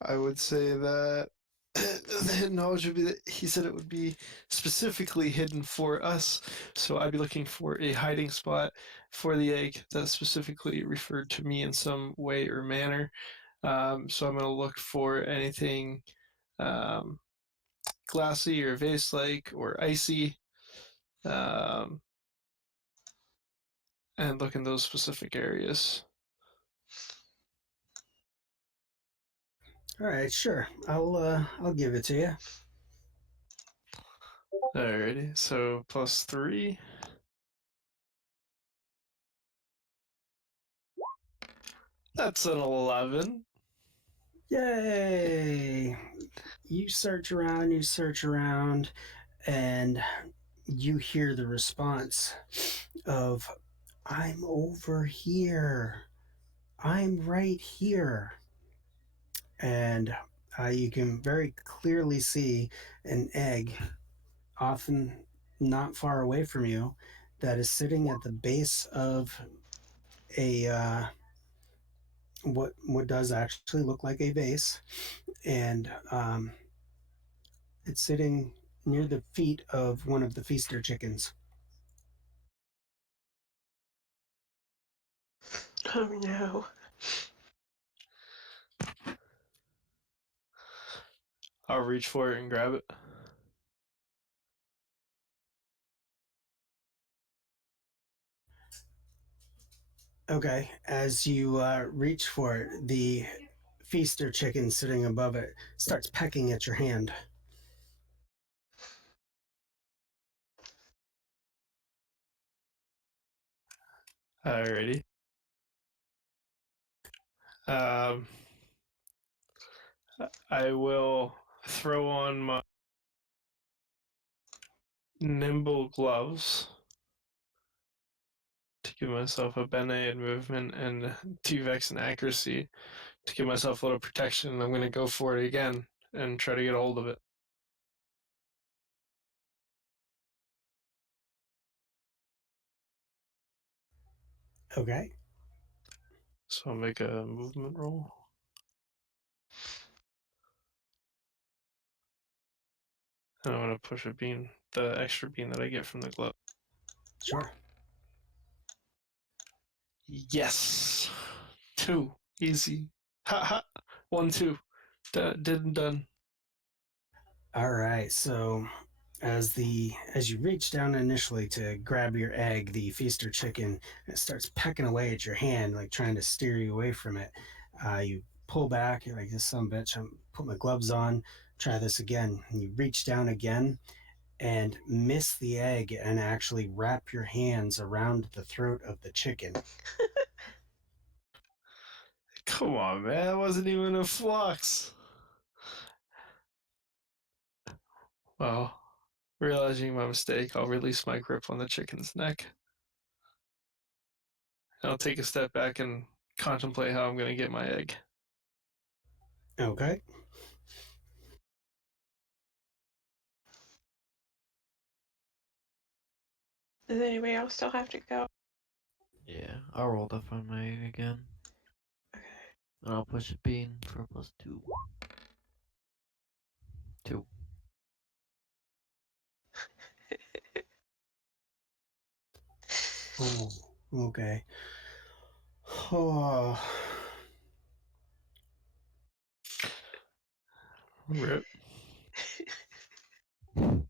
I would say that the hidden knowledge would be that he said it would be specifically hidden for us. So I'd be looking for a hiding spot for the egg that specifically referred to me in some way or manner. So I'm going to look for anything glassy or vase-like or icy, and look in those specific areas. All right, sure. I'll give it to you. Alrighty, so +3. That's an 11. Yay! You search around, and you hear the response of, I'm over here. I'm right here. And you can very clearly see an egg, often not far away from you, that is sitting at the base of a what does actually look like a vase, and it's sitting near the feet of one of the feaster chickens. Oh no. I'll reach for it and grab it. Okay, as you reach for it, the feaster chicken sitting above it starts pecking at your hand. Alrighty. I will throw on my nimble gloves to give myself a bene in movement and 2vex in accuracy to give myself a little protection. I'm going to go for it again and try to get a hold of it. Okay. So I'll make a movement roll. And I'm going to push a bean, the extra bean that I get from the glove. Sure. Yes! 2. Easy. Ha ha! 1, 2. Did and done. All right. So as you reach down initially to grab your egg, the feaster chicken, it starts pecking away at your hand, like trying to steer you away from it. You pull back. You're like, this son of a bitch, I'm put my gloves on, try this again. And you reach down again and miss the egg and actually wrap your hands around the throat of the chicken. Come on, man. That wasn't even a flux. Well, realizing my mistake, I'll release my grip on the chicken's neck. I'll take a step back and contemplate how I'm going to get my egg. Okay. Does anybody else still have to go? Yeah, I'll roll to find my egg again. Okay. And I'll push a bean for a +2. 2. Oh, okay. Oh. Rip. I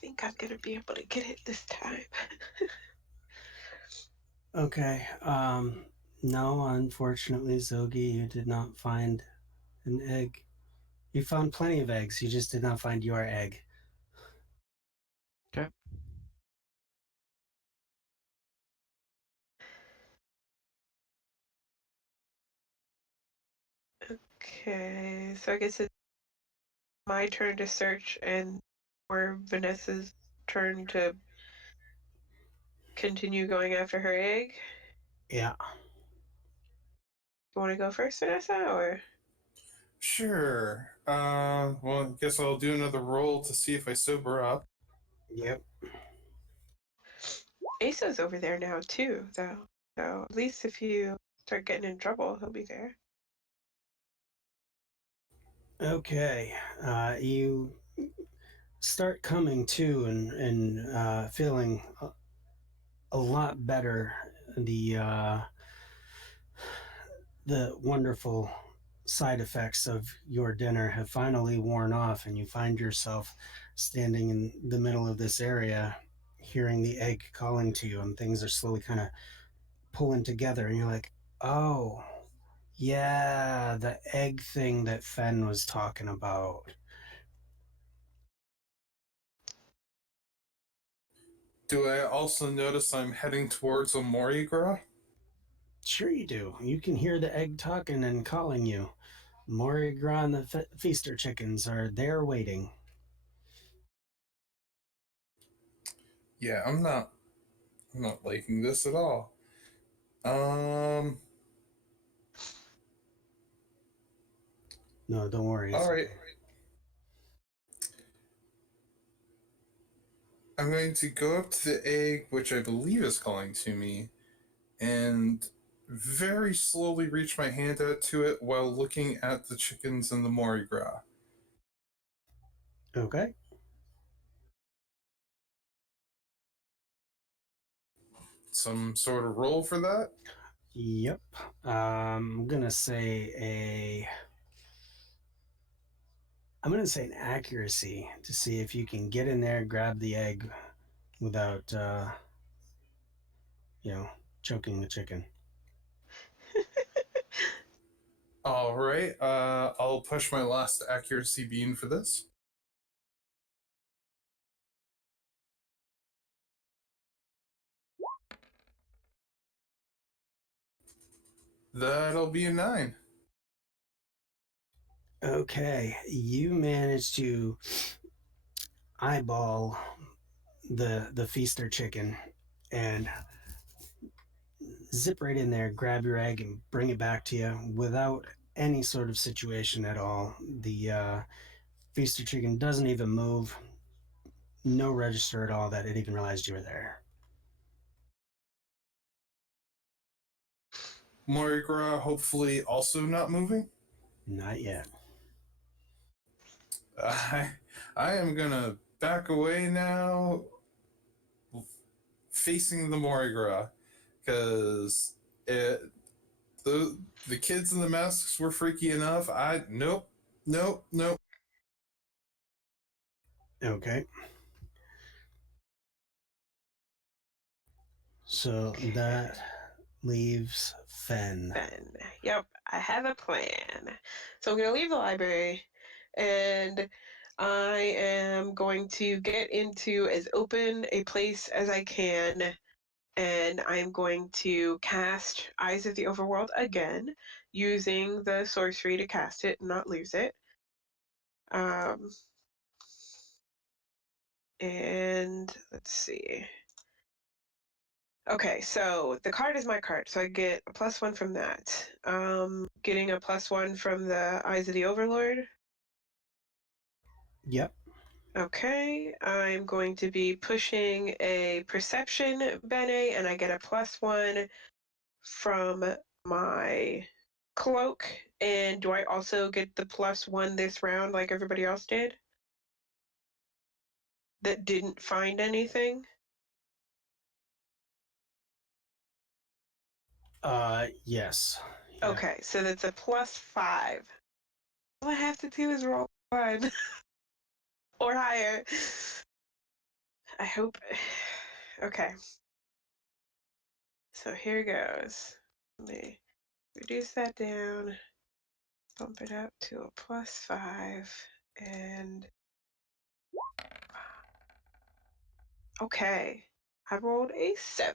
think I'm gonna be able to get it this time. Okay. No, unfortunately, Zogi, you did not find an egg. You found plenty of eggs. You just did not find your egg. Okay. Okay, so I guess it's my turn to search and or Vanessa's turn to continue going after her egg. Yeah. You want to go first, Vanessa, or? Sure. Well, I guess I'll do another roll to see if I sober up. Yep. Asa's over there now too, though. So at least if you start getting in trouble, he'll be there. Okay. You start coming to and feeling a lot better. The wonderful side effects of your dinner have finally worn off, and you find yourself standing in the middle of this area, hearing the egg calling to you, and things are slowly kind of pulling together, and you're like, oh, yeah, the egg thing that Fen was talking about. Do I also notice I'm heading towards Omorigra? Sure you do. You can hear the egg talking and calling you. Morrigra and the feaster chickens are there waiting. Yeah, I'm not liking this at all. Um, No, don't worry. all right. I'm going to go up to the egg, which I believe is calling to me, and very slowly reach my hand out to it while looking at the chickens and the Morrigra. Okay. Some sort of roll for that? Yep. I'm gonna say I'm gonna say an accuracy to see if you can get in there, grab the egg without you know, choking the chicken. All right. I'll push my last accuracy bean for this. That'll be a 9. Okay, you managed to eyeball the feaster chicken and zip right in there, grab your egg, and bring it back to you without any sort of situation at all. The feaster chicken doesn't even move, no register at all that it even realized you were there. Morrigra hopefully also not moving. Not yet. I I am gonna back away now, facing the Morrigra, because the kids in the masks were freaky enough. Nope. Okay. So that leaves Fen. Ben. Yep, I have a plan. So I'm going to leave the library and I am going to get into as open a place as I can, and I'm going to cast Eyes of the Overworld again using the sorcery to cast it and not lose it. And let's see. Okay, so the card is my card, so I get a +1 from that. Getting a +1 from the Eyes of the Overlord. Yep. Okay, I'm going to be pushing a Perception Bene, and I get a +1 from my cloak. And do I also get the +1 this round like everybody else did? That didn't find anything? Yes. Yeah. Okay, so that's a +5. All I have to do is roll 1 or higher. I hope. Okay. So here goes. Let me reduce that down, bump it up to a +5, and okay. I rolled a 7.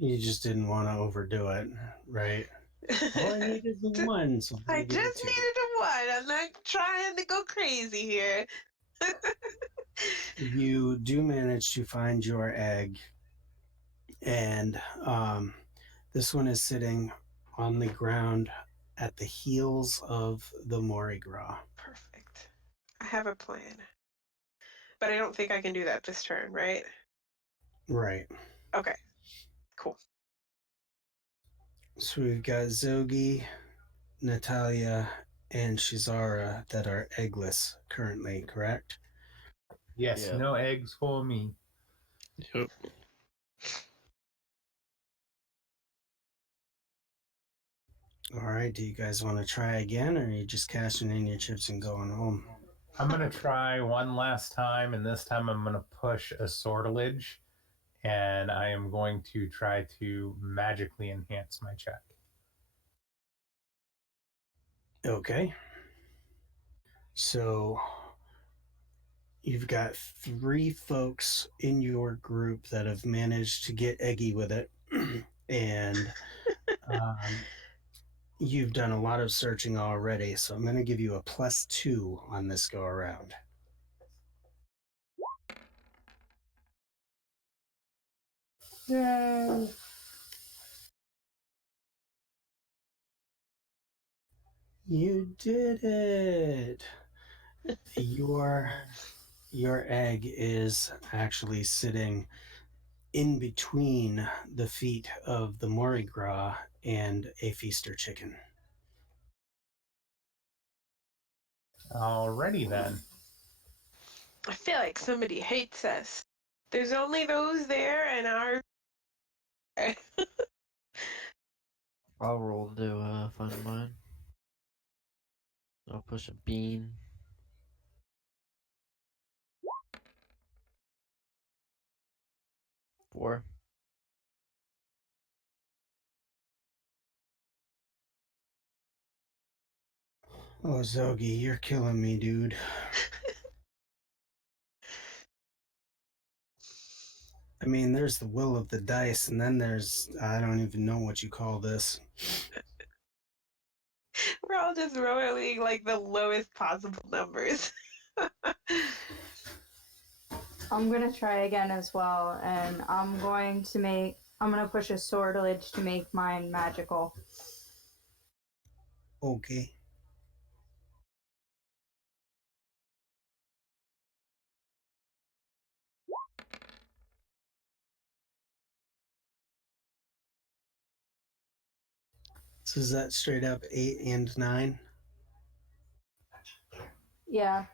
You just didn't want to overdo it, right? All I need is a 1, so I'm I gonna give you just 2. needed a 1. I'm not trying to go crazy here. You do manage to find your egg, and this one is sitting on the ground at the heels of the Mori Gras. Perfect. I have a plan. But I don't think I can do that this turn, right? Right. Okay. Cool. So we've got Zogi, Natalia, and Shizara that are eggless currently, correct? Yes, Yeah. no eggs for me. Yep. All right. Do you guys want to try again, or are you just cashing in your chips and going home? I'm going to try one last time, and this time I'm going to push a sortilege, and I am going to try to magically enhance my check. Okay. So you've got 3 folks in your group that have managed to get eggy with it, and you've done a lot of searching already. So I'm going to give you a +2 on this go around. Yay! You did it. Your egg is actually sitting in between the feet of the Mori Gras and a feaster chicken. Alrighty then. I feel like somebody hates us. There's only those there and our. I'll roll to find mine. I'll push a bean. 4. Oh, Zogi, you're killing me, dude. I mean, there's the will of the dice, and then there's, I don't even know what you call this. We're all just rolling like the lowest possible numbers. I'm gonna try again as well, and I'm gonna push a sortilege to make mine magical. Okay. So is that straight up 8 and 9? Yeah.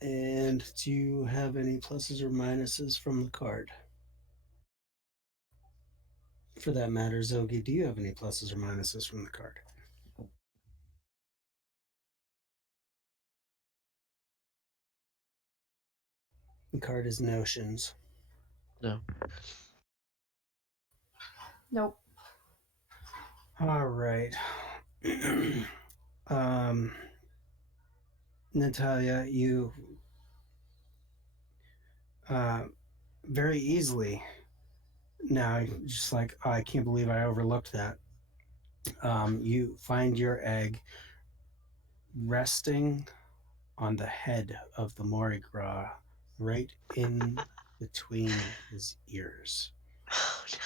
And do you have any pluses or minuses from the card? For that matter, Zogi, do you have any pluses or minuses from the card? The card is notions. No. Nope. All right. Natalia, you very easily now, just like, oh, I can't believe I overlooked that. You find your egg resting on the head of the Mardi Gras, right in between his ears. Oh, no.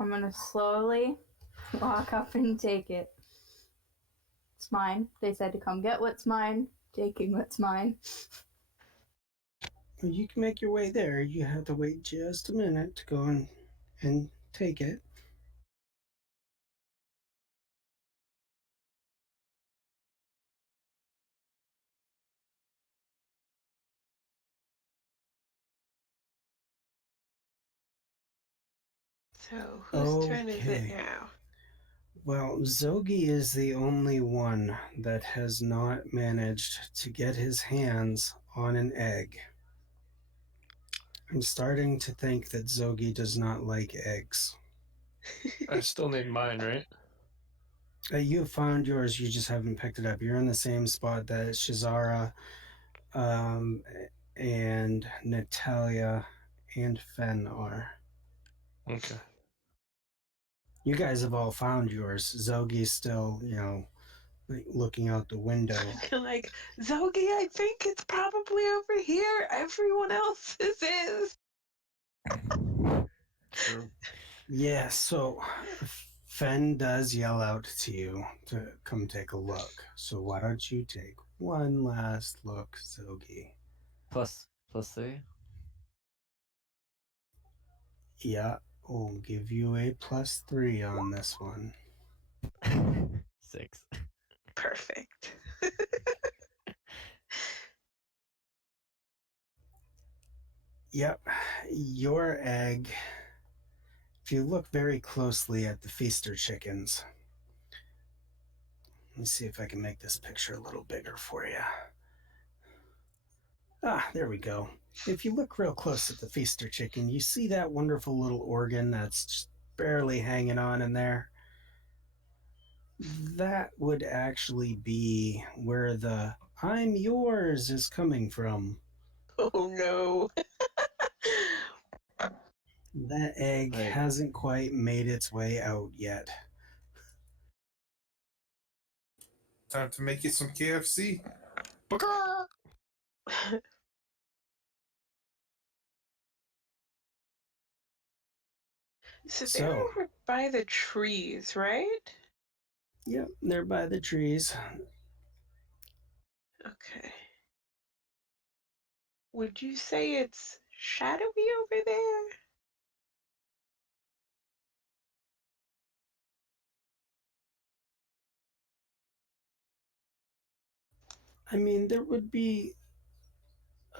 I'm gonna slowly walk up and take it. It's mine. They said to come get what's mine. Taking what's mine. You can make your way there. You have to wait just a minute to go and take it. So, whose turn is it Okay. now? Well, Zogi is the only one that has not managed to get his hands on an egg. I'm starting to think that Zogi does not like eggs. I still need mine, right? You found yours, you just haven't picked it up. You're in the same spot that Shazara, um, and Natalia and Fen are. Okay. You guys have all found yours. Zogi's still, like looking out the window. Like, Zogi, I think it's probably over here. Everyone else's is. True. Yeah, so Fen does yell out to you to come take a look. So why don't you take one last look, Zogi? Plus 3. Yeah, we'll give you a +3 on this one. 6. Perfect. Yep, your egg. If you look very closely at the feaster chickens, let me see if I can make this picture a little bigger for you. Ah, there we go. If you look real close at the feaster chicken, you see that wonderful little organ that's just barely hanging on in there? That would actually be where the "I'm yours" is coming from. Oh no. That egg Like, hasn't quite made its way out yet. Time to make you some KFC. So they're So, over by the trees, right? yep, they're by the trees. Okay. Would you say it's shadowy over there? I mean, there would be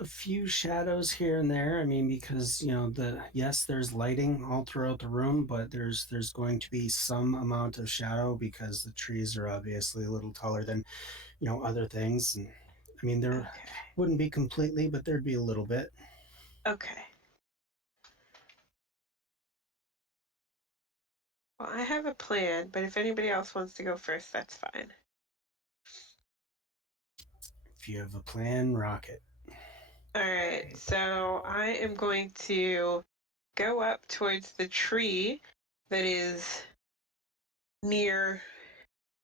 a few shadows here and there. I mean, because there's lighting all throughout the room, but there's going to be some amount of shadow because the trees are obviously a little taller than other things. And I mean, there Okay. wouldn't be completely, but there'd be a little bit. Okay. Well, I have a plan, but if anybody else wants to go first, that's fine. If you have a plan, rock it. All right. So I am going to go up towards the tree that is near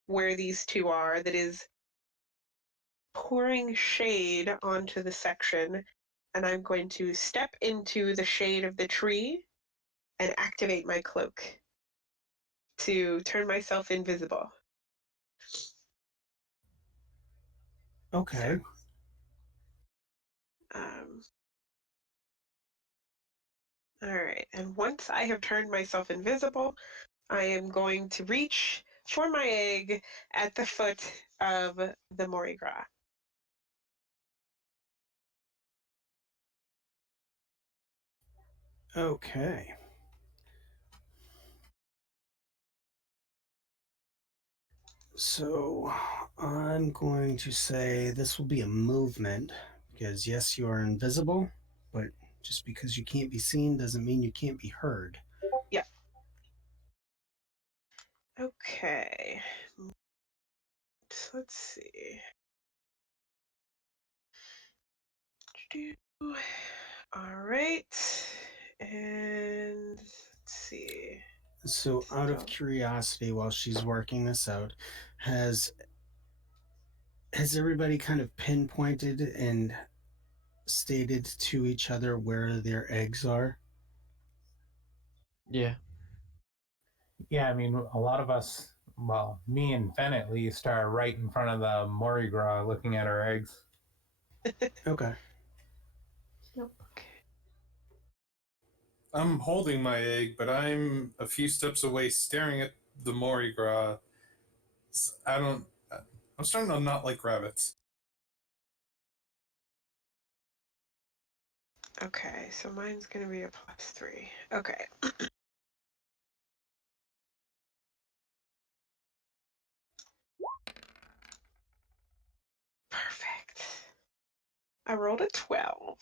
where these two are, that is pouring shade onto the section, and I'm going to step into the shade of the tree and activate my cloak to turn myself invisible. Okay. Um, all right, and once I have turned myself invisible, I am going to reach for my egg at the foot of the Mardi Gras. Okay. So I'm going to say this will be a movement because yes, you are invisible, but just because you can't be seen doesn't mean you can't be heard. Yeah. Okay. Let's see. All right. And let's see. So, out of curiosity, while she's working this out, has everybody kind of pinpointed and stated to each other where their eggs are? Yeah. Yeah, I mean, a lot of us, well, me and Fen at least, are right in front of the Morrigra looking at our eggs. Okay. Yep. I'm holding my egg, but I'm a few steps away staring at the Mori Gras. I don't. I'm starting to not like rabbits. Okay, so mine's gonna be a +3. Okay. Perfect. I rolled a 12.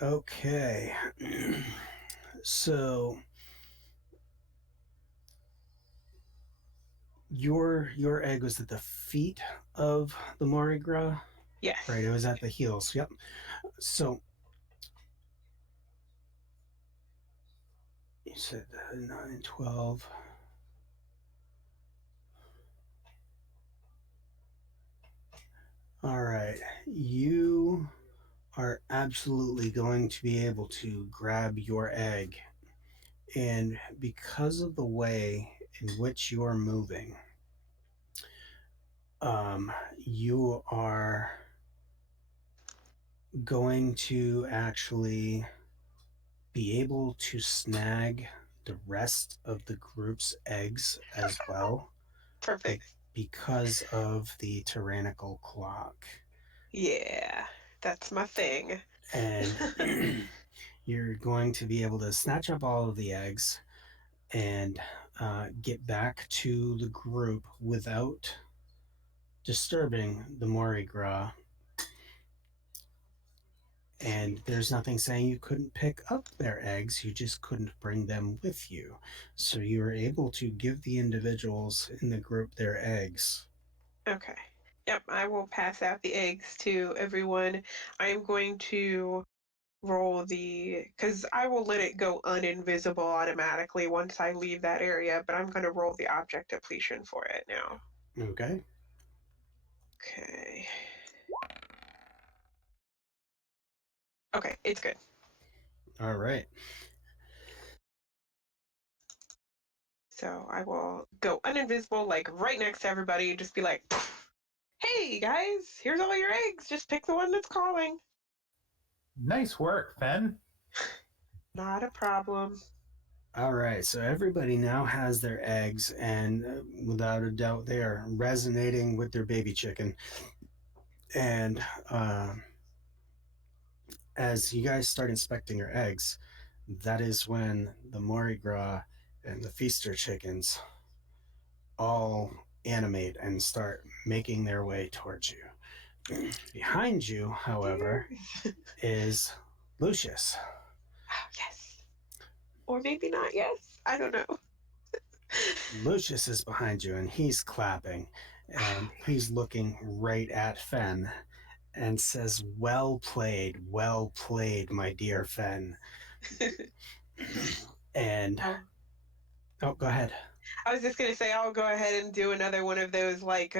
Okay. So your egg was at the feet of the Mardi Gras? Yes. Right, it was at the heels. Yep. So you said 9, 12. All right. You are absolutely going to be able to grab your egg. And because of the way in which you're moving, you are going to actually be able to snag the rest of the group's eggs as well. Perfect. Because of the tyrannical clock. Yeah, that's my thing. And you're going to be able to snatch up all of the eggs and get back to the group without disturbing the Mori Gras. And there's nothing saying you couldn't pick up their eggs, you just couldn't bring them with you. So you were able to give the individuals in the group their eggs. Okay. Yep, I will pass out the eggs to everyone. I am going to roll because I will let it go uninvisible automatically once I leave that area, but I'm going to roll the object depletion for it now. Okay. Okay. Okay, it's good. All right. So I will go uninvisible, like right next to everybody, just be like, hey guys, here's all your eggs. Just pick the one that's calling. Nice work, Fen. Not a problem. All right, so everybody now has their eggs, and without a doubt, they are resonating with their baby chicken. And as you guys start inspecting your eggs, that is when the Mardi Gras and the Feaster chickens all animate and start making their way towards you. Behind you, however, is Lucius. Oh, yes. Or maybe not yes. I don't know. Lucius is behind you and he's clapping and he's looking right at Fen and says, well played, my dear Fen. And go ahead. I was just gonna say I'll go ahead and do another one of those like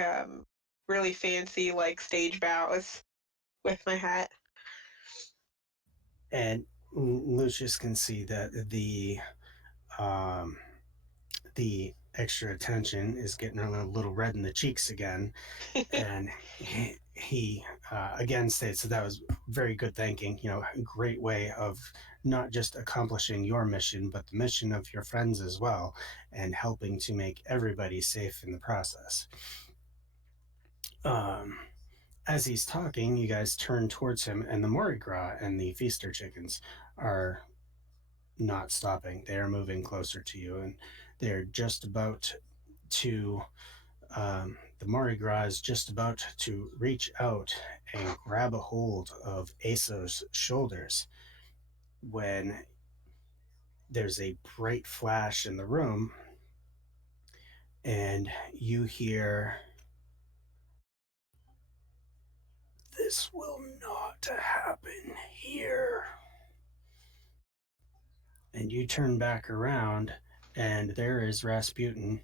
really fancy like stage bows with my hat. And Lucius can see that the extra attention is getting a little red in the cheeks again, and he again states that was very good thinking. You know, a great way of not just accomplishing your mission, but the mission of your friends as well, and helping to make everybody safe in the process. As he's talking, you guys turn towards him, and the Mardi Gras and the Feaster chickens are not stopping. They are moving closer to you, and they're just about to the Mardi Gras is just about to reach out and grab a hold of Aso's shoulders when there's a bright flash in the room, and you hear, "This will not happen here." And you turn back around, and there is Rasputin,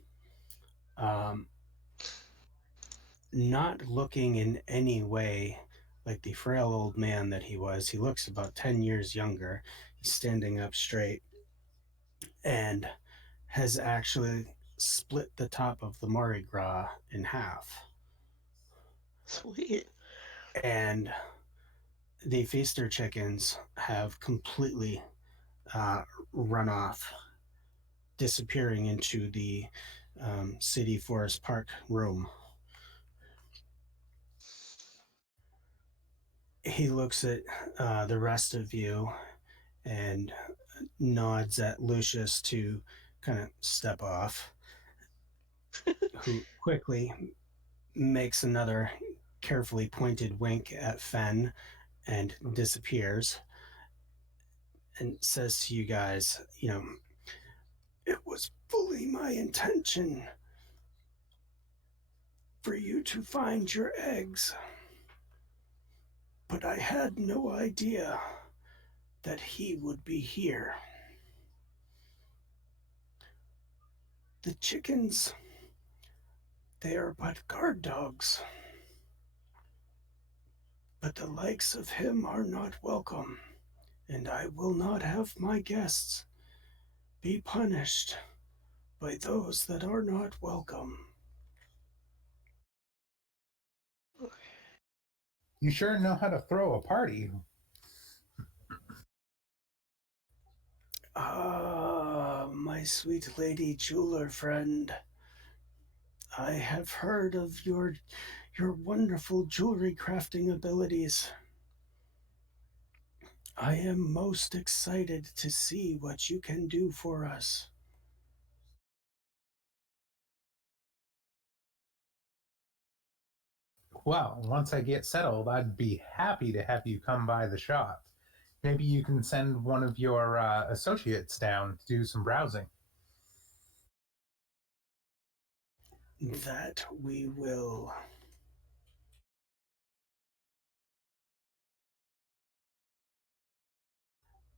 um, not looking in any way like the frail old man that he was. He looks about 10 years younger. He's standing up straight and has actually split the top of the Mardi Gras in half. Sweet. And the feaster chickens have completely run off, disappearing into the City Forest Park room. He looks at the rest of you and nods at Lucius to kind of step off, who quickly makes another carefully pointed wink at Fen and disappears, and says to you guys, "It was fully my intention for you to find your eggs, but I had no idea that he would be here. The chickens, they are but guard dogs, but the likes of him are not welcome, and I will not have my guests be punished by those that are not welcome." You sure know how to throw a party. Ah, my sweet lady jeweler friend, I have heard of your wonderful jewelry crafting abilities. I am most excited to see what you can do for us. Well, once I get settled, I'd be happy to have you come by the shop. Maybe you can send one of your associates down to do some browsing. That we will.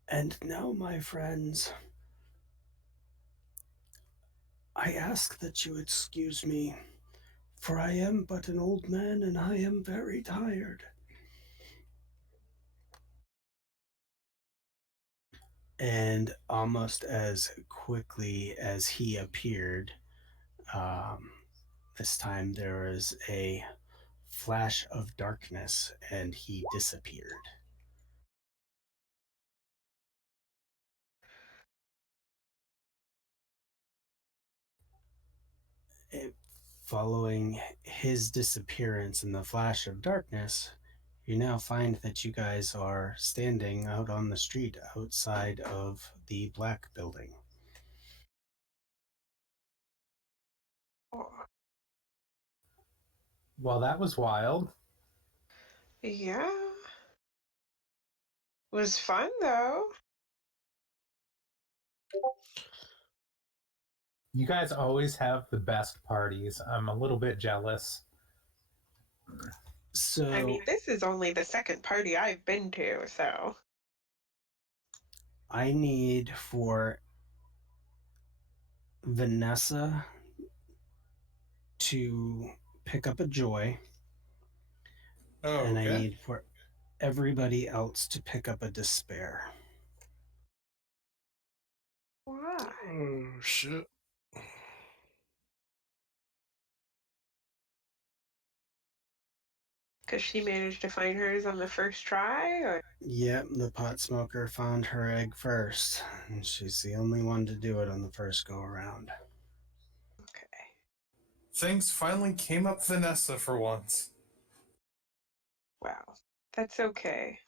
And now, my friends, I ask that you excuse me, for I am but an old man and I am very tired. And almost as quickly as he appeared, um, this time there was a flash of darkness and he disappeared. It, following his disappearance in the flash of darkness, you now find that you guys are standing out on the street outside of the Blacke Building. Well, that was wild. Yeah. Was fun though. You guys always have the best parties. I'm a little bit jealous. So I mean, this is only the second party I've been to, so. I need for Vanessa to pick up a joy, Oh, and I okay. need for everybody else to pick up a despair. Why? Oh shit. Because she managed to find hers on the first try, or? Yep, the pot smoker found her egg first, and she's the only one to do it on the first go around. Okay. Things finally came up Vanessa for once. Wow. That's okay.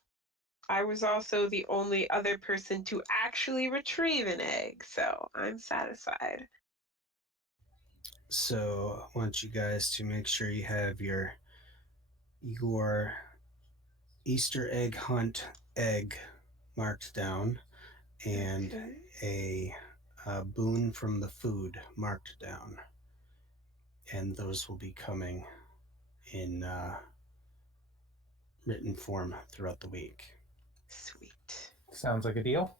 I was also the only other person to actually retrieve an egg, so I'm satisfied. So I want you guys to make sure you have your Easter egg hunt egg marked down and Okay. a boon from the food marked down. And those will be coming in written form throughout the week. Sweet. Sounds like a deal.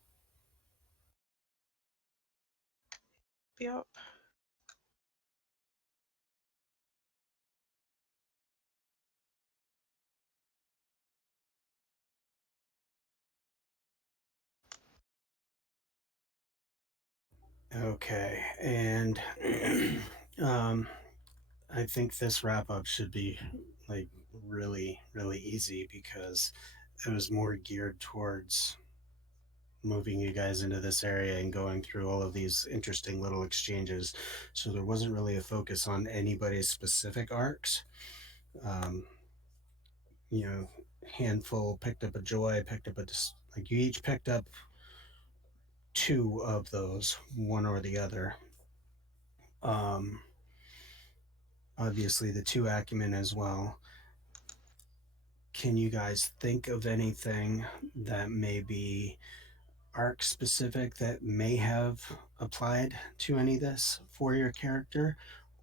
Yep. Okay, and I think this wrap up should be like really easy because it was more geared towards moving you guys into this area and going through all of these interesting little exchanges. So there wasn't really a focus on anybody's specific arcs. Um, you know, handful picked up a joy, picked up a like you each picked up two of those, one or the other. Um, Obviously, the two acumen as well. Can you guys think of anything that may be arc specific that may have applied to any of this for your character?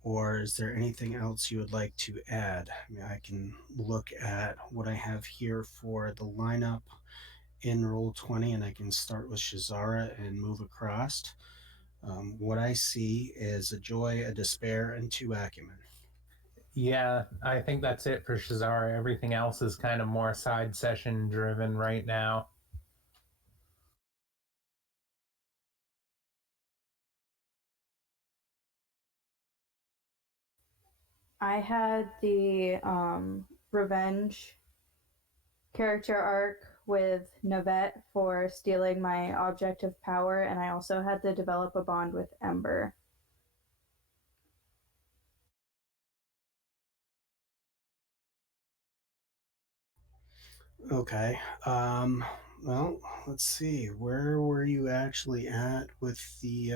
Or is there anything else you would like to add? I mean, I can look at what I have here for the lineup in Roll20 and I can start with Shazara and move across. What I see is a joy, a despair, and two acumen. Yeah, I think that's it for Shazara. Everything else is kind of more side session driven right now. I had the revenge character arc with Navette for stealing my object of power, and I also had to develop a bond with Ember. Okay. Well, let's see. Where were you actually at with the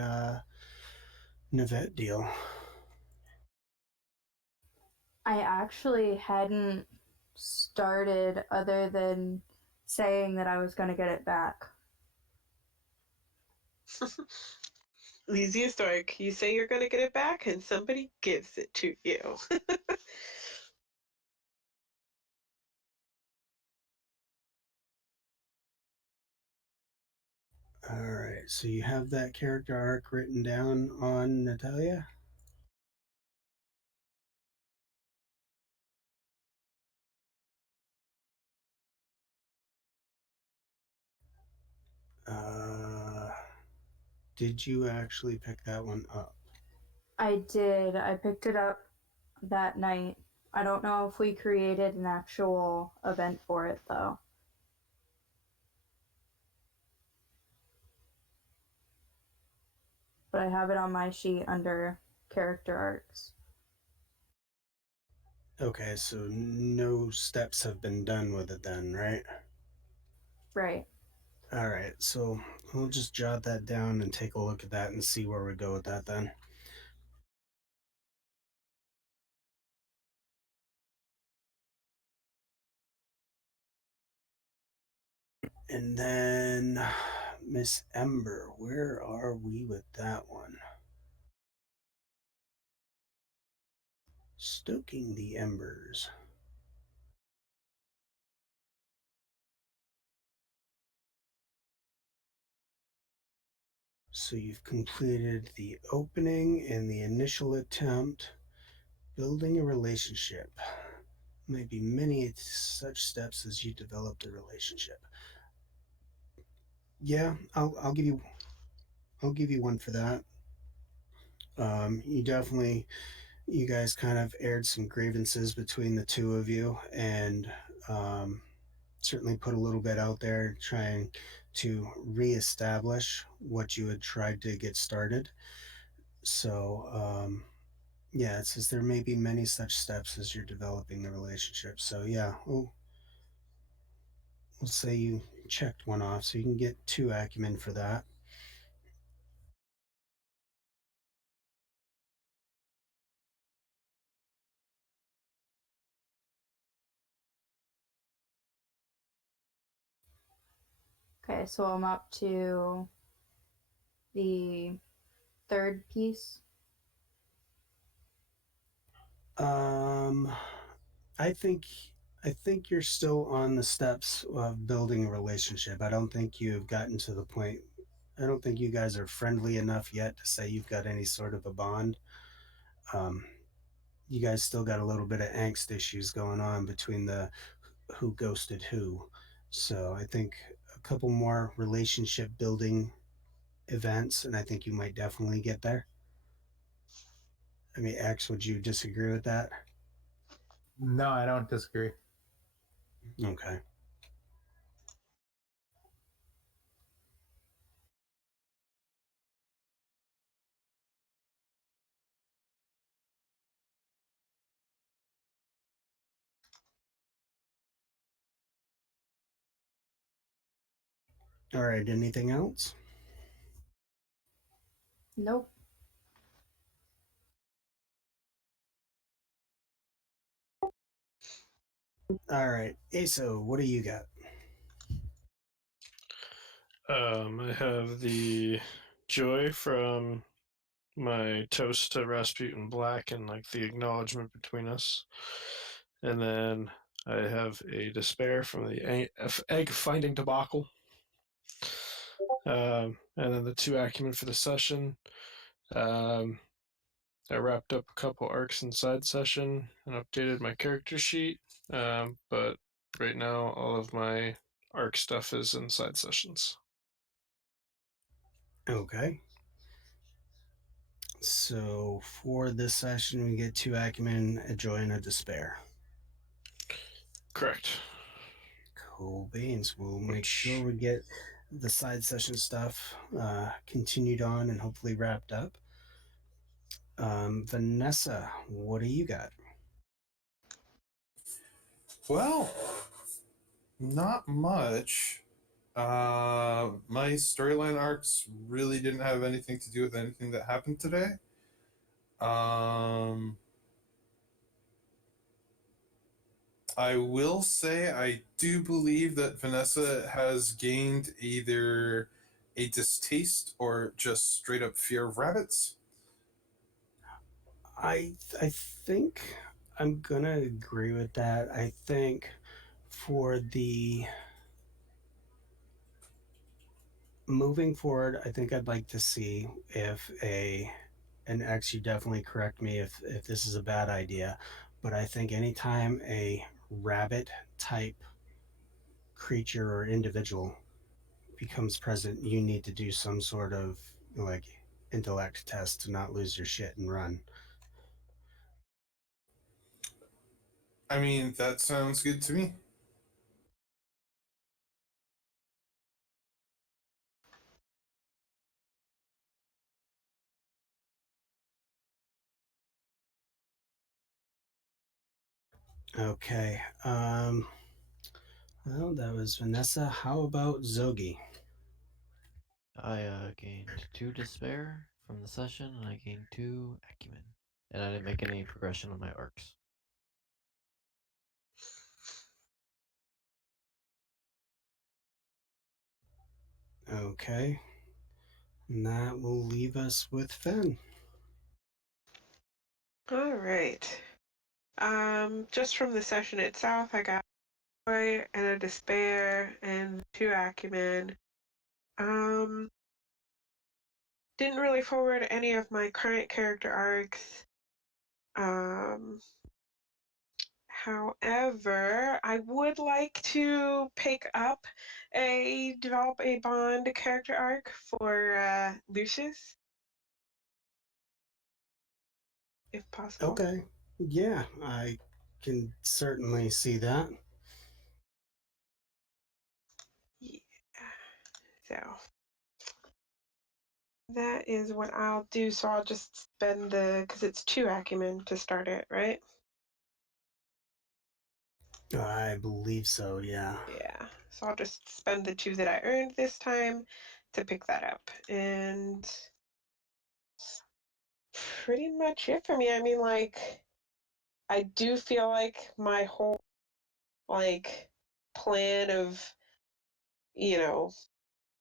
Navette deal? I actually hadn't started other than saying that I was going to get it back. Easiest arc. You say you're gonna get it back, and somebody gives it to you. All right. So you have that character arc written down on Natalia? Uh, did you actually pick that one up? I did. I picked it up that night. I don't know if we created an actual event for it, though. But I have it on my sheet under character arcs. Okay, so no steps have been done with it then, right? Right. All right, so we'll just jot that down and take a look at that and see where we go with that then. And then Miss Ember, where are we with that one? Stoking the embers. So you've completed the opening and the initial attempt, building a relationship. Maybe many such steps as you develop the relationship. Yeah, I'll give you one for that. You guys kind of aired some grievances between the two of you, and um, certainly put a little bit out there trying to reestablish what you had tried to get started. So, yeah, it says there may be many such steps as you're developing the relationship. So, yeah, we'll say you checked one off, so you can get two acumen for that. Okay, so I'm up to the third piece. I think you're still on the steps of building a relationship. I don't think you've gotten to the point. I don't think you guys are friendly enough yet to say you've got any sort of a bond. Um, you guys still got a little bit of angst issues going on between the who ghosted who. So I think a couple more relationship building events, and I think you might definitely get there. I mean, X, would you disagree with that? No, I don't disagree. Okay. All right. Anything else? Nope. All right. Aso, what do you got? I have the joy from my toast to Rasputin Black and like the acknowledgement between us. And then I have a despair from the egg finding debacle. And then the 2 acumen for the session. I wrapped up a couple arcs inside session and updated my character sheet. But right now, all of my arc stuff is inside sessions. Okay. So for this session, we get 2 acumen, a joy, and a despair. Correct. Cool beans. We'll make sure we get the side session stuff continued on and hopefully wrapped up. Vanessa, what do you got? Well, not much. My storyline arcs really didn't have anything to do with anything that happened today. I will say I do believe that Vanessa has gained either a distaste or just straight up fear of rabbits. I think I'm gonna agree with that. I think for the moving forward, I think I'd like to see if and X, you definitely correct me if this is a bad idea, but I think anytime a rabbit type creature or individual becomes present, you need to do some sort of like intellect test to not lose your shit and run. I mean, that sounds good to me. Okay. Well, that was Vanessa. How about Zogi? I gained 2 despair from the session, and I gained 2 acumen. And I didn't make any progression on my arcs. Okay. And that will leave us with Fen. All right. Just from the session itself, I got joy and a despair and 2 acumen. Um, didn't really forward any of my current character arcs. However, I would like to pick up develop a bond character arc for Lucius, if possible. Okay. Yeah, I can certainly see that. Yeah. So that is what I'll do. So I'll just spend because it's 2 acumen to start it, right? I believe so, yeah. Yeah. So I'll just spend the 2 that I earned this time to pick that up. And pretty much it for me. I mean, like, I do feel like my whole, like, plan of, you know,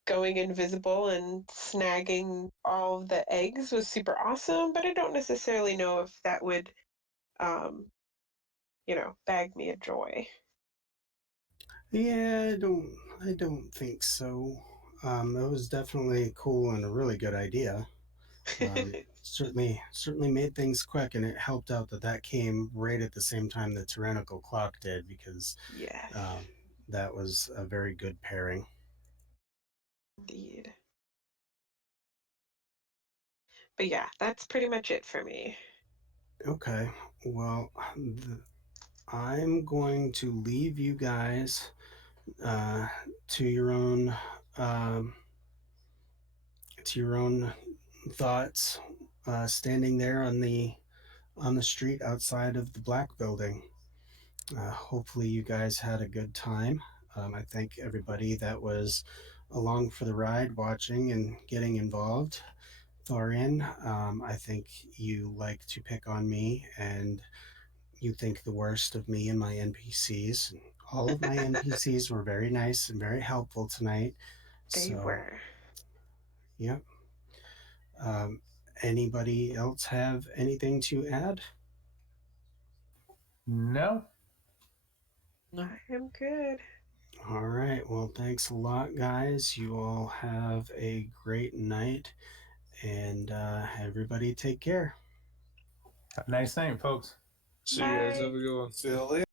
going invisible and snagging all of the eggs was super awesome, but I don't necessarily know if that would, bag me a joy. Yeah, I don't think so. It was definitely cool and a really good idea. Certainly made things quick, and it helped out that came right at the same time the tyrannical clock did, because Yes, that was a very good pairing. indeed. But yeah, that's pretty much it for me. Okay, well, I'm going to leave you guys uh, to your own um, thoughts, standing there on the street outside of the Black Building. Hopefully, you guys had a good time. I thank everybody that was along for the ride, watching and getting involved. Thorian, I think you like to pick on me, and you think the worst of me and my NPCs. All of my NPCs were very nice and very helpful tonight. They So, were. yep. Um, Anybody else have anything to add? No. No. I am good. All right. Well, thanks a lot, guys. You all have a great night, and everybody take care. Have a nice night, folks. See you guys. Bye. Have a good one. See you later.